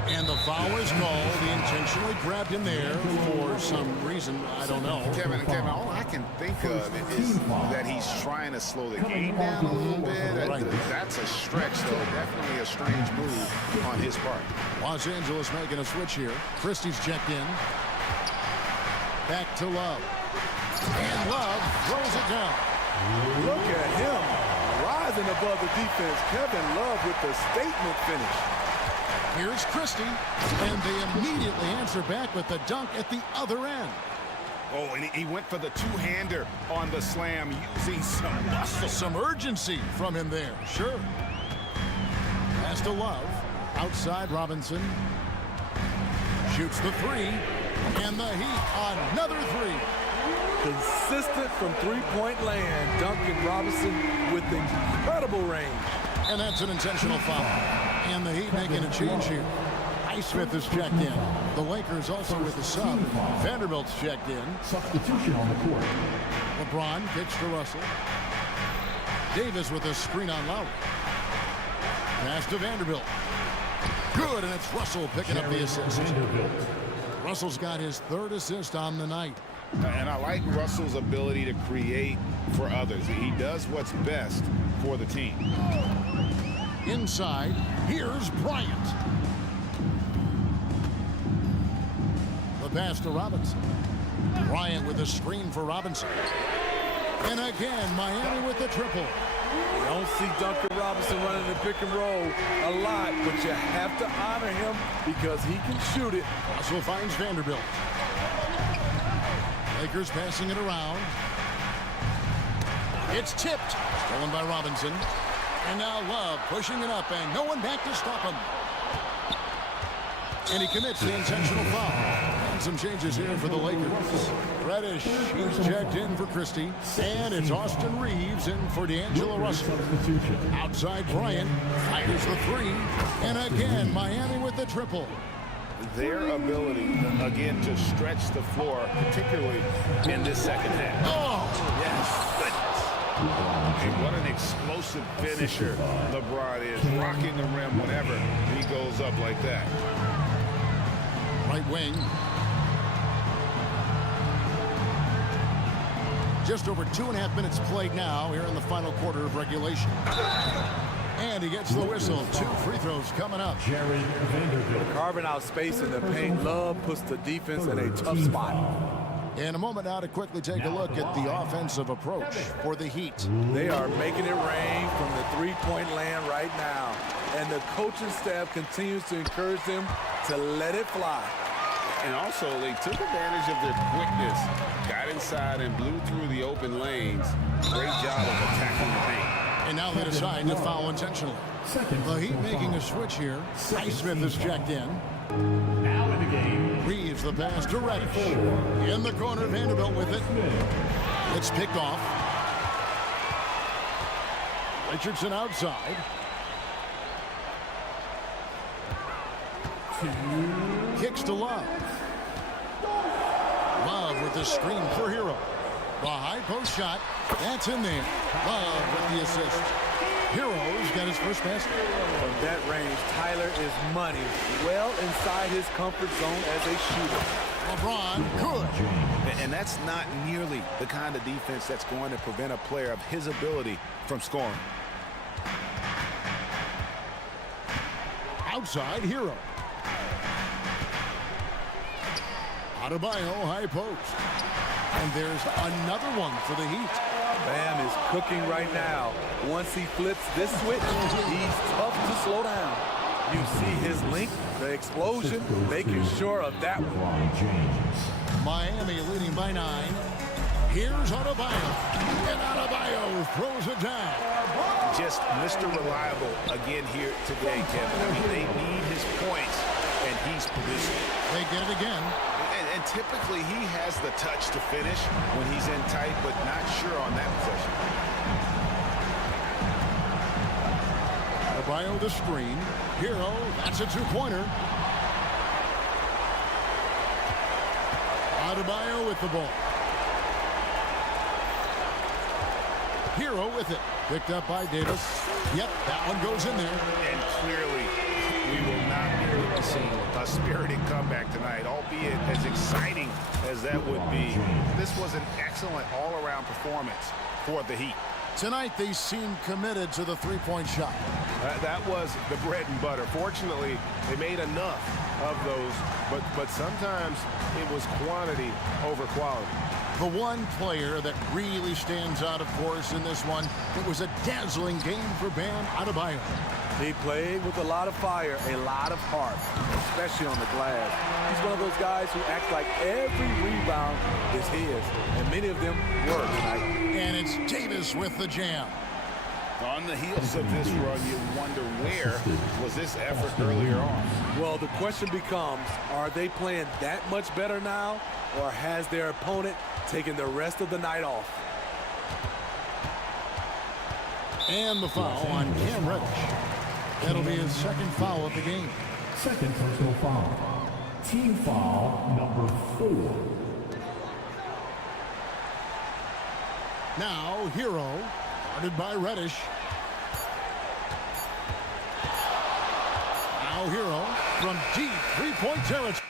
And the foul is called. He intentionally grabbed him there for some reason. I don't know. Kevin, all I can think of is that he's trying to slow the game down a little bit. Right. That's a stretch, though. Definitely a strange move on his part. Los Angeles making a switch here. Christie's checked in. Back to Love. And Love throws it down. Look at him rising above the defense. Kevin Love with the statement finish. Here's Christie, and they immediately answer back with the dunk at the other end. Oh, and he went for the two-hander on the slam, using some muscle. Some urgency from him there, sure. Pass to Love. Outside Robinson. Shoots the three, and the Heat another three. Consistent from three-point land. Duncan Robinson with incredible range. And that's an intentional foul. And the Heat making a change here. Highsmith is checked in. The Lakers also with the sub. Vanderbilt's checked in. Substitution on the court. LeBron kicks to Russell. Davis with a screen on Lowry. Pass to Vanderbilt. Good, and it's Russell picking up the assist. Russell's got his third assist on the night. And I like Russell's ability to create for others. He does what's best for the team. Inside, here's Bryant. The pass to Robinson. Bryant with a screen for Robinson. And again, Miami with the triple. You don't see Duncan Robinson running the pick and roll a lot, but you have to honor him because he can shoot it. Russell finds Vanderbilt. Lakers passing it around. It's tipped. Stolen by Robinson. And now Love pushing it up, and no one back to stop him. And he commits the intentional foul. And some changes here for the Lakers. Reddish, he's checked in for Christie. And it's Austin Reeves in for D'Angelo Russell. Outside Bryant, fires the three. And again, Miami with the triple. Their ability, again, to stretch the floor, particularly in this second half. Oh! Yes, goodness. And what an explosive finisher LeBron is, rocking the rim whenever he goes up like that. Right wing. Just over 2.5 minutes played now here in the final quarter of regulation. And he gets the whistle. 2 free throws coming up. Jared Vanderbilt. Carving out space in the paint. Love puts the defense in a tough spot. In a moment now to quickly take a look at the offensive approach for the Heat. They are making it rain from the three-point land right now. And the coaching staff continues to encourage them to let it fly. And also, they took advantage of their quickness, got inside and blew through the open lanes. Great job of attacking the paint. And now they decide to foul intentionally. The Heat making a switch here. Highsmith is checked in. Now in the game. Reeves the pass to Reddish. In the corner, Vanderbilt with it. It's picked off. Richardson outside. Kicks to Love. Love with the screen for Hero. The high post shot. That's in there. Love with the assist. Hero's got his first basket. From that range, Tyler is money. Well inside his comfort zone as a shooter. LeBron, good. And that's not nearly the kind of defense that's going to prevent a player of his ability from scoring. Outside, Hero. Adebayo, high post. And there's another one for the Heat. Bam is cooking right now. Once he flips this switch, he's tough to slow down. You see his length, the explosion, making sure of that one. Miami leading by 9. Here's Adebayo. And Adebayo throws it down. Just Mr. Reliable again here today, Kevin. I mean, they need his points, and he's producing. They get it again. And typically he has the touch to finish when he's in tight, but not sure on that possession. Adebayo the screen. Hero, that's a two-pointer. Adebayo with the ball. Hero with it. Picked up by Davis. Yep, that one goes in there. And clearly, we will not be witnessing a spirited comeback tonight, albeit as exciting as that would be. This was an excellent all-around performance for the Heat. Tonight, they seem committed to the three-point shot. That was the bread and butter. Fortunately, they made enough of those, but sometimes it was quantity over quality. The one player that really stands out, of course, in this one, it was a dazzling game for Bam Adebayo. He played with a lot of fire, a lot of heart, especially on the glass. He's one of those guys who acts like every rebound is his, and many of them were tonight. And it's Davis with the jam. On the heels of this run, you wonder where was this effort earlier on? Well, the question becomes, are they playing that much better now, or has their opponent taken the rest of the night off? And the foul on Cam Reddish. That'll be his second foul of the game. Second personal foul. Team foul number 4. Now, Hero, guarded by Reddish. Now, Hero from deep three-point territory.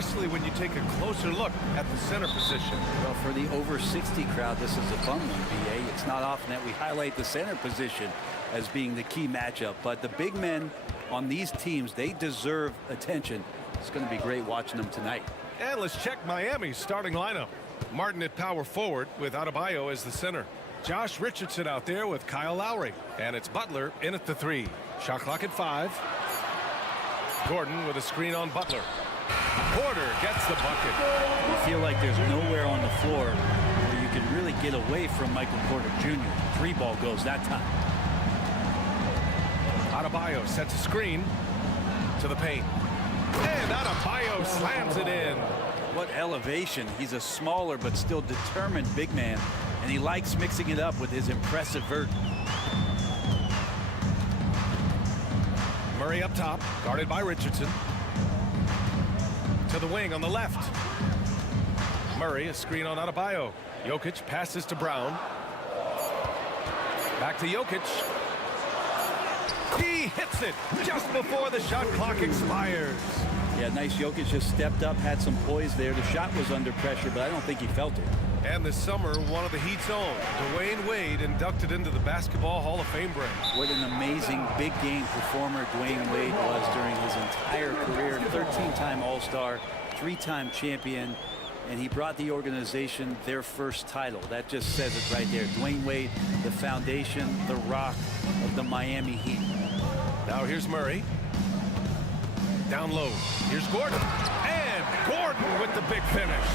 especially when you take a closer look at the center position. Well, for the over 60 crowd, this is a fun one, BA. It's not often that we highlight the center position as being the key matchup, but the big men on these teams, they deserve attention. It's going to be great watching them tonight. And let's check Miami's starting lineup. Martin at power forward with Adebayo as the center. Josh Richardson out there with Kyle Lowry. And it's Butler in at the 3. Shot clock at 5. Gordon with a screen on Butler. Porter gets the bucket. You feel like there's nowhere on the floor where you can really get away from Michael Porter Jr. 3 ball goes that time. Adebayo sets a screen to the paint. And Adebayo slams it in. What elevation. He's a smaller but still determined big man, and he likes mixing it up with his impressive vert. Murray up top, guarded by Richardson. To the wing on the left. Murray, a screen on Adebayo. Jokic passes to Brown. Back to Jokic. He hits it just before the shot clock expires. Yeah, nice. Jokic just stepped up, had some poise there. The shot was under pressure, but I don't think he felt it. And this summer, one of the Heat's own, Dwayne Wade, inducted into the Basketball Hall of Fame break. What an amazing big game performer Dwayne Wade was during his entire career. 13-time All-Star, 3-time champion, and he brought the organization their first title. That just says it right there. Dwayne Wade, the foundation, the rock of the Miami Heat. Now here's Murray. Down low. Here's Gordon. And Gordon with the big finish.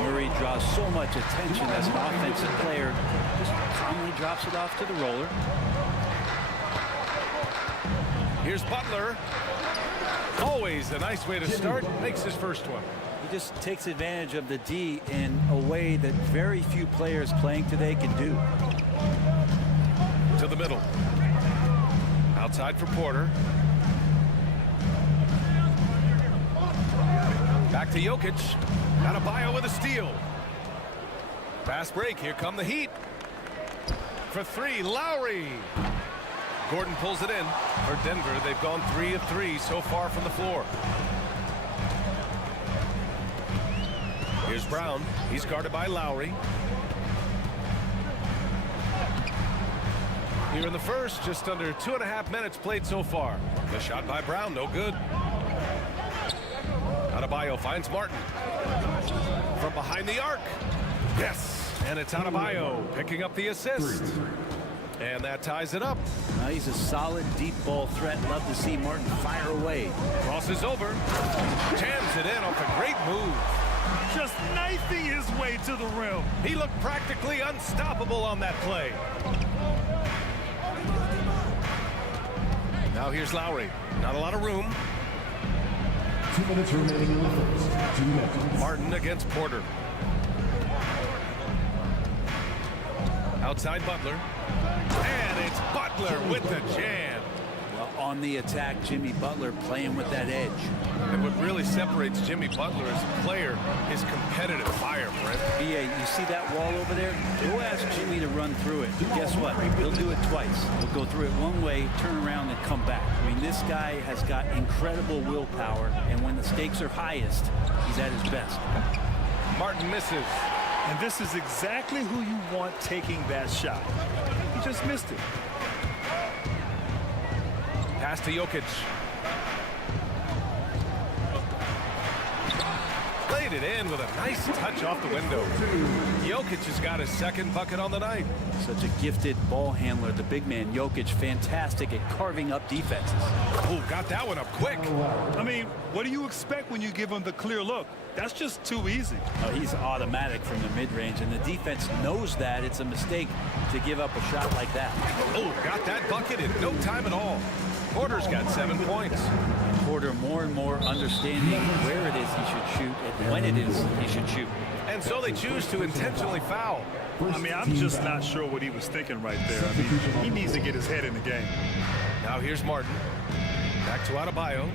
Murray draws so much attention as an offensive player. Just calmly drops it off to the roller. Here's Butler. Always a nice way to start. Makes his first one. He just takes advantage of the D in a way that very few players playing today can do. To the middle. Outside for Porter. Back to Jokic. Adebayo with a steal. Fast break. Here come the Heat. For 3, Lowry. Gordon pulls it in. For Denver, they've gone 3 of 3 so far from the floor. Here's Brown. He's guarded by Lowry. Here in the first, just under 2.5 minutes played so far. The shot by Brown, no good. Adebayo finds Martin. From behind the arc. Yes, and it's Adebayo picking up the assist. And that ties it up. Now he's a solid deep ball threat. Love to see Martin fire away. Crosses over. Jams it in off a great move. Just knifing his way to the rim. He looked practically unstoppable on that play. Now here's Lowry. Not a lot of room. 2 minutes remaining in the first. 2 minutes. Martin against Porter. Outside Butler. And it's Butler with the jam. Well, on the attack, Jimmy Butler playing with that edge. And what really separates Jimmy Butler as a player is competitive fire, Brent. BA, you see that wall over there? Go ask Jimmy to run through it. Guess what? He'll do it twice. He'll go through it one way, turn around, and come back. I mean, this guy has got incredible willpower, and when the stakes are highest, he's at his best. Martin misses. And this is exactly who you want taking that shot. He just missed it. Pass to Jokic. Played it in with a nice touch off the window. Jokic has got his second bucket on the night. Such a gifted ball handler, the big man Jokic, fantastic at carving up defenses. Oh, got that one up quick. I mean, what do you expect when you give him the clear look? That's just too easy. Oh, he's automatic from the mid-range, and the defense knows that. It's a mistake to give up a shot like that. Oh, got that bucket in no time at all. Porter's got 7 points. Porter more and more understanding where it is he should shoot and when it is he should shoot. And so they choose to intentionally foul. I mean, I'm just not sure what he was thinking right there. I mean, he needs to get his head in the game. Now here's Martin. Back to Adebayo.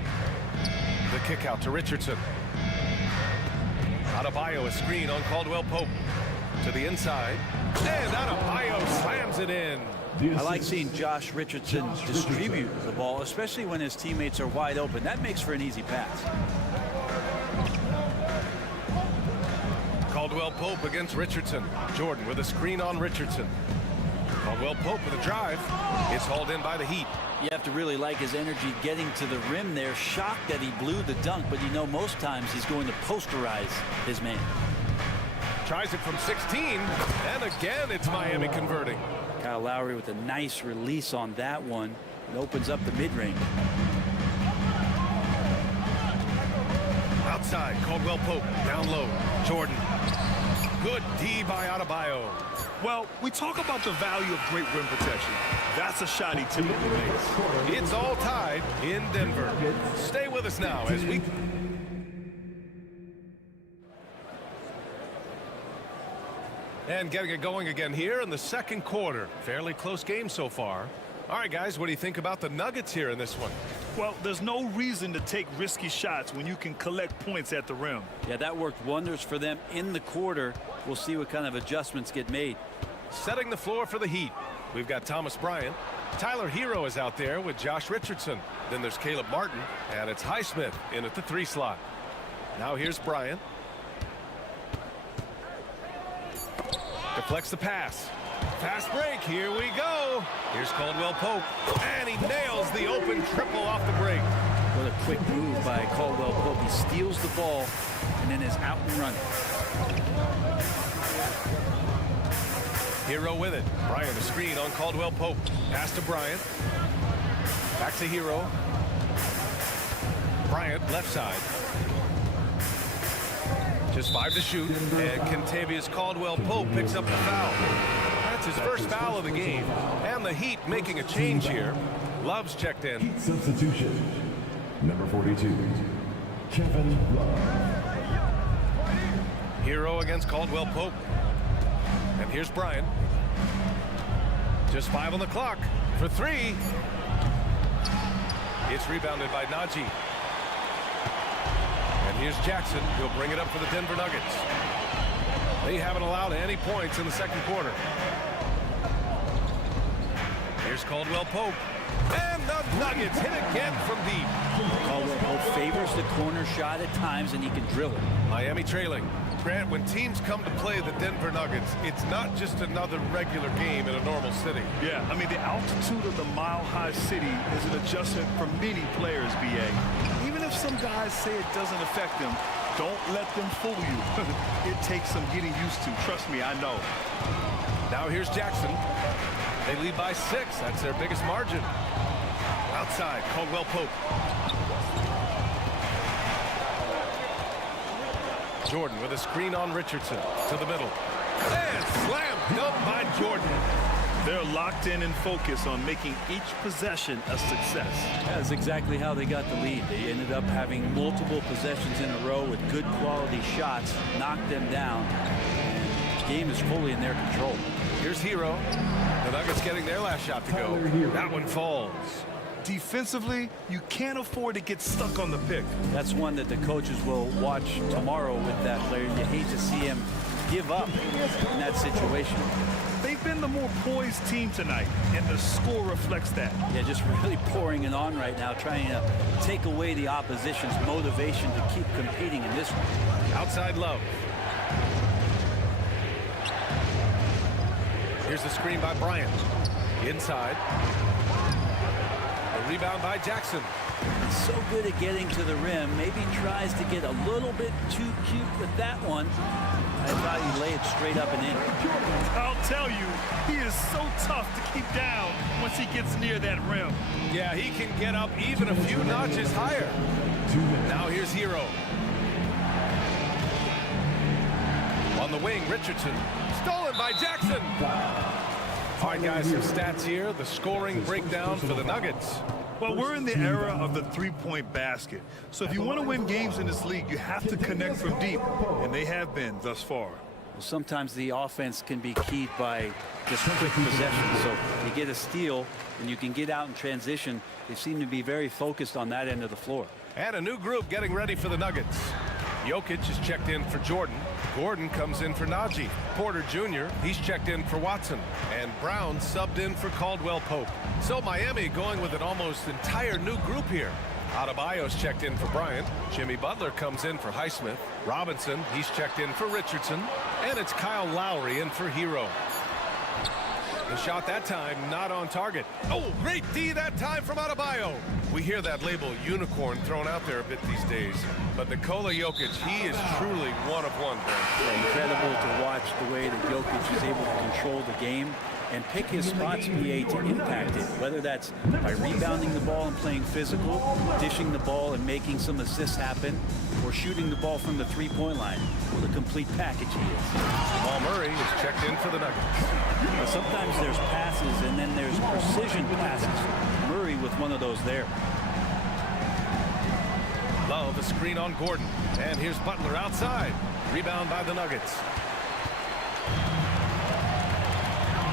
The kick out to Richardson. Adebayo, a screen on Caldwell Pope. To the inside. And Adebayo slams it in. I like seeing Josh Richardson distribute the ball, especially when his teammates are wide open. That makes for an easy pass. Caldwell Pope against Richardson. Jordan with a screen on Richardson. Caldwell Pope with a drive. It's hauled in by the Heat. You have to really like his energy getting to the rim there. Shocked that he blew the dunk, but you know most times he's going to posterize his man. Tries it from 16, and again it's Miami converting. Kyle Lowry with a nice release on that one. It opens up the mid-range. Outside, Caldwell Pope, down low, Jordan. Good D by Adebayo. Well, we talk about the value of great rim protection. That's a shot he typically makes. It's all tied in Denver. Stay with us now as we... And getting it going again here in the second quarter. Fairly close game so far. All right, guys, what do you think about the Nuggets here in this one? Well, there's no reason to take risky shots when you can collect points at the rim. Yeah, that worked wonders for them in the quarter. We'll see what kind of adjustments get made. Setting the floor for the Heat. We've got Thomas Bryant. Tyler Hero is out there with Josh Richardson. Then there's Caleb Martin, and it's Highsmith in at the 3 slot. Now here's Bryant. Deflects the pass. Fast break, here we go. Here's Caldwell Pope, and he nails the open triple off the break. What a quick move by Caldwell Pope. He steals the ball and then is out and running. Hero with it. Bryant a screen on Caldwell Pope. Pass to Bryant. Back to Hero. Bryant left side. Just 5 to shoot, and Kentavious Caldwell Pope picks up the foul. That's his first foul of the game, and the Heat making a change here. Love's checked in. Heat substitution. Number 42, Kevin Love. Hero against Caldwell Pope. And here's Bryant. Just 5 on the clock for 3. It's rebounded by Najee. And here's Jackson. He'll bring it up for the Denver Nuggets. They haven't allowed any points in the second quarter. Here's Caldwell Pope. And the Nuggets hit again from deep. Caldwell Pope favors the corner shot at times, and he can drill it. Miami trailing. Grant, when teams come to play the Denver Nuggets, it's not just another regular game in a normal city. Yeah, I mean, the altitude of the mile-high city is an adjustment for many players, BA. Even if some guys say it doesn't affect them, don't let them fool you. It takes some getting used to. Trust me, I know. Now here's Jackson. They lead by 6. That's their biggest margin. Outside, Caldwell Pope. Jordan with a screen on Richardson to the middle. And slam dunk by Jordan. They're locked in and focused on making each possession a success. That's exactly how they got the lead. They ended up having multiple possessions in a row with good quality shots, knocked them down. And the game is fully in their control. Here's Hero. The Nuggets getting their last shot to go. That one falls. Defensively, you can't afford to get stuck on the pick. That's one that the coaches will watch tomorrow with that player. You hate to see him give up in that situation. They've been the more poised team tonight, and the score reflects that. Yeah, just really pouring it on right now, trying to take away the opposition's motivation to keep competing in this one. Outside Love. Here's the screen by Bryant. Inside. A rebound by Jackson. He's so good at getting to the rim. Maybe tries to get a little bit too cute with that one. I thought he'd lay it straight up and in. I'll tell you, he is so tough to keep down once he gets near that rim. Yeah, he can get up even a few notches higher. Now here's Hero. On the wing, Richardson. Stolen by Jackson. All right, guys, some stats here. The scoring breakdown for the Nuggets. Well, we're in the era of the three-point basket. So if you want to win games in this league, you have to connect from deep, and they have been thus far. Well, sometimes the offense can be keyed by just quick possession. So you get a steal, and you can get out in transition. They seem to be very focused on that end of the floor. And a new group getting ready for the Nuggets. Jokic is checked in for Jordan. Gordon comes in for Najee. Porter Jr., he's checked in for Watson. And Brown subbed in for Caldwell Pope. So Miami going with an almost entire new group here. Adebayo's checked in for Bryant. Jimmy Butler comes in for Highsmith. Robinson, he's checked in for Richardson. And it's Kyle Lowry in for Hero. The shot that time not on target. Oh, great D that time from Adebayo. We hear that label unicorn thrown out there a bit these days. But Nikola Jokic, he is truly one of one. Incredible to watch the way that Jokic is able to control the game and pick his spots, BA, to impact it, whether that's by rebounding the ball and playing physical, dishing the ball and making some assists happen, or shooting the ball from the three-point line. What a complete package he is. Jamal Murray is checked in for the Nuggets. Now, sometimes there's passes and then there's precision passes. Murray with one of those there. Love a screen on Gordon. And here's Butler outside. Rebound by the Nuggets.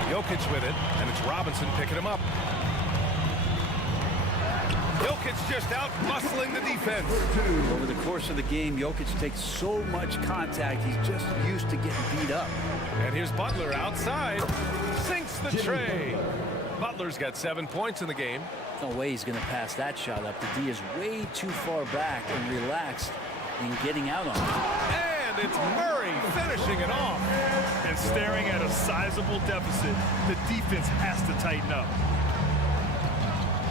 Jokic with it, and it's Robinson picking him up. Jokic just out muscling the defense. Over the course of the game, Jokic takes so much contact, he's just used to getting beat up. And here's Butler outside. Sinks the tray. Butler's got 7 points in the game. No way he's going to pass that shot up. The D is way too far back and relaxed in getting out on it. And it's Murray finishing it off. And staring at a sizable deficit, the defense has to tighten up.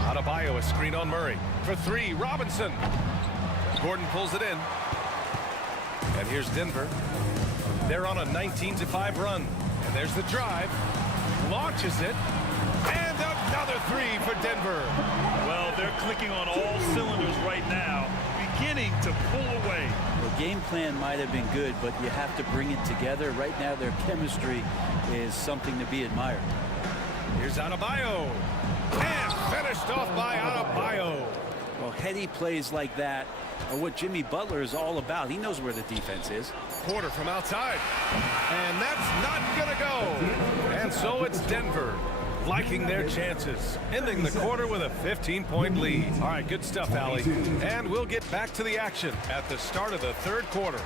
Adebayo a screen on Murray. For three, Robinson. Gordon pulls it in. And here's Denver. They're on a 19-5 run. And there's the drive. Launches it. And another three for Denver. Well, they're clicking on all cylinders right now, beginning to pull away. The game plan might have been good, but you have to bring it together. Right now, their chemistry is something to be admired. Here's Adebayo. And finished off by Adebayo. Well, heady plays like that are what Jimmy Butler is all about. He knows where the defense is. Porter from outside. And that's not going to go. And so it's Denver liking their chances, ending the quarter with a 15-point lead. All right, good stuff, Allie. And we'll get back to the action at the start of the third quarter.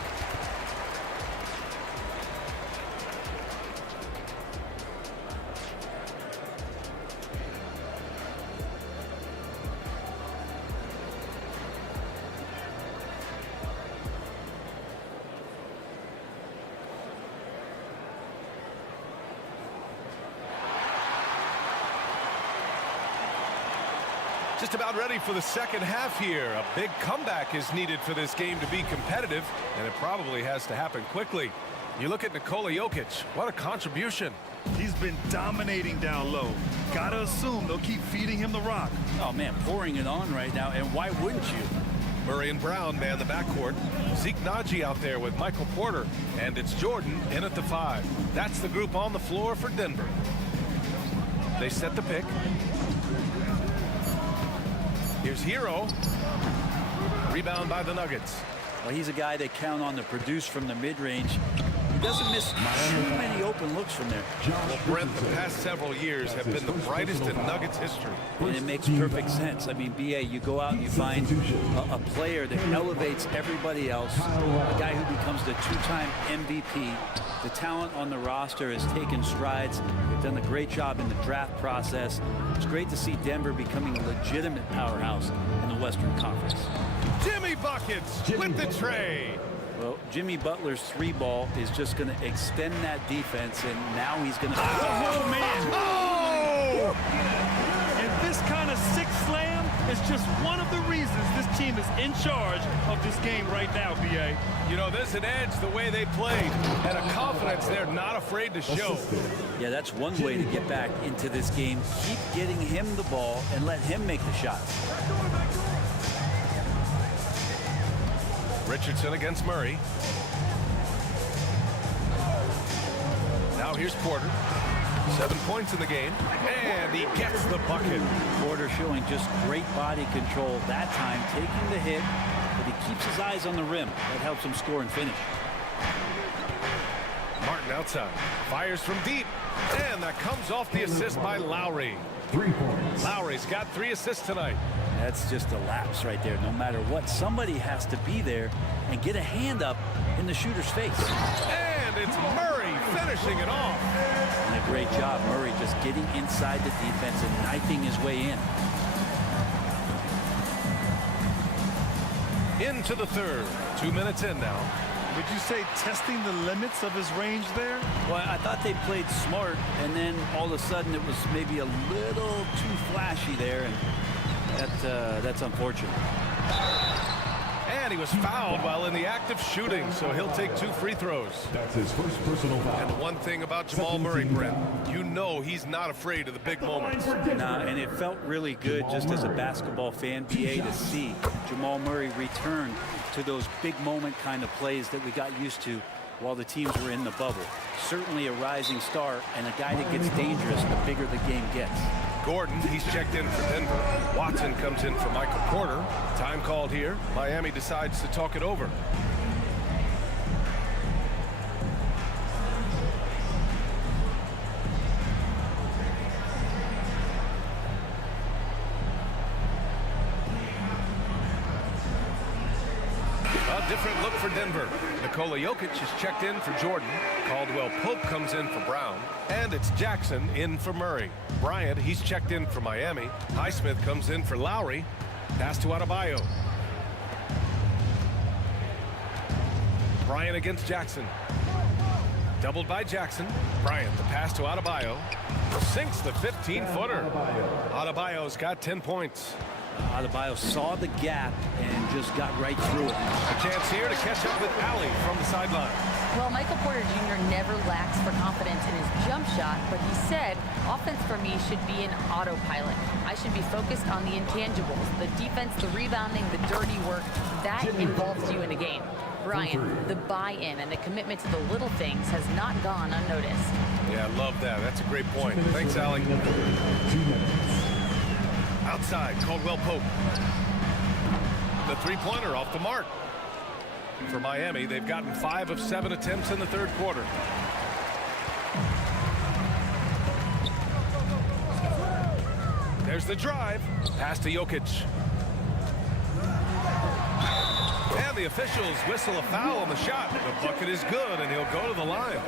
Just about ready for the second half here. A big comeback is needed for this game to be competitive, and it probably has to happen quickly. You look at Nikola Jokic. What a contribution. He's been dominating down low. Gotta assume they'll keep feeding him the rock. Oh, man, pouring it on right now, and why wouldn't you? Murray and Brown man the backcourt. Zeke Naji out there with Michael Porter, and it's Jordan in at the 5. That's the group on the floor for Denver. They set the pick. Here's Hero. Rebound by the Nuggets. Well, he's a guy they count on to produce from the mid-range. He doesn't miss too many open looks from there. Well, Brent, the past several years have been the brightest in Nuggets history. And it makes perfect sense. I mean, BA, you go out and you find a player that elevates everybody else, a guy who becomes the two-time MVP. The talent on the roster has taken strides. They've done a great job in the draft process. It's great to see Denver becoming a legitimate powerhouse in the Western Conference. Jimmy Buckets with the tray. Well, Jimmy Butler's three ball is just going to extend that defense, and now he's going to... Oh, man! Oh! And this kind of sick slam is just one of the reasons this team is in charge of this game right now, BA. You know, there's an edge the way they played, and a confidence they're not afraid to show. Yeah, that's one way to get back into this game. Keep getting him the ball and let him make the shots. Richardson against Murray. Now here's Porter. 7 points in the game, and he gets the bucket. Porter showing just great body control that time, taking the hit, but he keeps his eyes on the rim. That helps him score and finish. Martin outside, fires from deep, and that comes off the assist by Lowry. 3 points. Lowry's got 3 assists tonight. That's just a lapse right there. No matter what, somebody has to be there and get a hand up in the shooter's face. And it's Murray finishing it off. And a great job, Murray just getting inside the defense and knifing his way in. Into the third. 2 minutes in now. Would you say testing the limits of his range there? Well, I thought they played smart, and then all of a sudden it was maybe a little too flashy there, and that's unfortunate. And he was fouled while in the act of shooting, so he'll take 2 free throws. That's his first personal foul. And the one thing about Jamal Murray, Brent, you know he's not afraid of the big moments. Nah, and it felt really good just as a basketball fan, BA, to see Jamal Murray return to those big moment kind of plays that we got used to while the teams were in the bubble. Certainly a rising star and a guy that gets dangerous the bigger the game gets. Gordon, he's checked in for Denver. Watson comes in for Michael Porter. Time called here. Miami decides to talk it over. A different look for Denver. Nikola Jokic is checked in for Jordan. Caldwell Pope comes in for Brown. And it's Jackson in for Murray. Bryant, he's checked in for Miami. Highsmith comes in for Lowry. Pass to Adebayo. Bryant against Jackson. Doubled by Jackson. Bryant, the pass to Adebayo. Sinks the 15-footer. Adebayo's got 10 points. Adebayo saw the gap and just got right through it. A chance here to catch up with Alley from the sideline. Well, Michael Porter Jr. never lacks for confidence in his jump shot, but he said, offense for me should be an autopilot. I should be focused on the intangibles, the defense, the rebounding, the dirty work. That involves you in a game. Brian, the buy-in and the commitment to the little things has not gone unnoticed. Yeah, I love that. That's a great point. Thanks, Allie. 2 minutes. Outside, Caldwell Pope. The three-pointer off the mark. For Miami, they've gotten 5 of 7 attempts in the third quarter. There's the drive. Pass to Jokic. And the officials whistle a foul on the shot. The bucket is good, and he'll go to the line.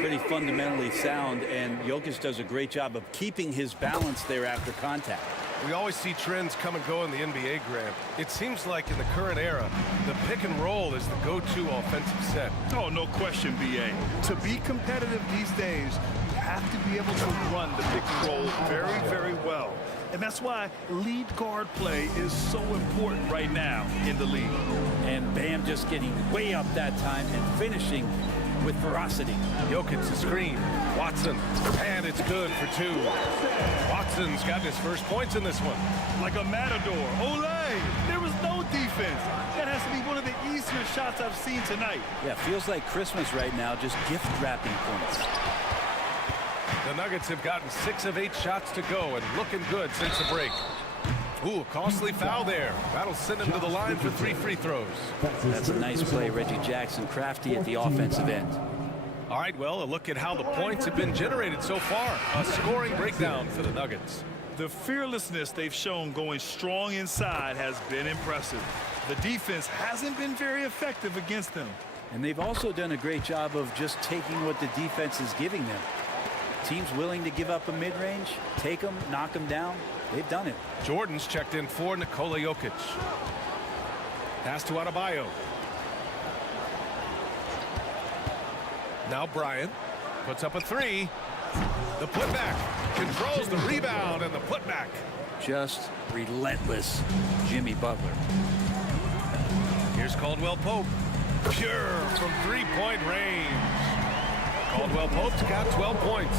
Pretty fundamentally sound, and Jokic does a great job of keeping his balance there after contact. We always see trends come and go in the NBA, Grant. It seems like in the current era, the pick and roll is the go-to offensive set. Oh, no question, BA. To be competitive these days, you have to be able to run the pick and roll very, very well. And that's why lead guard play is so important right now in the league. And Bam just getting way up that time and finishing with ferocity. Jokic the screen. Watson. And it's good for 2. Watson's got his first points in this one. Like a matador. Olay! There was no defense. That has to be one of the easier shots I've seen tonight. Yeah, feels like Christmas right now, just gift wrapping points. The Nuggets have gotten 6 of 8 shots to go and looking good since the break. Ooh, costly foul there. That'll send him to the line for 3 free throws. That's a nice play, Reggie Jackson, crafty at the offensive end. All right, well, a look at how the points have been generated so far. A scoring breakdown for the Nuggets. The fearlessness they've shown going strong inside has been impressive. The defense hasn't been very effective against them. And they've also done a great job of just taking what the defense is giving them. Teams willing to give up a mid-range, take them, knock them down. They've done it. Jordan's checked in for Nikola Jokic. Pass to Adebayo. Now Bryant puts up a 3. The putback controls the rebound and the putback. Just relentless Jimmy Butler. Here's Caldwell Pope. Pure from 3-point range. Caldwell Pope's got 12 points.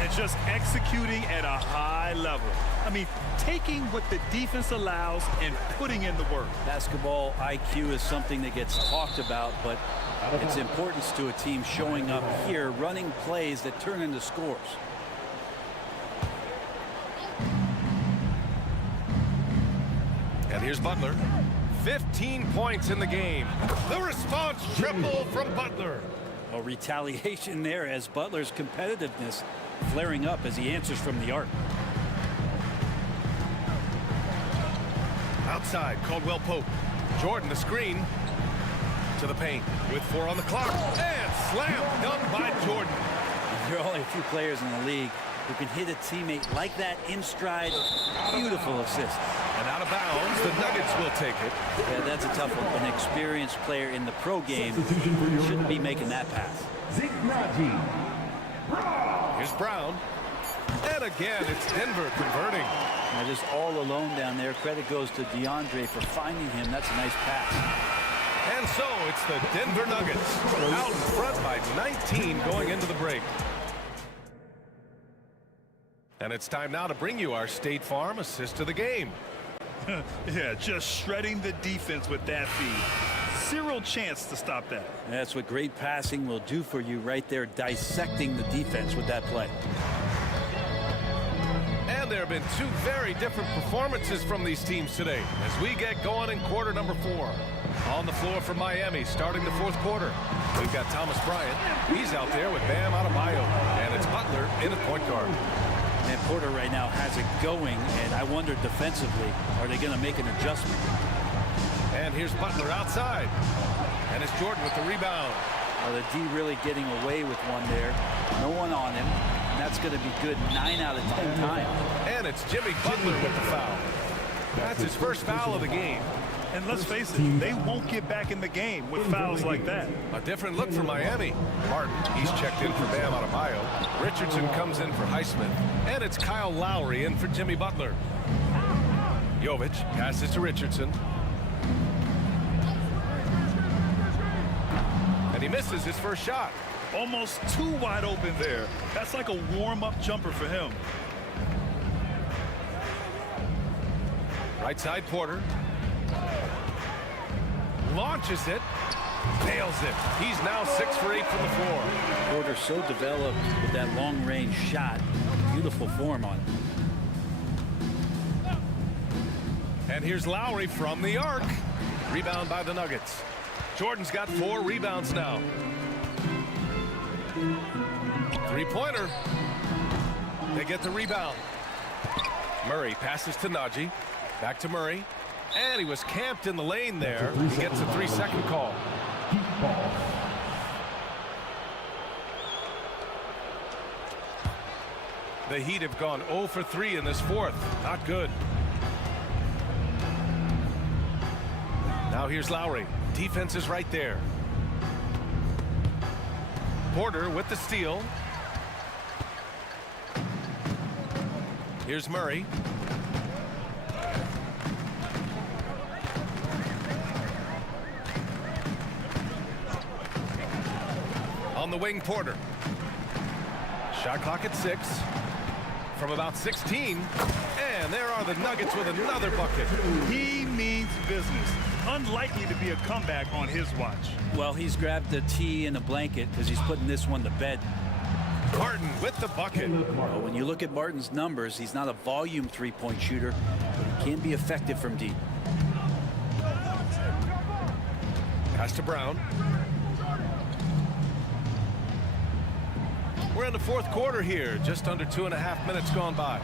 And just executing at a high level. I mean, taking what the defense allows and putting in the work. Basketball IQ is something that gets talked about, but its importance to a team showing up here, running plays that turn into scores. And here's Butler. 15 points in the game. The response triple from Butler. A retaliation there as Butler's competitiveness flaring up as he answers from the arc. Outside, Caldwell Pope. Jordan the screen to the paint with 4 on the clock. And slam dunk by Jordan. There are only a few players in the league who can hit a teammate like that in stride. Beautiful assist. And out of bounds, the Nuggets will take it. Yeah, that's a tough one. An experienced player in the pro game shouldn't be making that pass. Here's Brown. And again, it's Denver converting. Now just all alone down there. Credit goes to DeAndre for finding him. That's a nice pass. And so it's the Denver Nuggets out in front by 19 going into the break. And it's time now to bring you our State Farm assist of the game. Yeah, just shredding the defense with that feed. Zero chance to stop that. That's what great passing will do for you right there, dissecting the defense with that play. And there have been two very different performances from these teams today as we get going in quarter number 4. On the floor for Miami starting the fourth quarter. We've got Thomas Bryant. He's out there with Bam Adebayo. And it's Butler in at point guard. And Porter right now has it going, and I wonder defensively, are they going to make an adjustment? And here's Butler outside. And it's Jordan with the rebound. Well, the D really getting away with one there. No one on him. And that's going to be good 9 out of 10 times. And it's Jimmy Butler with the foul. That's his first foul of the game. And let's face it, they won't get back in the game with fouls like that. A different look for Miami. Martin, he's checked in for Bam Adebayo. Richardson comes in for Highsmith. And it's Kyle Lowry in for Jimmy Butler. Jovic passes to Richardson. And he misses his first shot. Almost too wide open there. That's like a warm-up jumper for him. Right side, Porter. Launches it. Nails it. He's now 6 for 8 from the floor. Porter so developed with that long-range shot. Beautiful form on it. And here's Lowry from the arc. Rebound by the Nuggets. Jordan's got 4 rebounds now. Three-pointer. They get the rebound. Murray passes to Najee. Back to Murray. And he was camped in the lane there. He gets a 3-second call. The Heat have gone 0 for 3 in this fourth. Not good. Now here's Lowry. Defense is right there. Porter with the steal. Here's Murray. On the wing, Porter. Shot clock at 6. From about 16. And there are the Nuggets with another bucket. He means business. Unlikely to be a comeback on his watch. Well, he's grabbed a tee and a blanket because he's putting this one to bed. Martin with the bucket. Well, when you look at Martin's numbers, he's not a volume three-point shooter, but he can be effective from deep. Pass to Brown. We're in the fourth quarter here, just under 2.5 minutes gone by.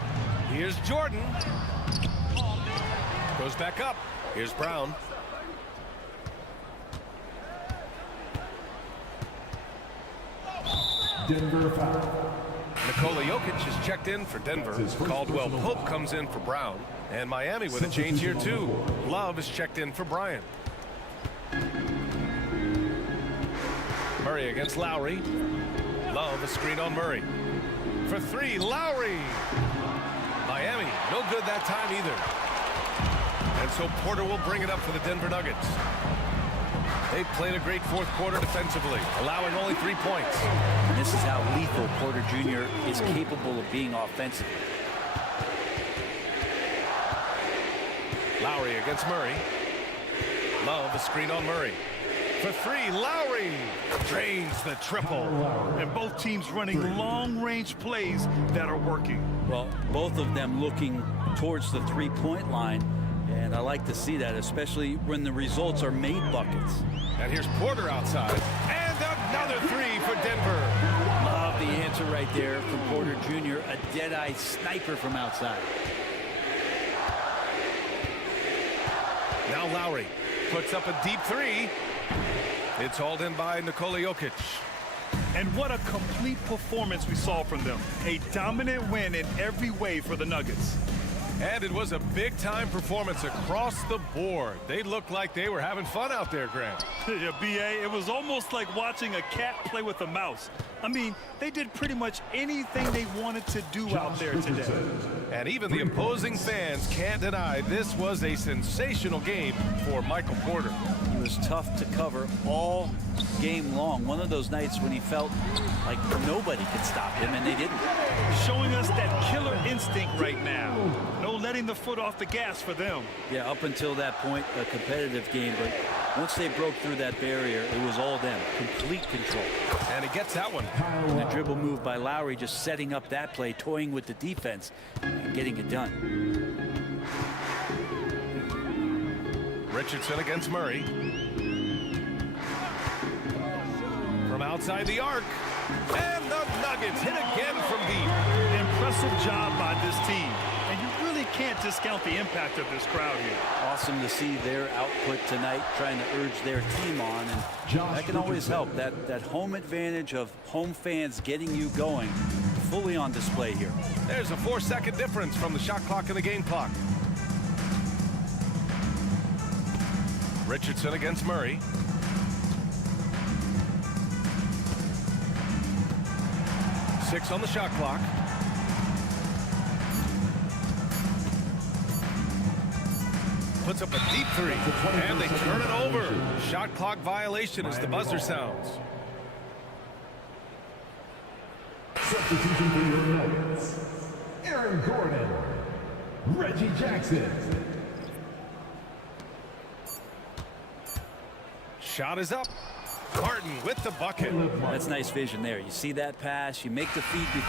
Here's Jordan. Goes back up. Here's Brown. Denver foul. Nikola Jokic is checked in for Denver. Caldwell Pope comes in for Brown. And Miami with a change here too. Love is checked in for Bryant. Murray against Lowry. Love a screen on Murray. For 3, Lowry. Miami, no good that time either. And so Porter will bring it up for the Denver Nuggets. They've played a great fourth quarter defensively, allowing only 3 points. And this is how lethal Porter Jr. is capable of being offensively. Lowry against Murray. Love a screen on Murray. For 3, Lowry drains the triple. And both teams running long-range plays that are working. Well, both of them looking towards the three-point line. And I like to see that, especially when the results are made buckets. And here's Porter outside. And another 3 for Denver. Love the answer right there from Porter Jr., a dead-eye sniper from outside. Now Lowry puts up a deep 3. It's hauled in by Nikola Jokic. And what a complete performance we saw from them. A dominant win in every way for the Nuggets. And it was a big-time performance across the board. They looked like they were having fun out there, Graham. Yeah, B.A., it was almost like watching a cat play with a mouse. I mean, they did pretty much anything they wanted to do out there today. And even the opposing fans can't deny this was a sensational game for Michael Porter. He was tough to cover all game long. One of those nights when he felt like nobody could stop him, and they didn't. Showing us that killer instinct right now. No letting the foot off the gas for them. Yeah, up until that point, a competitive game, but once they broke through that barrier, it was all them. Complete control. And he gets that one. And the dribble move by Lowry, just setting up that play, toying with the defense, and getting it done. Richardson against Murray. From outside the arc. And the Nuggets hit again from deep. Impressive job by this team. And you really can't discount the impact of this crowd here. Awesome to see their output tonight, trying to urge their team on. And that can always help. That home advantage of home fans getting you going, fully on display here. There's a 4-second difference from the shot clock and the game clock. Richardson against Murray. Six on the shot clock. Puts up a deep three, and they turn it over. Shot clock violation as the buzzer sounds. Substitution for your Nuggets. Aaron Gordon. Reggie Jackson. Shot is up. Martin with the bucket. That's nice vision there. You see that pass, you make the feed.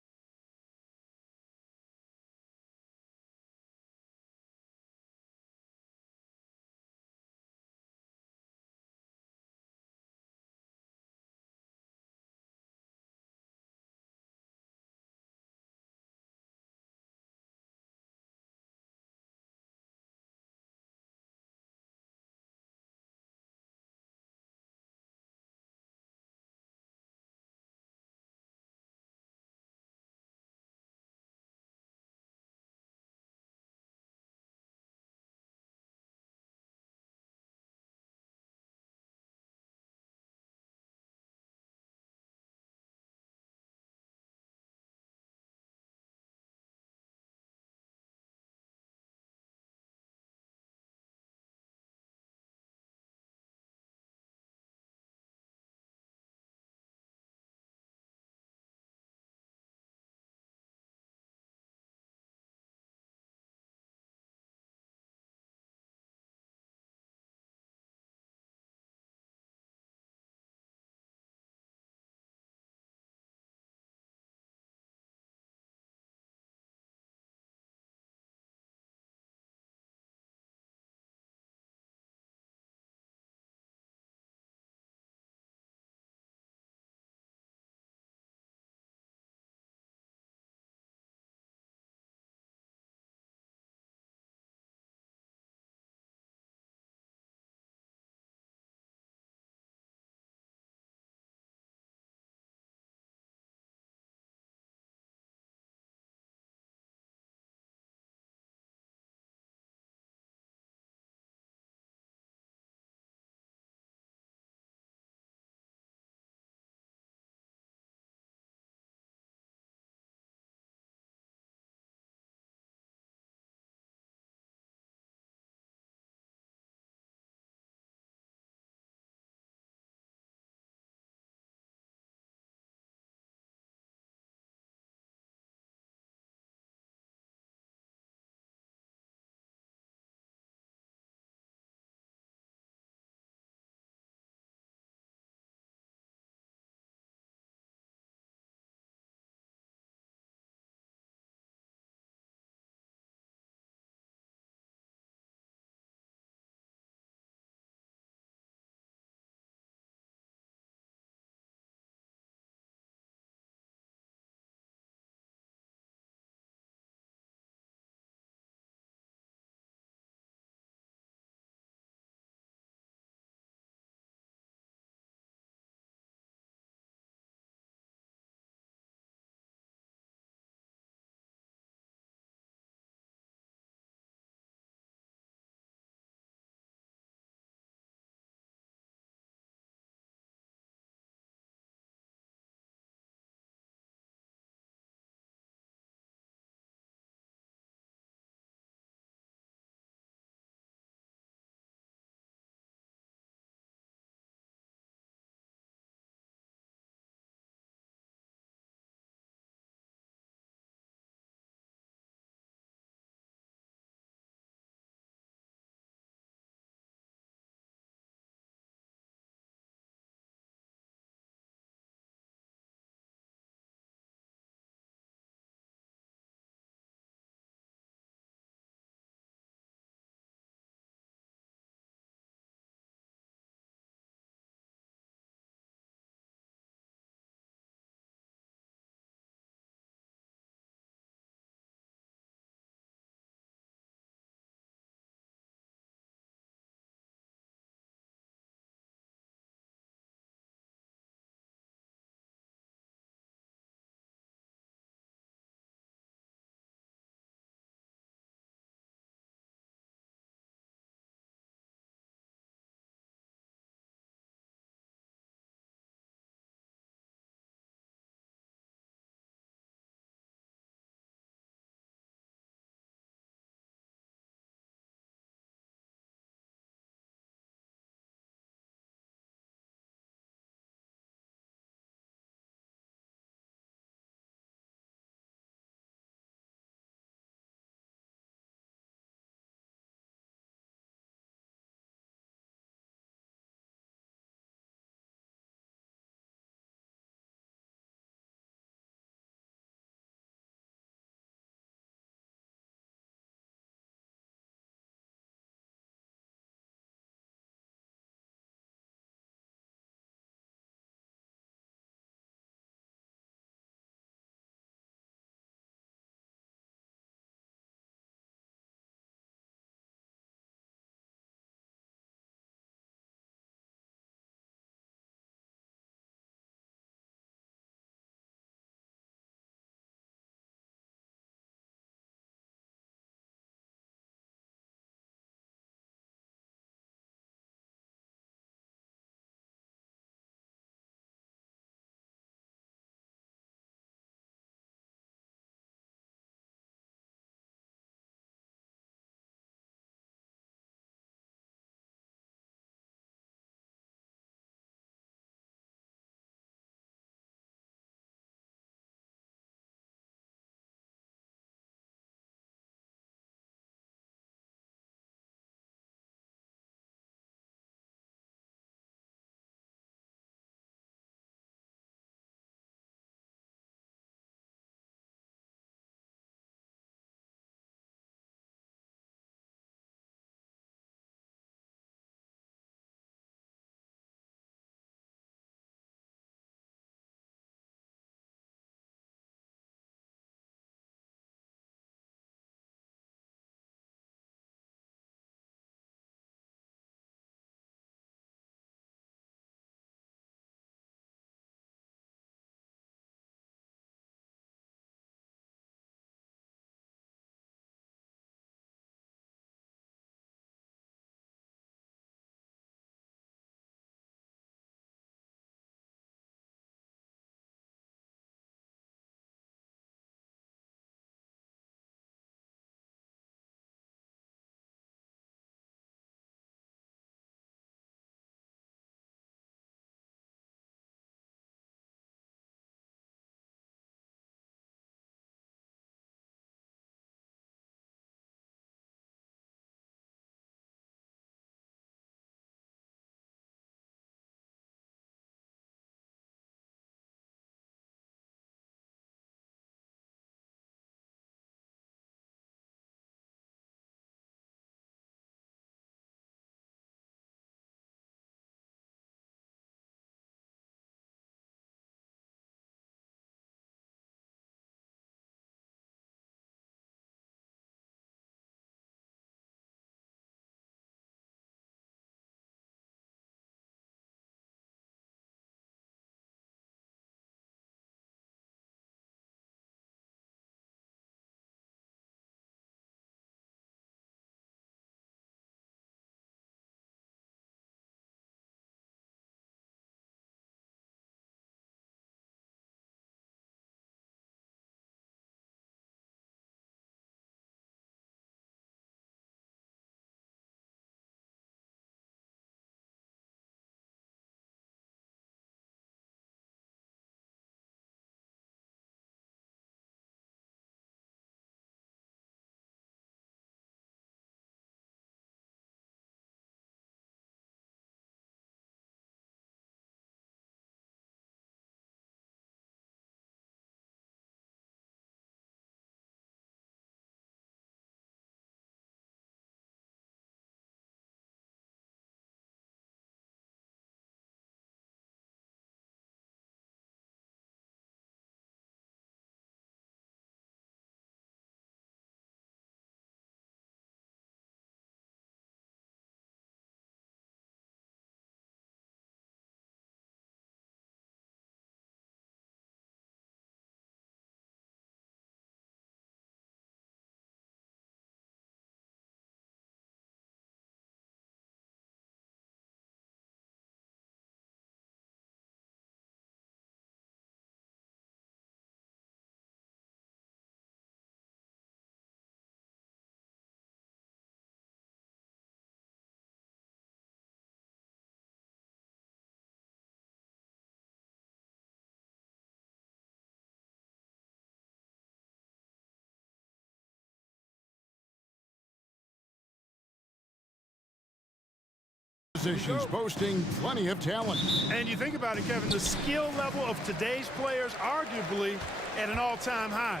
positions boasting plenty of talent. And you think about it, Kevin, the skill level of today's players arguably at an all-time high.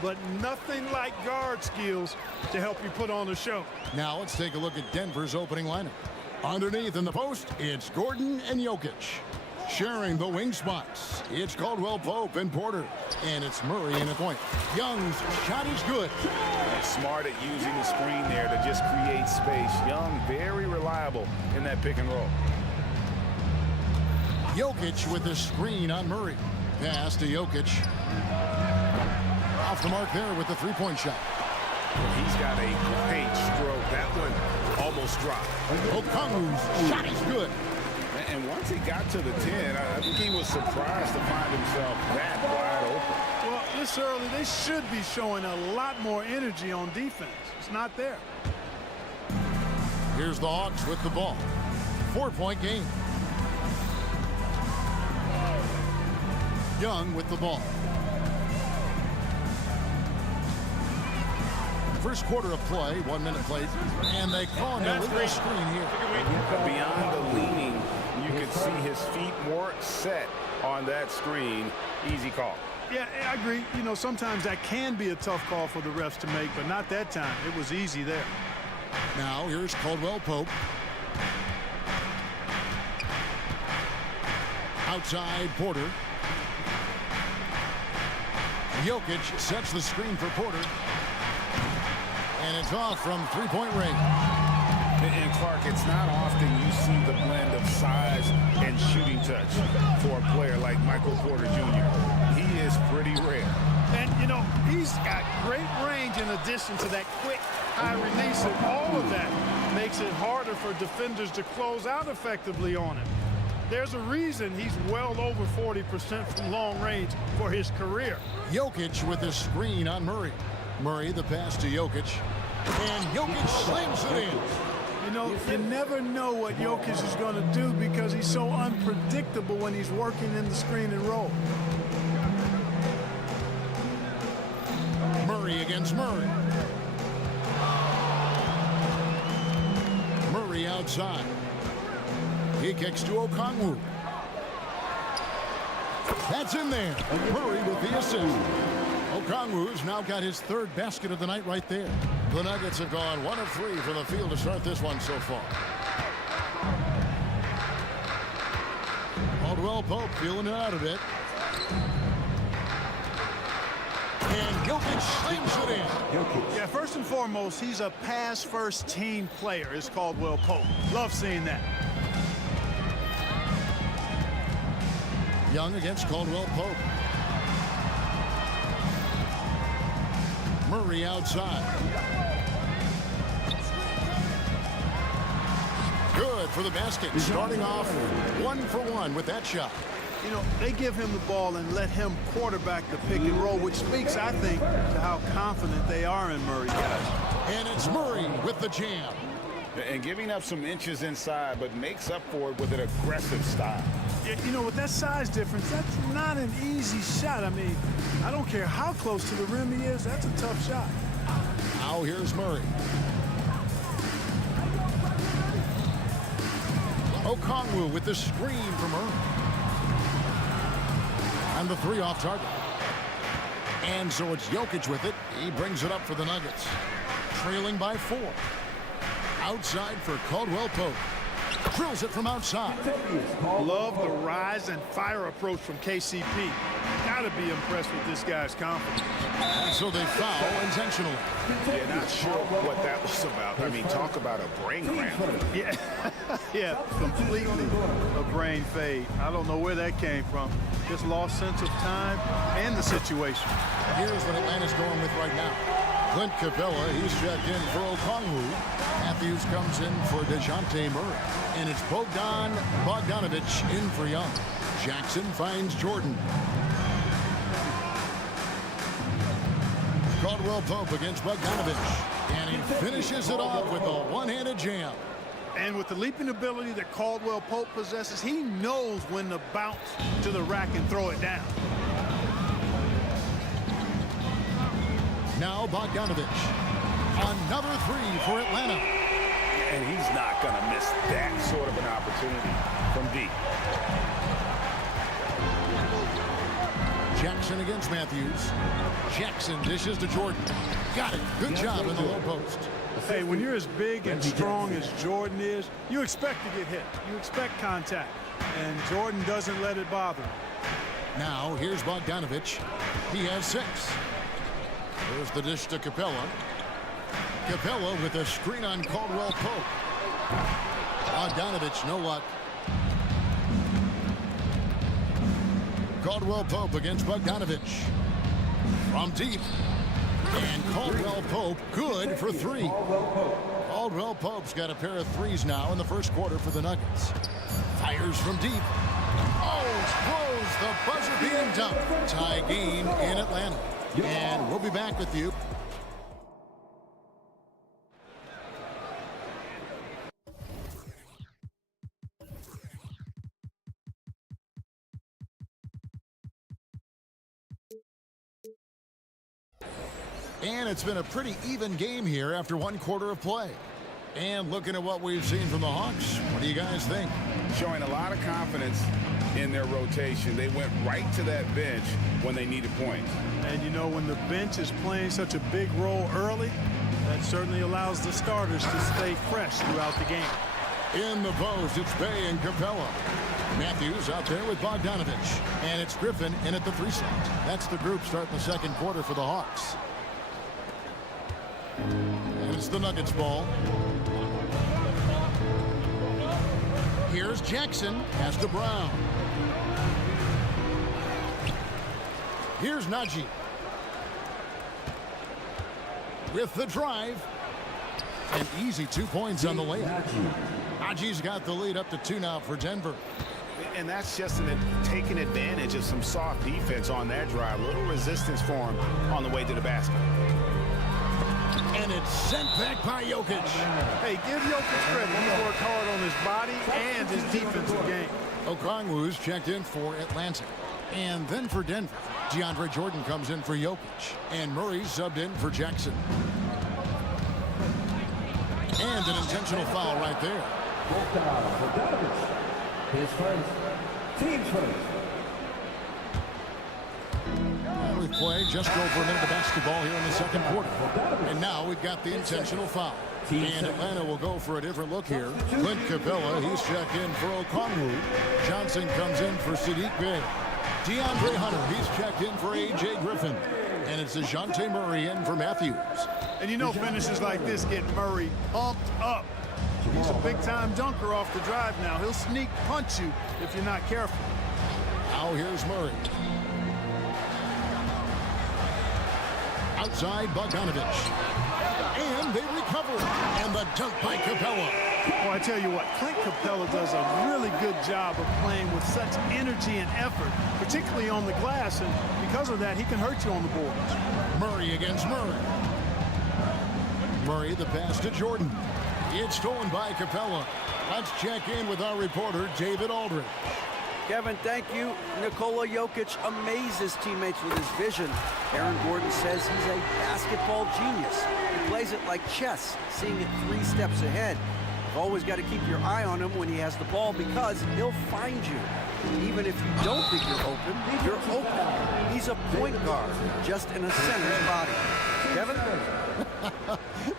But nothing like guard skills to help you put on a show. Now let's take a look at Denver's opening lineup. Underneath in the post, it's Gordon and Jokic. Sharing the wing spots, it's Caldwell Pope and Porter. And it's Murray in the point. Young's shot is good. Smart at using the screen there to just create space. Young, very reliable in that pick and roll. Jokic with the screen on Murray. Pass to Jokic. Off the mark there with the three-point shot. He's got a great stroke. That one almost dropped. Okongwu's shot is good. And once he got to the 10, I think he was surprised to find himself that wide open. Well, this early, they should be showing a lot more energy on defense. It's not there. Here's the Hawks with the ball. 4-point game. Young with the ball. First quarter of play, 1 minute played, and they call him a little screen here. Beyond the leaning, you can see his feet more set on that screen. Easy call. Yeah, I agree. You know, sometimes that can be a tough call for the refs to make, but not that time. It was easy there. Now here's Caldwell Pope. Outside Porter. Jokic sets the screen for Porter. And it's off from three-point range. And Clark, it's not often you see the blend of size and shooting touch for a player like Michael Porter Jr. He is pretty rare. And, you know, he's got great range in addition to that quick high release. And all of that makes it harder for defenders to close out effectively on him. There's a reason he's well over 40% from long range for his career. Jokic with the screen on Murray. Murray, the pass to Jokic. And Jokic slams it in. You know, you never know what Jokic is going to do because he's so unpredictable when he's working in the screen and roll. Murray against Murray. Murray outside. He kicks to Okongwu. That's in there. Murray with the assist. Okongwu's now got his third basket of the night right there. The Nuggets have gone 1 of 3 from the field to start this one so far. Caldwell Pope feeling it out a bit. And Jokic slams it in. Yeah, first and foremost, he's a pass-first team player, is Caldwell Pope. Love seeing that. Young against Caldwell Pope. Murray outside. Good for the basket. Starting off 1 for 1 with that shot. You know, they give him the ball and let him quarterback the pick and roll, which speaks, I think, to how confident they are in Murray, guys. And it's Murray with the jam. And giving up some inches inside, but makes up for it with an aggressive style. You know, with that size difference, that's not an easy shot. I mean, I don't care how close to the rim he is, that's a tough shot. Now here's Murray. Okongwu with the screen from Murray. And the 3 off target. And so it's Jokic with it. He brings it up for the Nuggets. Trailing by 4. Outside for Caldwell Pope. Drills it from outside. Love the rise and fire approach from KCP. Gotta be impressed with this guy's confidence. And so they foul intentionally. Yeah, not sure what that was about. I mean, talk about a brain cramp. Yeah, yeah, completely a brain fade. I don't know where that came from. Just lost sense of time and the situation. Here's what Atlanta's going with right now. Clint Capella, he's checked in for Okongwu. Matthews comes in for DeJounte Murray. And it's Bogdanovich in for Young. Jackson finds Jordan. Caldwell Pope against Bogdanovich. And he finishes it off with a one-handed jam. And with the leaping ability that Caldwell Pope possesses, he knows when to bounce to the rack and throw it down. Now Bogdanovich. Another 3 for Atlanta. And he's not going to miss that sort of an opportunity from deep. Jackson against Matthews. Jackson dishes to Jordan. Got it. Good job in the low post. Hey, when you're as big and strong as Jordan is, you expect to get hit. You expect contact. And Jordan doesn't let it bother him. Now, here's Bogdanovich. He has 6. There's the dish to Capella. Capella with a screen on Caldwell Pope. Bogdanovich, no luck. Caldwell Pope against Bogdanovich. From deep. And Caldwell Pope good for 3. Caldwell Pope's got a pair of 3s now in the first quarter for the Nuggets. Fires from deep. Oh, throws the buzzer being dumped. Tie game in Atlanta. And we'll be back with you. And it's been a pretty even game here after 1 quarter of play. And looking at what we've seen from the Hawks, what do you guys think? Showing a lot of confidence in their rotation. They went right to that bench when they needed points. And you know, when the bench is playing such a big role early, that certainly allows the starters to stay fresh throughout the game. In the post, it's Bay and Capella. Matthews out there with Bogdanovich. And it's Griffin in at the 3 slot. That's the group starting the second quarter for the Hawks. And it's the Nuggets ball. Here's Jackson. Pass to Brown. Here's Najee. With the drive. An easy 2 points on the layup. Najee's got the lead up to 2 now for Denver. And that's just taking advantage of some soft defense on that drive. A little resistance for him on the way to the basket. And it's sent back by Jokic. Hey, give Jokic credit. He's worked hard on his body and his defensive game. Okongwu's checked in for Atlanta. And then for Denver, DeAndre Jordan comes in for Jokic. And Murray subbed in for Jackson. And an intentional foul right there. His first. Team first. We've played just over a minute of basketball here in the second quarter. And now we've got the intentional foul. And Atlanta will go for a different look here. Clint Capella, he's checked in for Okongwu. Johnson comes in for Sadiq Bey. DeAndre Hunter, he's checked in for A.J. Griffin. And it's DeJounte Murray in for Matthews. And you know finishes like this get Murray pumped up. He's a big-time dunker off the drive now. He'll sneak punch you if you're not careful. Now here's Murray. Outside Bogdanovich. And they recover. And the dunk by Capella. Well, I tell you what, Clint Capella does a really good job of playing with such energy and effort, particularly on the glass, and because of that, he can hurt you on the boards. Murray against Murray. Murray, the pass to Jordan. It's stolen by Capella. Let's check in with our reporter, David Aldridge. Kevin, thank you. Nikola Jokic amazes teammates with his vision. Aaron Gordon says he's a basketball genius. He plays it like chess, seeing it 3 steps ahead. You've always got to keep your eye on him when he has the ball because he'll find you. Even if you don't think you're open. He's a point guard, just in a center's body. Kevin?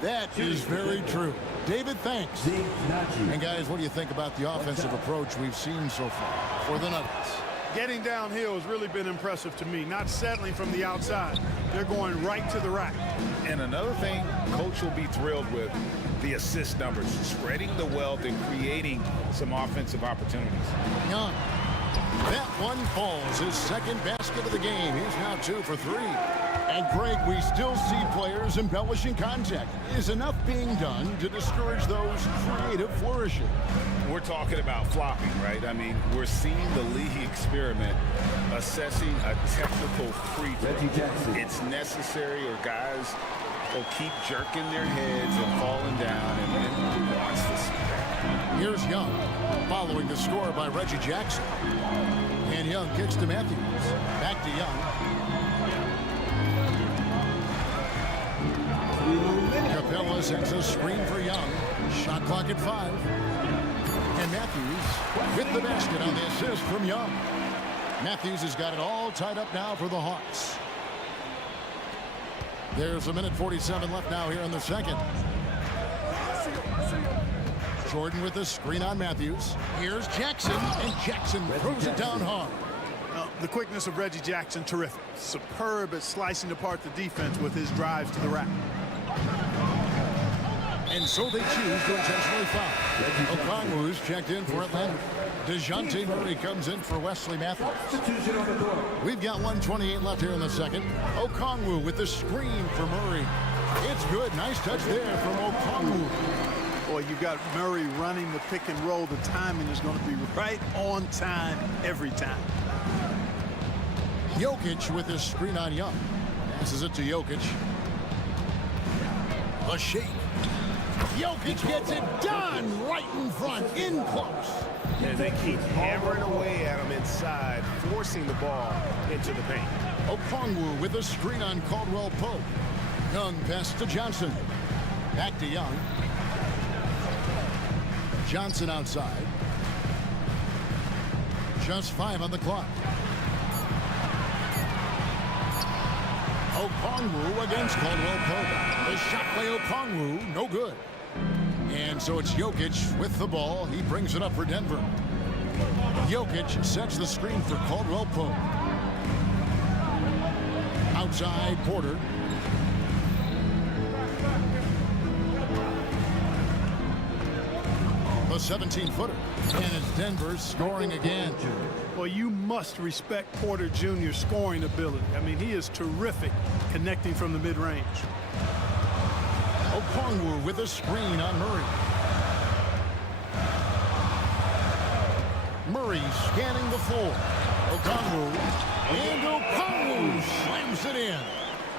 That is very true. David, thanks. And guys, what do you think about the offensive approach we've seen so far for the Nuggets? Getting downhill has really been impressive to me, not settling from the outside. They're going right to the rack. And another thing Coach will be thrilled with, the assist numbers, spreading the wealth and creating some offensive opportunities. Young. That one falls, his second basket of the game. He's now 2 for 3. And Greg, we still see players embellishing contact. Is enough being done to discourage those creative flourishing? We're talking about flopping, right? I mean, we're seeing the league experiment assessing a technical free throw. It's necessary or guys will keep jerking their heads and falling down, and then who wants to see that? Here's Young, following the score by Reggie Jackson. And Young kicks to Matthews. Back to Young. Capella Denver sends a screen for Young. Shot clock at 5. And Matthews with the basket on the assist from Young. Matthews has got it all tied up now for the Hawks. There's a minute 47 left now here in the second. Jordan with the screen on Matthews. Here's Jackson, and Jackson throws it down hard. The quickness of Reggie Jackson, terrific. Superb at slicing apart the defense with his drives to the rack. And so they choose to intentionally foul. Okongwu's checked in for Atlanta. DeJounte Murray comes in for Wesley Matthews. We've got 1:28 left here in the second. Okongwu with the screen for Murray. It's good. Nice touch there from Okongwu. Boy, you've got Murray running the pick and roll. The timing is going to be right on time every time. Jokic with his screen on Young. Passes it to Jokic. A shake. Jokic gets it done right in front, in close. And they keep hammering away at him inside, forcing the ball into the paint. Okongwu with a screen on Caldwell Pope. Young pass to Johnson. Back to Young. Johnson outside. Just 5 on the clock. Okongwu against Caldwell Pope. The shot by Okongwu, no good. And so it's Jokic with the ball. He brings it up for Denver. Jokic sets the screen for Caldwell Pope. Outside, Porter. A 17-footer. And it's Denver scoring again. Well, you must respect Porter Jr.'s scoring ability. I mean, he is terrific connecting from the mid-range. Okongwu with a screen on Murray. Murray scanning the floor. Okongwu. And Okongwu slams it in.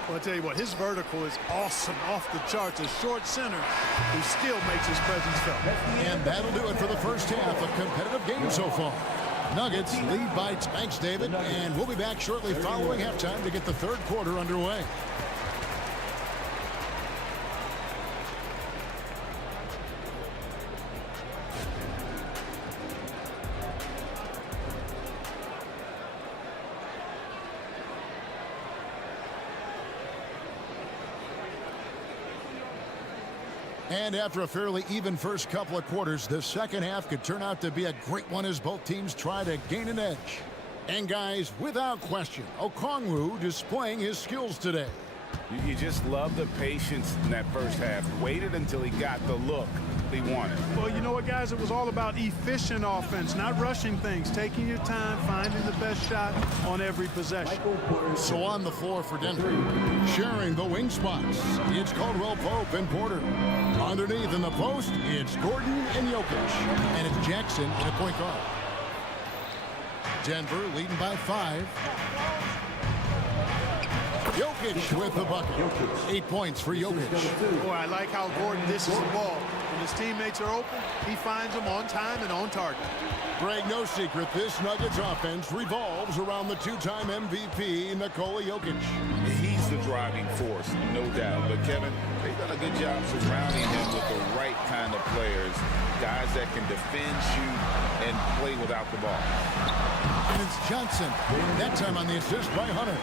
Well, I'll tell you what, his vertical is awesome, off the charts. A short center who still makes his presence felt. And that'll do it for the first half. A competitive game so far. Nuggets lead by, thanks, David. And we'll be back shortly following halftime to get the third quarter underway. And after a fairly even first couple of quarters, the second half could turn out to be a great one as both teams try to gain an edge. And guys, without question, Okongwu displaying his skills today. You just love the patience in that first half. Waited until he got the look he wanted. Well, you know what, guys? It was all about efficient offense, not rushing things, taking your time, finding the best shot on every possession. So on the floor for Denver, sharing the wing spots, it's Caldwell Pope and Porter. Underneath in the post, it's Gordon and Jokic. And it's Jackson in a point guard. Denver leading by 5. Jokic with the bucket. 8 points for Jokic. Boy, I like how Gordon dishes the ball. When his teammates are open, he finds them on time and on target. Greg, no secret, this Nuggets offense revolves around the two-time MVP, Nikola Jokic. He's the driving force, no doubt. But, Kevin, they've done a good job surrounding him with the right kind of players, guys that can defend, shoot, and play without the ball. And it's Johnson, that time on the assist by Hunter.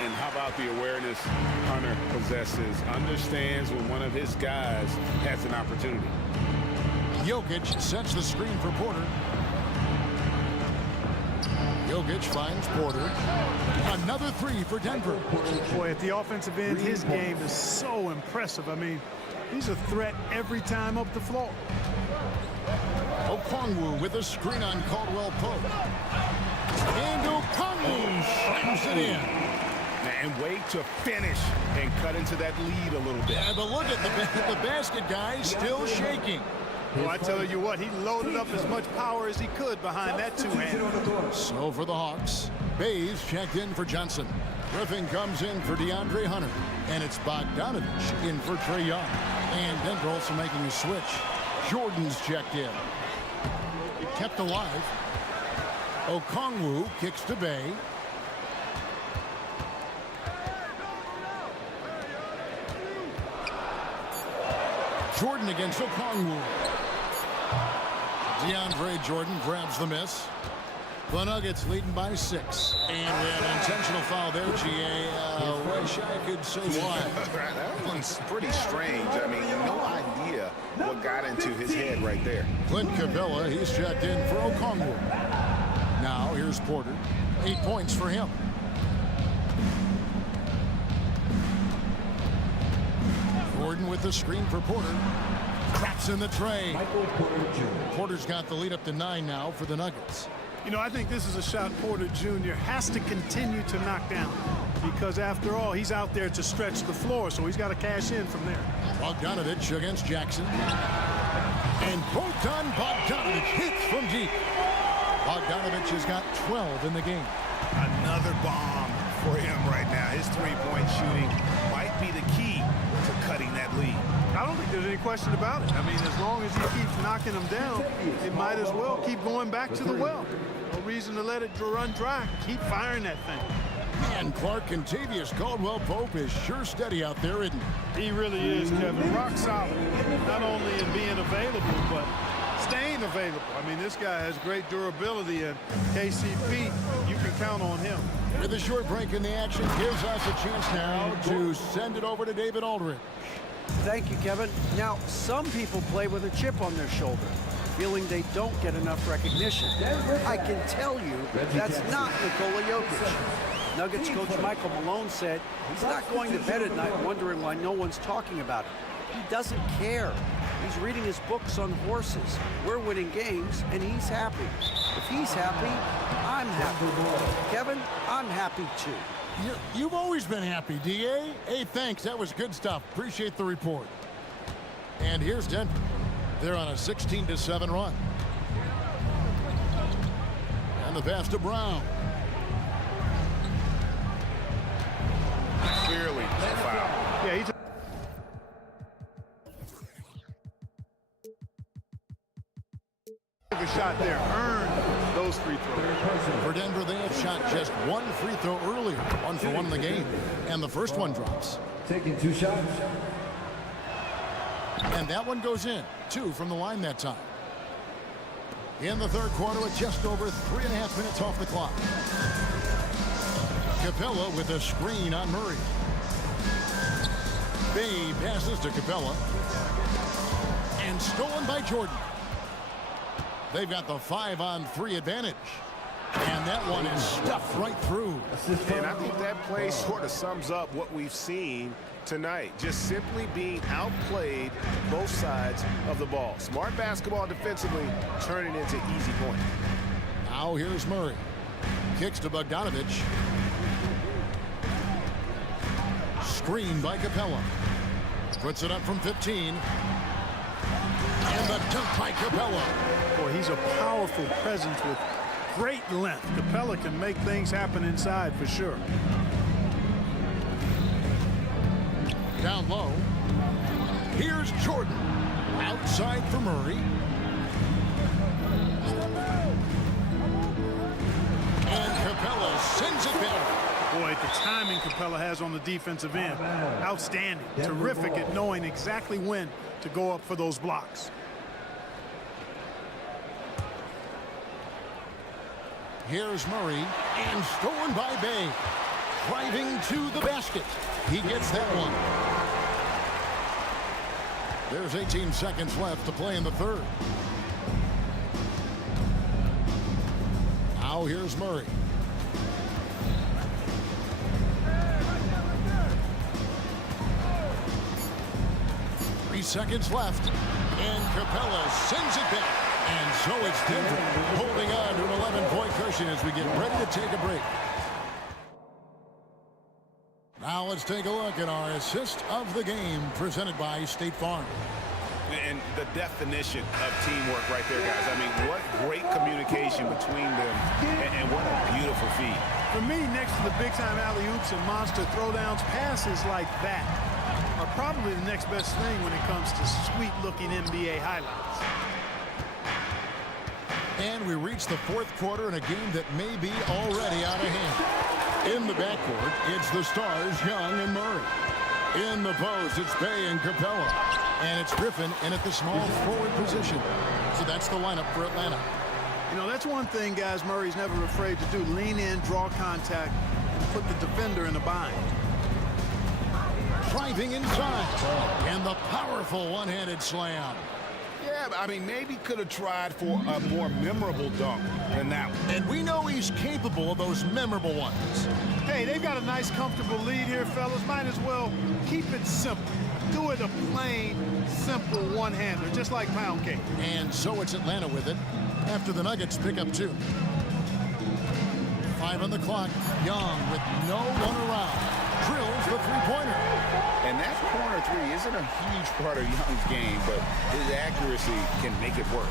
And how about the awareness Hunter possesses, understands when one of his guys has an opportunity. Jokic sets the screen for Porter. Jokic finds Porter. Another 3 for Denver. Boy, at the offensive end, his game is so impressive. I mean, he's a threat every time up the floor. Okongwu with a screen on Caldwell Pope. And Okongwu slams it in. And wait to finish and cut into that lead a little bit. Yeah, but look at the basket guy still shaking. Well, I tell you what, he loaded up as much power as he could behind that two-hander. So for the Hawks, Bays checked in for Johnson. Griffin comes in for DeAndre Hunter. And it's Bogdanovich in for Trae Young. And Denver also making a switch. Jordan's checked in. Kept alive. Okongwu kicks to Bay. Jordan against Okongwu. DeAndre Jordan grabs the miss. The Nuggets leading by 6. And we had an intentional foul there, GA. Wish I could say why. That one's pretty strange. I mean, no idea what got into his head right there. Clint Capella, he's checked in for Okongwu. Now, here's Porter. 8 points for him. Jordan with the screen for Porter. Traps in the tray. Porter's got the lead up to 9 now for the Nuggets. You know, I think this is a shot Porter Jr. has to continue to knock down because, after all, he's out there to stretch the floor, so he's got to cash in from there. Bogdanovich against Jackson. And Bogdanovich hits from deep. Bogdanovich has got 12 in the game. Another bomb for him right now. His three-point shooting might be the key to cutting that lead. I don't think there's any question about it. I mean, as long as he keeps knocking them down, it might as well keep going back to the well. No reason to let it run dry. Keep firing that thing. And Clark Contavious Caldwell-Pope is sure steady out there, isn't he? He really is, Kevin. Rock solid. Not only in being available, but staying available. I mean, this guy has great durability, and KCP, you can count on him. With a short break in the action, gives us a chance now to send it over to David Aldridge. Thank you, Kevin. Now, some people play with a chip on their shoulder, feeling they don't get enough recognition. I can tell you that's not Nikola Jokic. Nuggets coach Michael Malone said he's not going to bed at night wondering why no one's talking about it. He doesn't care. He's reading his books on horses. We're winning games, and he's happy. If he's happy, I'm happy. Kevin, I'm happy too. You've always been happy, D.A. Hey, thanks. That was good stuff. Appreciate the report. And here's Denver. They're on a 16-7 run. And the pass to Brown. Clearly a foul. Yeah, he's a shot there. Earned those free throws. For Denver, they have shot just one free throw earlier. 1 for 1 in the game. And the first one drops. Taking 2 shots. And that one goes in. 2 from the line that time. In the third quarter with just over 3.5 minutes off the clock. Capella with a screen on Murray. Bay passes to Capella. And stolen by Jordan. They've got the 5-on-3 advantage. And that one is stuffed right through. And I think that play sort of sums up what we've seen tonight. Just simply being outplayed both sides of the ball. Smart basketball defensively, turning into easy points. Now here's Murray. Kicks to Bogdanovich. Screen by Capella. Puts it up from 15. And the dunk by Capella. Boy, he's a powerful presence with great length. Capella can make things happen inside for sure. Down low. Here's Jordan. Outside for Murray. And Capella sends it back. Boy, the timing Capella has on the defensive end. Outstanding. Terrific at knowing exactly when to go up for those blocks. Here's Murray, and stolen by Bay. Driving to the basket. He gets that one. There's 18 seconds left to play in the third. Now here's Murray. Three seconds left, and Capella sends it back. And so it's Denver holding on to an 11-point cushion as we get ready to take a break. Now let's take a look at our assist of the game presented by State Farm. And the definition of teamwork right there, guys. I mean, what great communication between them, and what a beautiful feed. For me, next to the big-time alley-oops and monster throwdowns, passes like that are probably the next best thing when it comes to sweet-looking NBA highlights. And we reach the fourth quarter in a game that may be already out of hand. In the backcourt, it's the stars, Young and Murray. In the post, it's Bay and Capella. And it's Griffin in at the small forward position. So that's the lineup for Atlanta. You know, that's one thing, guys, Murray's never afraid to do. Lean in, draw contact, and put the defender in a bind. Driving inside. And the powerful one-handed slam. Yeah, I mean, maybe could have tried for a more memorable dunk than that one. And we know he's capable of those memorable ones. Hey, they've got a nice, comfortable lead here, fellas. Might as well keep it simple. Do it a plain, simple one-hander, just like pound cake. And so it's Atlanta with it after the Nuggets pick up 2. 5 on the clock. Young with no one around. Drills the three-pointer. And that corner three isn't a huge part of Young's game, but his accuracy can make it work.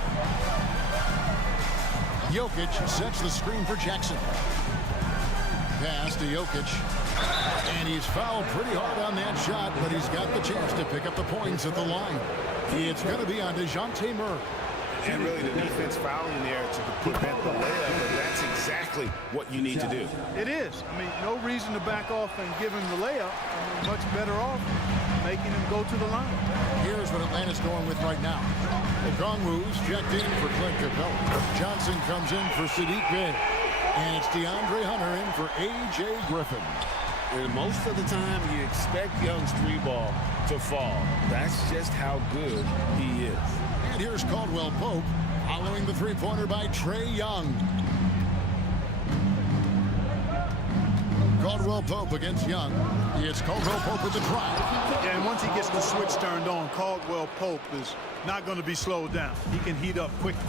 Jokic sets the screen for Jackson. Pass to Jokic. And he's fouled pretty hard on that shot, but he's got the chance to pick up the points at the line. It's going to be on DeJounte Murray. And really the defense fouling there to prevent the layup, but that's exactly what you need to do. It is. I mean, no reason to back off and give him the layup. I mean, much better off making him go to the line. Here's what Atlanta's going with right now. Okongwu's checked in for Clint Capella. Johnson comes in for Sadiq Bey. And it's DeAndre Hunter in for A.J. Griffin. And most of the time, you expect Young's three ball to fall. That's just how good he is. And here's Caldwell Pope following the three-pointer by Trae Young. Caldwell Pope against Young. It's Caldwell Pope with the drive. Yeah, and once he gets the switch turned on, Caldwell Pope is not going to be slowed down. He can heat up quickly.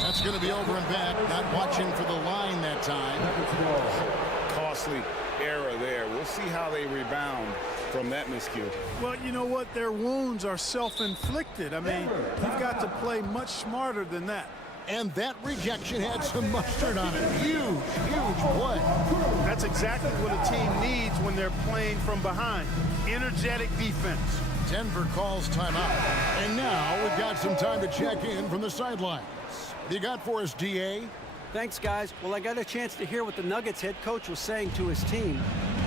That's going to be over and back. Not watching for the line that time. Costly error there. We'll see how they rebound from that miscue. Well, you know what? Their wounds are self-inflicted. I mean, you've got to play much smarter than that. And that rejection had some mustard on it. Huge, huge play. That's exactly what a team needs when they're playing from behind. Energetic defense. Denver calls timeout. And now we've got some time to check in from the sidelines. What you got for us, DA? Thanks, guys. Well, I got a chance to hear what the Nuggets head coach was saying to his team.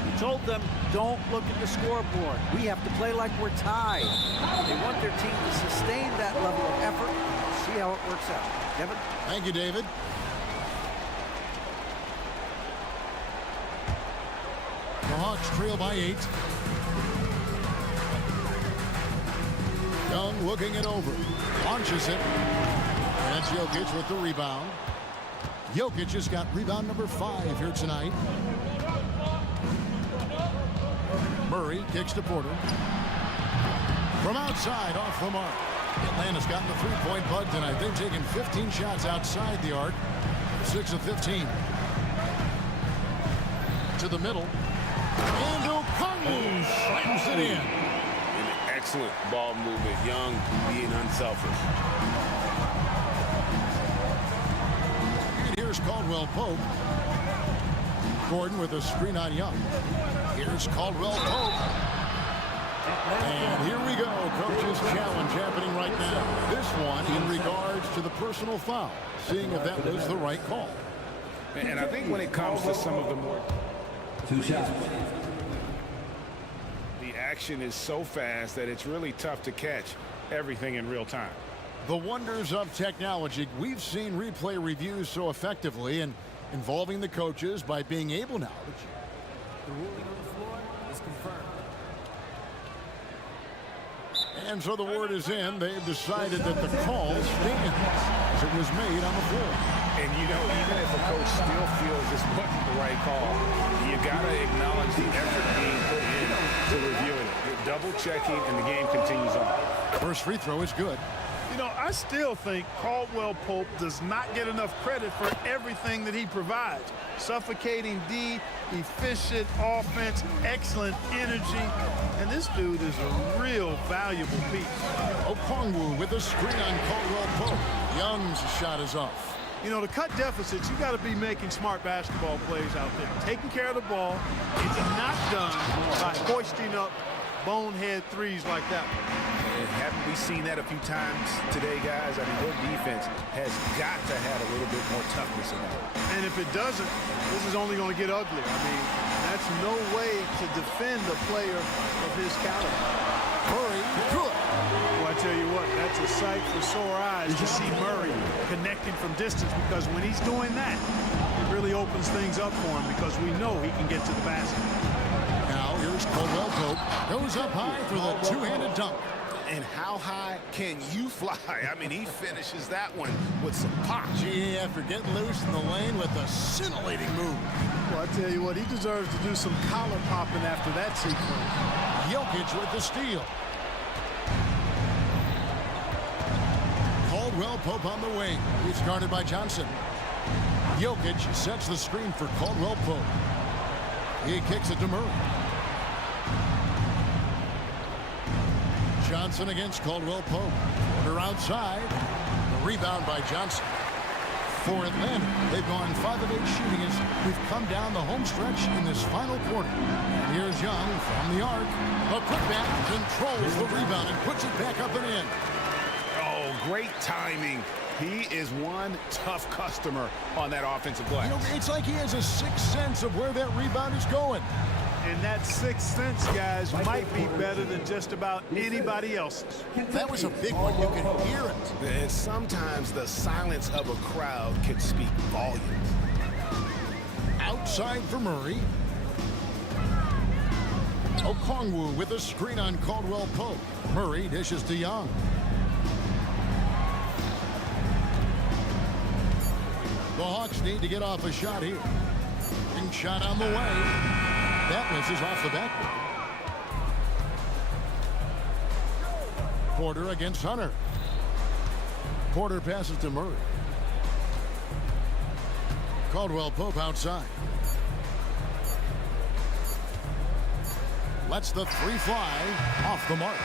He told them, don't look at the scoreboard. We have to play like we're tied. They want their team to sustain that level of effort. See how it works out. Kevin? Thank you, David. The Hawks trail by 8. Young looking it over. Launches it. That's Jokic with the rebound. Jokic has got rebound number 5 here tonight. Murray kicks to Porter. From outside, off the mark. Atlanta's gotten the three-point bug tonight. They've taken 15 shots outside the arc. 6 of 15. To the middle. And Okongwu slams it in. An excellent ball movement. Young being unselfish. Here's Caldwell Pope. Gordon with a screen on Young. Here's Caldwell Pope. And here we go. Coach's challenge happening right now. This one in regards to the personal foul. Seeing if that was the right call. And I think when it comes to some of the more... 2 shots. The action is so fast that it's really tough to catch everything in real time. The wonders of technology. We've seen replay reviews so effectively and involving the coaches by being able now. The ruling on the floor is confirmed. And so the word is in. They've decided that the call stands as it was made on the floor. And you know, even if a coach still feels this wasn't the right call, you got to acknowledge the effort being put in to reviewing it. You're double checking and the game continues on. First free throw is good. You know, I still think Caldwell Pope does not get enough credit for everything that he provides. Suffocating D, efficient offense, excellent energy. And this dude is a real valuable piece. Okongwu with a screen on Caldwell Pope. Young's shot is off. You know, to cut deficits, you got to be making smart basketball plays out there. Taking care of the ball. It's not done by hoisting up bonehead threes like that. And haven't we seen that a few times today, guys? I mean, their defense has got to have a little bit more toughness about it. And if it doesn't, this is only going to get uglier. I mean, that's no way to defend a player of his caliber. Murray, good. Well, I tell you what, that's a sight for sore eyes to see Murray connecting from distance, because when he's doing that, it really opens things up for him, because we know he can get to the basket. Now here's Caldwell Pope. Goes up high for the two-handed dunk. And how high can you fly? I mean, he finishes that one with some pop. Gee, after getting loose in the lane with a scintillating move. Well, I tell you what, he deserves to do some collar popping after that sequence. Jokic with the steal. Caldwell Pope on the wing. He's guarded by Johnson. Jokic sets the screen for Caldwell Pope. He kicks it to Murray. Johnson against Caldwell Pope. They're outside. The rebound by Johnson. For Atlanta, they've gone 5 of 8 shooting as we've come down the home stretch in this final quarter. And here's Young from the arc. A putback controls the rebound and puts it back up and in. Oh, great timing. He is one tough customer on that offensive glass. You know, it's like he has a sixth sense of where that rebound is going. And that sixth sense, guys, might be better than just about anybody else's. That was a big one. You can hear it. And sometimes the silence of a crowd can speak volumes. Outside for Murray. Okongwu with a screen on Caldwell Pope. Murray dishes to Young. The Hawks need to get off a shot here. Big shot on the way. That misses off the backboard. Porter against Hunter. Porter passes to Murray. Caldwell Pope outside. Lets the three fly off the mark.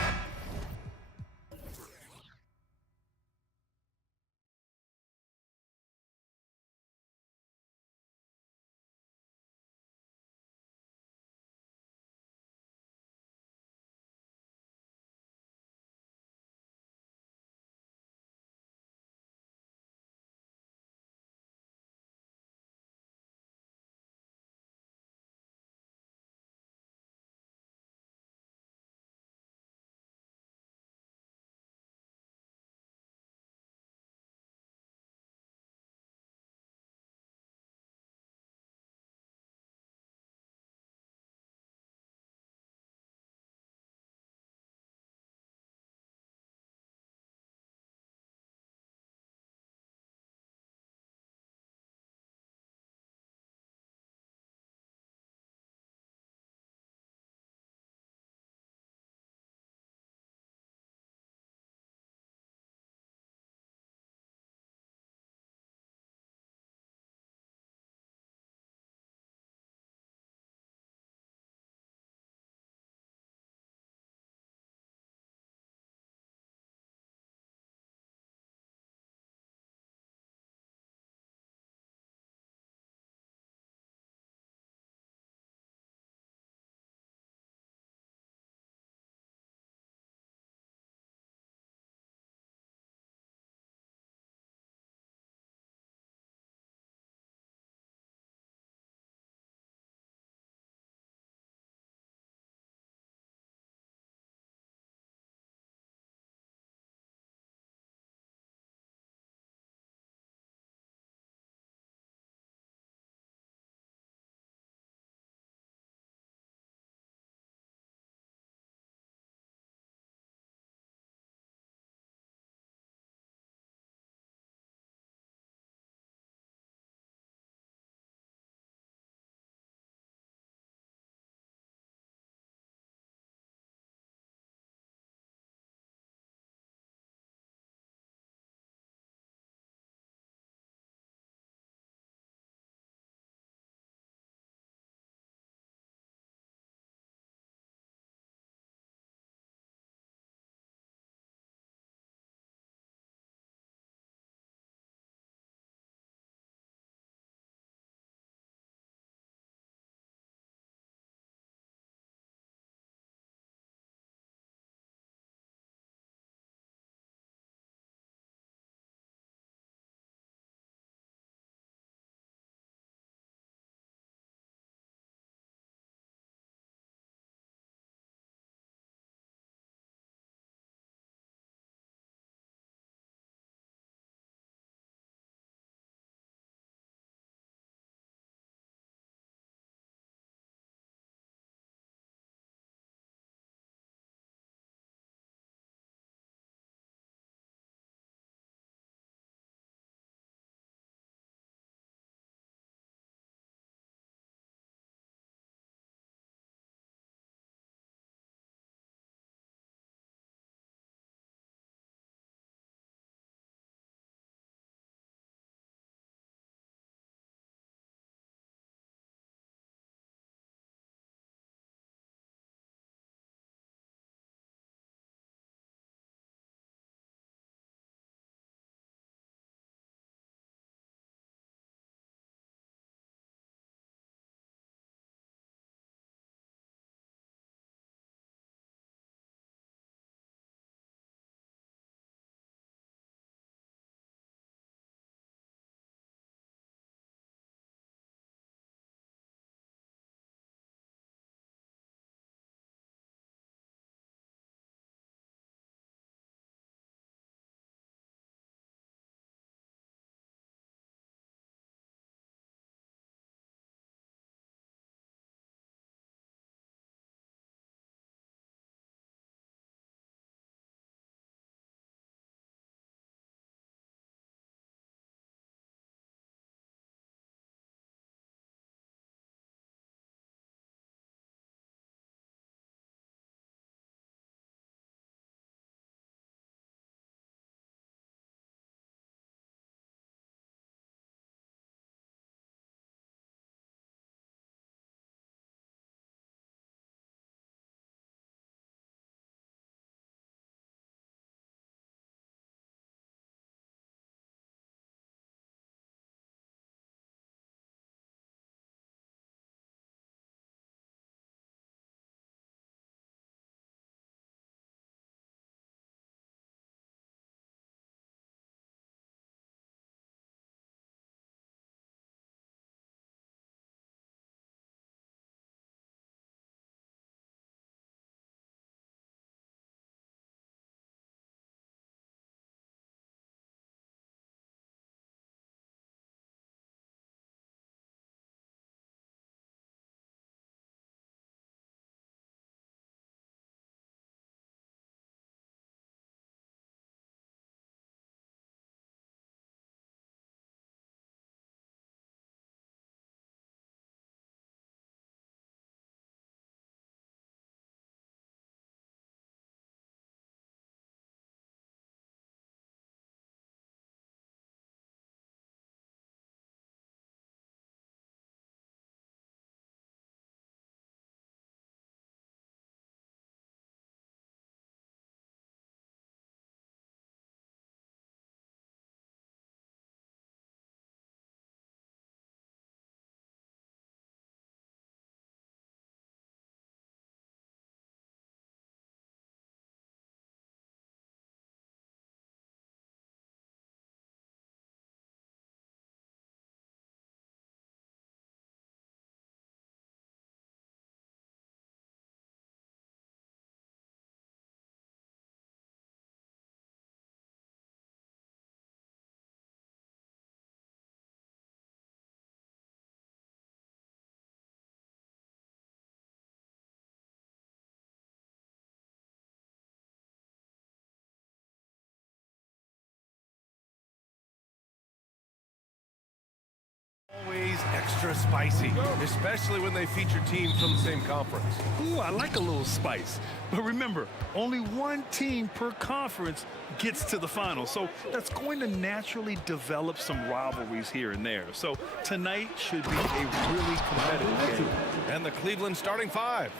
Extra spicy, especially when they feature teams from the same conference. Ooh, I like a little spice. But remember, only one team per conference gets to the final. So that's going to naturally develop some rivalries here and there. So tonight should be a really competitive game. And the Cleveland starting five.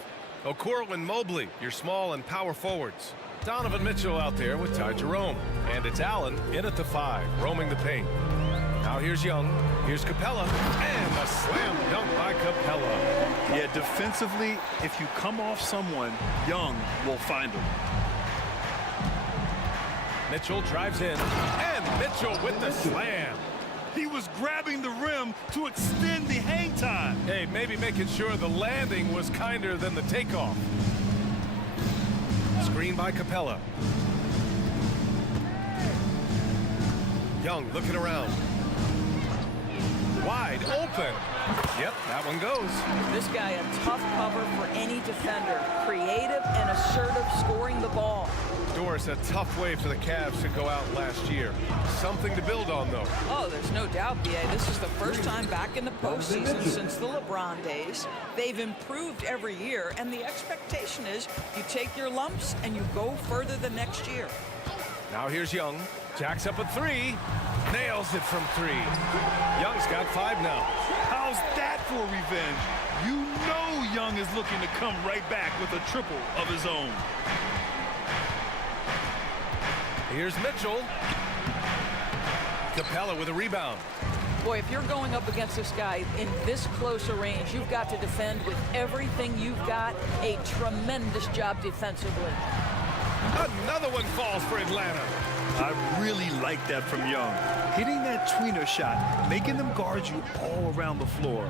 Okoro and Mobley, your small and power forwards. Donovan Mitchell out there with Ty Jerome. And it's Allen in at the 5, roaming the paint. Now here's Young, here's Capella, and a slam dunk by Capella. Yeah, defensively, if you come off someone, Young will find him. Mitchell drives in, and Mitchell with the slam. He was grabbing the rim to extend the hang time. Hey, maybe making sure the landing was kinder than the takeoff. Screen by Capella. Young looking around. Wide open. Yep, that one goes. This guy a tough cover for any defender. Creative and assertive scoring the ball. Doris, a tough way for the Cavs to go out last year. Something to build on, though. Oh, there's no doubt, B.A. This is the first time back in the postseason since the LeBron days. They've improved every year, and the expectation is you take your lumps and you go further the next year. Now here's Young. Jacks up a 3. Nails it from 3. Young's got 5 now. How's that for revenge? You know Young is looking to come right back with a triple of his own. Here's Mitchell. Capella with a rebound. Boy, if you're going up against this guy in this close a range, you've got to defend with everything you've got. A tremendous job defensively. Another one falls for Atlanta. I really like that from Young. Hitting that tweener shot, making them guard you all around the floor.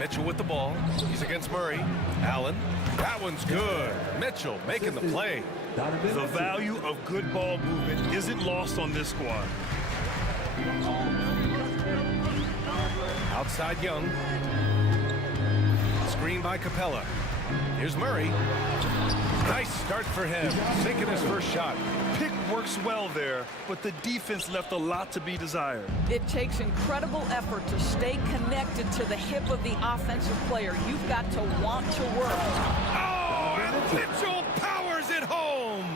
Mitchell with the ball. He's against Murray. Allen. That one's good. Mitchell making the play. The value of good ball movement isn't lost on this squad. Outside Young. Screen by Capella. Here's Murray. Nice start for him. Sinking his first shot. Pick works well there, but the defense left a lot to be desired. It takes incredible effort to stay connected to the hip of the offensive player. You've got to want to work. Oh, and Mitchell powers it home.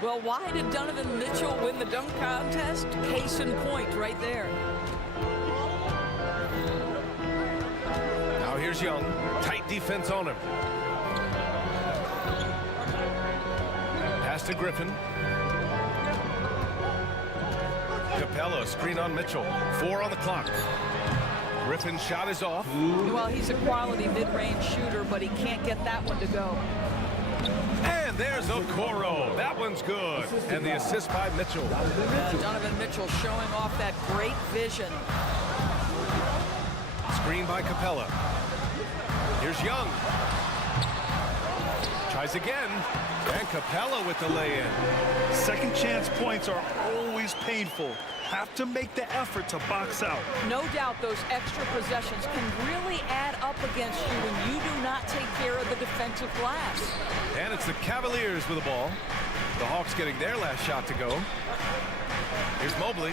Well, why did Donovan Mitchell win the dunk contest? Case in point right there. Now here's Young. Tight defense on him. Pass to Griffin. Capella, screen on Mitchell. 4 on the clock. Griffin's shot is off. Well, he's a quality mid-range shooter, but he can't get that one to go. And there's Okoro. That one's good. And the assist by Mitchell. Donovan Mitchell showing off that great vision. Screen by Capella. Here's Young. Tries again. And Capella with the lay-in. Second chance points are always painful. Have to make the effort to box out. No doubt those extra possessions can really add up against you when you do not take care of the defensive glass. And it's the Cavaliers with the ball. The Hawks getting their last shot to go. Here's Mobley.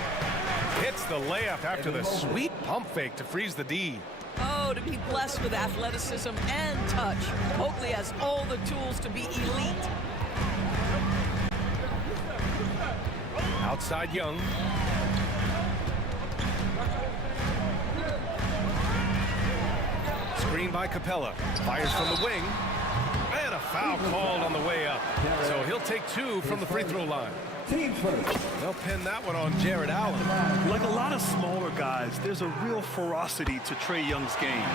Hits the layup after the sweet pump fake to freeze the D. Oh, to be blessed with athleticism and touch. Mobley has all the tools to be elite. Outside Young. Screen by Capella. Fires from the wing. And a foul called on the way up. So he'll take 2 from the free throw line. They'll pin that one on Jared Allen. Like a lot of smaller guys, there's a real ferocity to Trae Young's game.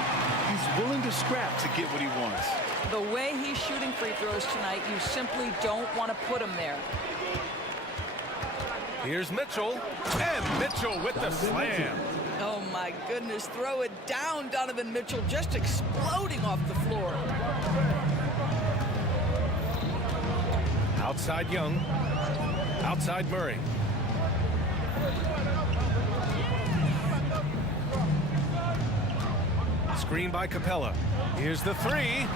He's willing to scrap to get what he wants. The way he's shooting free throws tonight, you simply don't want to put him there. Here's Mitchell. And Mitchell with the slam. Oh, my goodness. Throw it down, Donovan Mitchell, just exploding off the floor. Outside Young. Outside Murray. Screen by Capella. Here's the 3.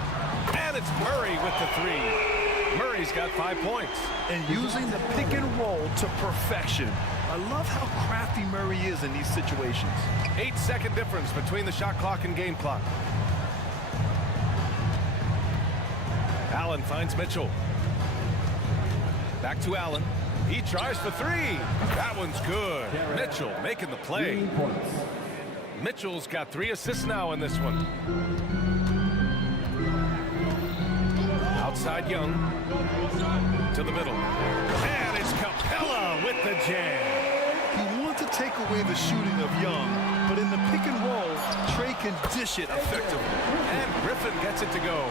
And it's Murray with the 3. Murray Murray's got 5 points. And using the pick and roll to perfection. I love how crafty Murray is in these situations. 8-second difference between the shot clock and game clock. Allen finds Mitchell. Back to Allen. He tries for 3. That one's good. Mitchell making the play. Mitchell's got 3 assists now in this one. Outside Young. To the middle. And it's Capella with the jam. He wants to take away the shooting of Young, but in the pick and roll, Trey can dish it effectively. And Griffin gets it to go.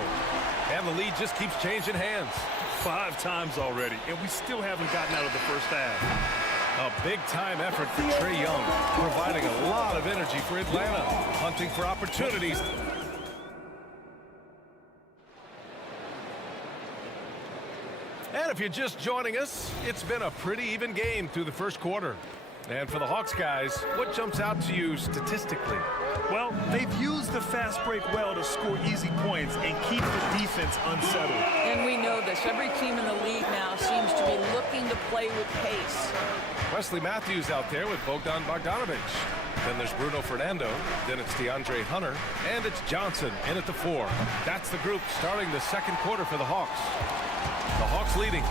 And the lead just keeps changing hands. 5 times already, and we still haven't gotten out of the first half. A big-time effort for Trae Young, providing a lot of energy for Atlanta, hunting for opportunities. And if you're just joining us, it's been a pretty even game through the first quarter. And for the Hawks guys, what jumps out to you statistically? Well, they've used the fast break well to score easy points and keep the defense unsettled. And we know this. Every team in the league now seems to be looking to play with pace. Wesley Matthews out there with Bogdan Bogdanovic. Then there's Bruno Fernando. Then it's DeAndre Hunter. And it's Johnson in at the 4. That's the group starting the second quarter for the Hawks. The Hawks leading.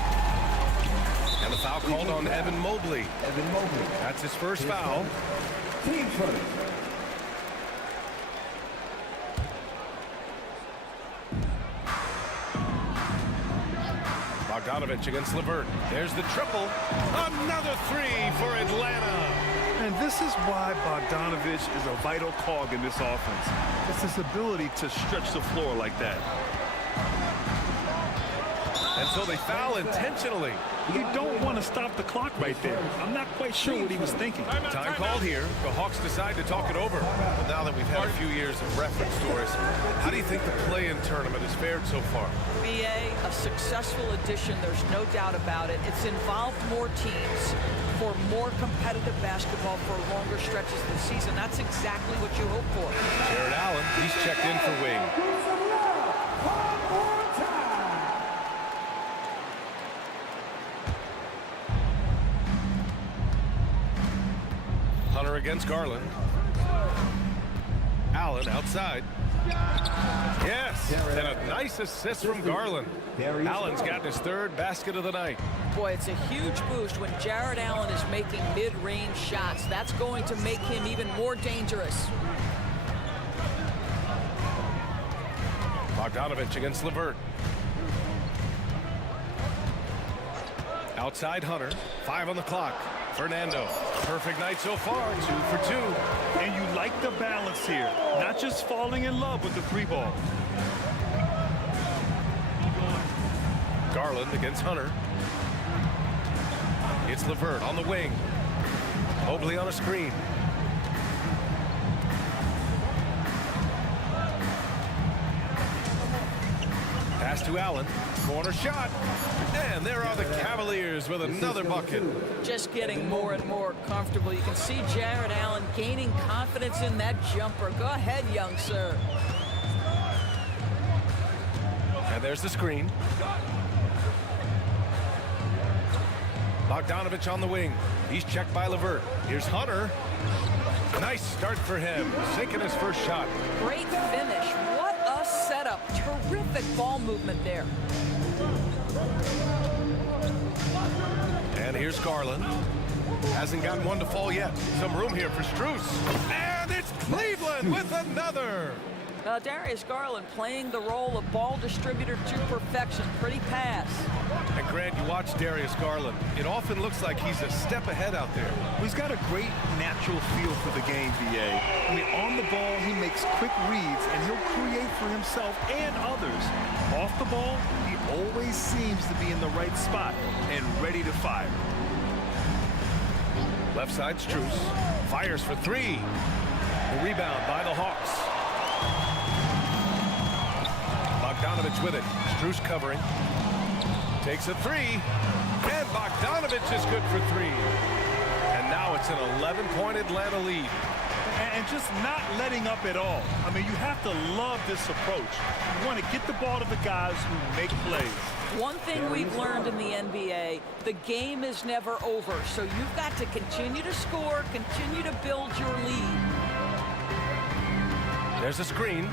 And the foul called on Evan Mobley. That's his first foul. Team first. Bogdanovic against LeVert. There's the triple. Another 3 for Atlanta. And this is why Bogdanovic is a vital cog in this offense. It's his ability to stretch the floor like that. And so they foul intentionally. You don't want to stop the clock right there. I'm not quite sure what he was thinking. Time called here. The Hawks decide to talk it over. Well, now that we've had a few years of reference stories, how do you think the play-in tournament has fared so far? BA, a successful addition, there's no doubt about it. It's involved more teams for more competitive basketball for longer stretches of the season. That's exactly what you hope for. Jared Allen, he's checked in for wing. Hunter against Garland. Allen outside. Yes, and a nice assist from Garland. Allen's gotten his 3rd basket of the night. Boy, it's a huge boost when Jared Allen is making mid-range shots. That's going to make him even more dangerous. Bogdanovic against LeVert. Outside Hunter. 5 on the clock. Fernando. Perfect night so far. 2 for 2. And you like the balance here. Not just falling in love with the 3-ball. Garland against Hunter. It's LeVert on the wing. Mobley on a screen. Pass to Allen. Corner shot. And there are the Cavaliers with another bucket. Just getting more and more comfortable. You can see Jared Allen gaining confidence in that jumper. Go ahead, young sir. And there's the screen. Bogdanovic on the wing. He's checked by LeVert. Here's Hunter. Nice start for him. Sinking his first shot. Great finish. What a setup. Terrific ball movement there. And here's Garland. Hasn't gotten one to fall yet. Some room here for Strus. And it's Cleveland with another. Darius Garland playing the role of ball distributor to perfection. Pretty pass. And Grant, you watch Darius Garland. It often looks like he's a step ahead out there. He's got a great natural feel for the game, VA. I mean, on the ball, he makes quick reads, and he'll create for himself and others. Off the ball, he always seems to be in the right spot and ready to fire. Left side, Strus. Fires for 3. The rebound by the Hawks. Bogdanovic with it. Strus covering. Takes a 3. And Bogdanovic is good for 3. And now it's an 11-point Atlanta lead. and just not letting up at all. I mean, you have to love this approach. You want to get the ball to the guys who make plays. One thing we've learned in the NBA, the game is never over. So you've got to continue to score, continue to build your lead. There's a screen.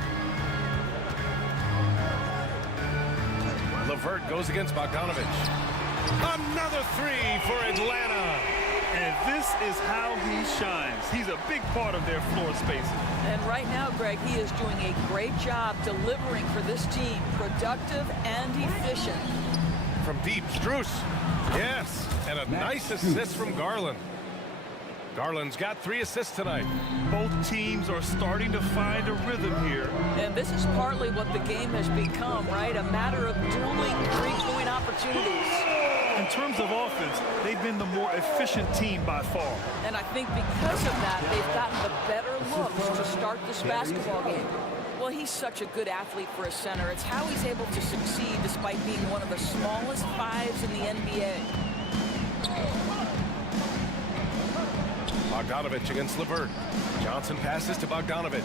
LeVert goes against Bogdanovich. Another three for Atlanta. And this is how he shines. He's a big part of their floor spacing. And right now, Greg, he is doing a great job delivering for this team. Productive and efficient. From deep, Strus. Yes, and a nice assist from Garland. Garland's got 3 assists tonight. Both teams are starting to find a rhythm here. And this is partly what the game has become, right? A matter of dueling 3-point opportunities. In terms of offense, they've been the more efficient team by far. And I think because of that, they've gotten the better looks to start this basketball game. Well, he's such a good athlete for a center. It's how he's able to succeed despite being one of the smallest 5s in the NBA. Bogdanovich against LeVert. Johnson passes to Bogdanovich.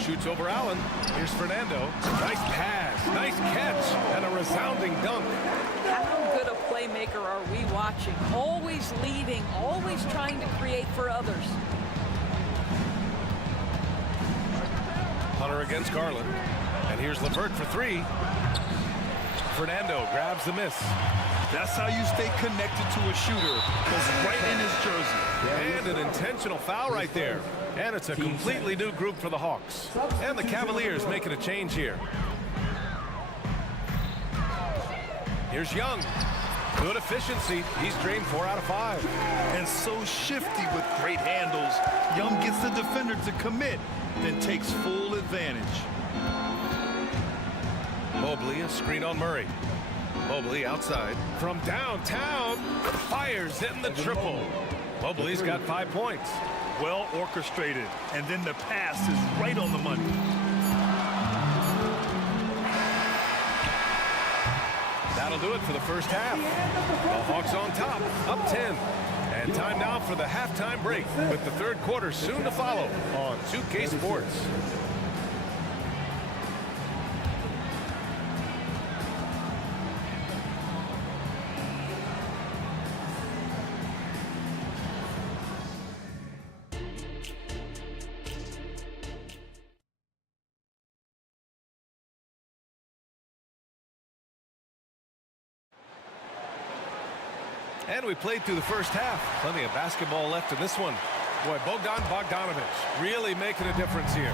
Shoots over Allen. Here's Fernando. Nice pass, nice catch, and a resounding dunk. How good a playmaker are we watching? Always leading, always trying to create for others. Hunter against Garland. And here's LeVert for 3. Fernando grabs the miss. That's how you stay connected to a shooter. Goes right in his jersey. And an intentional foul right there. And it's a completely new group for the Hawks. And the Cavaliers making a change here. Here's Young. Good efficiency. He's drained 4 out of 5. And so shifty with great handles. Young gets the defender to commit, then takes full advantage. Mobley, a screen on Murray. Mobley outside. From downtown, fires in the triple. Mobley's got 5 points. Well orchestrated, and then the pass is right on the money. That'll do it for the first half. The Hawks on top, up 10. And time now for the halftime break, with the third quarter soon to follow on 2K Sports. And we played through the first half. Plenty of basketball left in this one. Boy, Bogdanovich really making a difference here.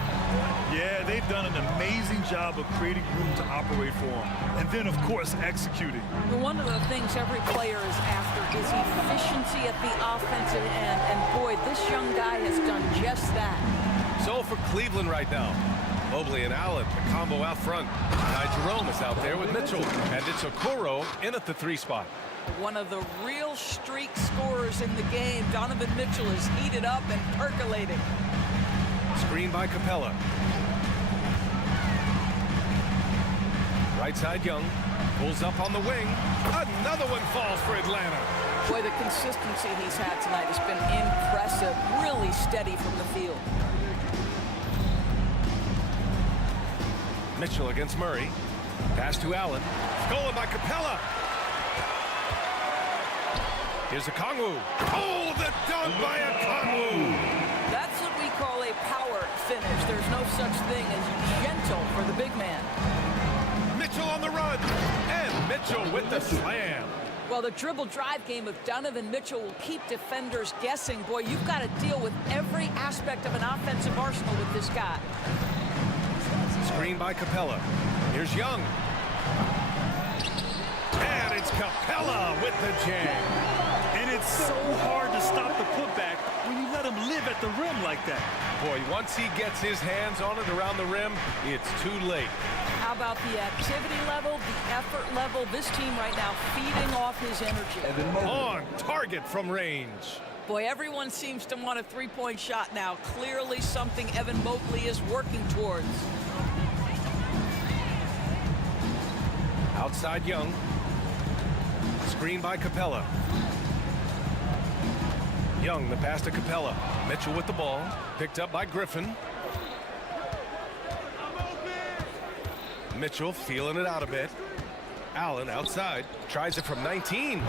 Yeah, they've done an amazing job of creating room to operate for him. And then, of course, executing. One of the things every player is after is efficiency at the offensive end. And boy, this young guy has done just that. So for Cleveland right now, Mobley and Allen, the combo out front. Ty Jerome is out there with Mitchell. And it's Okoro in at the 3 spot. One of the real streak scorers in the game. Donovan Mitchell is heated up and percolating. Screen by Capella. Right side Young. Pulls up on the wing. Another one falls for Atlanta. Boy, the consistency he's had tonight has been impressive. Really steady from the field. Mitchell against Murray. Pass to Allen. Stolen by Capella. Here's Okongwu. Oh, the dunk by Okongwu. That's what we call a power finish. There's no such thing as gentle for the big man. Mitchell on the run. And Mitchell with the slam. Well, the dribble drive game of Donovan Mitchell will keep defenders guessing. Boy, you've got to deal with every aspect of an offensive arsenal with this guy. Screen by Capella. Here's Young. And it's Capella with the jam. And it's so hard to stop the putback when you let him live at the rim like that. Boy, once he gets his hands on it around the rim, it's too late. How about the activity level, the effort level? This team right now feeding off his energy. On target from range. Boy, everyone seems to want a 3-point shot now. Clearly something Evan Mobley is working towards. Outside Young. Screen by Capella. Young, the pass to Capella. Mitchell with the ball. Picked up by Griffin. Mitchell feeling it out a bit. Allen outside. Tries it from 19.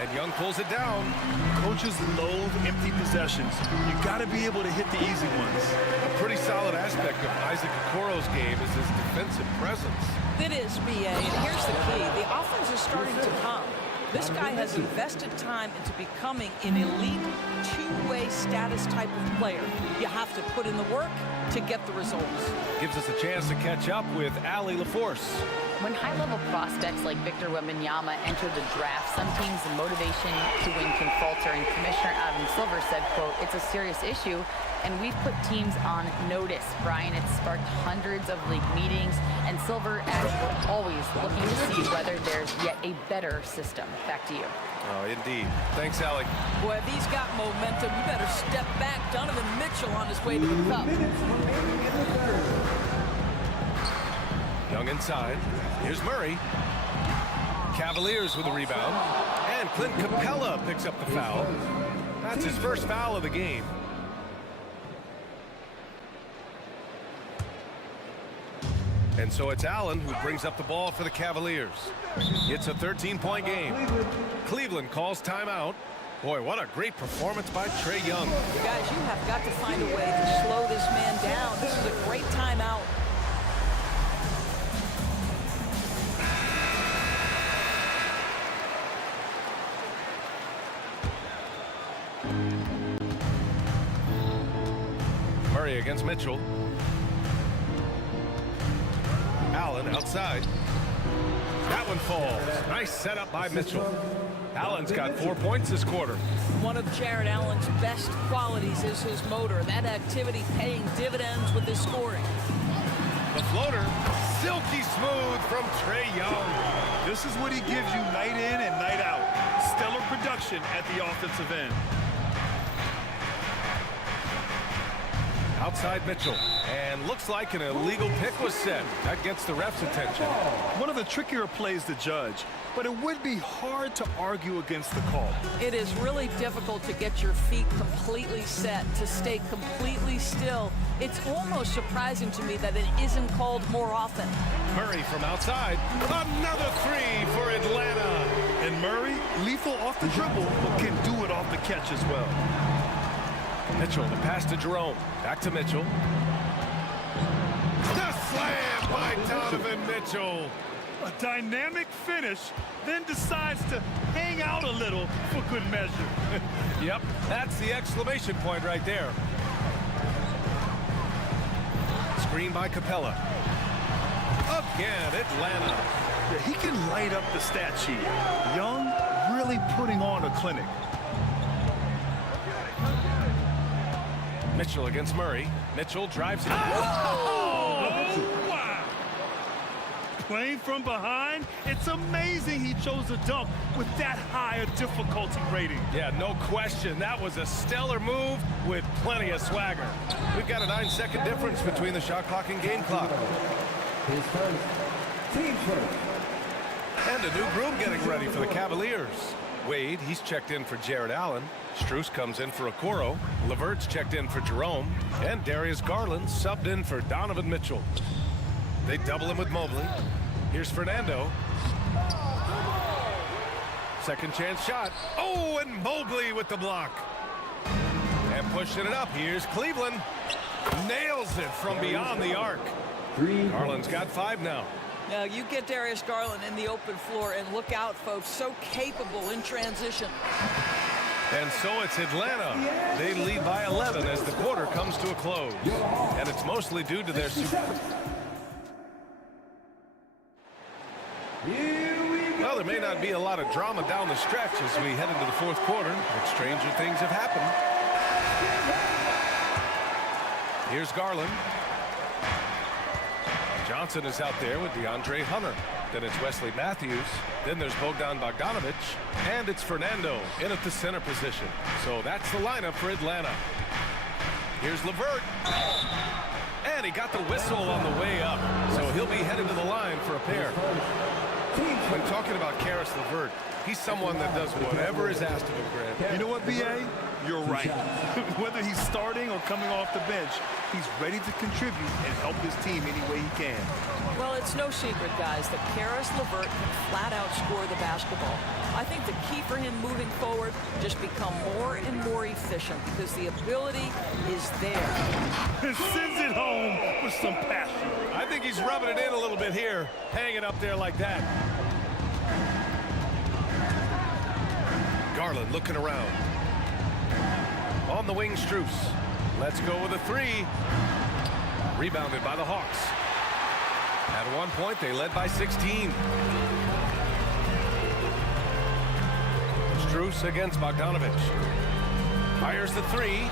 And Young pulls it down. Coaches loathe empty possessions. You got to be able to hit the easy ones. A pretty solid aspect of Isaac Okoro's game is his defensive presence. It is, BA, and here's the key. The offense is starting to come. This guy has invested time into becoming an elite two-way status type of player. You have to put in the work to get the results. Gives us a chance to catch up with Ali LaForce. When high-level prospects like Victor Wembanyama enter the draft, some teams' motivation to win can falter, and Commissioner Adam Silver said, quote, "It's a serious issue, and we've put teams on notice." Brian, it's sparked hundreds of league meetings, and Silver adds we're always looking to see whether there's yet a better system. Back to you. Oh, indeed. Thanks, Allie. Boy, if he's got momentum, you better step back. Donovan Mitchell on his way to the cup. Young inside. Here's Murray. Cavaliers with a rebound. And Clint Capella picks up the foul. That's his first foul of the game. And so it's Allen who brings up the ball for the Cavaliers. It's a 13-point game. Cleveland calls timeout. Boy, what a great performance by Trae Young. Guys, you have got to find a way to slow this man down. This is a great timeout. Murray against Mitchell. Allen outside. That one falls. Nice setup by Mitchell. Allen's got 4 points this quarter. One of Jared Allen's best qualities is his motor. That activity paying dividends with his scoring. The floater, silky smooth from Trae Young. This is what he gives you night in and night out. Stellar production at the offensive end. Outside Mitchell, and looks like an illegal pick was set. That gets the ref's attention. One of the trickier plays to judge, but it would be hard to argue against the call. It is really difficult to get your feet completely set, to stay completely still. It's almost surprising to me that it isn't called more often. Murray from outside, another three for Atlanta. And Murray, lethal off the dribble, but can do it off the catch as well. Mitchell, the pass to Jerome. Back to Mitchell. The slam by Donovan Mitchell. A dynamic finish, then decides to hang out a little for good measure. Yep, that's the exclamation point right there. Screen by Capella. Again, Atlanta. Yeah, he can light up the stat sheet. Young really putting on a clinic. Mitchell against Murray. Mitchell drives it. Oh, wow! Playing from behind, it's amazing he chose a dunk with that high a difficulty rating. Yeah, no question. That was a stellar move with plenty of swagger. We've got a 9-second difference between the shot clock and game clock. His first, team first. And a new groom getting ready for the Cavaliers. Wade, he's checked in for Jared Allen. Strus comes in for Okoro. Levert's checked in for Jerome. And Darius Garland subbed in for Donovan Mitchell. They double him with Mobley. Here's Fernando. Second chance shot. Oh, and Mobley with the block. And pushing it up, here's Cleveland. Nails it from beyond the arc. Garland's got 5 now. Now, you get Darius Garland in the open floor, and look out, folks. So capable in transition. And so it's Atlanta. They lead by 11 as the quarter comes to a close. And it's mostly due to their Well, there may not be a lot of drama down the stretch as we head into the fourth quarter, but stranger things have happened. Here's Garland. Johnson is out there with DeAndre Hunter. Then it's Wesley Matthews. Then there's Bogdan Bogdanovic. And it's Fernando in at the center position. So that's the lineup for Atlanta. Here's Levert. And he got the whistle on the way up. So he'll be headed to the line for a pair. When talking about Karis LeVert, he's someone that does whatever is asked of him, Grant. You know what, B.A.? You're right. Whether he's starting or coming off the bench, he's ready to contribute and help his team any way he can. Well, it's no secret, guys, that Karis LeVert can flat out score the basketball. I think the key for him moving forward, just become more and more efficient because the ability is there. Sends it home with some passion. I think he's rubbing it in a little bit here, hanging up there like that. Garland looking around. On the wing, Strus. Let's go with a three. Rebounded by the Hawks. At one point, they led by 16. Strus against Bogdanovic. Fires the three.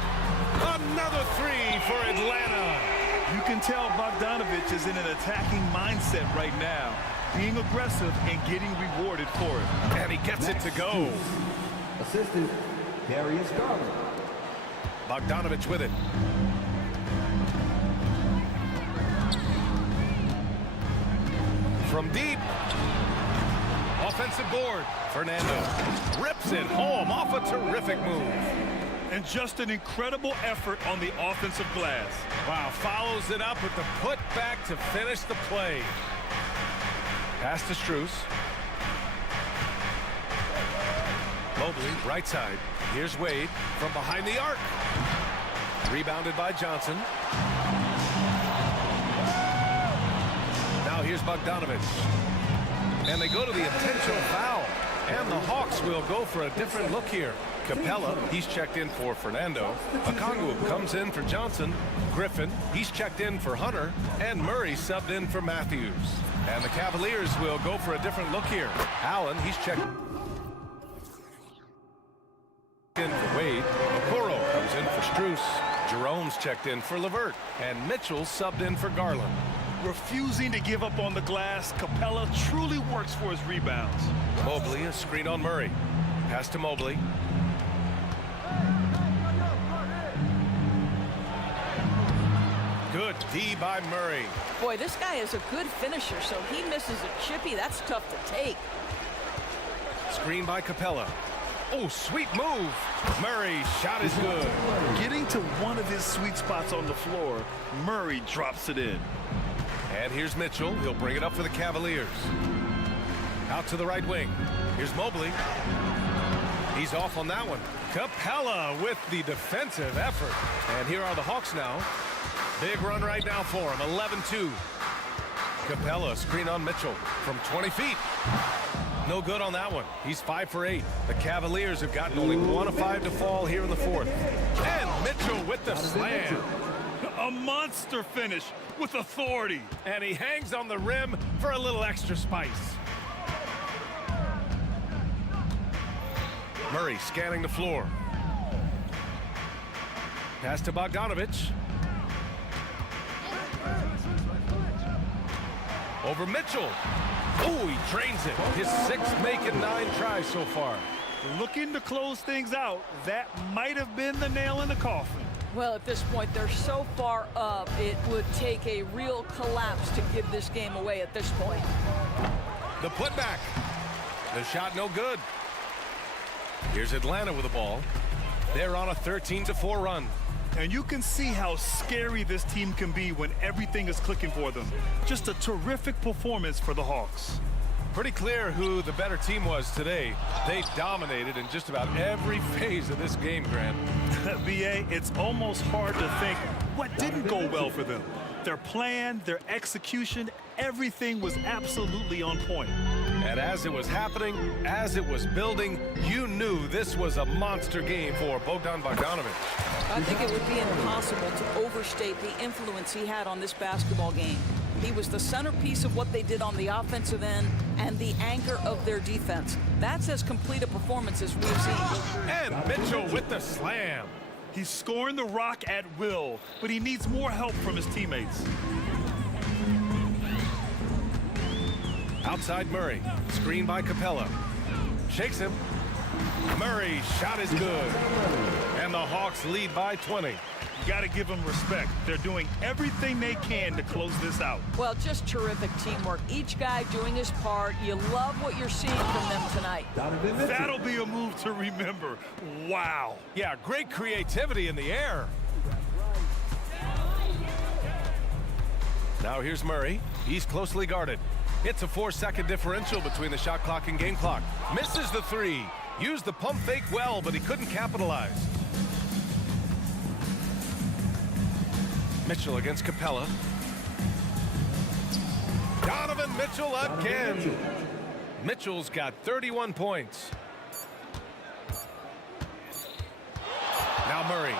Another three for Atlanta. You can tell Bogdanovic is in an attacking mindset right now, being aggressive and getting rewarded for it. And he gets it to go. Assistant, Darius Garland. Bogdanovic with it. From deep. Offensive board. Fernando rips it home off a terrific move. And just an incredible effort on the offensive glass. Wow, follows it up with the putback to finish the play. Pass to Strus. Mobley, right side. Here's Wade from behind the arc. Rebounded by Johnson. Now here's Bogdanovic. And they go to the intentional foul. And the Hawks will go for a different look here. Capella, he's checked in for Fernando. Okongwu comes in for Johnson. Griffin, he's checked in for Hunter. And Murray subbed in for Matthews. And the Cavaliers will go for a different look here. Allen, he's checked in for Wade. Okoro comes in for Strus. Jerome's checked in for LeVert. And Mitchell subbed in for Garland. Refusing to give up on the glass, Capella truly works for his rebounds. Mobley, a screen on Murray. Pass to Mobley. Good D by Murray. Boy, this guy is a good finisher, so he misses a chippy. That's tough to take. Screen by Capella. Oh, sweet move. Murray's shot is good. Getting to one of his sweet spots on the floor, Murray drops it in. And here's Mitchell. He'll bring it up for the Cavaliers. Out to the right wing. Here's Mobley. He's off on that one. Capella with the defensive effort. And here are the Hawks now. Big run right now for him. 11-2. Capella, screen on Mitchell from 20 feet. No good on that one. He's 5 for 8. The Cavaliers have gotten only 1 of 5 to fall here in the fourth. And Mitchell with the slam. A monster finish with authority. And he hangs on the rim for a little extra spice. Murray scanning the floor. Pass to Bogdanovic. Over Mitchell. Oh, he drains it. His 6th make and 9 tries so far. Looking to close things out. That might have been the nail in the coffin. Well, at this point, they're so far up, it would take a real collapse to give this game away at this point. The putback. The shot no good. Here's Atlanta with the ball. They're on a 13-4 run. And you can see how scary this team can be when everything is clicking for them. Just a terrific performance for the Hawks. Pretty clear who the better team was today. They dominated in just about every phase of this game, Grant. B.A., it's almost hard to think what didn't go well for them. Their plan, their execution, everything was absolutely on point. And as it was happening, as it was building, you knew this was a monster game for Bogdan Bogdanovic. I think it would be impossible to overstate the influence he had on this basketball game. He was the centerpiece of what they did on the offensive end and the anchor of their defense. That's as complete a performance as we've seen. And Mitchell with the slam. He's scoring the rock at will, but he needs more help from his teammates. Outside Murray, screen by Capella. Shakes him. Murray's shot is good. And the Hawks lead by 20. Got to give them respect. They're doing everything they can to close this out. Well, just terrific teamwork. Each guy doing his part. You love what you're seeing from them tonight. That'll be a move to remember. Wow. Yeah, great creativity in the air. Now here's Murray. He's closely guarded. It's a 4-second differential between the shot clock and game clock. Misses the three. Used the pump fake well, but he couldn't capitalize. Mitchell against Capella. Donovan Mitchell again. Mitchell's got 31 points. Now Murray.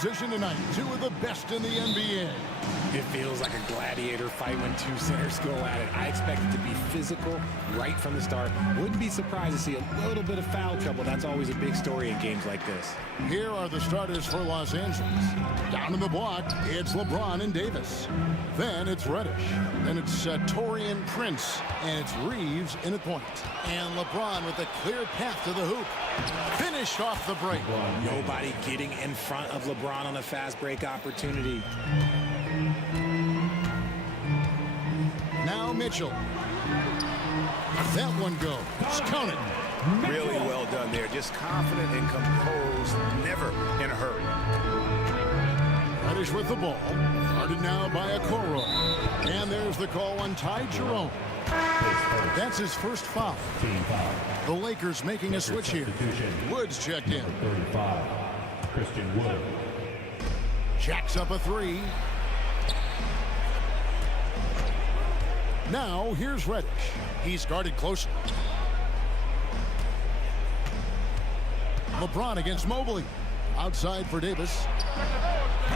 opposition tonight, two of the best in the NBA. It feels like a gladiator fight when two centers go at it. I expect it to be physical right from the start. Wouldn't be surprised to see a little bit of foul trouble. That's always a big story in games like this. Here are the starters for Los Angeles. Down in the block, it's LeBron and Davis. Then it's Reddish. Then it's Taurean Prince. And it's Reeves in at point. And LeBron with a clear path to the hoop. Finished off the break. Nobody getting in front of LeBron on a fast break opportunity. Now Mitchell. That one goes. Count it. Really well done there. Just confident and composed, never in a hurry. Reddish with the ball. Guarded now by Okoro. And there's the call on Ty Jerome. That's his first foul. The Lakers making a switch here. Woods checked in. 35, Christian Wood. Jacks up a three. Now here's Reddish. He's guarded closely. LeBron against Mobley. Outside for Davis.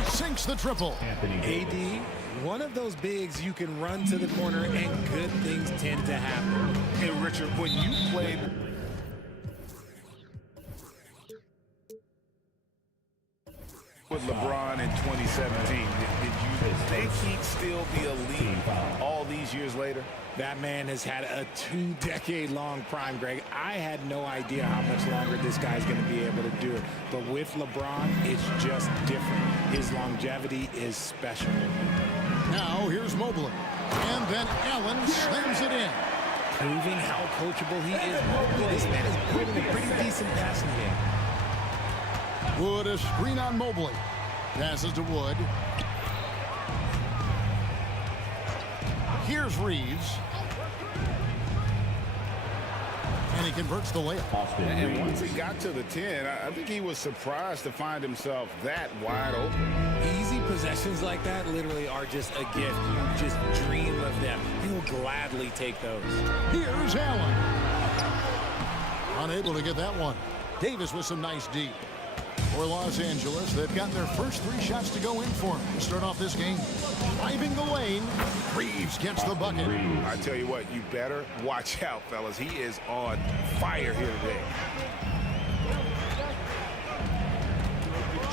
Sinks the triple. AD, one of those bigs you can run to the corner and good things tend to happen. Hey, Richard, when you played with LeBron in 2017, did you think he'd still be elite all these years later? That man has had a 2-decade-long prime, Greg. I had no idea how much longer this guy's going to be able to do it. But with LeBron, it's just different. His longevity is special. Now here's Mobley. And then Allen slams it in. Proving how coachable he is. Mobley, this man is building a pretty decent passing game. Wood a screen on Mobley. Passes to Wood. Here's Reeves. And he converts the layup. And once he got to the 10, I think he was surprised to find himself that wide open. Easy possessions like that literally are just a gift. You just dream of them. He'll gladly take those. Here's Allen. Unable to get that one. Davis with some nice D. For Los Angeles, they've gotten their first 3 shots to go in for him to start off this game. Driving the lane, Reeves gets the bucket. I tell you what, you better watch out, fellas. He is on fire here today.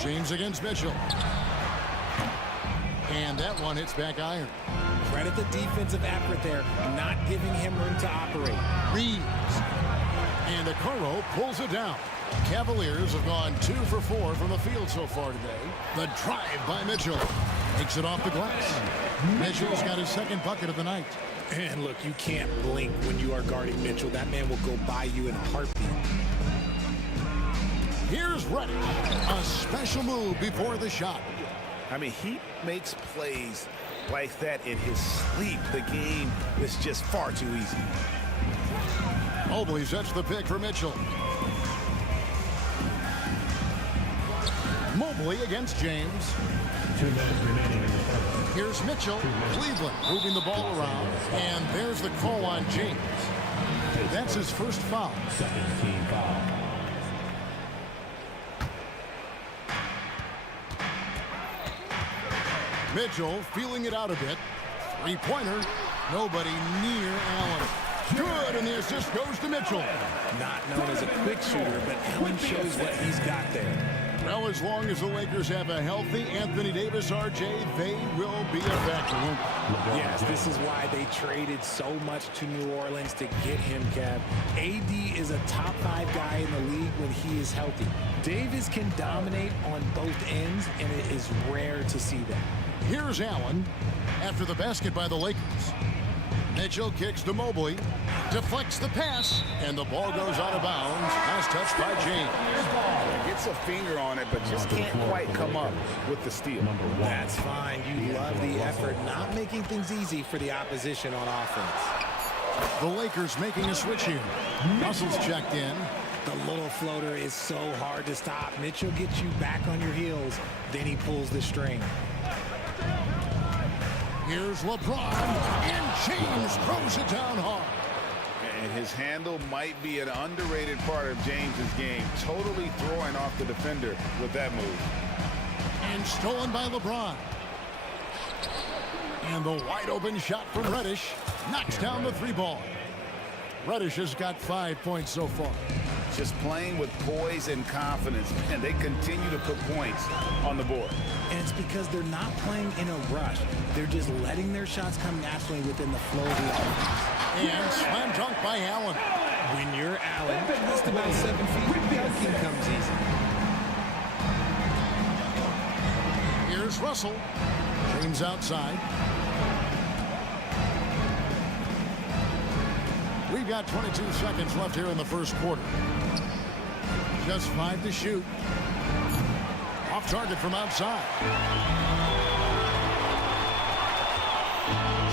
James against Mitchell. And that one hits back iron. Credit the defensive effort there, not giving him room to operate. Reeves. And Okoro pulls it down. Cavaliers have gone 2 for 4 from the field so far today. The drive by Mitchell. Takes it off the glass. Mitchell's got his second bucket of the night. And look, you can't blink when you are guarding Mitchell. That man will go by you in a heartbeat. Here's Reddish. A special move before the shot. I mean, he makes plays like that in his sleep. The game is just far too easy. Mobley sets the pick for Mitchell. Mobley against James. 2 minutes remaining in the first. Here's Mitchell. Cleveland moving the ball around. And there's the call on James. That's his first foul. Second team foul. Mitchell feeling it out a bit. 3-pointer. Nobody near Allen. Good, and the assist goes to Mitchell. Not known as a quick shooter, but Allen shows what he's got there. Well, as long as the Lakers have a healthy Anthony Davis, RJ, they will be effective. Yes, this is why they traded so much to New Orleans to get him, Kev. AD is a top 5 guy in the league when he is healthy. Davis can dominate on both ends, and it is rare to see that. Here's Allen after the basket by the Lakers. Mitchell kicks to Mobley, deflects the pass, and the ball goes out of bounds. Pass touched by James. Gets a finger on it, but just can't quite come up with the steal. That's fine. You love the effort, not making things easy for the opposition on offense. The Lakers making a switch here. Russell's checked in. The little floater is so hard to stop. Mitchell gets you back on your heels, then he pulls the string. Here's LeBron, and James throws it down hard. And his handle might be an underrated part of James's game, totally throwing off the defender with that move. And stolen by LeBron. And the wide open shot from Reddish knocks down the three ball. Reddish has got 5 points so far. Just playing with poise and confidence, and they continue to put points on the board. And it's because they're not playing in a rush. They're just letting their shots come naturally within the flow of the offense. And slam dunk by Allen. When you're Allen, just about 7 feet, dunking comes easy. Here's Russell. James outside. We've got 22 seconds left here in the first quarter. Just 5 to shoot. Off target from outside.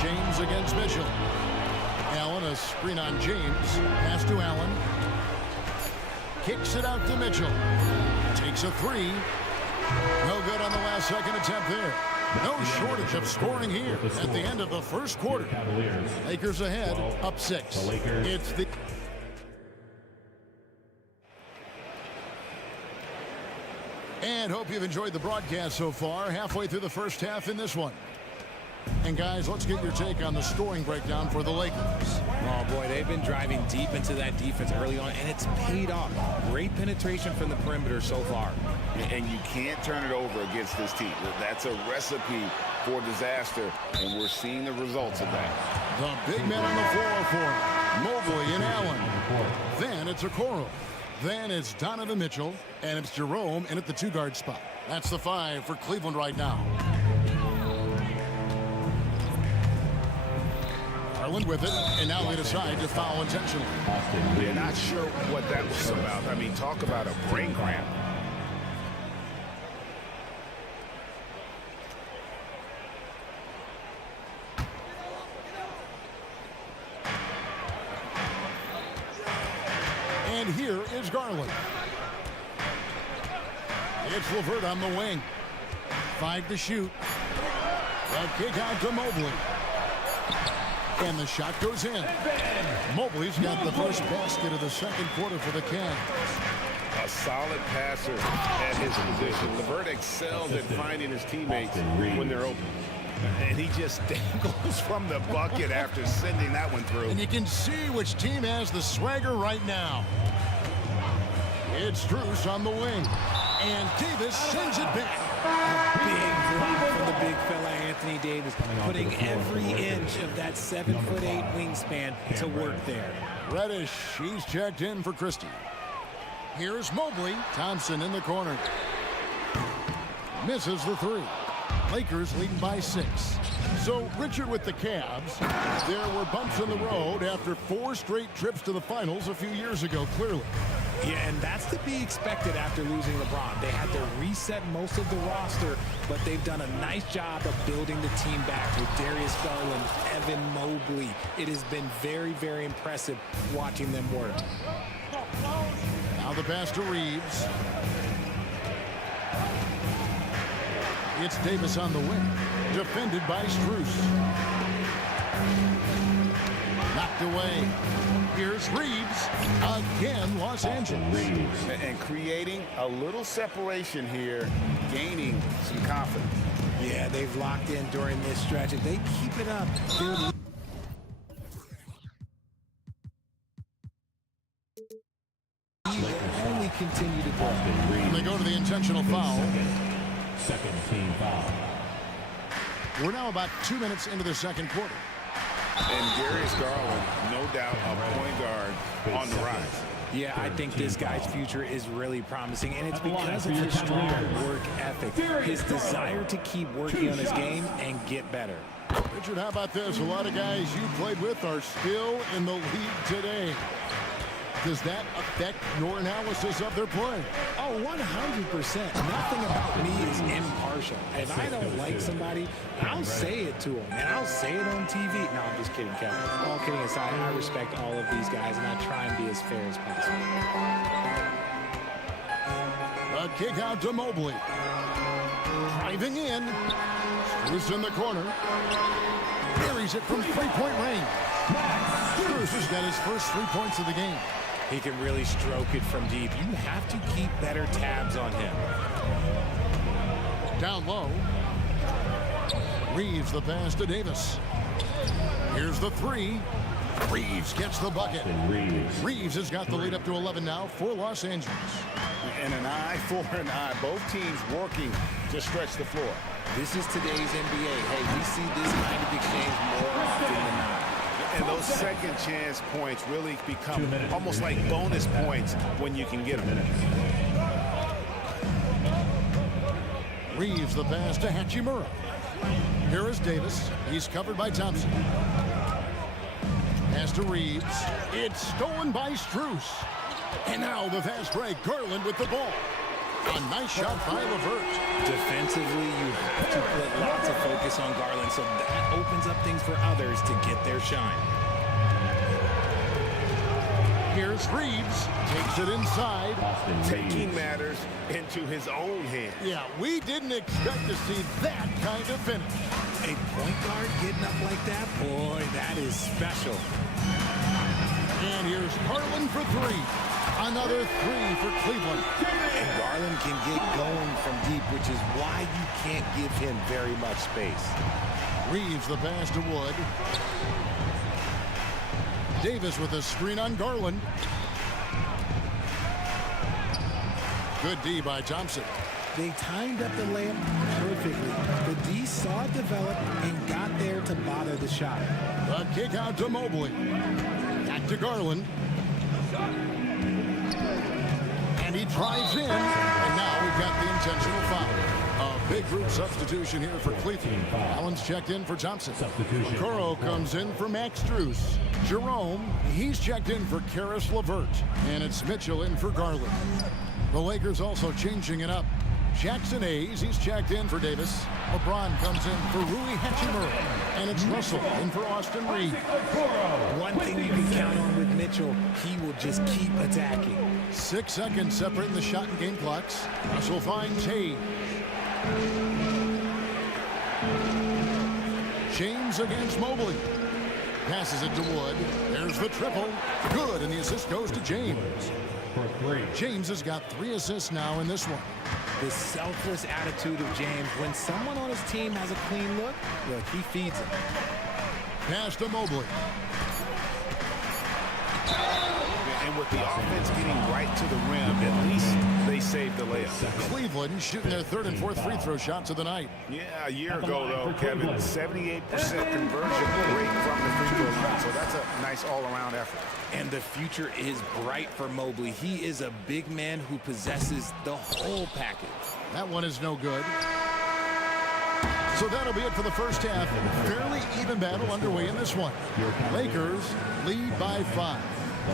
James against Mitchell. Allen, a screen on James. Pass to Allen. Kicks it out to Mitchell. Takes a three. No good on the last second attempt there. No shortage of scoring here at the end of the first quarter. Lakers ahead, up 6. It's the... And hope you've enjoyed the broadcast so far. Halfway through the first half in this one. And guys, let's get your take on the scoring breakdown for the Lakers. Oh boy, they've been driving deep into that defense early on, and it's paid off. Great penetration from the perimeter so far. And you can't turn it over against this team. That's a recipe for disaster, and we're seeing the results of that. The big men on the floor for Mobley and Allen. Then it's Okoro. Then it's Donovan Mitchell, and it's Jerome in at the two-guard spot. That's the 5 for Cleveland right now. Garland with it, and now they decide to foul intentionally. They're not sure what that was about. I mean, talk about a brain cramp. And here is Garland. It's LeVert on the wing. 5 to shoot. The kick out to Mobley. And the shot goes in. Mobley's got the first basket of the second quarter for the Cavs. A solid passer at his position. LeVert excelled at finding his teammates when they're open. And he just dangles from the bucket after sending that one through. And you can see which team has the swagger right now. It's Strus on the wing. And Davis sends it back. Big block from the big fella Anthony Davis, putting every inch of that 7'8" wingspan to work there. Reddish, he's checked in for Christie. Here's Mobley. Thompson in the corner. Misses the 3. Lakers leading by 6. So, Richard, with the Cavs, there were bumps in the road after 4 straight trips to the finals a few years ago, clearly. Yeah, and that's to be expected after losing LeBron. They had to reset most of the roster, but they've done a nice job of building the team back with Darius Garland, Evan Mobley. It has been very, very impressive watching them work. Now the pass to Reeves. It's Davis on the wing, defended by Strus. Knocked away. Here's Reeves. Again, Los Angeles. And creating a little separation here, gaining some confidence. Yeah, they've locked in during this stretch. If they keep it up, they're... only continue to grow. They go to the intentional foul. Second team foul. We're now about 2 minutes into the second quarter. And Darius Garland, no doubt, a point guard on the rise. Yeah, I think this guy's future is really promising, and it's because of his strong work ethic, his desire to keep working on his game and get better. Richard, how about this? A lot of guys you played with are still in the league today. Does that affect your analysis of their play? Oh, 100%. Nothing about me is impartial. If I don't like somebody, I'll say it to them, and I'll say it on TV. No, I'm just kidding, Kevin. All kidding aside, I respect all of these guys, and I try and be as fair as possible. A kick out to Mobley. Driving in. Strus in the corner. Buries it from three-point range. Strus has got his first 3 points of the game. He can really stroke it from deep. You have to keep better tabs on him. Down low. Reeves the pass to Davis. Here's the three. Reeves gets the bucket. Reeves has got the lead up to 11 now for Los Angeles. And an eye for an eye. Both teams working to stretch the floor. This is today's NBA. Hey, we see this kind of exchange more often than not. And those second chance points really become almost like bonus points when you can get them. Reeves the pass to Hachimura. Here is Davis. He's covered by Thompson. Pass to Reeves. It's stolen by Strus. And now the fast break. Garland with the ball. A nice shot by LeVert. Defensively, you have to put lots of focus on Garland, so that opens up things for others to get their shine. Here's Reeves. Takes it inside. Taking matters into his own hands. Yeah, we didn't expect to see that kind of finish. A point guard getting up like that, boy, that is special. And here's Garland for three. Another three for Cleveland. And Garland can get going from deep, which is why you can't give him very much space. Reeves the pass to Wood. Davis with a screen on Garland. Good D by Thompson. They timed up the layup perfectly. The D saw it develop and got there to bother the shot. A kick out to Mobley. Back to Garland. And he drives in. And now we've got the intentional foul. A big group substitution here for Cleveland. Allen's checked in for Thompson. Okoro comes in for Max Strus. Jerome, he's checked in for Karis LeVert. And it's Mitchell in for Garland. The Lakers also changing it up. Jackson Hayes, he's checked in for Davis. LeBron comes in for Rui Hachimura. And it's Russell in for Austin Reed. One thing you can count on with Mitchell, he will just keep attacking. 6 seconds separating the shot and game clocks. Russell finds Hayes. James against Mobley. Passes it to Wood. There's the triple. Good, and the assist goes to James. James has got 3 assists now in this one. The selfless attitude of James. When someone on his team has a clean look, he feeds him. Pass to Mobley. And with the offense getting right to the rim, at least they saved the layup. Cleveland shooting their 3rd and 4th free throw shots of the night. Yeah, a year ago, though, Kevin, 78% conversion rate from the free throw line. So that's a nice all-around effort. And the future is bright for Mobley. He is a big man who possesses the whole package. That one is no good. So that'll be it for the first half. Fairly even battle underway in this one. Lakers lead by 5.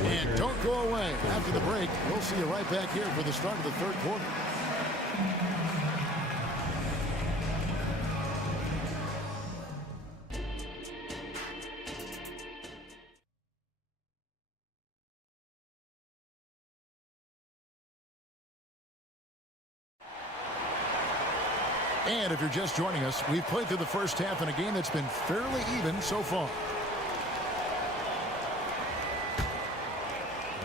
And don't go away. After the break, we'll see you right back here for the start of the 3rd quarter. And if you're just joining us, we've played through the first half in a game that's been fairly even so far.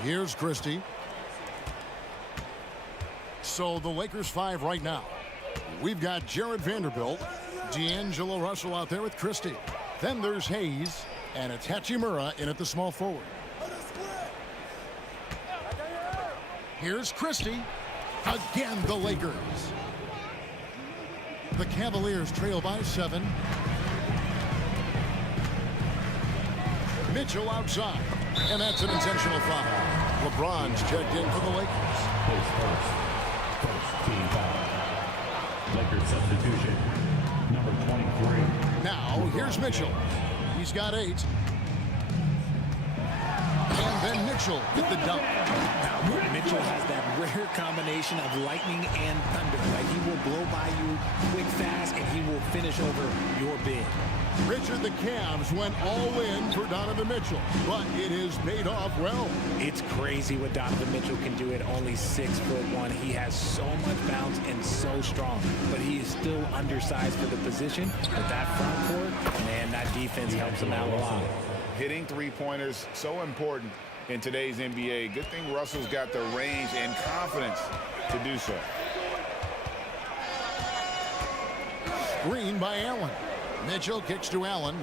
Here's Christie. So the Lakers 5 right now. We've got Jared Vanderbilt, D'Angelo Russell out there with Christie. Then there's Hayes, and it's Hachimura in at the small forward. Here's Christie. Again, the Lakers. The Cavaliers trail by 7. Mitchell outside. And that's an intentional foul. LeBron's checked in for the Lakers. First team foul. Lakers substitution, number 23. Now, here's Mitchell. He's got 8. And then Mitchell with the dunk. Now, Mitchell has that rare combination of lightning and thunder. Like, he will blow by you quick, fast, and he will finish over your bid. Richard, the Cavs went all in for Donovan Mitchell, but it has paid off well. It's crazy what Donovan Mitchell can do at only 6'1". He has so much bounce and so strong, but he is still undersized for the position. But that front court, man, that defense helps him out a lot. Hitting three-pointers, so important in today's NBA. Good thing Russell's got the range and confidence to do so. screen by Allen. Mitchell kicks to Allen.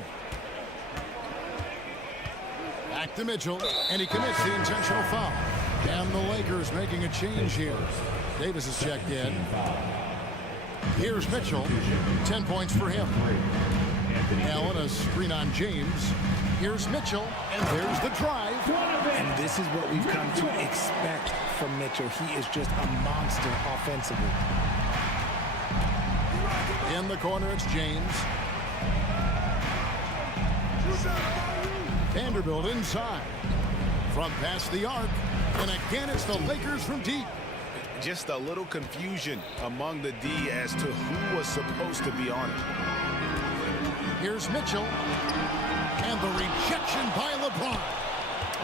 Back to Mitchell, and he commits the intentional foul. And the Lakers making a change here. Davis is checked in. Here's Mitchell. 10 points for him. Allen, a screen on James. Here's Mitchell, and there's the drive. And this is what we've come to expect from Mitchell. He is just a monster offensively. In the corner, it's James. Vanderbilt inside. From past the arc. And again, it's the Lakers from deep. Just a little confusion among the D as to who was supposed to be on it. Here's Mitchell. And the rejection by LeBron.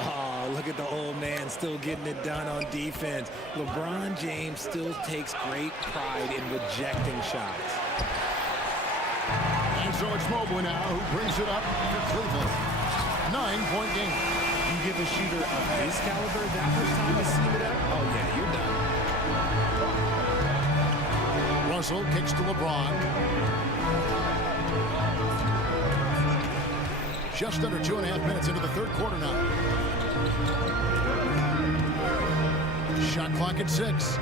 Oh, look at the old man still getting it done on defense. LeBron James still takes great pride in rejecting shots. And so it's Mobley now who brings it up for Cleveland. 9-point game. You give a shooter of his caliber that much time to see it up? Oh, yeah, you're done. Russell kicks to LeBron. Just under 2.5 minutes into the third quarter now. Shot clock at 6.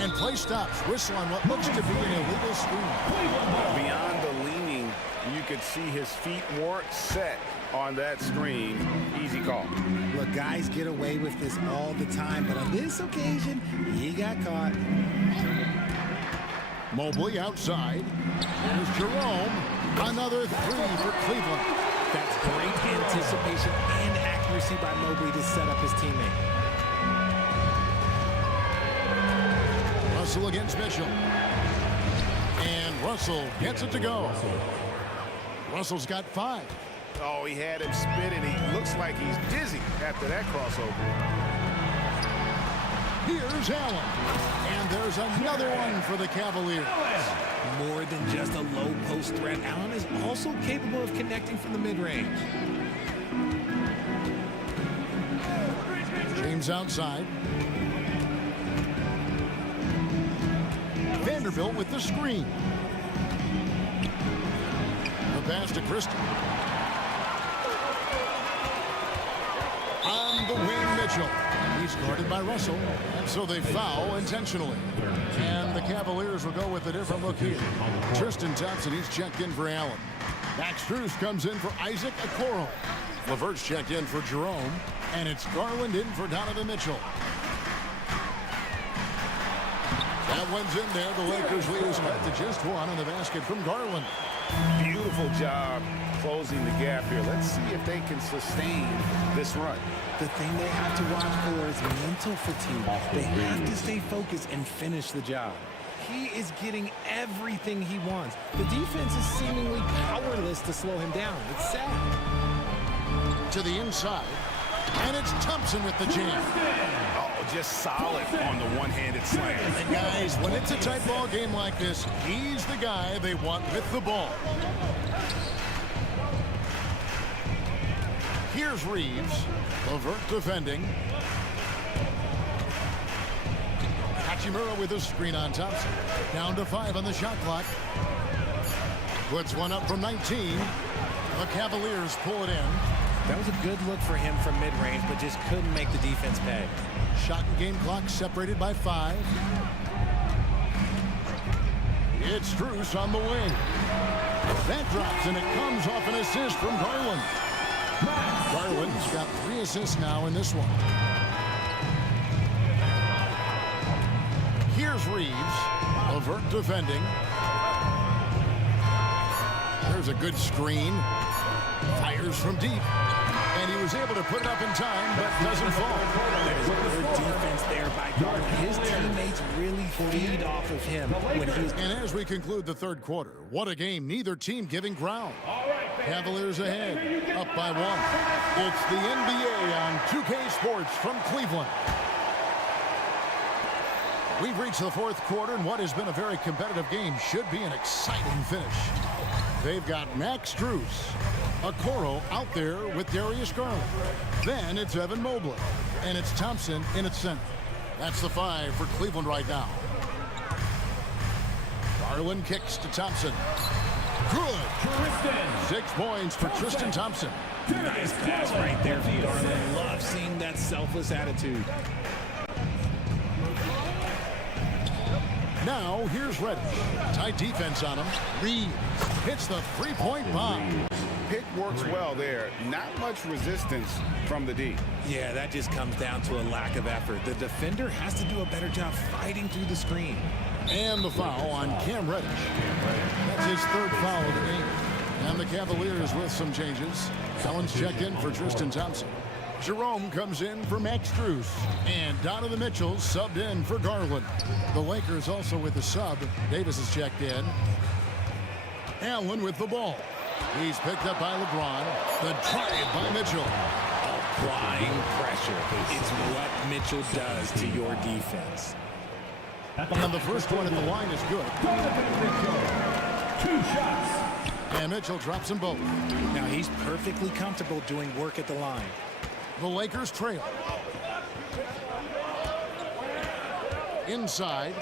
And play stops. Whistle on what looks to be an illegal screen. Beyond the leaning, you could see his feet weren't set on that screen. Easy call. Look, guys get away with this all the time, but on this occasion, he got caught. Mobley outside. Here's Jerome. Another three for Cleveland. That's great anticipation and accuracy by Mobley to set up his teammate. Russell against Mitchell. And Russell gets it to go. Russell's got 5. Oh, he had him spinning. He looks like he's dizzy after that crossover. Here's Allen. And there's another one for the Cavaliers. More than just a low post threat, Allen is also capable of connecting from the mid-range. James outside. Vanderbilt with the screen. The pass to Christie. On the wing, Mitchell. He's guarded by Russell, and so they foul intentionally. And the Cavaliers will go with a different look here. Tristan Thompson, he's checked in for Allen. Max Strus comes in for Isaac Okoro. LeVert's checked in for Jerome, and it's Garland in for Donovan Mitchell. That one's in there. The Lakers lead is cut to just 1 on the basket from Garland. Beautiful job closing the gap here. Let's see if they can sustain this run. The thing they have to watch for is mental fatigue. They have to stay focused and finish the job. He is getting everything he wants. The defense is seemingly powerless to slow him down. It's sad. To the inside, and it's Thompson with the jam. Oh, just solid on the one-handed slam. And guys, when it's a tight ball game like this, he's the guy they want with the ball. Here's Reeves. LeVert defending. Hachimura with a screen on Thompson. Down to 5 on the shot clock. Puts one up from 19. The Cavaliers pull it in. That was a good look for him from mid-range, but just couldn't make the defense pay. Shot and game clock separated by 5. It's Strus on the wing. That drops, and it comes off an assist from Garland. Garland's got 3 assists now in this one. Here's Reeves. LeVert defending. There's a good screen. Fires from deep. And he was able to put it up in time, but doesn't fall. There's a good defense there by Garland. His teammates really feed off of him when he's... And as we conclude the third quarter, what a game. Neither team giving ground. Cavaliers ahead, up by 1. It's the NBA on 2K Sports from Cleveland. We've reached the fourth quarter, and what has been a very competitive game should be an exciting finish. They've got Max Strus, Okoro out there with Darius Garland. Then it's Evan Mobley, and it's Thompson in its center. That's the 5 for Cleveland right now. Garland kicks to Thompson. Good. 6 points for Tristan Thompson. Nice pass right there from Garland. Love seeing that selfless attitude. Now here's Reddish. Tight defense on him. Reeves hits the three-point bomb. Pick works well there. Not much resistance from the D. Yeah, that just comes down to a lack of effort. The defender has to do a better job fighting through the screen. And the foul on Cam Reddish. That's his 3rd foul of the game. And the Cavaliers with some changes. Allen's checked in for Tristan Thompson. Jerome comes in for Max Strus. And Donovan Mitchell subbed in for Garland. The Lakers also with a sub. Davis is checked in. Allen with the ball. He's picked up by LeBron. The drive by Mitchell. Applying pressure. It's what Mitchell does to your defense. And the first one at the line is good. 2 shots. And Mitchell drops them both. Now he's perfectly comfortable doing work at the line. The Lakers trail. Inside.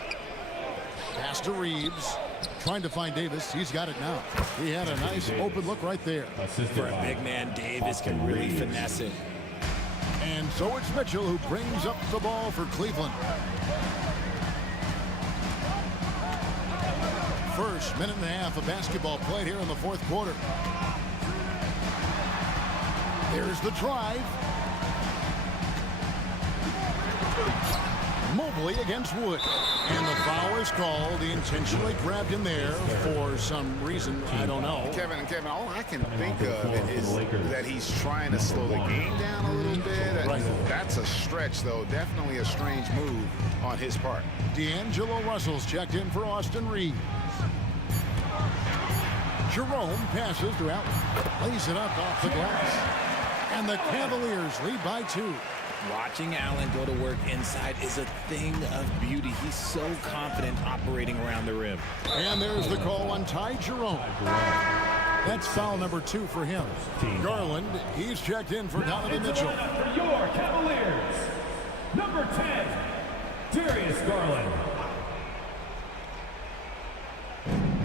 Pass to Reeves. Trying to find Davis. He's got it now. He had a nice open look right there. For a big man, Davis can really finesse it. And so it's Mitchell who brings up the ball for Cleveland. First minute and a half of basketball played here in the 4th quarter. There's the drive. Mobley against Wood. And the foul is called. He intentionally grabbed him there for some reason. I don't know. Kevin, all I can think of is that he's trying to slow the game down a little bit. Right. That's a stretch, though. Definitely a strange move on his part. D'Angelo Russell's checked in for Austin Reeves. Jerome passes to Allen. Lays it up off the glass. And the Cavaliers lead by 2. Watching Allen go to work inside is a thing of beauty. He's so confident operating around the rim. And there's the call on Ty Jerome. That's foul number 2 for him. Garland, he's checked in for Donovan Mitchell. For your Cavaliers, number 10, Darius Garland.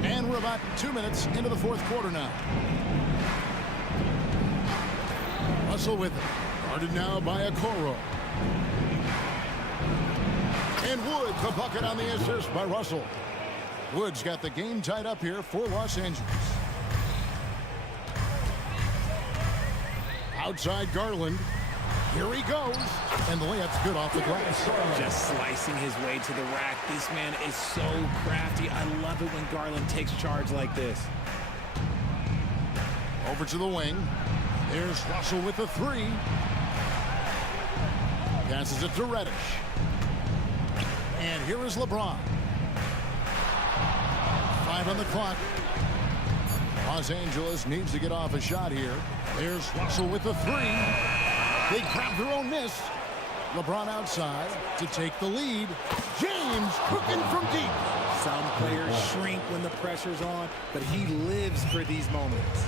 And we're about 2 minutes into the 4th quarter now. Russell with it. Guarded now by Okoro. And Wood, the bucket on the assist by Russell. Wood's got the game tied up here for Los Angeles. Outside Garland. Here he goes. And the layup's good off the glass. Just slicing his way to the rack. This man is so crafty. I love it when Garland takes charge like this. Over to the wing. There's Russell with the 3. Passes it to Reddish. And here is LeBron. 5 on the clock. Los Angeles needs to get off a shot here. There's Russell with the 3. They grab their own miss. LeBron outside to take the lead. James cooking from deep. Some players shrink when the pressure's on, but he lives for these moments.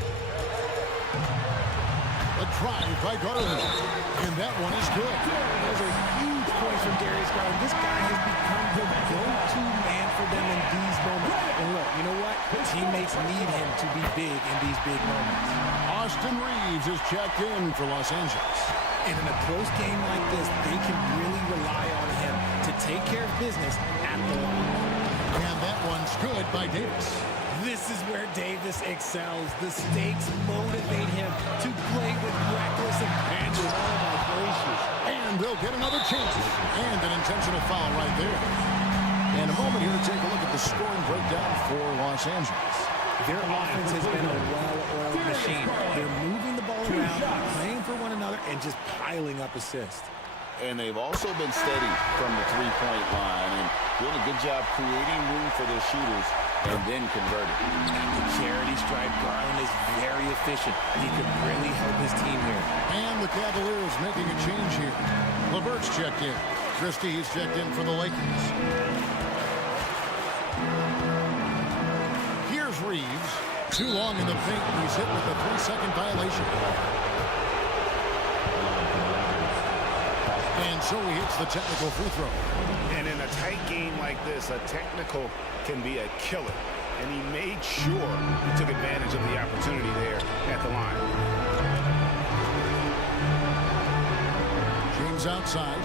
A drive by Garland. And that one is good. Those are huge points from Darius Garland. This guy has become the go-to man for them in these moments. And look, you know what? Teammates need him to be big in these big moments. Austin Reeves is checked in for Los Angeles. And in a close game like this, they can really rely on him to take care of business at the line. And that one's good by Davis. This is where Davis excels. The stakes motivate him to play with reckless abandon. Oh, my gracious. And they'll get another chance. And an intentional foul right there. And a moment here to take a look at the scoring breakdown for Los Angeles. Their offense has been a well-oiled machine. They're moving the ball around, playing for one another, and just piling up assists. And they've also been steady from the three-point line and doing a good job creating room for their shooters and then converting. At the charity stripe, Garland is very efficient. He could really help his team here. And the Cavaliers making a change here. LeVert's checked in. Christie's checked in for the Lakers. Here's Reeves. Too long in the paint. He's hit with a 3-second violation. And so he hits the technical free throw. And in a tight game like this, a technical can be a killer. And he made sure he took advantage of the opportunity there at the line. James outside.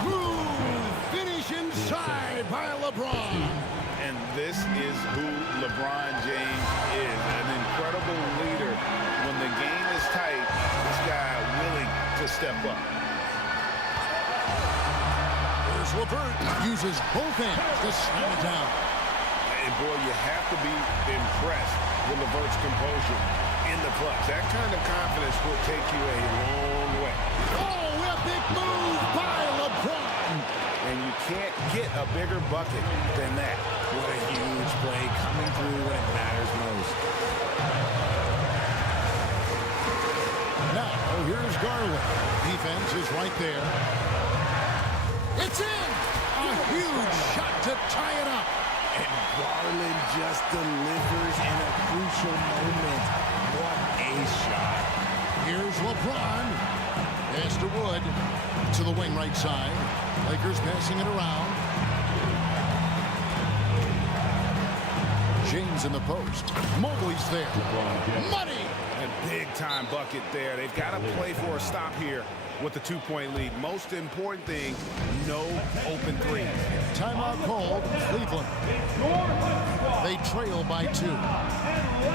Smooth finish inside by LeBron. And this is who LeBron James is, an incredible leader. When the game is tight, this guy willing to step up. Here's LeVert, uses both hands to slam it down. And boy, you have to be impressed with LeVert's composure in the clutch. That kind of confidence will take you a long way. Oh, epic move by LeBron. And you can't get a bigger bucket than that. What a huge play coming through when it matters most. Now, here's Garland. Defense is right there. It's in! A huge shot to tie it up. And Garland just delivers in a crucial moment. What a shot. Here's LeBron. Pass to Wood. To the wing right side. Lakers passing it around. James in the post. Mobley's there. Money! A big-time bucket there. They've got to play for a stop here with the two-point lead. Most important thing, no open threes. Timeout called, Cleveland. They trail by 2.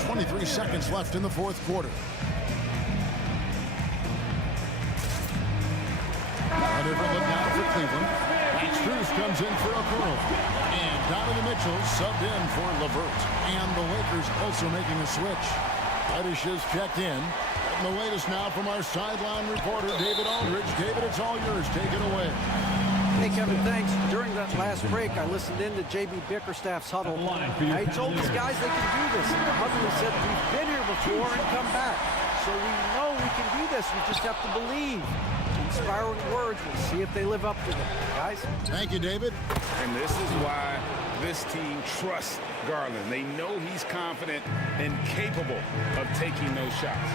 23 seconds left in the fourth quarter. A different look now for Cleveland. Max Strus comes in for a curl. And Donovan Mitchell subbed in for LeVert. And the Lakers also making a switch. Reddish has checked in. And the latest now from our sideline reporter, David Aldridge. David, it's all yours. Take it away. Hey, Kevin, thanks. During that last break, I listened in to J.B. Bickerstaff's huddle. I told these guys they can do this. And the huddle he said, we've been here before and come back. So we know we can do this. We just have to believe. Inspiring words. We'll see if they live up to them. Guys? Thank you, David. And this is why this team trusts Garland. They know he's confident and capable of taking those shots.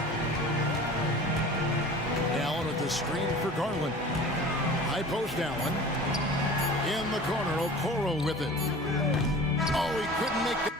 Allen at the screen for Garland. High post Allen. In the corner, Okoro with it. Oh, he couldn't make the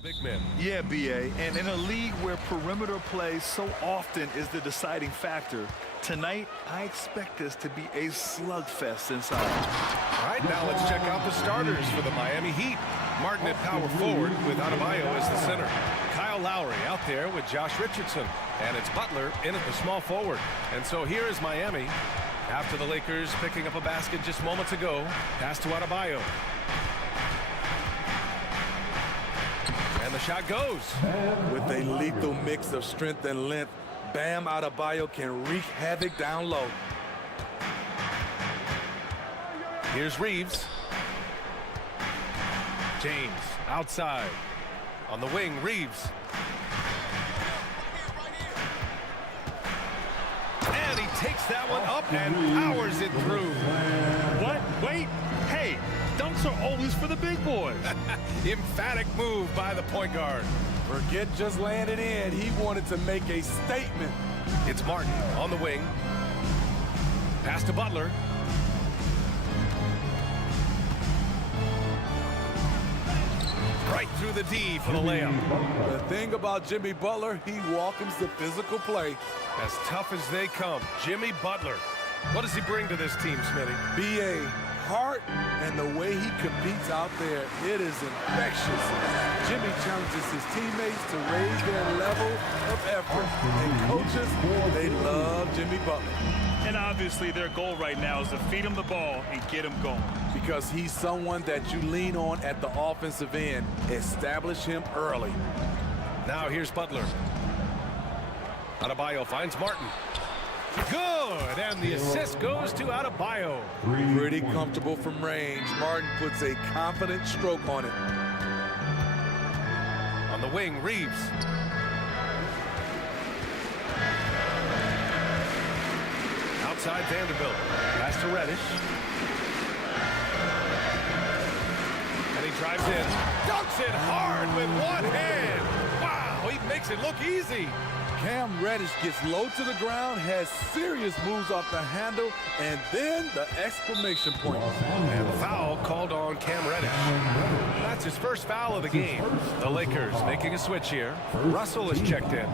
Big man. Yeah, BA. And in a league where perimeter play so often is the deciding factor, tonight I expect this to be a slugfest inside. All right, now let's check out the starters for the Miami Heat. Martin at power forward with Adebayo as the center. Kyle Lowry out there with Josh Richardson. And it's Butler in at the small forward. And so here is Miami after the Lakers picking up a basket just moments ago. Pass to Adebayo. And the shot goes. With a lethal mix of strength and length, Bam Adebayo can wreak havoc down low. Here's Reeves. James outside. On the wing, Reeves. And he takes that one up and powers it through. What? Wait. Hey, dunks are always for the big boys. Emphatic move by the point guard. Forget just laying it in. He wanted to make a statement. It's Martin on the wing. Pass to Butler. Right through the D for the layup. The thing about Jimmy Butler, he welcomes the physical play. As tough as they come, Jimmy Butler. What does he bring to this team, Smitty? B.A. heart and the way he competes out there, it is infectious. Jimmy challenges his teammates to raise their level of effort. And coaches, they love Jimmy Butler. And obviously their goal right now is to feed him the ball and get him going. Because he's someone that you lean on at the offensive end. Establish him early. Now here's Butler. Adebayo finds Martin. Good, and the assist goes to Adebayo. Pretty comfortable from range. Martin puts a confident stroke on it. On the wing, Reeves. Outside Vanderbilt. Pass to Reddish. And he drives in. Dunks it hard with one hand. Wow, he makes it look easy. Cam Reddish gets low to the ground, has serious moves off the handle, and then the exclamation point. And the foul called on Cam Reddish. That's his first foul of the game. The Lakers making a switch here. Russell is checked in.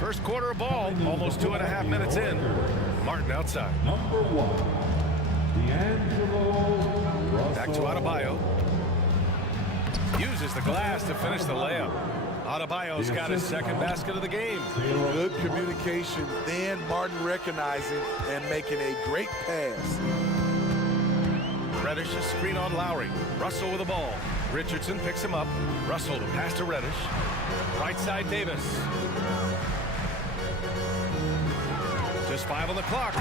First quarter of ball, almost 2.5 minutes in. Martin outside. Number 1, D'Angelo Back to Adebayo. Uses the glass to finish the layup. Adebayo's got his second basket of the game. Good communication, then Martin recognizing and making a great pass. Reddish, a screen on Lowry. Russell with the ball. Richardson picks him up. Russell to pass to Reddish. Right side Davis. Just 5 on the clock. Oh,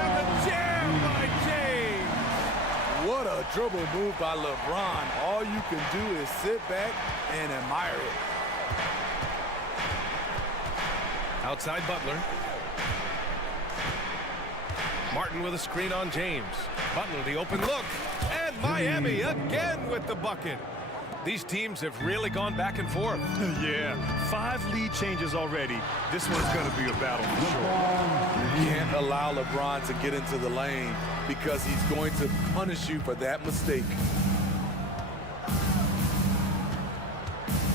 and the jam by James. What a dribble move by LeBron. All you can do is sit back and admire it. Outside Butler. Martin with a screen on James. Butler the open look. And Miami again with the bucket. These teams have really gone back and forth. Yeah, 5 lead changes already. This one's going to be a battle for sure. You can't allow LeBron to get into the lane because he's going to punish you for that mistake.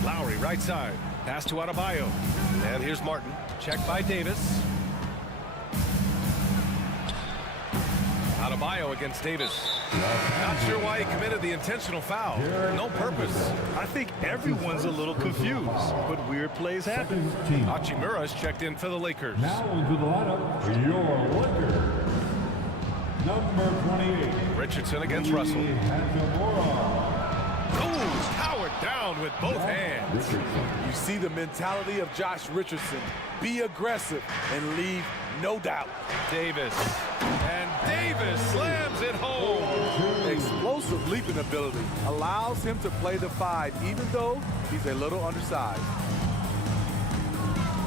Lowry right side. Pass to Adebayo. And here's Martin. Checked by Davis. Adebayo against Davis. Not sure why he committed the intentional foul. No purpose. I think everyone's a little confused, but weird plays happen. Hachimura's checked in for the Lakers. Now into the lineup for your Lakers. Number 28. Richardson against Russell. Oh, powered down with both hands. You see the mentality of Josh Richardson. Be aggressive and leave no doubt. Davis. And Davis slams it home. Explosive leaping ability allows him to play the 5, even though he's a little undersized.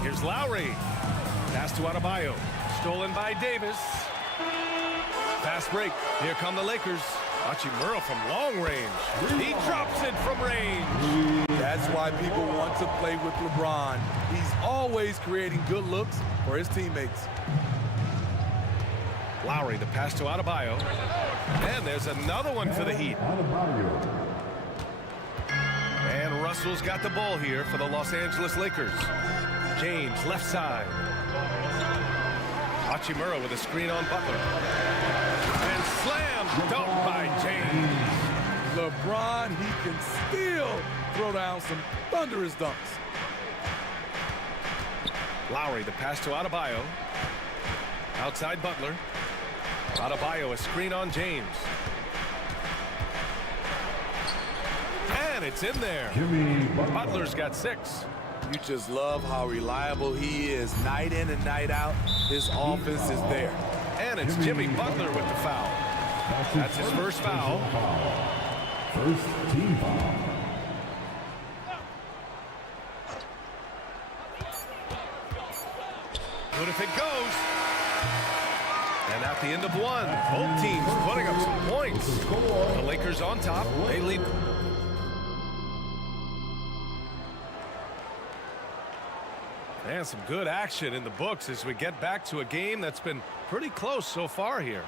Here's Lowry. Pass to Adebayo. Stolen by Davis. Fast break. Here come the Lakers. Hachimura from long range. He drops it from range. That's why people want to play with LeBron. He's always creating good looks for his teammates. Lowry, the pass to And there's another one for the Heat. And Russell's got the ball here for the Los Angeles Lakers. James, left side. Hachimura with a screen on Butler. And slam dunk by James. LeBron, he can still throw down some thunderous dunks. Lowry, the pass to Adebayo. Outside Butler. Adebayo, a screen on James. And it's in there. Butler's got 6. You just love how reliable he is. Night in and night out, his offense is there. And it's Jimmy Butler with the foul. That's his first foul. First team foul. Good if it goes. And at the end of one, both teams putting up some points. The Lakers on top. They lead. And some good action in the books as we get back to a game that's been pretty close so far here.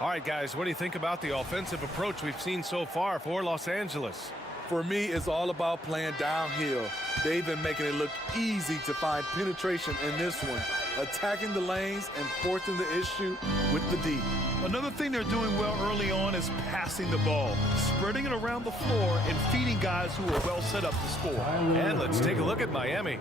All right, guys, what do you think about the offensive approach we've seen so far for Los Angeles? For me, it's all about playing downhill. They've been making it look easy to find penetration in this one, attacking the lanes and forcing the issue with the D. Another thing they're doing well early on is passing the ball, spreading it around the floor and feeding guys who are well set up to score. And let's take a look at Miami.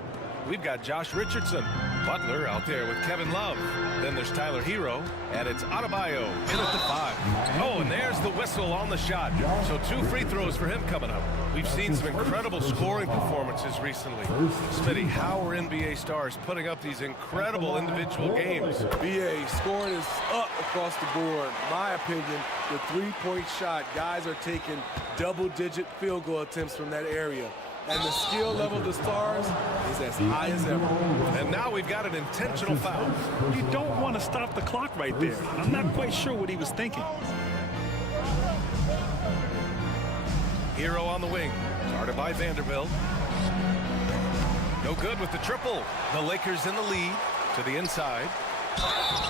We've got Josh Richardson, Butler out there with Kevin Love. Then there's Tyler Hero, and it's Adebayo in at the 5. Oh, and there's the whistle on the shot. So 2 free throws for him coming up. We've seen some incredible scoring performances recently. Smitty, how are NBA stars putting up these incredible individual games? BA, scoring is up across the board. My opinion, the three-point shot, guys are taking double-digit field goal attempts from that area. And the skill level of the stars is as high as ever. And now we've got an intentional foul. You don't want to stop the clock right there. I'm not quite sure what he was thinking. Hero on the wing, guarded by Vanderbilt. No good with the triple. The Lakers in the lead to the inside.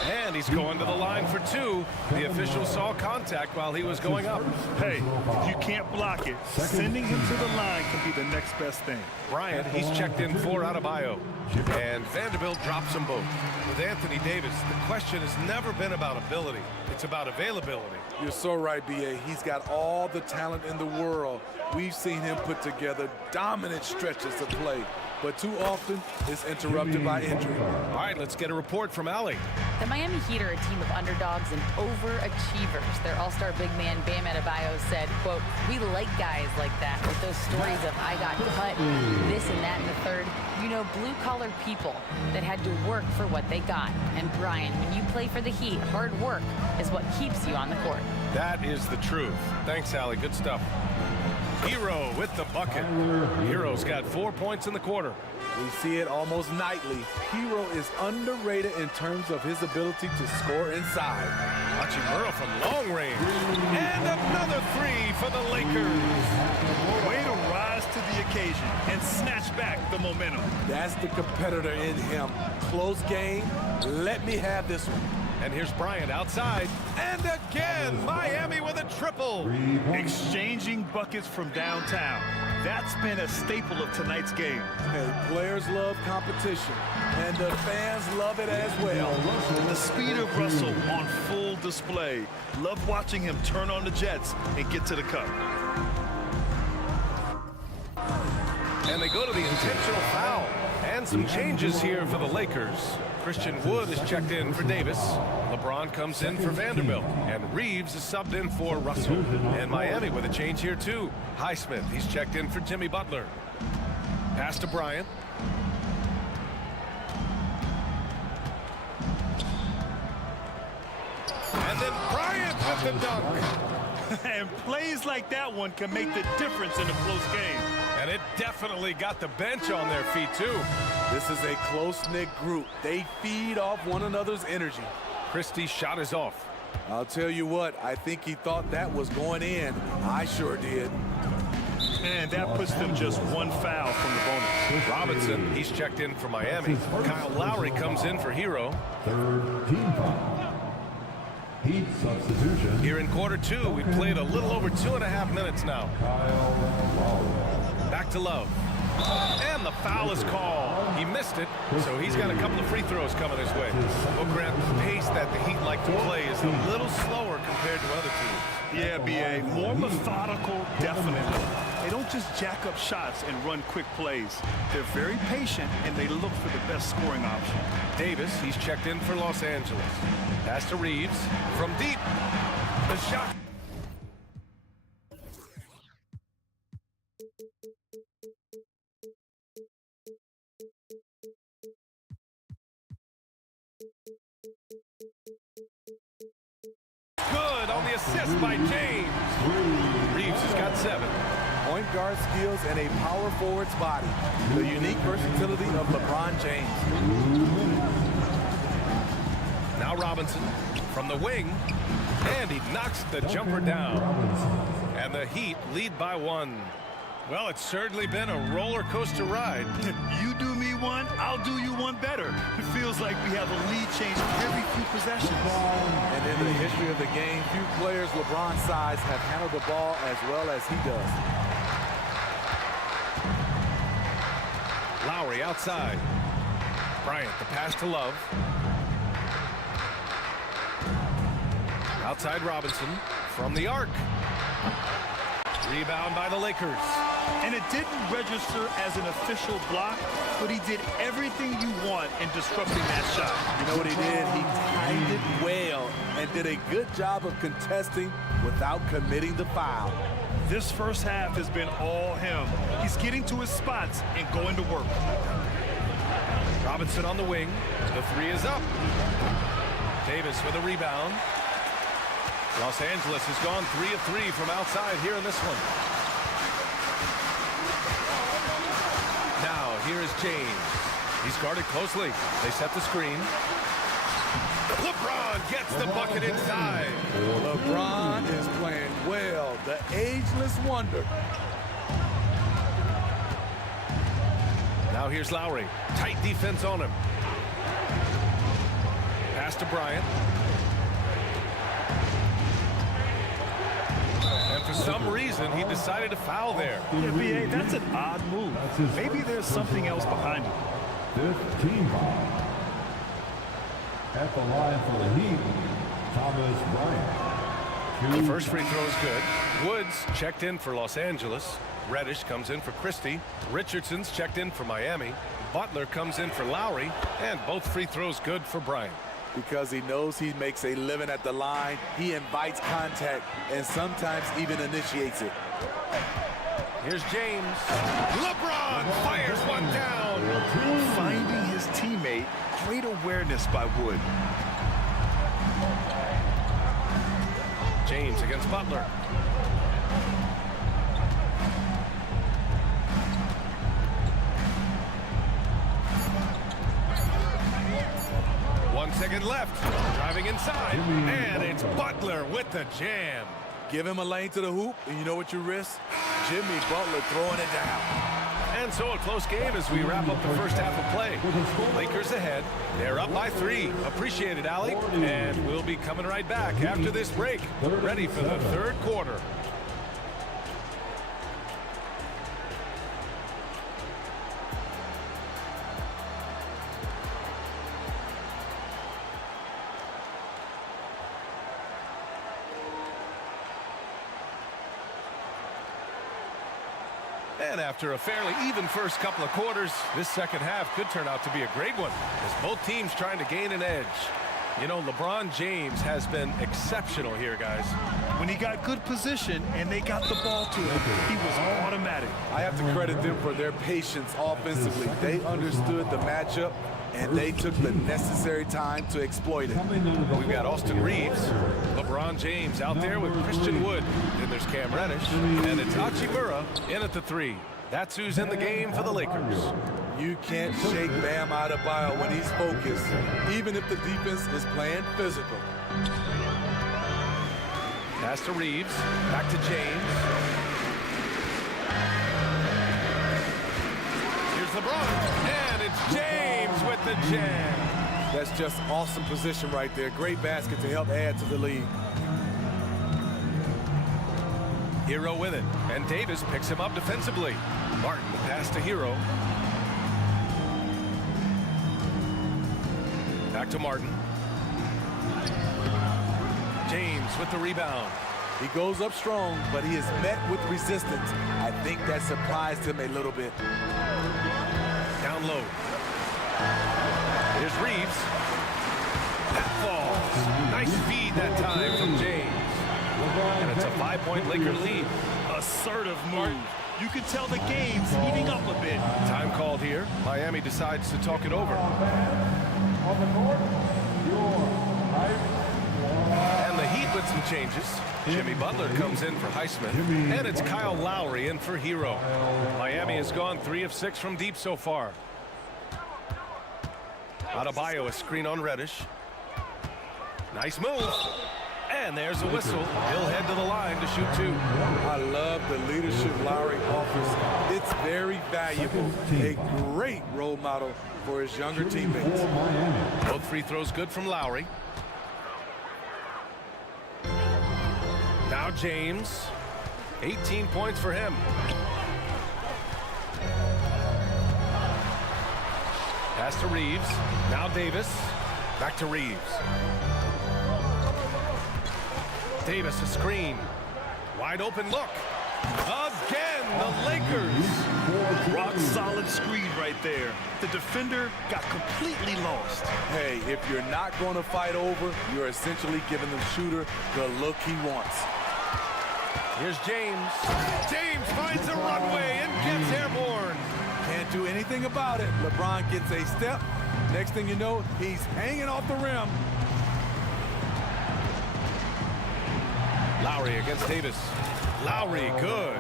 And he's going to the line for 2. The official saw contact while he was going up. Hey, if you can't block it, sending him to the line can be the next best thing. Bryant, he's checked in for Adebayo. And Vanderbilt drops them both. With Anthony Davis, the question has never been about ability. It's about availability. You're so right, B.A. He's got all the talent in the world. We've seen him put together dominant stretches of play. But too often, it's interrupted by injury. All right, let's get a report from Allie. The Miami Heat are a team of underdogs and overachievers. Their all-star big man, Bam Adebayo, said, quote, "We like guys like that with those stories of I got cut, this and that and the third. You know, blue-collar people that had to work for what they got. And Brian, when you play for the Heat, hard work is what keeps you on the court." That is the truth. Thanks, Allie. Good stuff. Hero with the bucket. Hero's got 4 points in the quarter. We see it almost nightly. Hero is underrated in terms of his ability to score inside. Hachimura from long range. And another 3 for the Lakers. Way to rise to the occasion and snatch back the momentum. That's the competitor in him. Close game. Let me have this one. And here's Bryant outside. And again, Miami with a triple. Exchanging buckets from downtown. That's been a staple of tonight's game. Hey, players love competition, and the fans love it as well. The speed of Russell on full display. Love watching him turn on the jets and get to the cup. And they go to the intentional foul. And some changes here for the Lakers. Christian Wood is checked in for Davis. LeBron comes in for Vanderbilt. And Reeves is subbed in for Russell. And Miami with a change here too. Highsmith, he's checked in for Jimmy Butler. Pass to Bryant. And then Bryant with the dunk. And plays like that one can make the difference in a close game. And it definitely got the bench on their feet too. This is a close-knit group. They feed off one another's energy. Christie's shot is off. I'll tell you what, I think he thought that was going in. I sure did. And that puts them just 1 foul from the bonus. Robinson, he's checked in for Miami. Kyle Lowry comes in for Hero. Third team foul. Heat substitution. Here in quarter 2, we played a little over 2.5 minutes now. Kyle Lowry. to Love. And the foul is called. He missed it, so he's got a couple of free throws coming his way. Well, Grant, the pace that the Heat like to play is a little slower compared to other teams. Yeah, B.A., more methodical, definitely. They don't just jack up shots and run quick plays. They're very patient, and they look for the best scoring option. Davis, he's checked in for Los Angeles. Pass to Reeves from deep. The shot. Good on the assist by James. Reeves has got 7. Point guard skills and a power forward's body. The unique versatility of LeBron James. Now Robinson from the wing, and he knocks the jumper down. And the Heat lead by 1. Well, it's certainly been a roller coaster ride. You do me one, I'll do you one better. It feels like we have a lead change every few possessions. And in the history of the game, few players LeBron's size have handled the ball as well as he does. Lowry outside. Bryant, the pass to Love. Outside Robinson from the arc. Rebound by the Lakers. And it didn't register as an official block, but he did everything you want in disrupting that shot. You know what he did? He timed it well and did a good job of contesting without committing the foul. This first half has been all him. He's getting to his spots and going to work. Robinson on the wing. The 3 is up. Davis with a rebound. Los Angeles has gone 3 of 3 from outside here in this one. Now, here is James. He's guarded closely. They set the screen. LeBron gets the bucket inside. LeBron is playing well. The ageless wonder. Now here's Lowry. Tight defense on him. Pass to Bryant. And for some reason, he decided to foul there. Yeah, B.A., that's an odd move. Maybe there's something else behind it. 5th team foul. At the line for the Heat, Thomas Bryant. The first free throw is good. Woods checked in for Los Angeles. Reddish comes in for Christie. Richardson's checked in for Miami. Butler comes in for Lowry. And both free throws good for Bryant. Because he knows he makes a living at the line, he invites contact and sometimes even initiates it. Here's James. LeBron fires one down. Finding his teammate, great awareness by Wood. James against Butler. One second left. Driving inside. And it's Butler with the jam. Give him a lane to the hoop, and you know what you risk? Jimmy Butler throwing it down. And so a close game as we wrap up the first half of play. Lakers ahead. They're up by 3. Appreciate it, Allie. And we'll be coming right back after this break. Ready for the third quarter. And after a fairly even first couple of quarters, this second half could turn out to be a great one as both teams trying to gain an edge. You know, LeBron James has been exceptional here, guys. When he got good position and they got the ball to him, he was automatic. I have to credit them for their patience offensively. They understood the matchup, and they took the necessary time to exploit it. We've got Austin Reeves, LeBron James out there with Christian Wood. Then there's Cam Reddish, and it's Hachimura in at the 3. That's who's in the game for the Lakers. You can't shake Bam Adebayo when he's focused, even if the defense is playing physical. Pass to Reeves, back to James. Here's LeBron, and it's James with the jam. That's just awesome position right there. Great basket to help add to the lead. Hero with it, and Davis picks him up defensively. Martin, the pass to Hero. Back to Martin. James with the rebound. He goes up strong, but he is met with resistance. I think that surprised him a little bit. Down low. Here's Reeves. That falls. Nice feed that time from James. And it's a 5-point Laker lead. Assertive move. You can tell the game's heating up a bit. Time called here. Miami decides to talk it over. And the Heat with some changes. Jimmy Butler comes in for Highsmith. And it's Kyle Lowry in for Hero. Miami has gone 3 of 6 from deep so far. Adebayo, a screen on Reddish. Nice move. And there's a whistle. He'll head to the line to shoot 2. I love the leadership Lowry offers. It's very valuable. A great role model for his younger teammates. Both free throws good from Lowry. Now James. 18 points for him. Pass to Reeves. Now Davis. Back to Reeves. Davis a screen. Wide open look. Again, the Lakers. Rock solid screen right there. The defender got completely lost. Hey, if you're not going to fight over, you're essentially giving the shooter the look he wants. Here's James. James finds a runway and gets airborne. Can't do anything about it. LeBron gets a step. Next thing you know, he's hanging off the rim. Lowry against Davis. Lowry, good.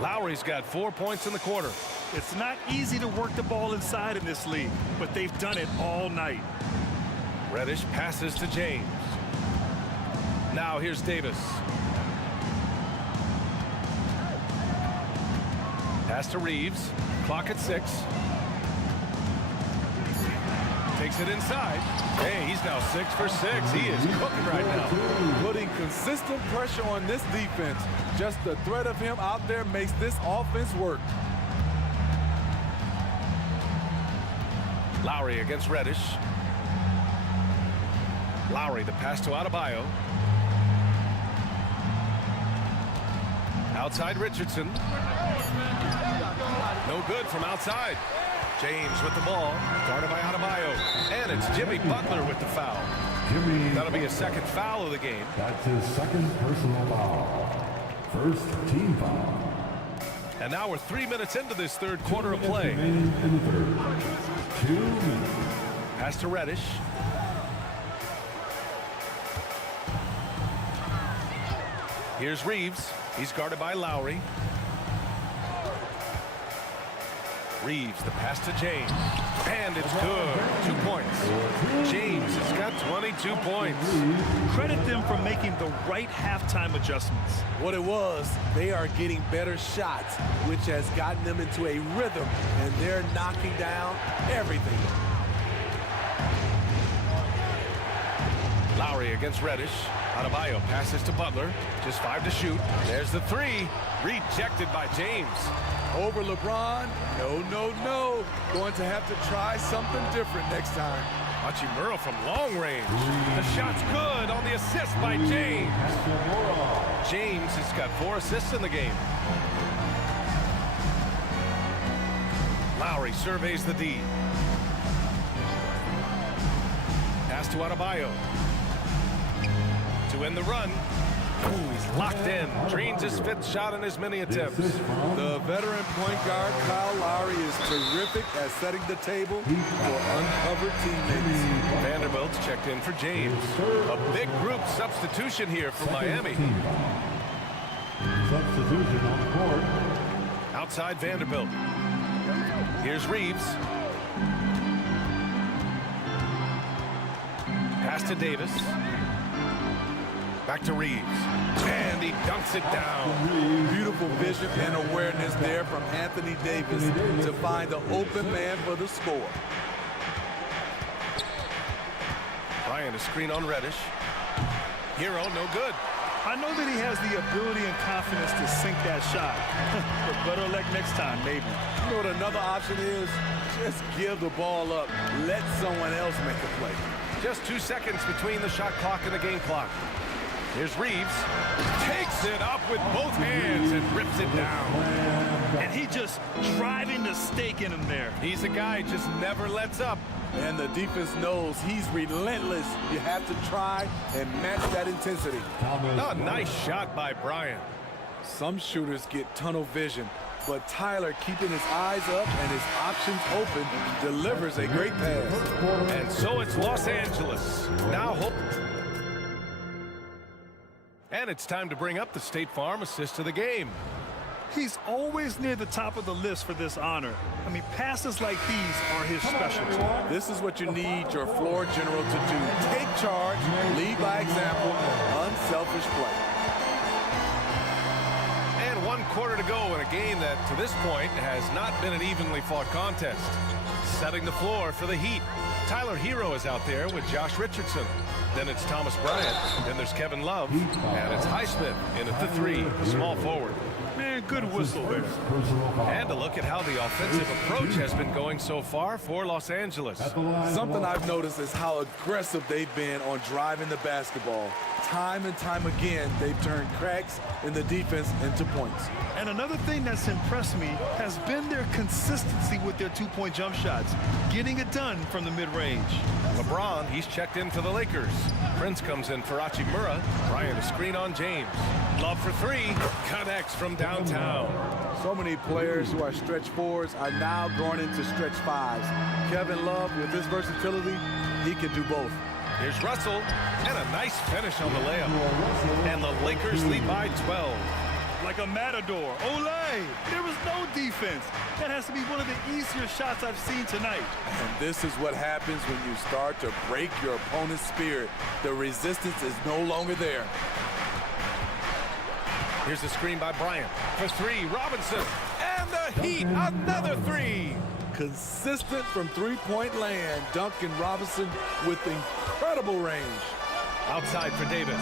Lowry's got 4 points in the quarter. It's not easy to work the ball inside in this league, but they've done it all night. Reddish passes to James. Now here's Davis. Pass to Reeves. Clock at 6. Takes it inside. Hey, he's now 6 for 6. He is cooking right now. Putting consistent pressure on this defense. Just the threat of him out there makes this offense work. Lowry against Reddish. Lowry, the pass to Adebayo. Outside Richardson. No good from outside. James with the ball, guarded by Adebayo. And it's Jimmy Butler with the foul. That'll be his second foul of the game. That's his second personal foul. First team foul. And now we're 3 minutes into this third quarter of play. In the third. 2 minutes. Pass to Reddish. Here's Reeves. He's guarded by Lowry. Reeves, the pass to James. And it's good. 2 points. James has got 22 points. Credit them for making the right halftime adjustments. What it was, they are getting better shots, which has gotten them into a rhythm, and they're knocking down everything. Lowry against Reddish. Adebayo passes to Butler. Just 5 to shoot. There's the 3. Rejected by James. Over LeBron? No, no, no. Going to have to try something different next time. Hachimura from long range. The shot's good on the assist by James. James has got 4 assists in the game. Lowry surveys the D. Pass to Adebayo. To end the run. Ooh, he's locked in. Drains his 5th shot in as many attempts. The veteran point guard, Kyle Lowry, is terrific at setting the table for uncovered teammates. Vanderbilt's checked in for James. A big group substitution here for Miami. Substitution on the court. Outside Vanderbilt. Here's Reeves. Pass to Davis. Back to Reeves. And he dunks it down. Beautiful vision and awareness there from Anthony Davis to find the open man for the score. Bryant, a screen on Reddish. Hero, no good. I know that he has the ability and confidence to sink that shot. But better luck next time, maybe. You know what another option is? Just give the ball up. Let someone else make a play. Just 2 seconds between the shot clock and the game clock. Here's Reeves. Takes it up with both hands and rips it down. And he just driving the stake in him there. He's a guy just never lets up. And the defense knows he's relentless. You have to try and match that intensity. Oh, nice shot by Bryant. Some shooters get tunnel vision, but Tyler, keeping his eyes up and his options open, delivers a great pass. And so it's Los Angeles. Now hope. And it's time to bring up the State Farm assist of the game. He's always near the top of the list for this honor. I mean, passes like these are his specialty. This is what you need your floor general to do. Take charge, lead by example, unselfish play. And 1 quarter to go in a game that, to this point, has not been an evenly fought contest. Setting the floor for the Heat. Tyler Hero is out there with Josh Richardson. Then it's Thomas Bryant. Then there's Kevin Love. And it's Highsmith in at the 3, small forward. Man, good whistle there. And a look at how the offensive approach has been going so far for Los Angeles. Something I've noticed is how aggressive they've been on driving the basketball. Time and time again, they've turned cracks in the defense into points. And another thing that's impressed me has been their consistency with their two-point jump shots, getting it done from the mid-range. LeBron, he's checked in for the Lakers. Prince comes in for Hachimura. Bryant a screen on James. Love for 3, connects from downtown. So many players who are stretch 4s are now going into stretch 5s. Kevin Love, with his versatility, he can do both. Here's Russell, and a nice finish on the layup. And the Lakers lead by 12. Like a matador. Olay! There was no defense. That has to be one of the easier shots I've seen tonight. And this is what happens when you start to break your opponent's spirit. The resistance is no longer there. Here's a screen by Bryant. For 3, Robinson. And the Heat, another 3. Consistent from three-point land, Duncan Robinson with incredible range. Outside for Davis.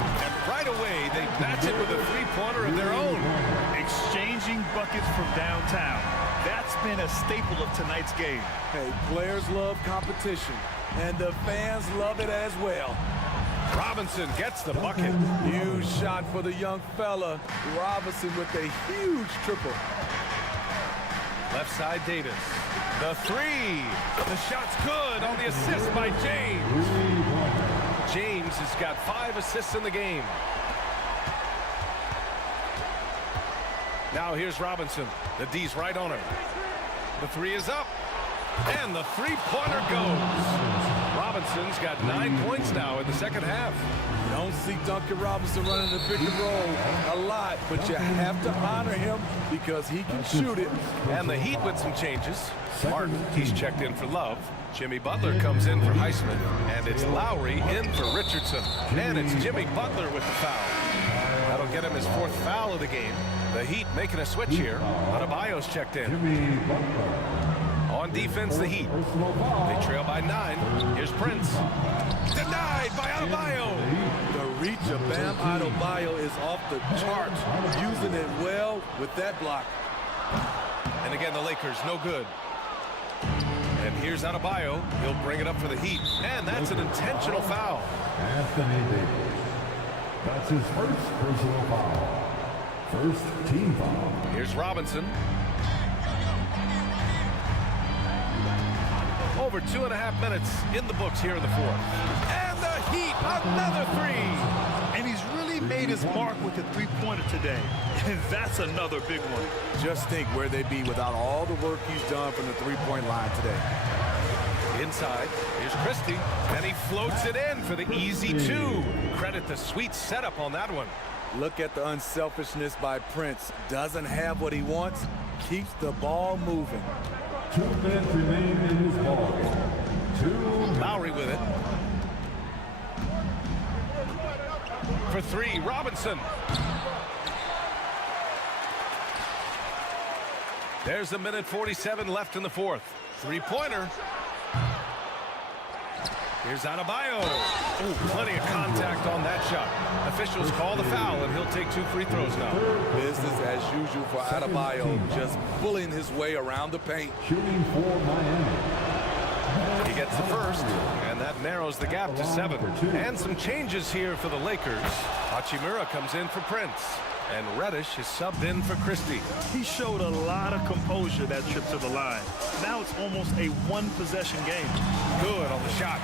And right away, they match it with a three-pointer of their own. Exchanging buckets from downtown. That's been a staple of tonight's game. Hey, players love competition, and the fans love it as well. Robinson gets the bucket. Huge shot for the young fella. Robinson with a huge triple. Left side, Davis. The 3. The shot's good on the assist by James. James has got 5 assists in the game. Now here's Robinson. The D's right on him. The 3 is up. And the three-pointer goes. Robinson's got 9 points now in the second half. You don't see Duncan Robinson running the pick and roll a lot, but you have to honor him because he can shoot it. And the Heat with some changes. Martin, he's checked in for Love. Jimmy Butler comes in for Highsmith. And it's Lowry in for Richardson. And it's Jimmy Butler with the foul. That'll get him his 4th foul of the game. The Heat making a switch here. Adebayo's checked in. On defense, the Heat. They trail by 9. Here's Prince. Denied by Adebayo. The reach of Bam Adebayo is off the charts. Using it well with that block. And again, the Lakers, no good. And here's Adebayo. He'll bring it up for the Heat. And that's an intentional foul. Anthony Davis. That's his first personal foul. First team foul. Here's Robinson. Over 2.5 minutes in the books here in the 4th. And the Heat, another 3. And he's really made his mark with the three-pointer today. And that's another big one. Just think where they'd be without all the work he's done from the three-point line today. Inside, here's Christie. And he floats it in for the easy 2. Credit the sweet setup on that one. Look at the unselfishness by Prince. Doesn't have what he wants, keeps the ball moving. 2 minutes remain in this ball game. Lowry with it. For 3, Robinson. There's 1:47 left in the 4th. Three-pointer. Here's Adebayo. Oh, plenty of contact on that shot. Officials call the foul, and he'll take 2 free throws now. Business as usual for Adebayo, just bullying his way around the paint. Shooting for Miami. He gets the first, and that narrows the gap to 7. And some changes here for the Lakers. Hachimura comes in for Prince, and Reddish is subbed in for Christie. He showed a lot of composure that trip to the line. Now it's almost a one-possession game. Good on the shot.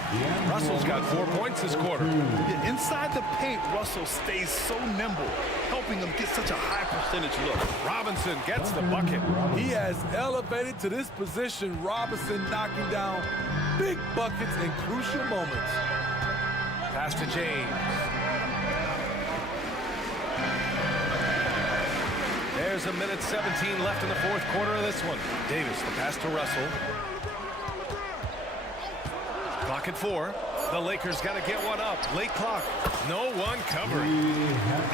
Russell's got 4 points this quarter. Yeah, inside the paint, Russell stays so nimble, helping him get such a high percentage look. Robinson gets the bucket. He has elevated to this position. Robinson knocking down big buckets in crucial moments. Pass to James. There's a minute 17 left in the 4th quarter of this one. Davis, the pass to Russell. Clock at 4. The Lakers got to get one up. Late clock. No one covering.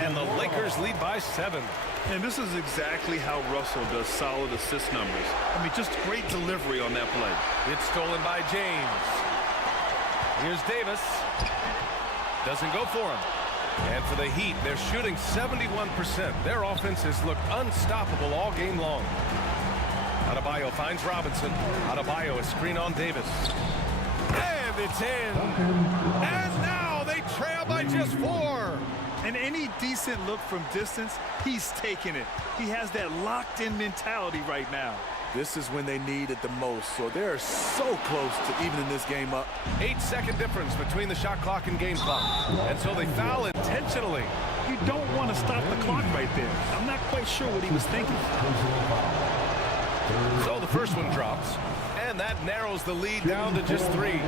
And the Lakers lead by 7. And this is exactly how Russell does solid assist numbers. I mean, just great delivery on that play. It's stolen by James. Here's Davis. Doesn't go for him. And for the Heat, they're shooting 71%. Their offense has looked unstoppable all game long. Adebayo finds Robinson. Adebayo is screen on Davis. And it's in. And now they trail by just 4. And any decent look from distance, he's taking it. He has that locked-in mentality right now. This is when they need it the most, so they're so close to evening this game up. 8-second difference between the shot clock and game clock. And so they foul intentionally. You don't want to stop the clock right there. I'm not quite sure what he was thinking. So the first one drops, and that narrows the lead down to just 3.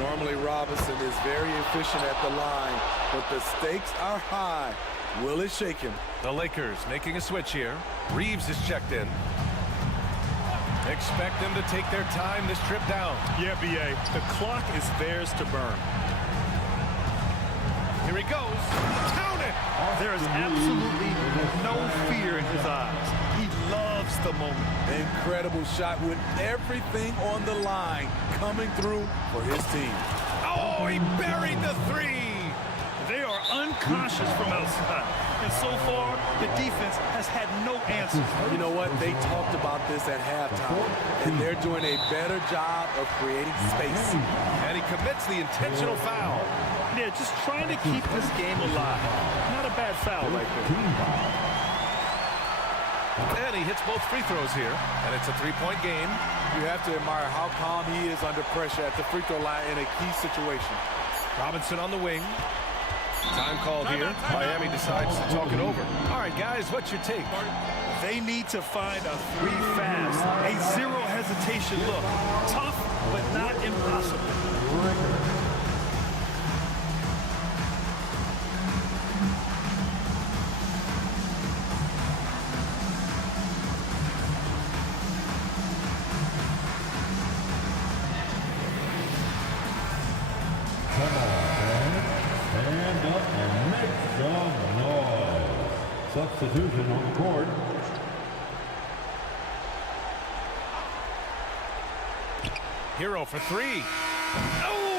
Normally Robinson is very efficient at the line, but the stakes are high. Will it shake him? The Lakers making a switch here. Reeves is checked in. Expect them to take their time this trip down. Yeah, B.A. The clock is theirs to burn. Here he goes. Count it! There is absolutely no fear in his eyes. He loves the moment. Incredible shot with everything on the line coming through for his team. Oh, he buried the 3. They are unconscious from outside. And so far, the defense has had no answers. You know what? They talked about this at halftime, and they're doing a better job of creating space. And he commits the intentional foul. Yeah, just trying to keep this game alive. Not a bad foul right there. And he hits both free throws here, and it's a 3-point game. You have to admire how calm he is under pressure at the free throw line in a key situation. Robinson on the wing. Time called here. Miami decides to talk it over. All right, guys, what's your take? They need to find a 3 fast, a 0 hesitation look. Tough, but not impossible. Substitution on the court. Hero for 3. Oh!